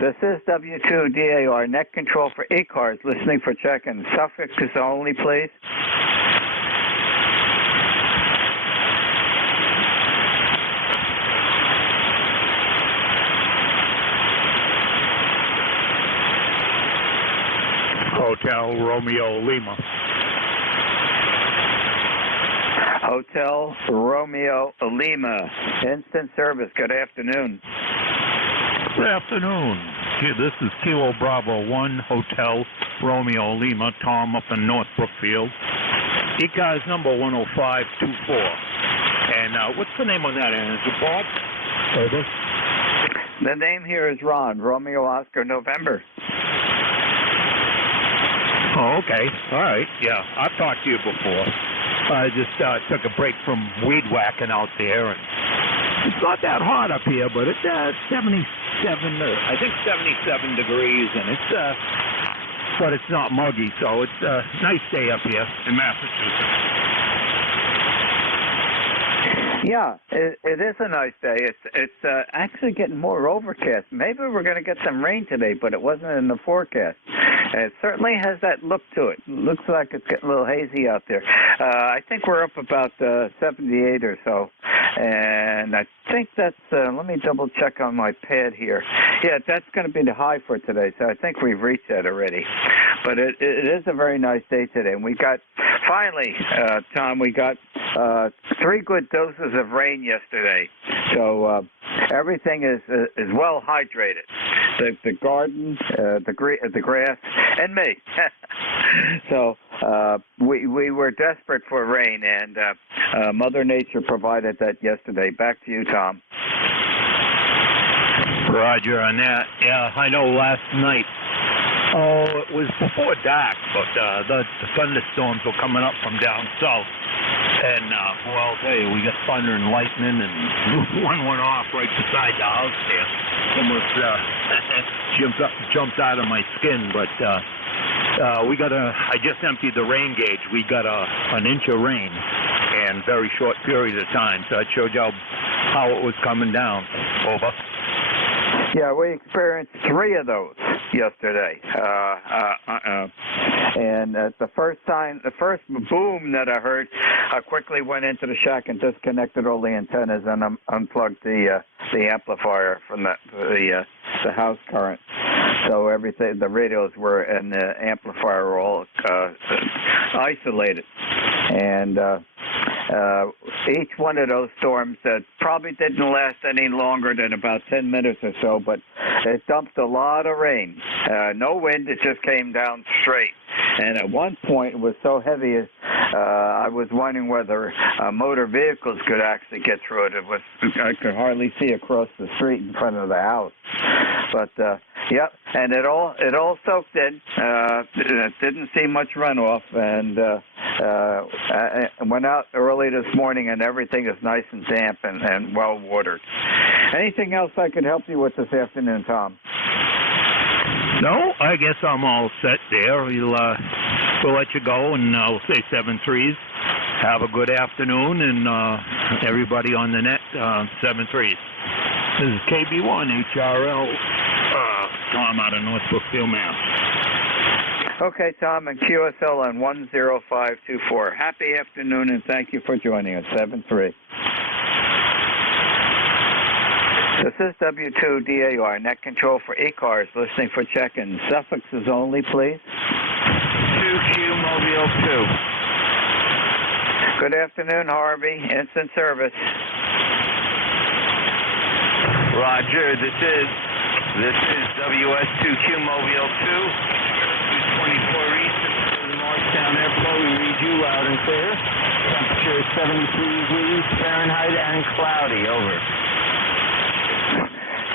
This is W2DAR, net control for ECARS, listening for check-in. Suffixes only, please. Hotel Romeo Lima. Hotel Romeo Lima. Instant service. Good afternoon. Good afternoon. This is Kilo Bravo 1 Hotel Romeo Lima, Tom up in North Brookfield. ECARS number 10524. And what's the name on that end? Is it Bob? Over. The name here is Ron, Romeo Oscar November. Oh, okay. All right. Yeah, I've talked to you before. I just took a break from weed whacking out there, and it's not that hot up here, but it's 77, I think 77 degrees, and it's but it's not muggy, so it's a nice day up here in Massachusetts. Yeah, it is a nice day. It's actually getting more overcast. Maybe we're going to get some rain today, but it wasn't in the forecast. It certainly has that look to it. Looks like it's getting a little hazy out there. I think we're up about 78 or so, and I think that's, let me double check on my pad here. Yeah, that's going to be the high for today, so I think we've reached that already. But it is a very nice day today, and we got, finally, Tom, we got 3 good doses of rain yesterday, so everything is well hydrated. The garden, the grass, and me. So we were desperate for rain, and Mother Nature provided that yesterday. Back to you, Tom. Roger on that. Yeah, I know last night. Oh, it was before dark, but the thunderstorms were coming up from down south. And, well, I'll tell you, we got thunder and lightning, and one went off right beside the house there. Almost jumped out of my skin, but I just emptied the rain gauge. We got an inch of rain in very short period of time, so it showed you how it was coming down. Over. Yeah, we experienced 3 of those yesterday. And the first boom that I heard, I quickly went into the shack and disconnected all the antennas and unplugged the amplifier from the house current. So everything, the radios were and the amplifier were all isolated. And each one of those storms probably didn't last any longer than about 10 minutes or so, but it dumped a lot of rain. No wind, it just came down straight. And at one point, it was so heavy, I was wondering whether motor vehicles could actually get through it. I could hardly see across the street in front of the house. But yep, and it all soaked in. It didn't see much runoff, and I went out early this morning, and everything is nice and damp and well watered. Anything else I could help you with this afternoon, Tom? No, I guess I'm all set there. We'll let you go, and we'll say 7-3s. Have a good afternoon, and everybody on the net, 7-3s. This is KB1 HRL, Tom out of North Brookfield, Mass. Okay, Tom, and QSL on 10524. Happy afternoon, and thank you for joining us, 7-3. This is W2DAR, net control for ECARS, listening for check-in. Suffixes only, please. 2Q Mobile 2. Good afternoon, Harvey. Instant service. Roger, this is WS2Q Mobile 2. 224 East, Northtown Airport. We read you loud and clear. Temperature is 73 degrees Fahrenheit and cloudy. Over.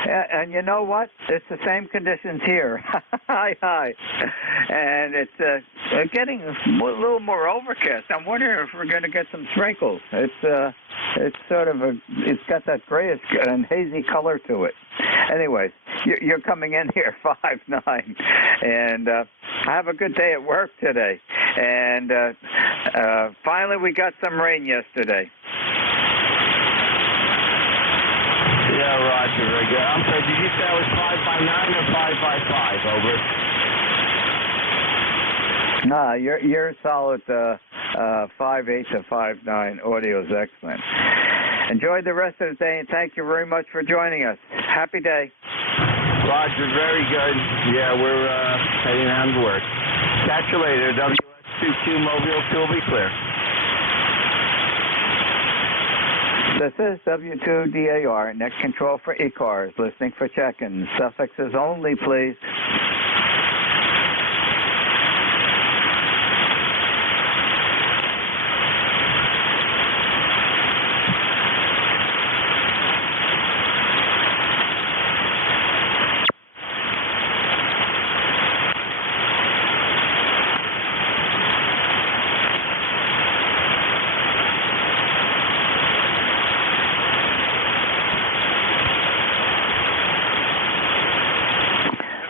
And you know what? It's the same conditions here. Hi. And it's getting a little more overcast. I'm wondering if we're going to get some sprinkles. It's sort of it's got that grayish and hazy color to it. Anyways, you're coming in here 5-9, and have a good day at work today. And finally, we got some rain yesterday. Yeah, Roger. Very good. I'm sorry, did you say it was 5x9 or 5x5? Over. Nah, you're solid 5.8 to 5.9. Audio is excellent. Enjoy the rest of the day, and thank you very much for joining us. Happy day. Roger, very good. Yeah, we're heading on to work. Catch you later. WS2Q Mobile 2 will be clear. This is W2DAR, net control for ECARS, listening for check-ins. Suffixes only, please.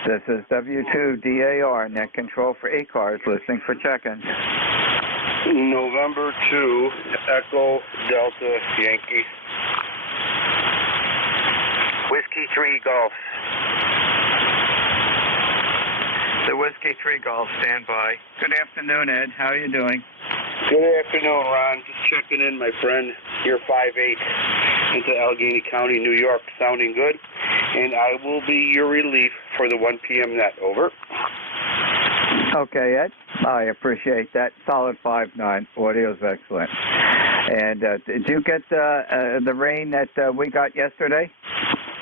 This is W2DAR, net control for ECARS, listening for check-ins. November 2, Echo Delta Yankee. Whiskey 3 Golf. The Whiskey 3 Golf, stand by. Good afternoon, Ed. How are you doing? Good afternoon, Ron. Just checking in, my friend. You're 5'8", into Allegheny County, New York. Sounding good. And I will be your relief for the 1 p.m. net. Over. Okay, Ed. I appreciate that. Solid 5.9. Audio's excellent. And did you get the rain that we got yesterday?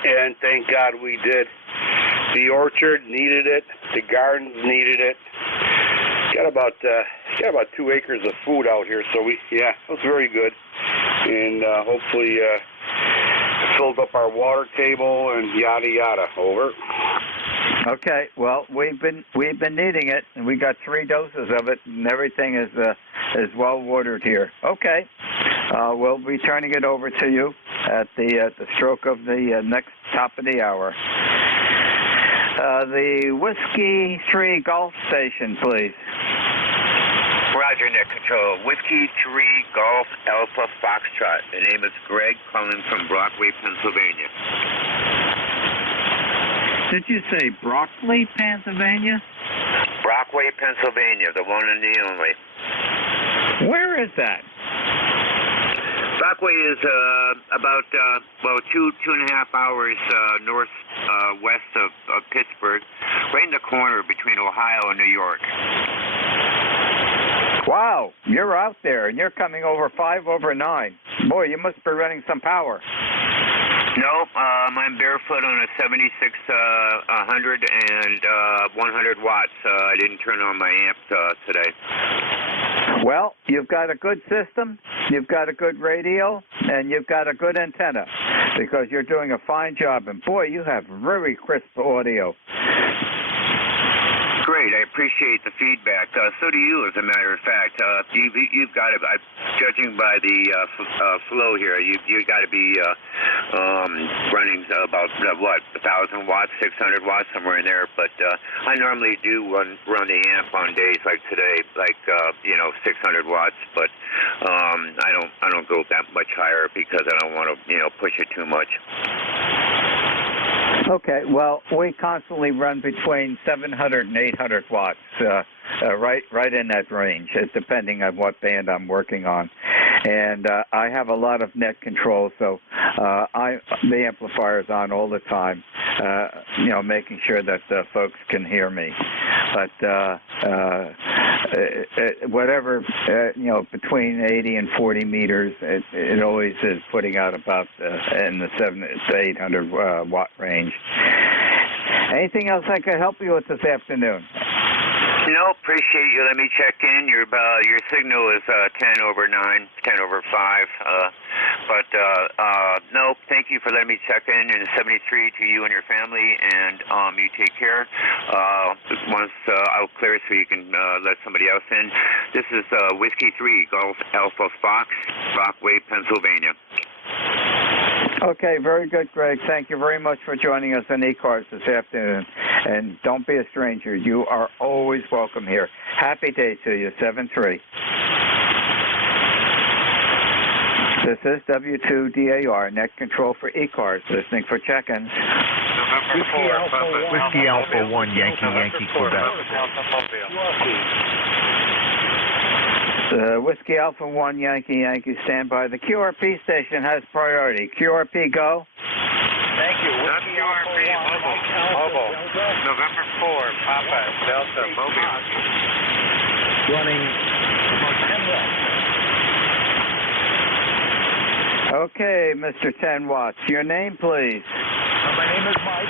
And thank God we did. The orchard needed it. The gardens needed it. Got about 2 acres of food out here, so it was very good. And hopefully filled up our water table and yada yada. Over. Okay, well, we've been needing it, and we got 3 doses of it, and everything is well watered here. Okay, we'll be turning it over to you at the stroke of the next top of the hour. The Whiskey 3 Golf Station, please. Roger, net control. Whiskey 3 Golf Alpha Foxtrot. The name is Greg, calling from Brockway, Pennsylvania. Did you say Brockway, Pennsylvania? Brockway, Pennsylvania, the one and the only. Where is that? Brockway is about 2.5 hours northwest of Pittsburgh, right in the corner between Ohio and New York. Wow, you're out there, and you're coming over 5 over 9. Boy, you must be running some power. Nope, I'm barefoot on a 7600 and 100 watts. I didn't turn on my amp today. Well, you've got a good system, you've got a good radio, and you've got a good antenna, because you're doing a fine job. And boy, you have very crisp audio. Great, I appreciate the feedback. So do you, as a matter of fact. You've got to, judging by the flow here, you got to be running about 1,000 watts, 600 watts, somewhere in there. But I normally do run the amp on days like today, 600 watts. But I don't go that much higher because I don't want to push it too much. Okay, well, we constantly run between 700 and 800 watts, right in that range, depending on what band I'm working on. And I have a lot of net control, so the amplifier's on all the time, making sure that folks can hear me. But whatever, between 80 and 40 meters, it always is putting out about in the 700 to 800 watt range. Anything else I could help you with this afternoon? No, appreciate you. Let me check in. Your signal is 10 over 9, 10 over 5. No, thank you for letting me check in. And 73 to you and your family, and you take care. Once I'll clear it so you can let somebody else in. This is Whiskey 3 Golf Alpha Fox, Brockway, Pennsylvania. Okay, very good, Greg. Thank you very much for joining us on ECARS this afternoon. And don't be a stranger. You are always welcome here. Happy day to you, 7-3. This is W2DAR, net control for ECARS, listening for check-ins. Whiskey Alpha 1, Yankee, Quebec. Whiskey Alpha 1, Yankee, stand by. The QRP station has priority. QRP, go. Thank you. Whiskey Alpha 1, Mobile. November 4, Papa, Delta, Mobile. Running about 10 left. Okay, Mr. 10 Watts. Your name, please. My name is Mike.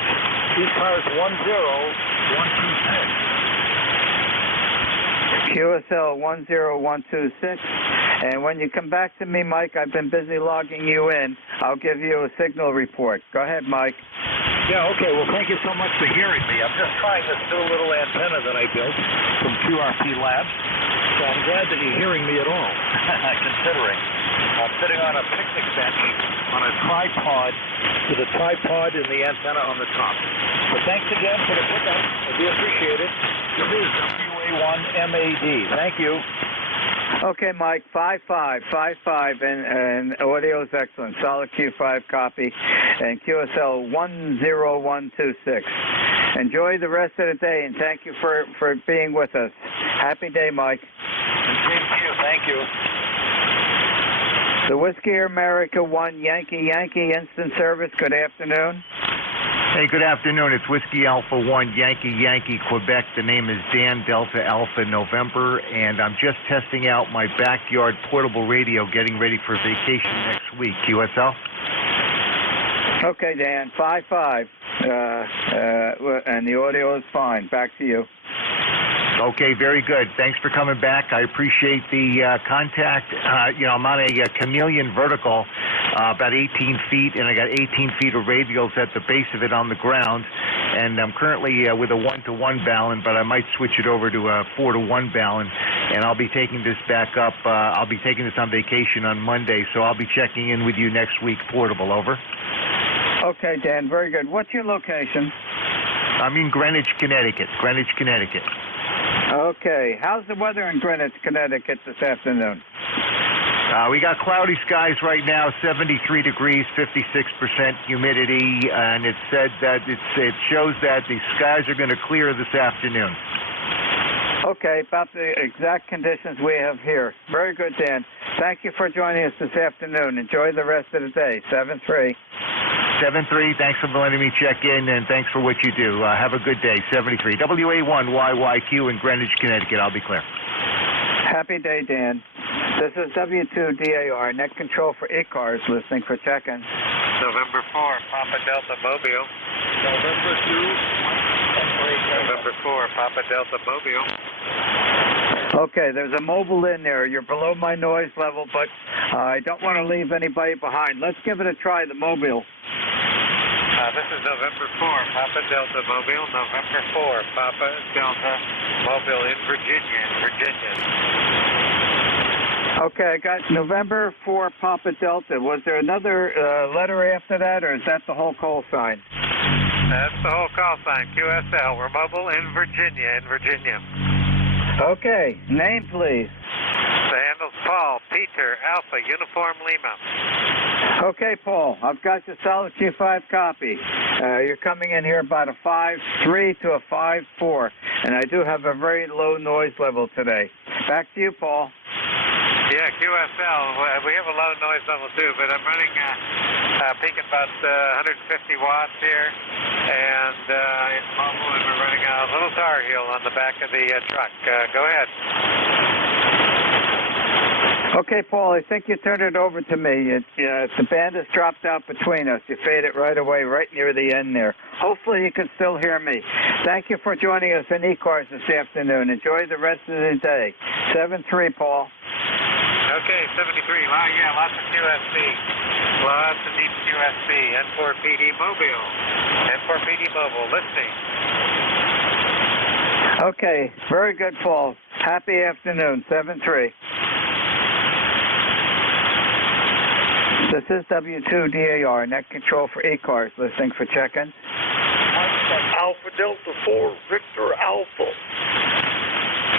ECARS 10126. QSL 10126. And when you come back to me, Mike, I've been busy logging you in. I'll give you a signal report. Go ahead, Mike. Yeah, okay. Well, thank you so much for hearing me. I'm just trying this new little antenna that I built from QRP Labs. So I'm glad that you're hearing me at all, considering I'm sitting on a picnic bench on a tripod with a tripod and the antenna on the top. But thanks again for the pickup. I do appreciate it. This is WA1MAD. Thank you. Okay, Mike, 5555, and audio is excellent. Solid Q5 copy, and QSL 10126. Enjoy the rest of the day, and thank you for being with us. Happy day, Mike. Same to you. Thank you. The Whiskey America 1 Yankee Instant Service, good afternoon. Hey, good afternoon. It's Whiskey Alpha 1 Yankee Quebec. The name is Dan Delta Alpha November, and I'm just testing out my backyard portable radio, getting ready for vacation next week. QSL? Okay, Dan, 55, and the audio is fine. Back to you. Okay, very good. Thanks for coming back. I appreciate the contact. I'm on a chameleon vertical, about 18 feet, and I got 18 feet of radials at the base of it on the ground. And I'm currently with a 1-to-1 balun, but I might switch it over to a 4-to-1 balun, and I'll be taking this back up. I'll be taking this on vacation on Monday, so I'll be checking in with you next week, portable. Over. Okay, Dan, very good. What's your location? I'm in Greenwich, Connecticut. Okay. How's the weather in Greenwich, Connecticut this afternoon? We got cloudy skies right now, 73 degrees, 56% humidity, and it said that it shows that the skies are going to clear this afternoon. Okay, about the exact conditions we have here. Very good, Dan. Thank you for joining us this afternoon. Enjoy the rest of the day. 7-3. 7-3, thanks for letting me check in, and thanks for what you do. Have a good day. 73. WA1YYQ in Greenwich, Connecticut. I'll be clear. Happy day, Dan. This is W2DAR, net control for ECARS, listening for check-in. November 4, Papa Delta Mobile. November 4, Papa Delta Mobile. Okay, there's a mobile in there. You're below my noise level, but I don't want to leave anybody behind. Let's give it a try, the mobile. This is November 4, Papa Delta Mobile. November 4, Papa Delta Mobile in Virginia. Okay, I got November 4, Papa Delta. Was there another letter after that, or is that the whole call sign? That's the whole call sign, QSL. We're mobile in Virginia. Okay, name please. The handle's Paul, Peter, Alpha, Uniform Lima. Okay, Paul, I've got your solid Q5 copy. You're coming in here about a 5.3 to a 5.4, and I do have a very low noise level today. Back to you, Paul. Yeah, QSL. We have a low noise level too, but I'm running peaking about 150 watts here, and it's mobile, and we're running a little Tar Heel on the back of the truck. Go ahead. Okay, Paul, I think you turned it over to me. The band has dropped out between us. You fade it right away, right near the end there. Hopefully you can still hear me. Thank you for joining us in ECARS this afternoon. Enjoy the rest of the day. 7-3, Paul. Okay, 73. Yeah, lots of QSB. Lots of deep QSB. N4PD Mobile. N4PD Mobile, listening. Okay, very good, Paul. Happy afternoon, 7-3. This is W2DAR, net control for ECARS, listening for check-in. Alpha Delta 4, Victor Alpha.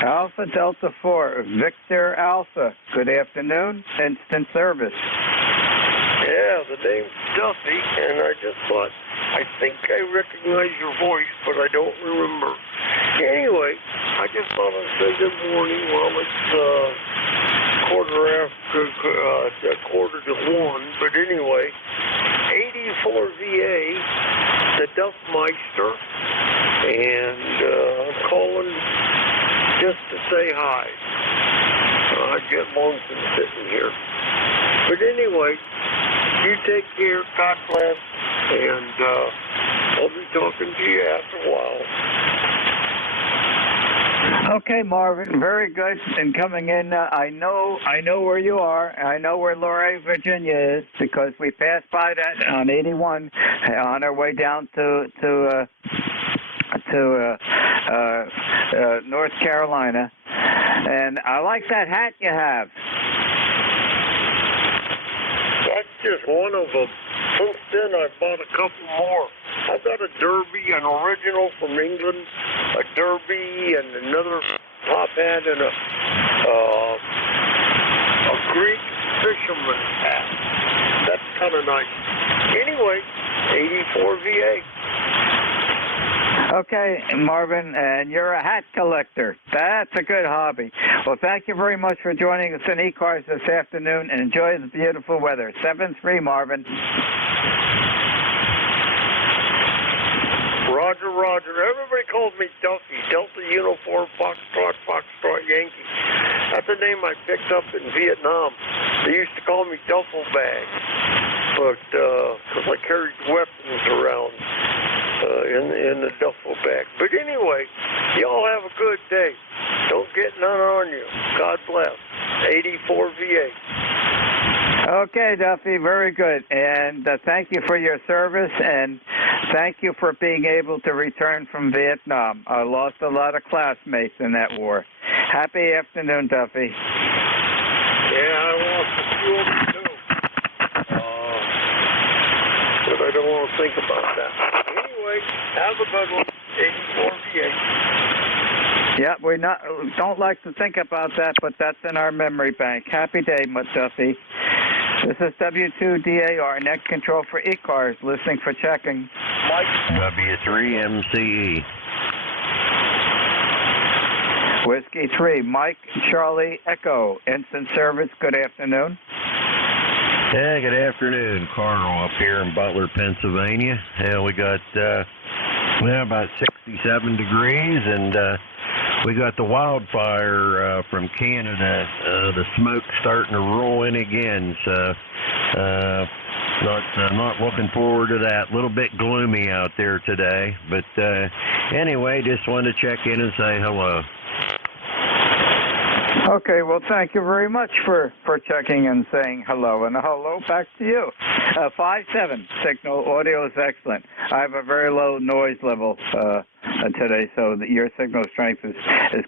Alpha Delta 4, Victor Alpha. Good afternoon, instant service. Yeah, the name's Duffy, and I just thought, I think I recognize your voice, but I don't remember. Anyway, I just thought I'd say good morning. Well, it's quarter to 1, but anyway, 84 VA, the Duffmeister, and I'm calling just to say hi. I get lonesome sitting here. But anyway, You take care. God bless. And I'll be talking to you after a while. Okay, Marvin, very good. And coming in, I know where you are. I know where Luray, Virginia is because we passed by that on 81 on our way down to North Carolina. And I like that hat you have. That's just one of them. Since then, I bought a couple more. I got a derby, an original from England, a derby, and another top hat, and a Greek fisherman hat. That's kind of nice. Anyway, 84 V8. Okay, Marvin, and you're a hat collector. That's a good hobby. Well, thank you very much for joining us in ECARS this afternoon, and enjoy the beautiful weather. 7-3, Marvin. Roger, Roger. Everybody calls me Duffy. Delta Uniform Foxtrot, Foxtrot Yankee. That's the name I picked up in Vietnam. They used to call me Duffel Bag, but because I carried weapons around in the duffel bag. But anyway, y'all have a good day. Don't get none on you. God bless. 84 V8. Okay, Duffy, very good. And thank you for your service, and thank you for being able to return from Vietnam. I lost a lot of classmates in that war. Happy afternoon, Duffy. Yeah, I lost a few of them too. But I don't want to think about that. Anyway, have a good one. 84 V8. Yeah, we don't like to think about that, but that's in our memory bank. Happy day, Duffy. This is W2DAR, net control for ECARS, listening for checking. Mike. W3MCE. Whiskey 3, Mike, Charlie, Echo, instant service, good afternoon. Yeah, good afternoon. Carl up here in Butler, Pennsylvania. Yeah, we got about 67 degrees, and we got the wildfire from Canada. The smoke starting to roll in again, so not looking forward to that. A little bit gloomy out there today, but anyway, just wanted to check in and say hello. Okay, well, thank you very much for checking and saying hello, and a hello back to you. 5-7, signal audio is excellent. I have a very low noise level today, so your signal strength is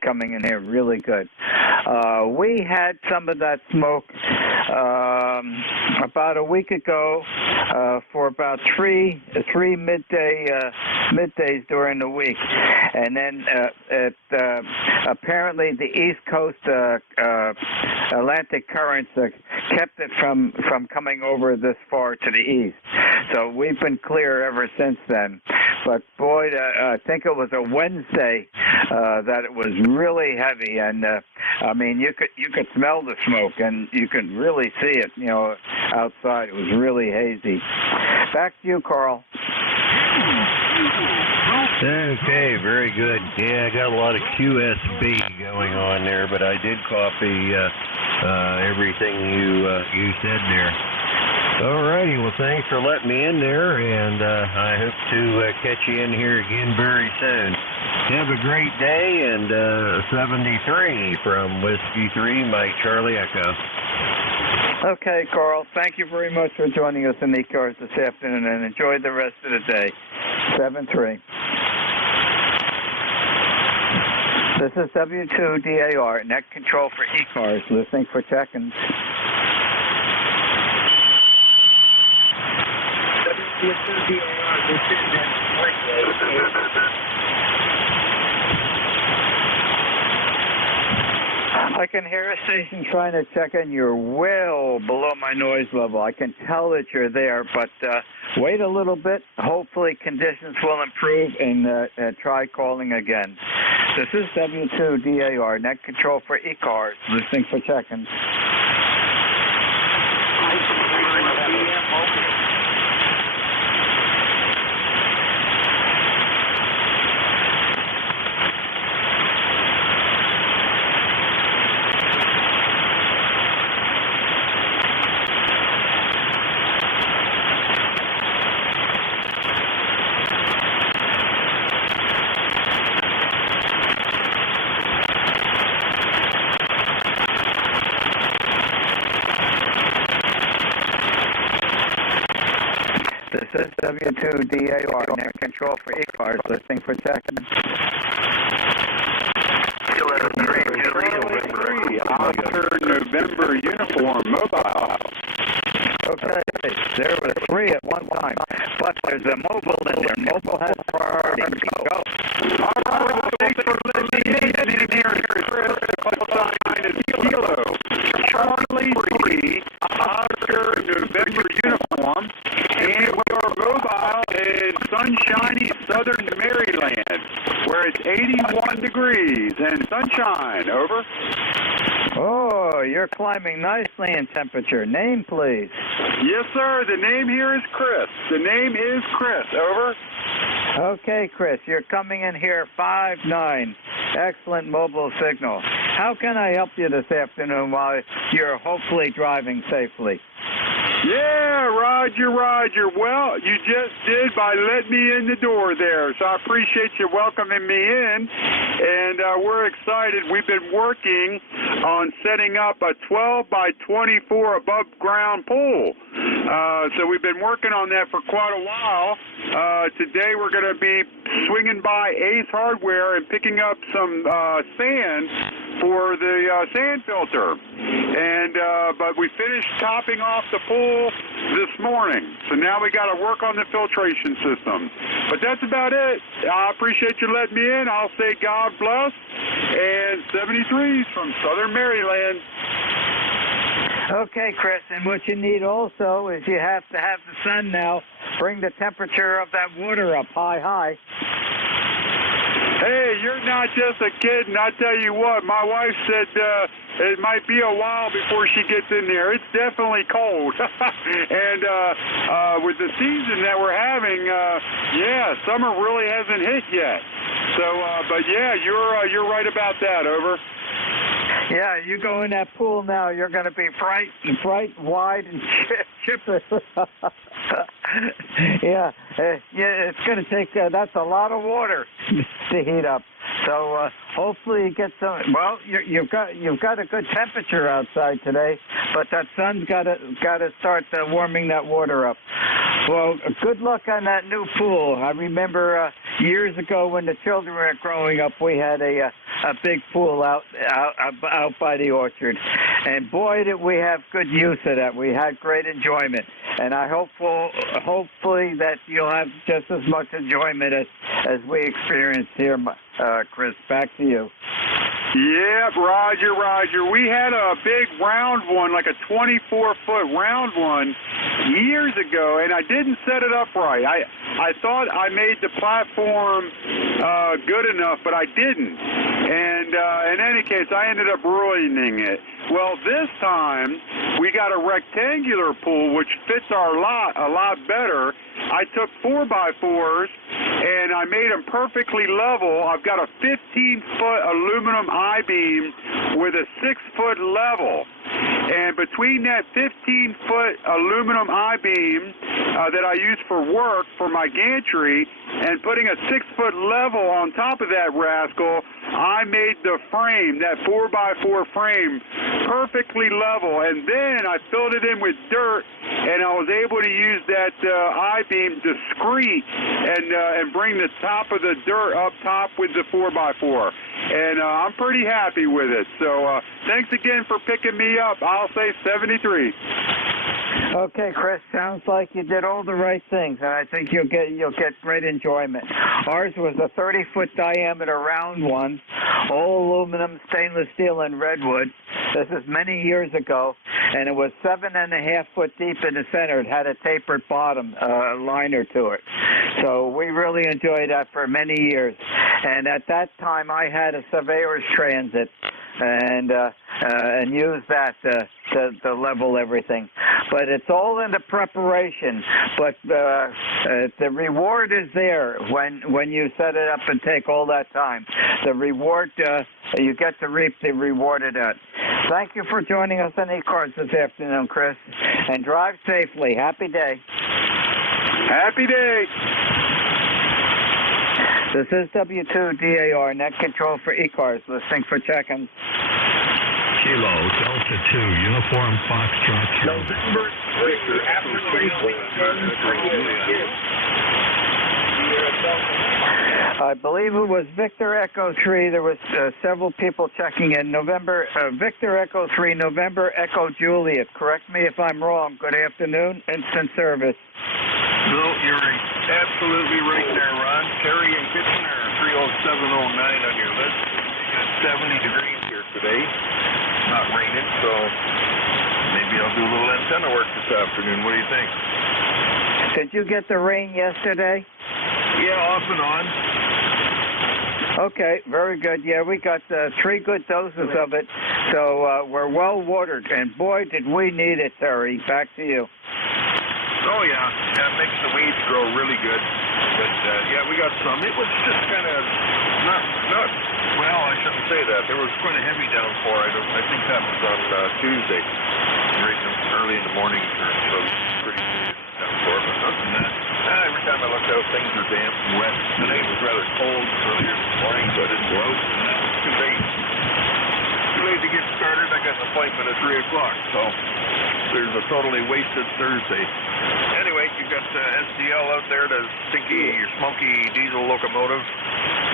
coming in here really good. We had some of that smoke about a week ago for about three middays during the week, and then apparently the East Coast Atlantic currents kept it from coming over this far to the east. So we've been clear ever since then. But boy, I think it was a Wednesday that it was really heavy, and I mean you could smell the smoke, and you could really see it, outside. It was really hazy. Back to you, Carl. Okay, very good. Yeah, I got a lot of QSB going on there, but I did copy everything you said there. All righty, well, thanks for letting me in there, and I hope to catch you in here again very soon. Have a great day, and 73 from Whiskey 3, Mike Charlie Echo. Okay, Carl, thank you very much for joining us in ECARS this afternoon, and enjoy the rest of the day. 7-3. This is W2DAR, net control for ECARS, listening for check-ins. W2DAR, this is I can hear a station trying to check in. You're well below my noise level. I can tell that you're there, but wait a little bit. Hopefully conditions will improve, and try calling again. This is W2DAR, net control for ECARS, listening for check-ins. This is W2DAR, net control for ECARS, listening for checking. Oscar November uniform mobile. Okay, there was 3 at one time, but there's a mobile in there. Mobile has priority. Go. All right, well, thanks for listening in. And here is Chris, the call sign is Kilo. Charlie 3, Oscar November uniform, and we are mobile in sunshiny southern Maryland, where it's 81 degrees and sunshine. Over. Oh, you're climbing nicely in temperature. Name, please. Yes, sir. The name here is Chris. The name is Chris. Over. Okay, Chris, you're coming in here 5'9". Excellent mobile signal. How can I help you this afternoon while you're hopefully driving safely? Yeah, Roger. Well, you just did by letting me in the door there, so I appreciate you welcoming me in, and we're excited. We've been working on setting up a 12 by 24 above ground pool. So we've been working on that for quite a while. Today we're going to be swinging by Ace Hardware and picking up some sand for the sand filter. And but we finished topping off the pool this morning. So now we got to work on the filtration system. But that's about it. I appreciate you letting me in. I'll say God bless. And 73s from Southern Maryland. Okay, Chris, and what you need also is you have to have the sun now bring the temperature of that water up high. Hey, you're not just a kid, and I tell you what, my wife said it might be a while before she gets in there. It's definitely cold. And with the season that we're having, summer really hasn't hit yet. So, but yeah, you're right about that. Over. Yeah, you go in that pool now, you're going to be bright, wide, and chipper. Yeah, it's going to take, that's a lot of water to heat up. So hopefully you get some. Well, you've got a good temperature outside today, but that sun's got to start warming that water up. Well, good luck on that new pool. I remember years ago when the children were growing up, we had a big pool out by the orchard, and boy, did we have good use of that. We had great enjoyment, and I hopefully that you'll have just as much enjoyment as we experienced here. Chris, back to you. Yeah, Roger. We had a big round one, like a 24-foot round one, years ago, and I didn't set it up right. I thought I made the platform good enough, but I didn't. And in any case, I ended up ruining it. Well, this time, we got a rectangular pool, which fits our lot a lot better. I took 4x4s, and I made them perfectly level. I've got a 15-foot aluminum I-beam with a 6-foot level. And between that 15-foot aluminum I-beam that I use for work for my gantry and putting a 6-foot level on top of that rascal, I made the frame, that 4x4 frame, perfectly level. And then I filled it in with dirt, and I was able to use that I-beam discrete and bring the top of the dirt up top with the 4x4. And I'm pretty happy with it. So thanks again for picking me up. I'll say 73. Okay, Chris, sounds like you did all the right things, and I think you'll get great enjoyment. Ours was a 30-foot diameter round one, all aluminum, stainless steel, and redwood. This is many years ago, and it was 7.5 foot deep in the center. It had a tapered bottom liner to it. So we really enjoyed that for many years. And at that time, I had a surveyor's transit and used that to level everything. But it's all in the preparation. But the reward is there when you set it up and take all that time. The reward, you get to reap the reward of that. Thank you for joining us on ECARS this afternoon, Chris. And drive safely. Happy day. Happy day. This is W2DAR, net control for ECARS, listening for check-ins. Kilo, Delta 2, Uniform Foxtrot. November Victor after I believe it was Victor Echo 3. There was several people checking in. Victor Echo 3, November Echo Juliet. Correct me if I'm wrong. Good afternoon. Instant service. No, you're absolutely right there, Ron. Terry and Kitchener, 30709 on your list. We got 70 degrees here today. Not raining, so maybe I'll do a little antenna work this afternoon. What do you think? Did you get the rain yesterday? Yeah, off and on. Okay, very good. Yeah, we got 3 good doses of it, so we're well watered. And boy, did we need it, Terry. Back to you. Oh, yeah. Yeah, it makes the weeds grow really good. But, yeah, we got some. It was just kind of not, well, I shouldn't say that. There was quite a heavy downpour. I think that was on Tuesday, early in the morning. So pretty serious downpour. But other than that, every time I looked out, things were damp and wet. Today was rather cold earlier this morning, so I didn't go out. And now it's too late. Too late to get started. I got an appointment at 3 o'clock, so there's a totally wasted Thursday. Anyway, you've got SDL out there, the smoky diesel locomotive.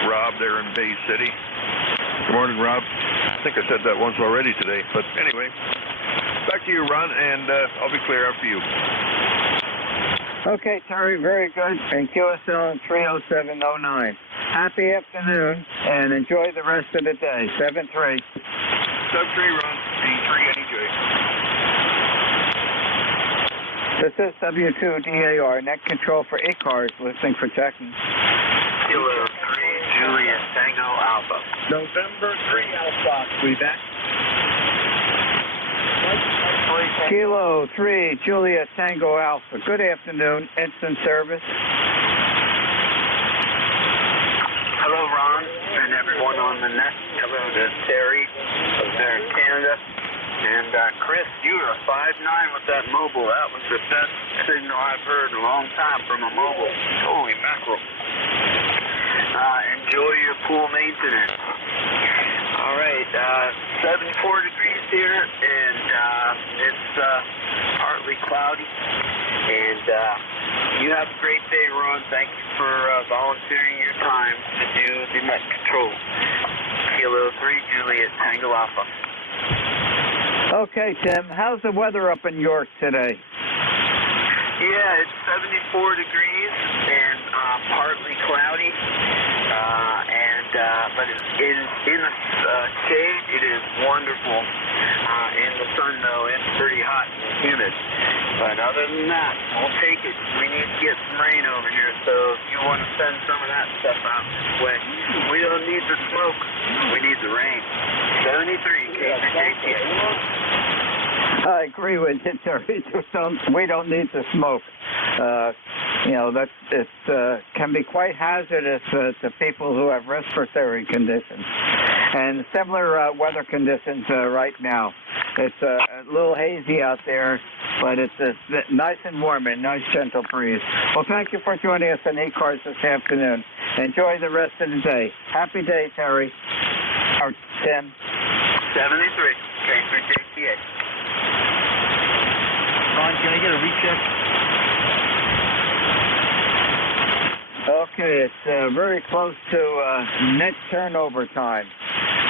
Rob there in Bay City. Good morning, Rob. I think I said that once already today. But anyway, back to you, Ron, and I'll be clear after you. Okay, Terry, very good. And QSL 30709. Happy afternoon, and enjoy the rest of the day. 7-3. 7-3, Ron. 83 NJ. This is W2DAR, net control for ECARS, listening for checking. Kilo 3, Juliet, Tango Alpha. November 3 Alpha. We back? Kilo 3, Juliet, Tango Alpha. Good afternoon, instant service. Hello, Ron, and everyone on the net. Hello to Terry over there in Canada. And Chris, you are 5'9" with that mobile. That was the best signal I've heard in a long time from a mobile. Holy mackerel. Enjoy your pool maintenance. All right, 74 degrees here, and it's partly cloudy. And you have a great day, Ron. Thank you for volunteering your time to do the net control. Kilo 3, Juliet, Tango Alpha. Okay, Tim, how's the weather up in York today? Yeah, it's 74 degrees and partly cloudy. But in the shade, it is wonderful. In the sun, though, it's pretty hot and humid. But other than that, we'll take it. We need to get some rain over here, so if you want to send some of that stuff out this way, we don't need the smoke. We need the rain. 73, KJTA. I agree with you, Terry. We don't need the smoke. It can be quite hazardous to people who have respiratory conditions. And similar weather conditions right now. It's a little hazy out there, but it's nice and warm and nice gentle breeze. Well, thank you for joining us on ECARS this afternoon. Enjoy the rest of the day. Happy day, Terry. Or Tim. 73, K3JTA. Ron, can I get a recheck? Okay, it's very close to net turnover time,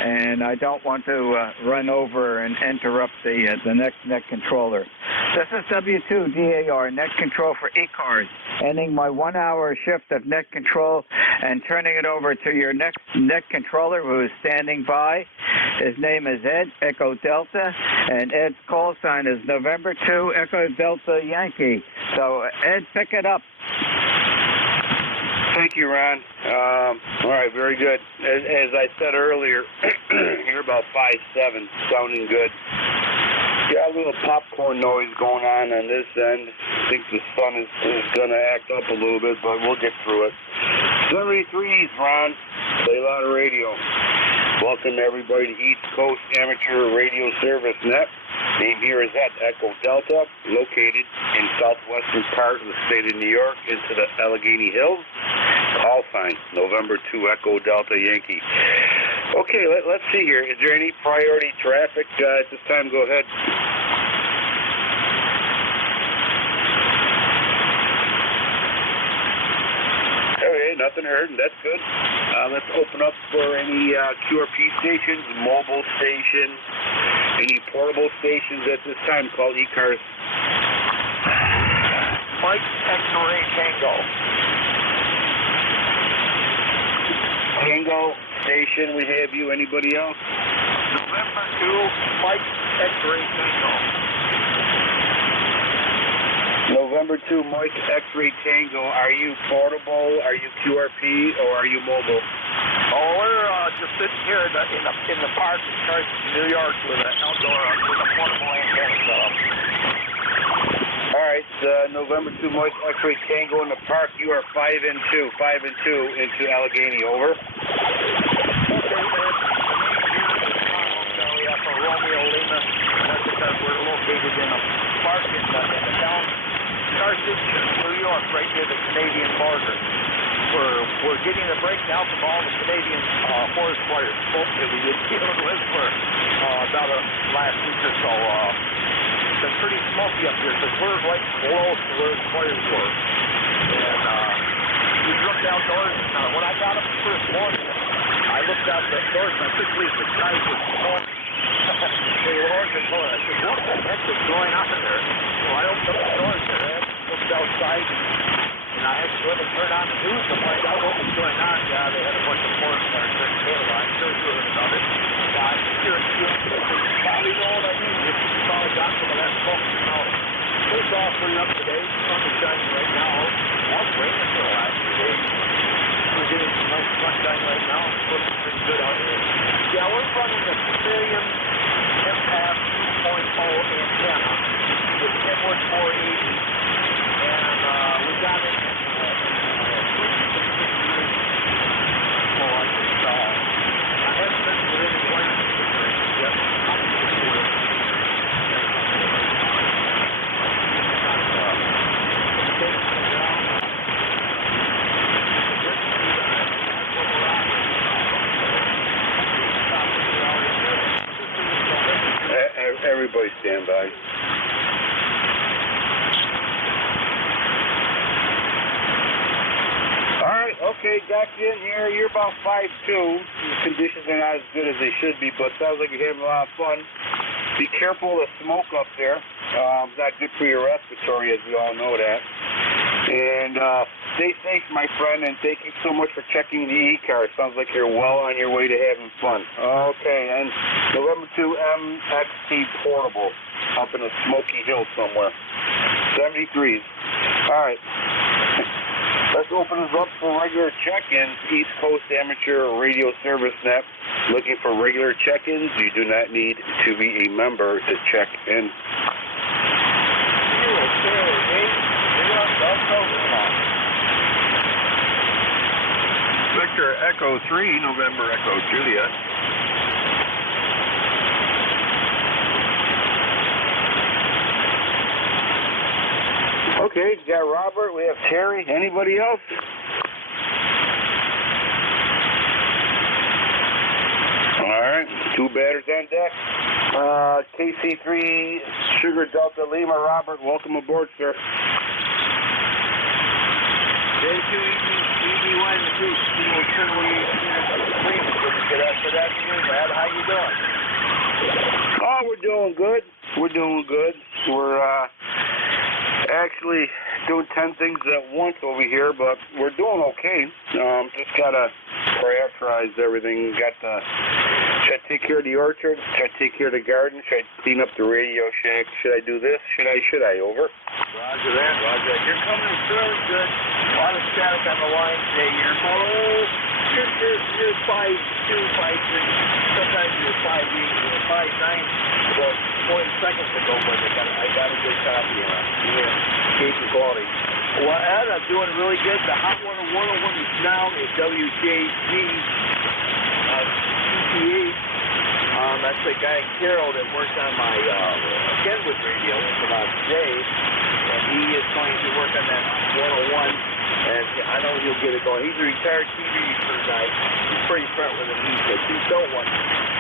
and I don't want to run over and interrupt the next net controller. This is W2DAR, net control for ECARS, ending my 1-hour shift of net control and turning it over to your next net controller who is standing by. His name is Ed, Echo Delta, and Ed's call sign is November 2, Echo Delta Yankee. So, Ed, pick it up. Thank you, Ron. All right, very good. As I said earlier, you're about 5'7", sounding good. Got a little popcorn noise going on this end. I think the sun is going to act up a little bit, but we'll get through it. 73s, Ron. Play a lot of radio. Welcome everybody to East Coast Amateur Radio Service Net. Name here is Echo Delta, located in southwestern part of the state of New York into the Allegheny Hills. Call sign, November 2 Echo Delta Yankee. Okay, let's see here. Is there any priority traffic at this time? Go ahead. Okay, nothing heard, and that's good. Let's open up for any QRP stations, mobile stations, any portable stations at this time. Call ECARS. Mike, X-Ray Tango. Tango station, we have you. Anybody else? November 2, Mike, X-Ray Tango. November 2, Mike, X-Ray Tango. Are you portable? Are you QRP? Or are you mobile? Oh, we're just sitting here in the park in Carson, New York, with an outdoor with a portable antenna set up. All right, November 2, Mike, X-Ray Tango in the park. You are 5 and 2 into Allegheny. Over. Okay, for Romeo Lima. That's because we're located in a park in the town Carson, New York, right near the Canadian border. We're getting a break now from all the Canadian forest fires smoke that we did dealing with for about last week or so. It's been pretty smoky up here because we're right close to where the fires were. And we looked outdoors, and when I got up the first morning, I looked out the doors and I couldn't believe the skies were smoke. They were orange color. I said, what the heck is going on there? So I opened up the doors there and looked outside, and I had to go and turn on the news to find out what was going on. Yeah, they had a bunch of forest fires there in Canada. I'm sure you heard about it. Here in probably know what I mean. You probably got some of that smoke now. It's all pretty up today. The sun is shining right now. It's raining for the last 2 days. We're getting some nice sunshine right now. It's looking pretty good out here. Yeah, we're running the Civilian MPAS 2.0 antenna with Kenwood 480, and we got it in so I haven't been with any wire configurations yet. Everybody stand by. All right, okay, got you in here. You're about 5'2". The conditions are not as good as they should be, but sounds like you're having a lot of fun. Be careful of the smoke up there. It's not good for your respiratory, as we all know that. And stay safe, my friend, and thank you so much for checking the ECARS. Sounds like you're well on your way to having fun. Okay, and November 2 MXT Portable up in a smoky hill somewhere. 73s. All right. Let's open this up for regular check-ins. East Coast Amateur Radio Service Net. Looking for regular check-ins. You do not need to be a member to check in. Victor Echo 3, November Echo Juliet. Okay, you got Robert, we have Terry. Anybody else? All right, 2 batters on deck. KC3 Sugar Delta Lima. Robert, welcome aboard, sir. J2 ED1 2. Good afternoon, Brad. How you doing? Oh, we're doing good. We're doing good. We're actually doing 10 things at once over here, but we're doing okay. Just gotta prioritize everything. Got to try to take care of the orchard, try to take care of the garden, try to clean up the radio shack. Should I do this? Should I? Over. Roger that, Roger. You're coming through good. A lot of static on the line today. You're 5'2", 5'3". Sometimes you're 5'8", you're 5'9". About 20 seconds ago, but I got a good copy of Casey quality. Well, Ed, I'm doing really good. The Hot 101 is now at WJG CPH. That's the guy Carol that works on my Kenwood radio for about today, and he is going to work on that 101. And and I know he'll get it going. He's a retired TV crew guy. He's pretty front with him. He's built one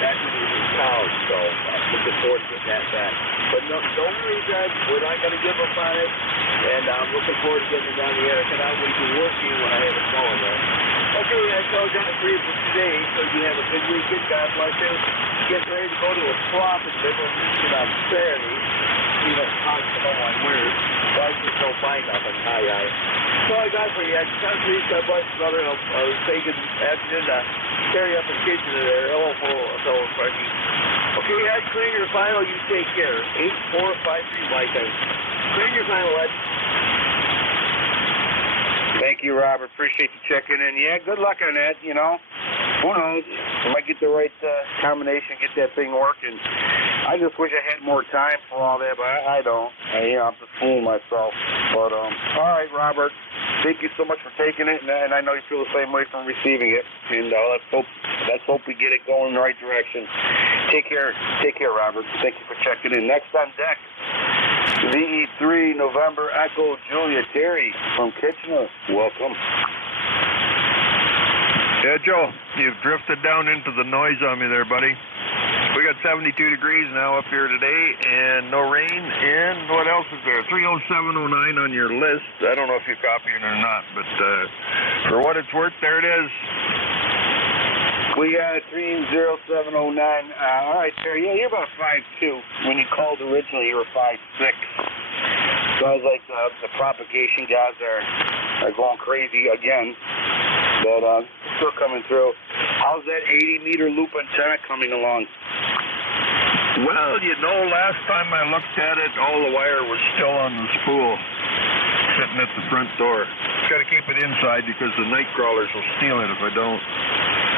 back when he was in college, so I'm looking forward to getting that back. But no, don't worry, guys. We're not going to give up on it, and I'm looking forward to getting it down the air. I cannot wait to work you when I have it going there. Okay, that's all I got for you for today. So you have a good weekend. God bless you. Get ready to go to a swap and they will meet you on Saturday. See what's possible on my word. So I just don't find nothing. Aye. So I got for you. Please, God bless you, brother. I'll say good afternoon to carry up in the kitchen there. Hello, so Frankie. Okay, Ed, clean your final. You take care. 8453 my time. Clean your final, Ed. Thank you, Robert. Appreciate you checking in. Yeah, good luck on that, you know. Who knows? I might get the right combination, get that thing working. I just wish I had more time for all that, but I don't. I'm just fooling myself. But, all right, Robert. Thank you so much for taking it, and I know you feel the same way from receiving it. And let's hope we get it going in the right direction. Take care, Robert. Thank you for checking in. Next on deck, VE3 November Echo Julia Terry from Kitchener. Welcome. Yeah, Joe, you've drifted down into the noise on me there, buddy. We got 72 degrees now up here today, and no rain. And what else is there? 30709 on your list. I don't know if you copied it or not, but for what it's worth, there it is. We got 30709. All right, Terry. Yeah, you're about 5'2". When you called originally, you were 5'6". Sounds like the propagation guys are going crazy again, but still coming through. How's that 80-meter loop antenna coming along? Well, last time I looked at it, all the wire was still on the spool, sitting at the front door. Got to keep it inside because the night crawlers will steal it if I don't.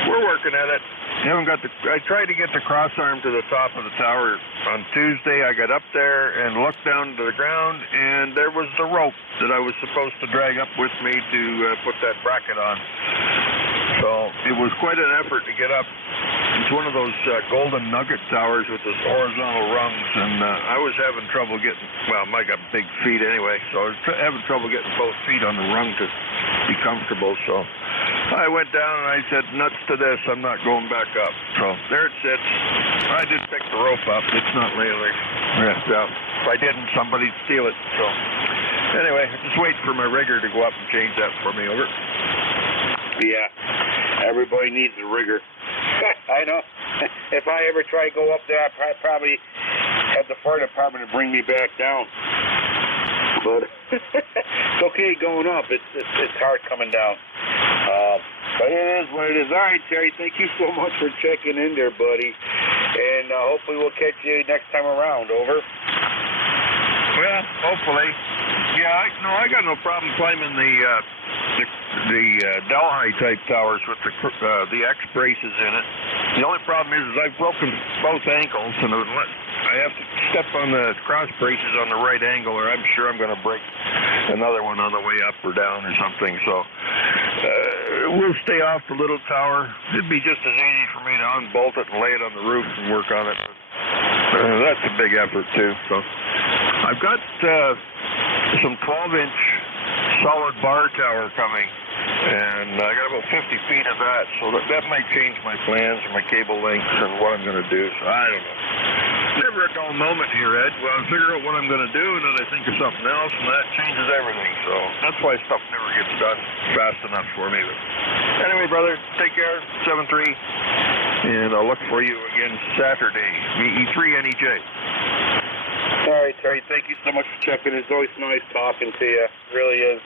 We're working at it. I tried to get the cross arm to the top of the tower on Tuesday. I got up there and looked down to the ground, and there was the rope that I was supposed to drag up with me to put that bracket on. So it was quite an effort to get up. It's one of those golden nugget towers with those horizontal rungs, and I was having trouble getting, I got big feet anyway, so I was having trouble getting both feet on the rung to be comfortable. So I went down and I said, nuts to this, I'm not going back up. So there it sits. I did pick the rope up. It's not laying there. If I didn't, somebody'd steal it. So anyway, just wait for my rigger to go up and change that for me. Over. Yeah, everybody needs a rigger. I know. If I ever try to go up there, I'd probably have the fire department to bring me back down. But it's okay going up. It's hard coming down. But it is what it is. All right, Terry, thank you so much for checking in there, buddy. And hopefully we'll catch you next time around. Over. Well, hopefully. Yeah, I got no problem climbing the Delhi type towers with the X braces in it. The only problem is I've broken both ankles, and I have to step on the cross braces on the right angle, or I'm sure I'm going to break another one on the way up or down or something. So we'll stay off the little tower. It'd be just as easy for me to unbolt it and lay it on the roof and work on it. That's a big effort too. So I've got some 12-inch solid bar tower coming, and I got about 50 feet of that, so that might change my plans and my cable lengths and what I'm going to do. So I don't know. Never a dull moment here, Ed. Well, I figure out what I'm going to do, and then I think of something else, and that changes everything. So that's why stuff never gets done fast enough for me. But anyway, brother, take care. 7-3, and I'll look for you again Saturday. VE3 NEJ. All right, Terry, thank you so much for checking. It's always nice talking to you. It really is.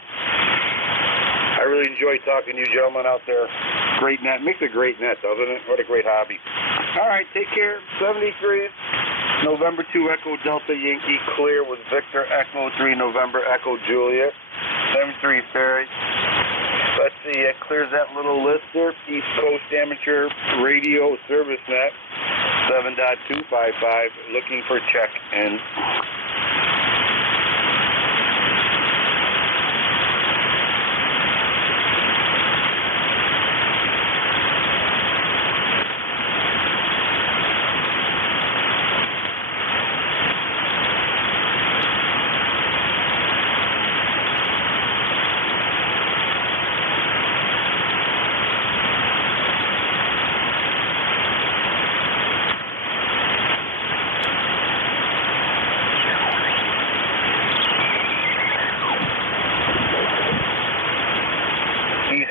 I really enjoy talking to you gentlemen out there. Great net. Makes a great net, doesn't it? What a great hobby. All right, take care. 73, November 2 Echo Delta Yankee clear with Victor Echo 3 November Echo Julia. 73, Terry. Let's see, it clears that little list there. East Coast Amateur Radio Service Net. 7.255, looking for check-in.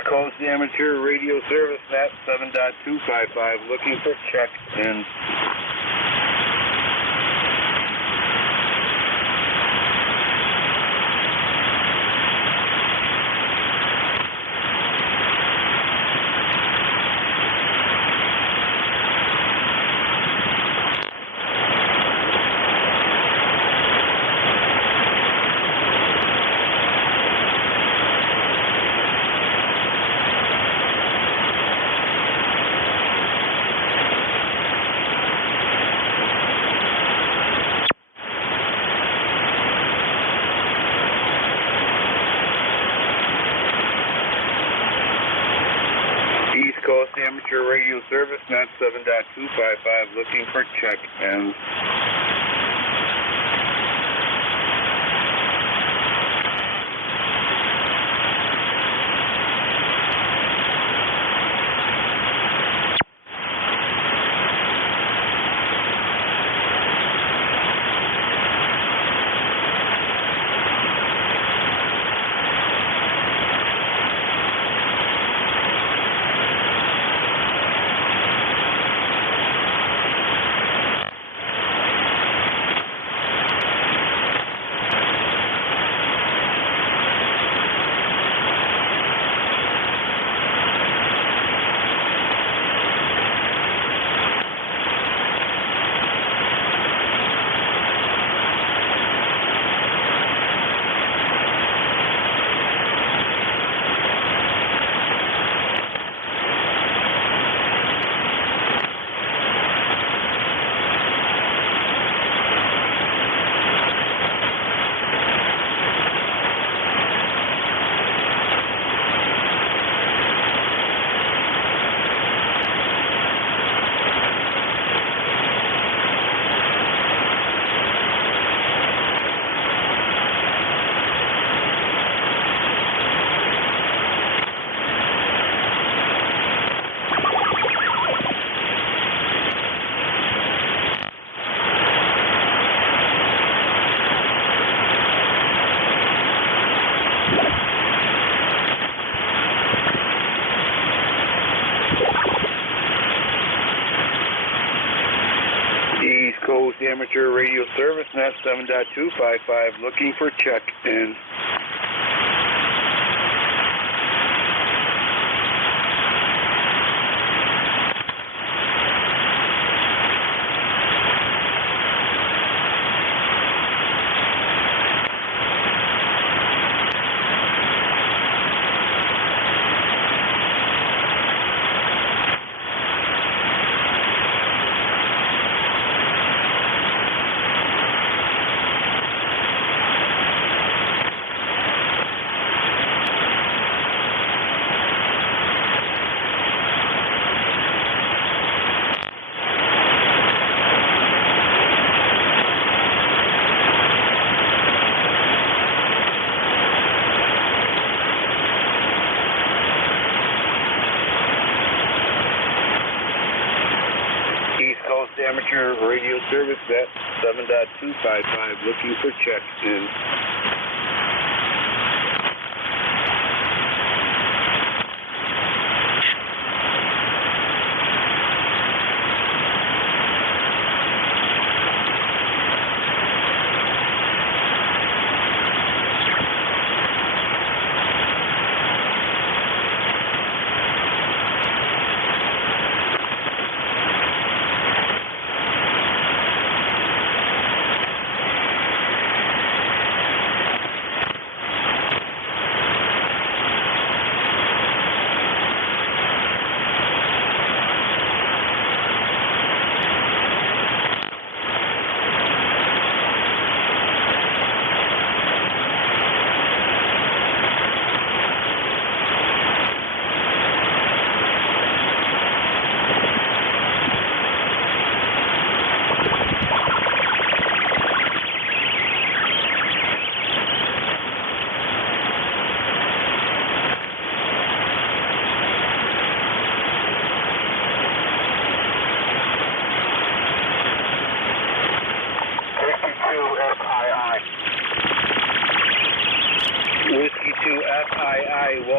Coast Amateur Radio Service, net 7.255, looking for check in. Coast Amateur Radio Service, net 7.255, looking for check in. Coast Amateur Radio Service, net 7.255, looking for check in. Amateur Radio Service, net 7.255, looking for check in.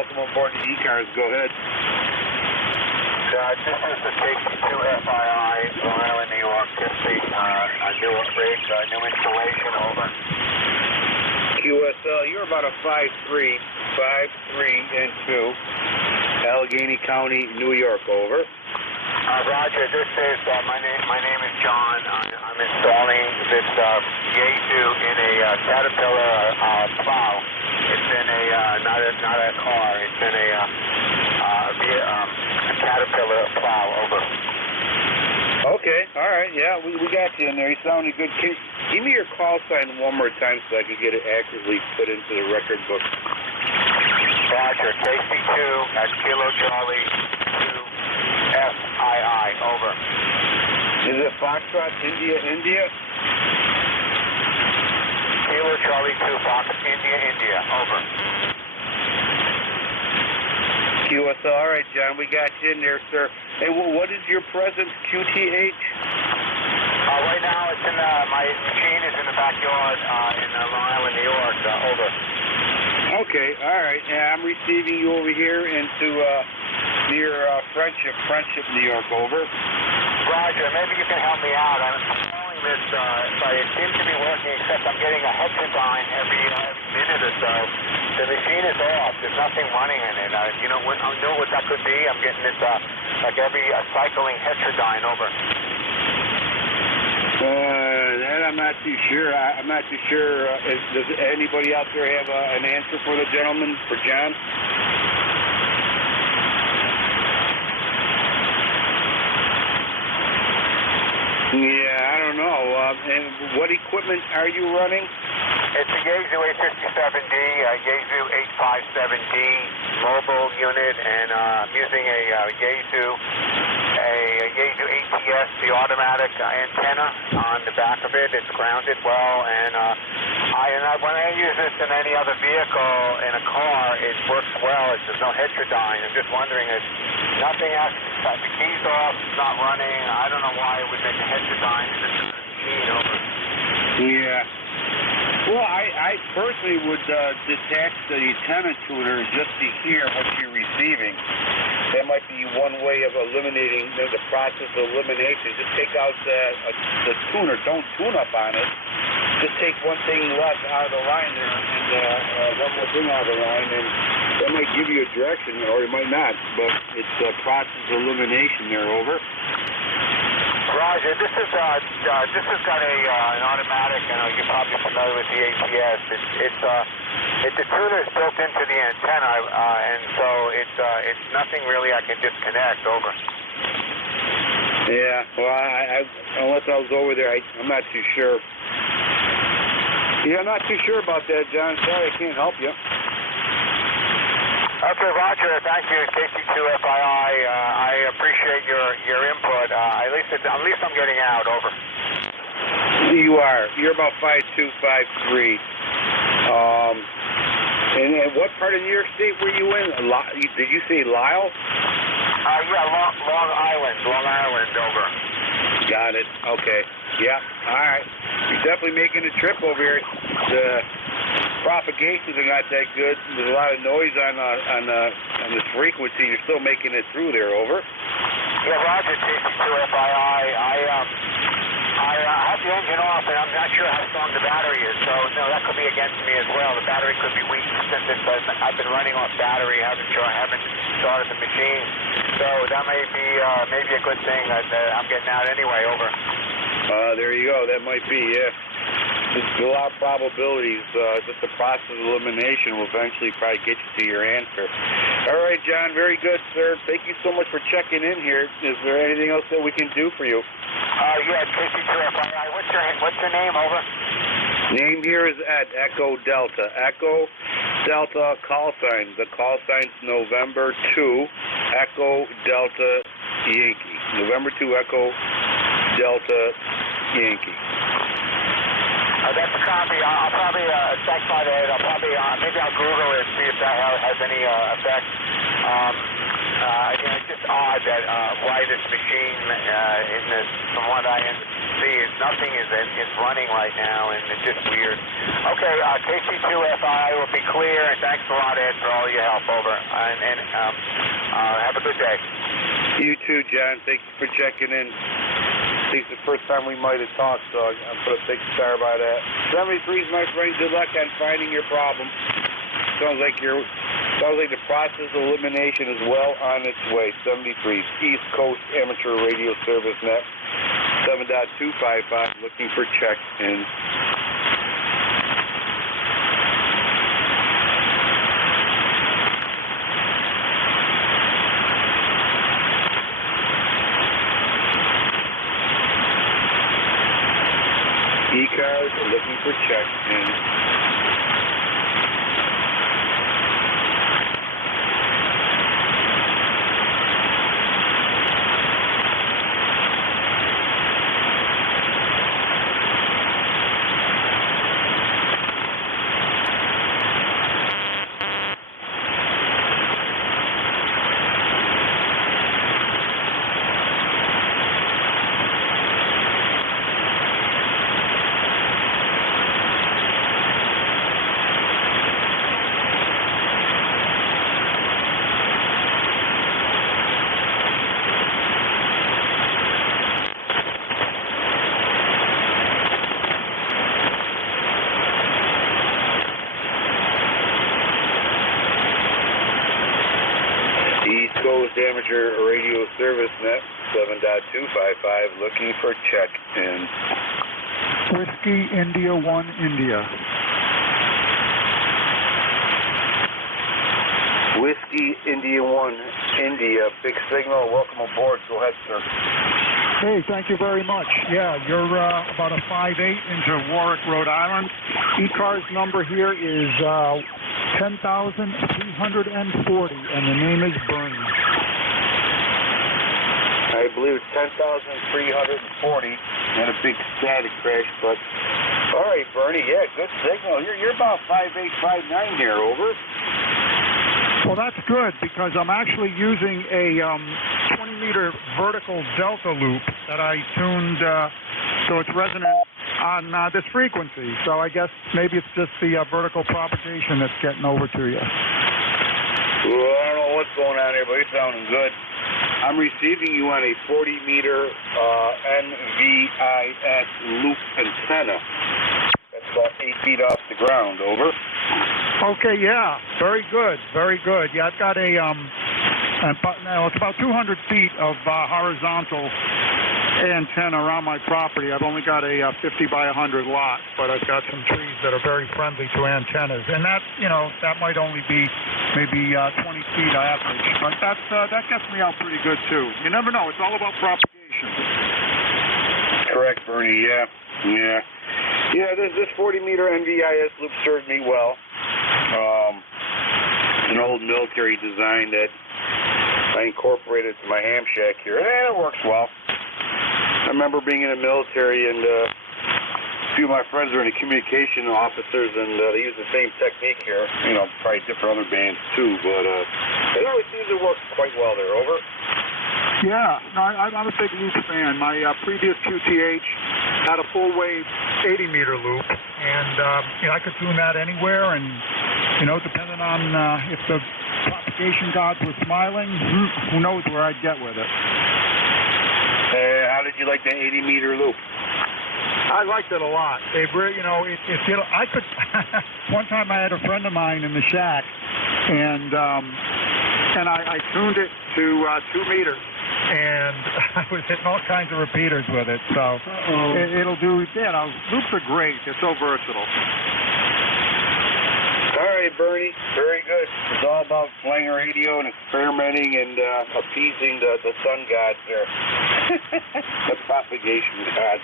welcome aboard the ECARS. Go ahead. This is the KC2FII, Long Island, New York. Just a new rig, new installation, over. QSL, you're about a 5'3", 5'3" and 2, Allegheny County, New York, over. Roger, this is, my name is John. I'm installing this Yaesu in a Caterpillar plow. It's in a, not a car, it's in a Caterpillar plow, over. Okay, all right, yeah, we got you in there. You sounded good. Give me your call sign one more time so I can get it accurately put into the record book. Roger, KC2 at Kilo Charlie 2FII, over. Is it Foxtrot, India? Kilo Charlie 2, Fox, India, over. QSL, all right, John, we got you in there, sir. Hey, what is your present QTH? Right now, it's in my machine is in the backyard in Long Island, New York, over. Okay, all right. Yeah, I'm receiving you over here into near Friendship, New York, over. Roger, maybe you can help me out. I'm calling this, but it seems to be working, except I'm getting a heterodyne every minute or so. The machine is off. There's nothing running in it. You know what that could be? I'm getting this like every cycling heterodyne, over. That I'm not too sure. I'm not too sure. Does anybody out there have an answer for the gentleman, for John? Yeah, I don't know. And what equipment are you running? It's a Yaesu 857D, Yaesu 857D mobile unit, and I'm using a Yaesu ATS, the automatic antenna on the back of it. It's grounded well, and when I use this in any other vehicle in a car, it works well. There's no heterodyne. I'm just wondering if nothing actually, the key's off, it's not running. I don't know why it would make a heterodyne in the machine, over. Yeah. Well, I personally would detach the antenna tuner just to hear what you're receiving. That might be one way of eliminating the process of elimination. Just take out the tuner. Don't tune up on it. Just take one thing less out of the line there, and one more thing out of the line, and that might give you a direction, or it might not. But it's a process of elimination there, over. Roger, this has got an automatic, and you're probably familiar with the ATS. The tuner is built into the antenna, and so it's nothing really I can disconnect, over. Yeah, well, unless I was over there, I'm not too sure. Yeah, I'm not too sure about that, John. Sorry, I can't help you. Okay, Roger. Thank you, KC2FII. I appreciate your input. At least I'm getting out, over. You are. You're about 5'2", 5'3". And what part of New York State were you in? Did you say Lisle? Yeah, Long Island, over. Got it. Okay. Yeah. All right. You're definitely making a trip over here. The propagations are not that good. There's a lot of noise on the frequency. You're still making it through there, over. Yeah, Roger, KC2FII. I have the engine off, and I'm not sure how strong the battery is. So, no, that could be against me as well. The battery could be weak since I've been running off battery. I haven't started the machine. So that may be maybe a good thing that I'm getting out anyway, over. There you go. That might be, yeah. There's a lot of probabilities that the process of elimination will eventually probably get you to your answer. All right, John, very good, sir. Thank you so much for checking in here. Is there anything else that we can do for you? Yeah, KC2FII. What's your name, over? Name here is Ed, Echo Delta. Echo Delta call sign. The call sign's November 2, Echo Delta Yankee. November 2, Echo Delta Yankee. That's a copy. I'll probably, thanks by that, maybe I'll Google it, see if that has any effect. It's just odd that why this machine, from what I understand, see it. Nothing is running right now, and it's just weird. Okay, KC2FI will be clear, and thanks a lot, Ed, for all your help. Over. And have a good day. You too, John. Thank you for checking in. I think it's the first time we might have talked, so I'm put a big star by that. 73's my friend. Good luck on finding your problem. Sounds like the process of elimination is well on its way. 73's East Coast Amateur Radio Service Net 7.255 looking for check-in. ECARS looking for check-in. Amateur Radio Service Net 7.255 looking for check-in. Whiskey India 1 India. Whiskey India 1 India. Big signal. Welcome aboard. Go ahead, sir. Hey, thank you very much. Yeah, you're about a 5'8" into Warwick, Rhode Island. ECARS number here is 10,340, and the name is Bernie. I believe it's 10,340 and a big static crash, but all right, Bernie, yeah, good signal. You're about 5'8", 5'9" there, over. Well, that's good because I'm actually using a 20-meter vertical delta loop that I tuned so it's resonant on this frequency. So I guess maybe it's just the vertical propagation that's getting over to you. Well, I don't know what's going on here, but you're sounding good. I'm receiving you on a 40-meter NVIS loop antenna. That's about 8 feet off the ground, over. Okay, yeah, very good, very good. Yeah, I've got it's about 200 feet of horizontal antenna around my property. I've only got a 50 by 100 lot, but I've got some trees that are very friendly to antennas, and that might only be maybe 20 feet average, but that gets me out pretty good too. You never know. It's all about propagation. Correct, Bernie. Yeah. This 40-meter NVIS loop served me well. It's an old military design that I incorporated to my ham shack here, and it works well. I remember being in the military, and a few of my friends are in the communication officers, and they use the same technique here. Probably different other bands too, but it always seems to work quite well there, over. Yeah, no, I'm a big loop fan. My previous QTH had a full wave 80-meter loop, and I could tune that anywhere, and depending on if the propagation gods were smiling, who knows where I'd get with it. How did you like the 80-meter loop? I liked it a lot. I could. One time I had a friend of mine in the shack, and I tuned it to 2 meters, and I was hitting all kinds of repeaters with it. So it'll do. Loops are great. It's so versatile. All right, Bernie. Very good. It's all about playing radio and experimenting and appeasing the sun gods there. The propagation gods.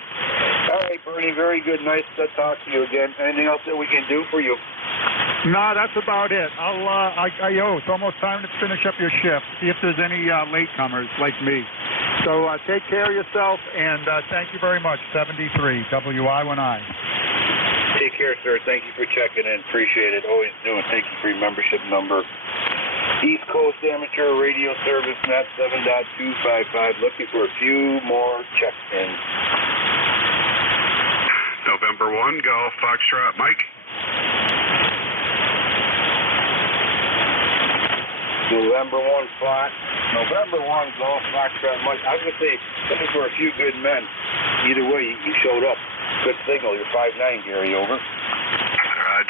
All right, Bernie. Very good. Nice to talk to you again. Anything else that we can do for you? No, that's about it. It's almost time to finish up your shift. See if there's any latecomers like me. So take care of yourself, and thank you very much. 73 WI19. Take care, sir. Thank you for checking in. Appreciate it. Always do. And thank you for your membership number. East Coast Amateur Radio Service Net 7.255. Looking for a few more check-ins. November 1, Golf Foxtrot Mike. November 1 spot. November 1 Golf Foxtrot Mike. I was going to say, looking for a few good men. Either way, you showed up. Good signal. You're 5'9", Gary, over.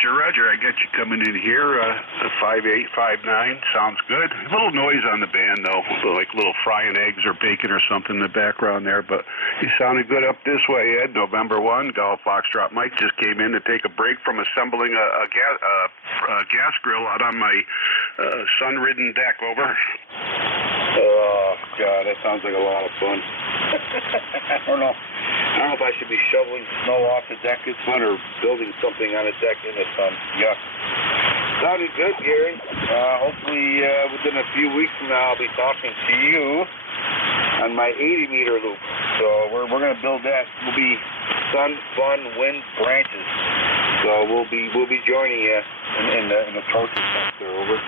Roger. I got you coming in here, 5'8", 5'9". Sounds good. A little noise on the band, though, like little frying eggs or bacon or something in the background there, but you sounded good up this way, Ed. November 1, Golf Foxtrot Mike just came in to take a break from assembling a gas grill out on my sun-ridden deck, over. Oh, God, that sounds like a lot of fun. I don't know if I should be shoveling snow off the deck this fun or building something on a deck in the sun. Yuck. Sounded good, Gary. Hopefully within a few weeks from now I'll be talking to you on my 80-meter loop. So we're going to build that. We'll be sun, fun, wind, branches. So we'll be joining you in the torture center, over.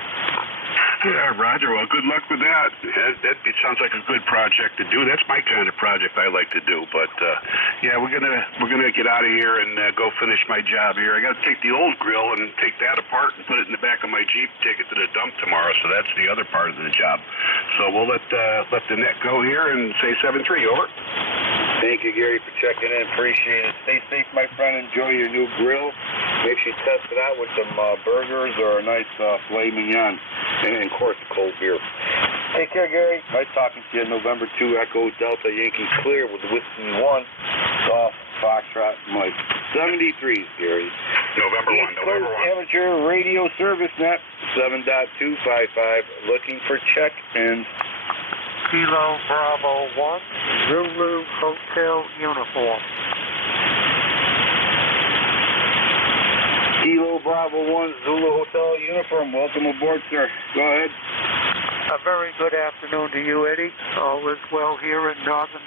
Yeah, Roger. Well, good luck with that. It sounds like a good project to do. That's my kind of project I like to do. But yeah, we're gonna get out of here and go finish my job here. I got to take the old grill and take that apart and put it in the back of my Jeep, take it to the dump tomorrow. So that's the other part of the job. So we'll let the net go here and say 7-3, over. Thank you, Gary, for checking in. Appreciate it. Stay safe, my friend. Enjoy your new grill. Make sure you test it out with some burgers or a nice filet mignon. And, of course, a cold beer. Take care, Gary. Nice talking to you. November 2, Echo Delta Yankee Clear with the Whiskey 1. Golf Foxtrot Mike. 73s, Gary. November 1. November 1. Amateur Radio Service Net 7.255. Looking for check-ins. Kilo Bravo 1, Zulu Hotel Uniform. Kilo Bravo 1, Zulu Hotel Uniform. Welcome aboard, sir. Go ahead. A very good afternoon to you, Eddie. All is well here in northern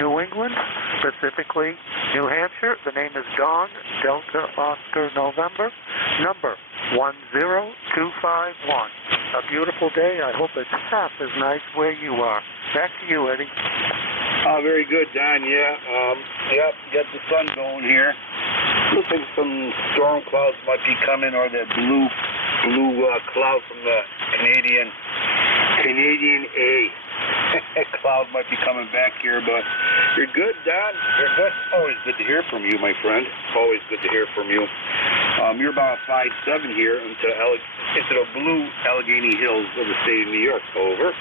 New England, specifically New Hampshire. The name is Dawn, Delta Oscar November, number 10251. A beautiful day. I hope it's half as nice where you are. Back to you, Eddie. Very good, Don. Yeah. Yep, got the sun going here. Looks like some storm clouds might be coming, or that blue cloud from the Canadian A. Cloud might be coming back here, but you're good, Don. You're good. Always good to hear from you, my friend. Always good to hear from you. You're about 5'7" here into the blue Allegheny Hills of the state of New York. Over.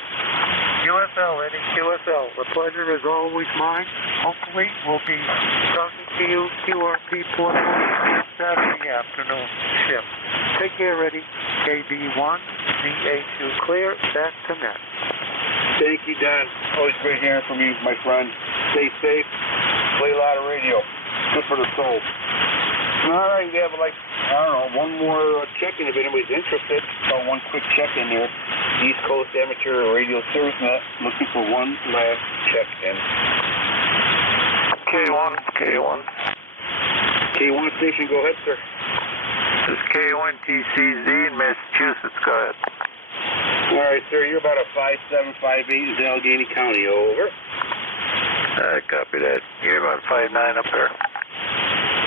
QSL, Eddie. QSL. The pleasure is always mine. Hopefully, we'll be talking to you QRP Portable Saturday afternoon shift. Take care, Eddie. KB1, DA2 clear. Back to net. Thank you, Don. Always great hearing from you, my friend. Stay safe. Play a lot of radio. Good for the soul. All right, we have one more check-in if anybody's interested. One quick check-in there. East Coast Amateur Radio Service Net, looking for one last check-in. K1. K1 station, go ahead, sir. This is K1TCZ in Massachusetts. Go ahead. All right, sir, you're about a 5'7", 5'8" in Allegheny County. Over. Copy that. You're about 5'9" up there.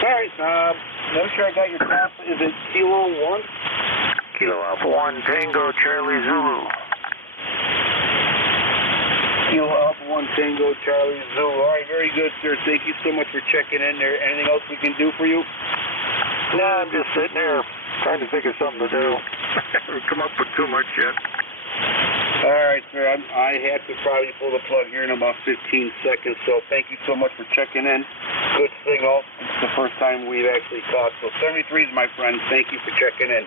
All right, make sure I got your top. Is it Kilo 1? Kilo Alpha 1, Tango Charlie Zulu. Kilo Alpha 1, Tango Charlie Zulu. All right, very good, sir. Thank you so much for checking in there. Anything else we can do for you? No, I'm just sitting there trying to think of something to do. Haven't come up with too much yet. All right, sir. I have to probably pull the plug here in about 15 seconds, so thank you so much for checking in. Good signal. It's the first time we've actually talked. So 73s, my friend, thank you for checking in.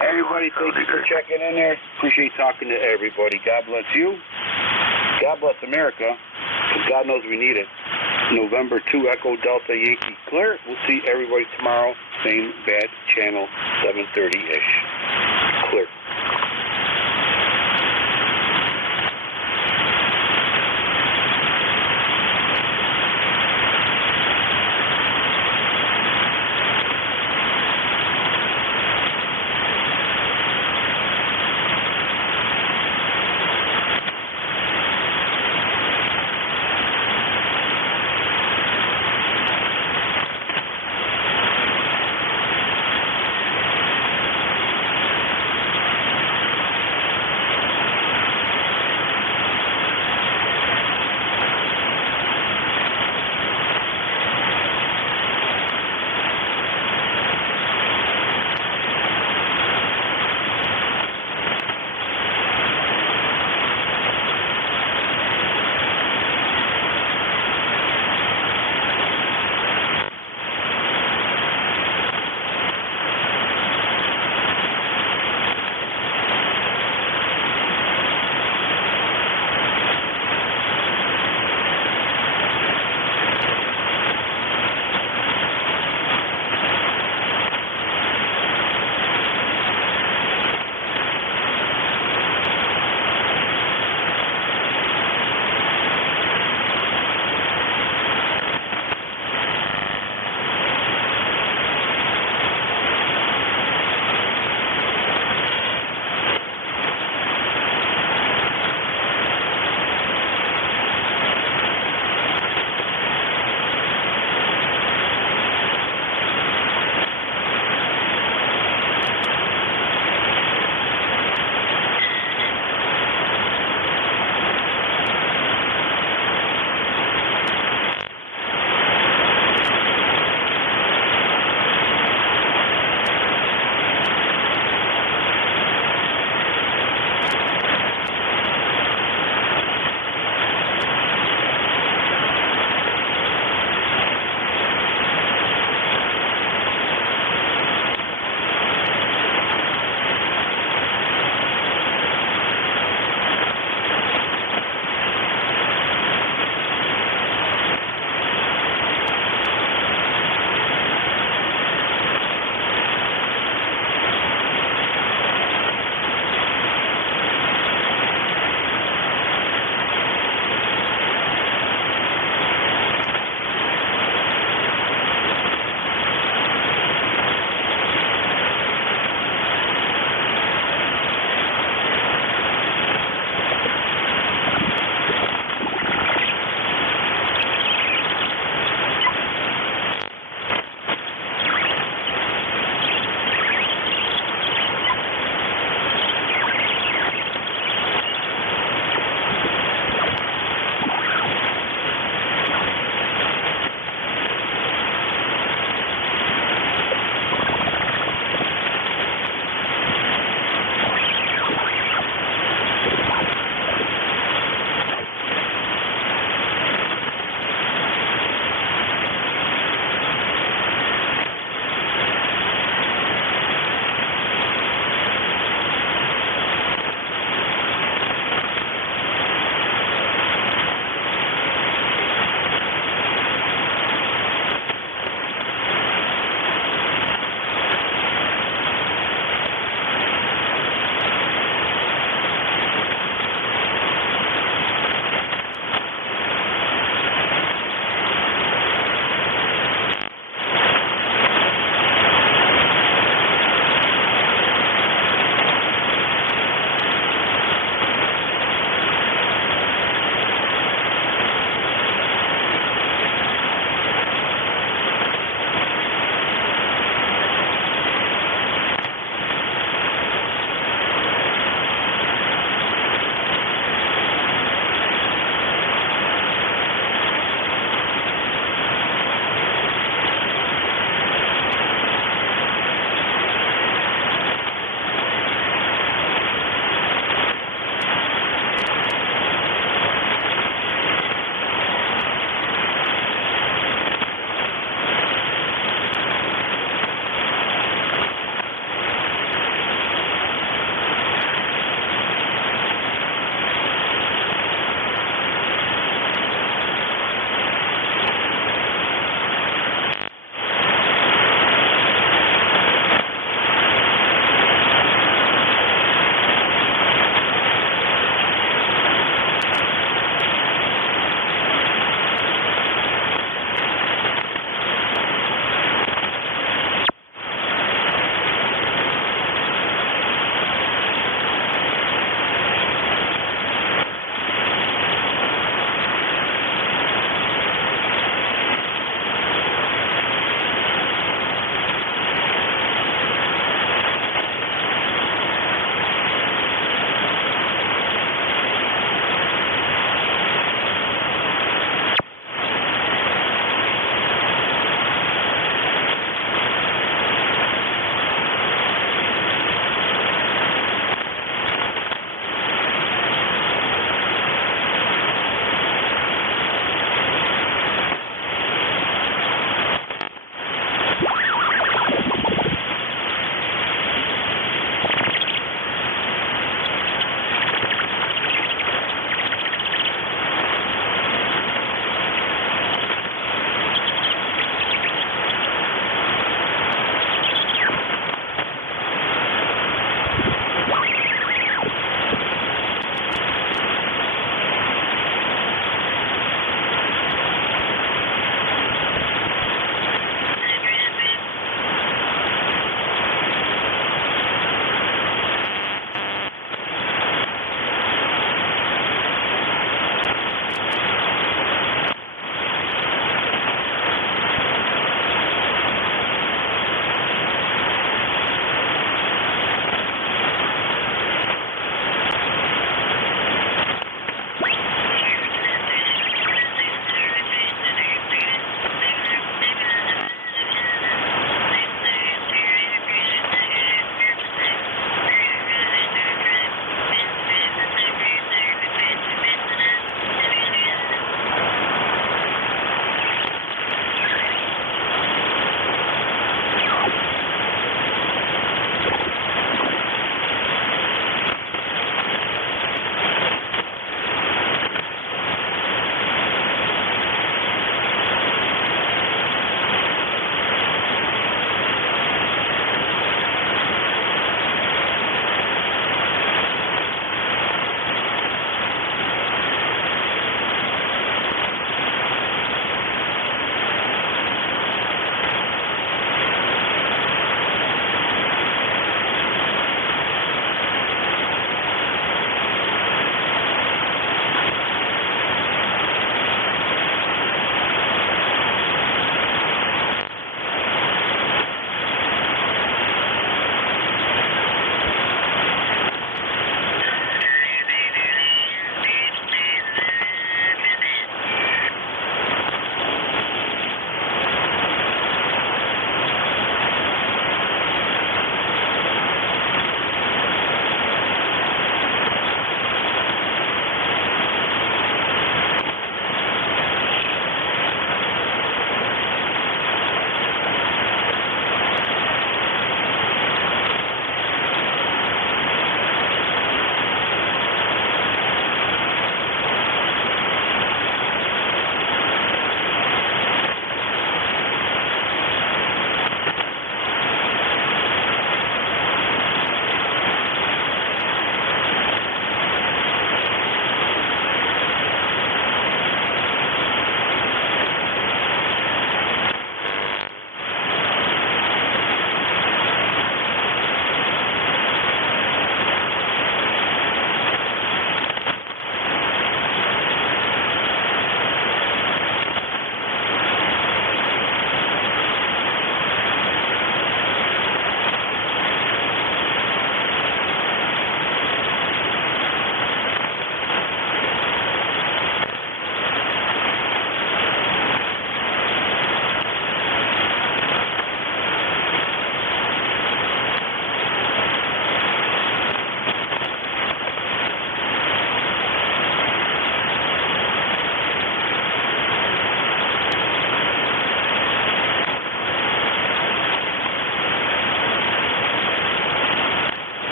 Everybody, thank you for checking in there. Appreciate talking to everybody. God bless you. God bless America, because God knows we need it. November 2, Echo Delta Yankee Clear. We'll see everybody tomorrow. Same bad channel, 7:30-ish. Clear.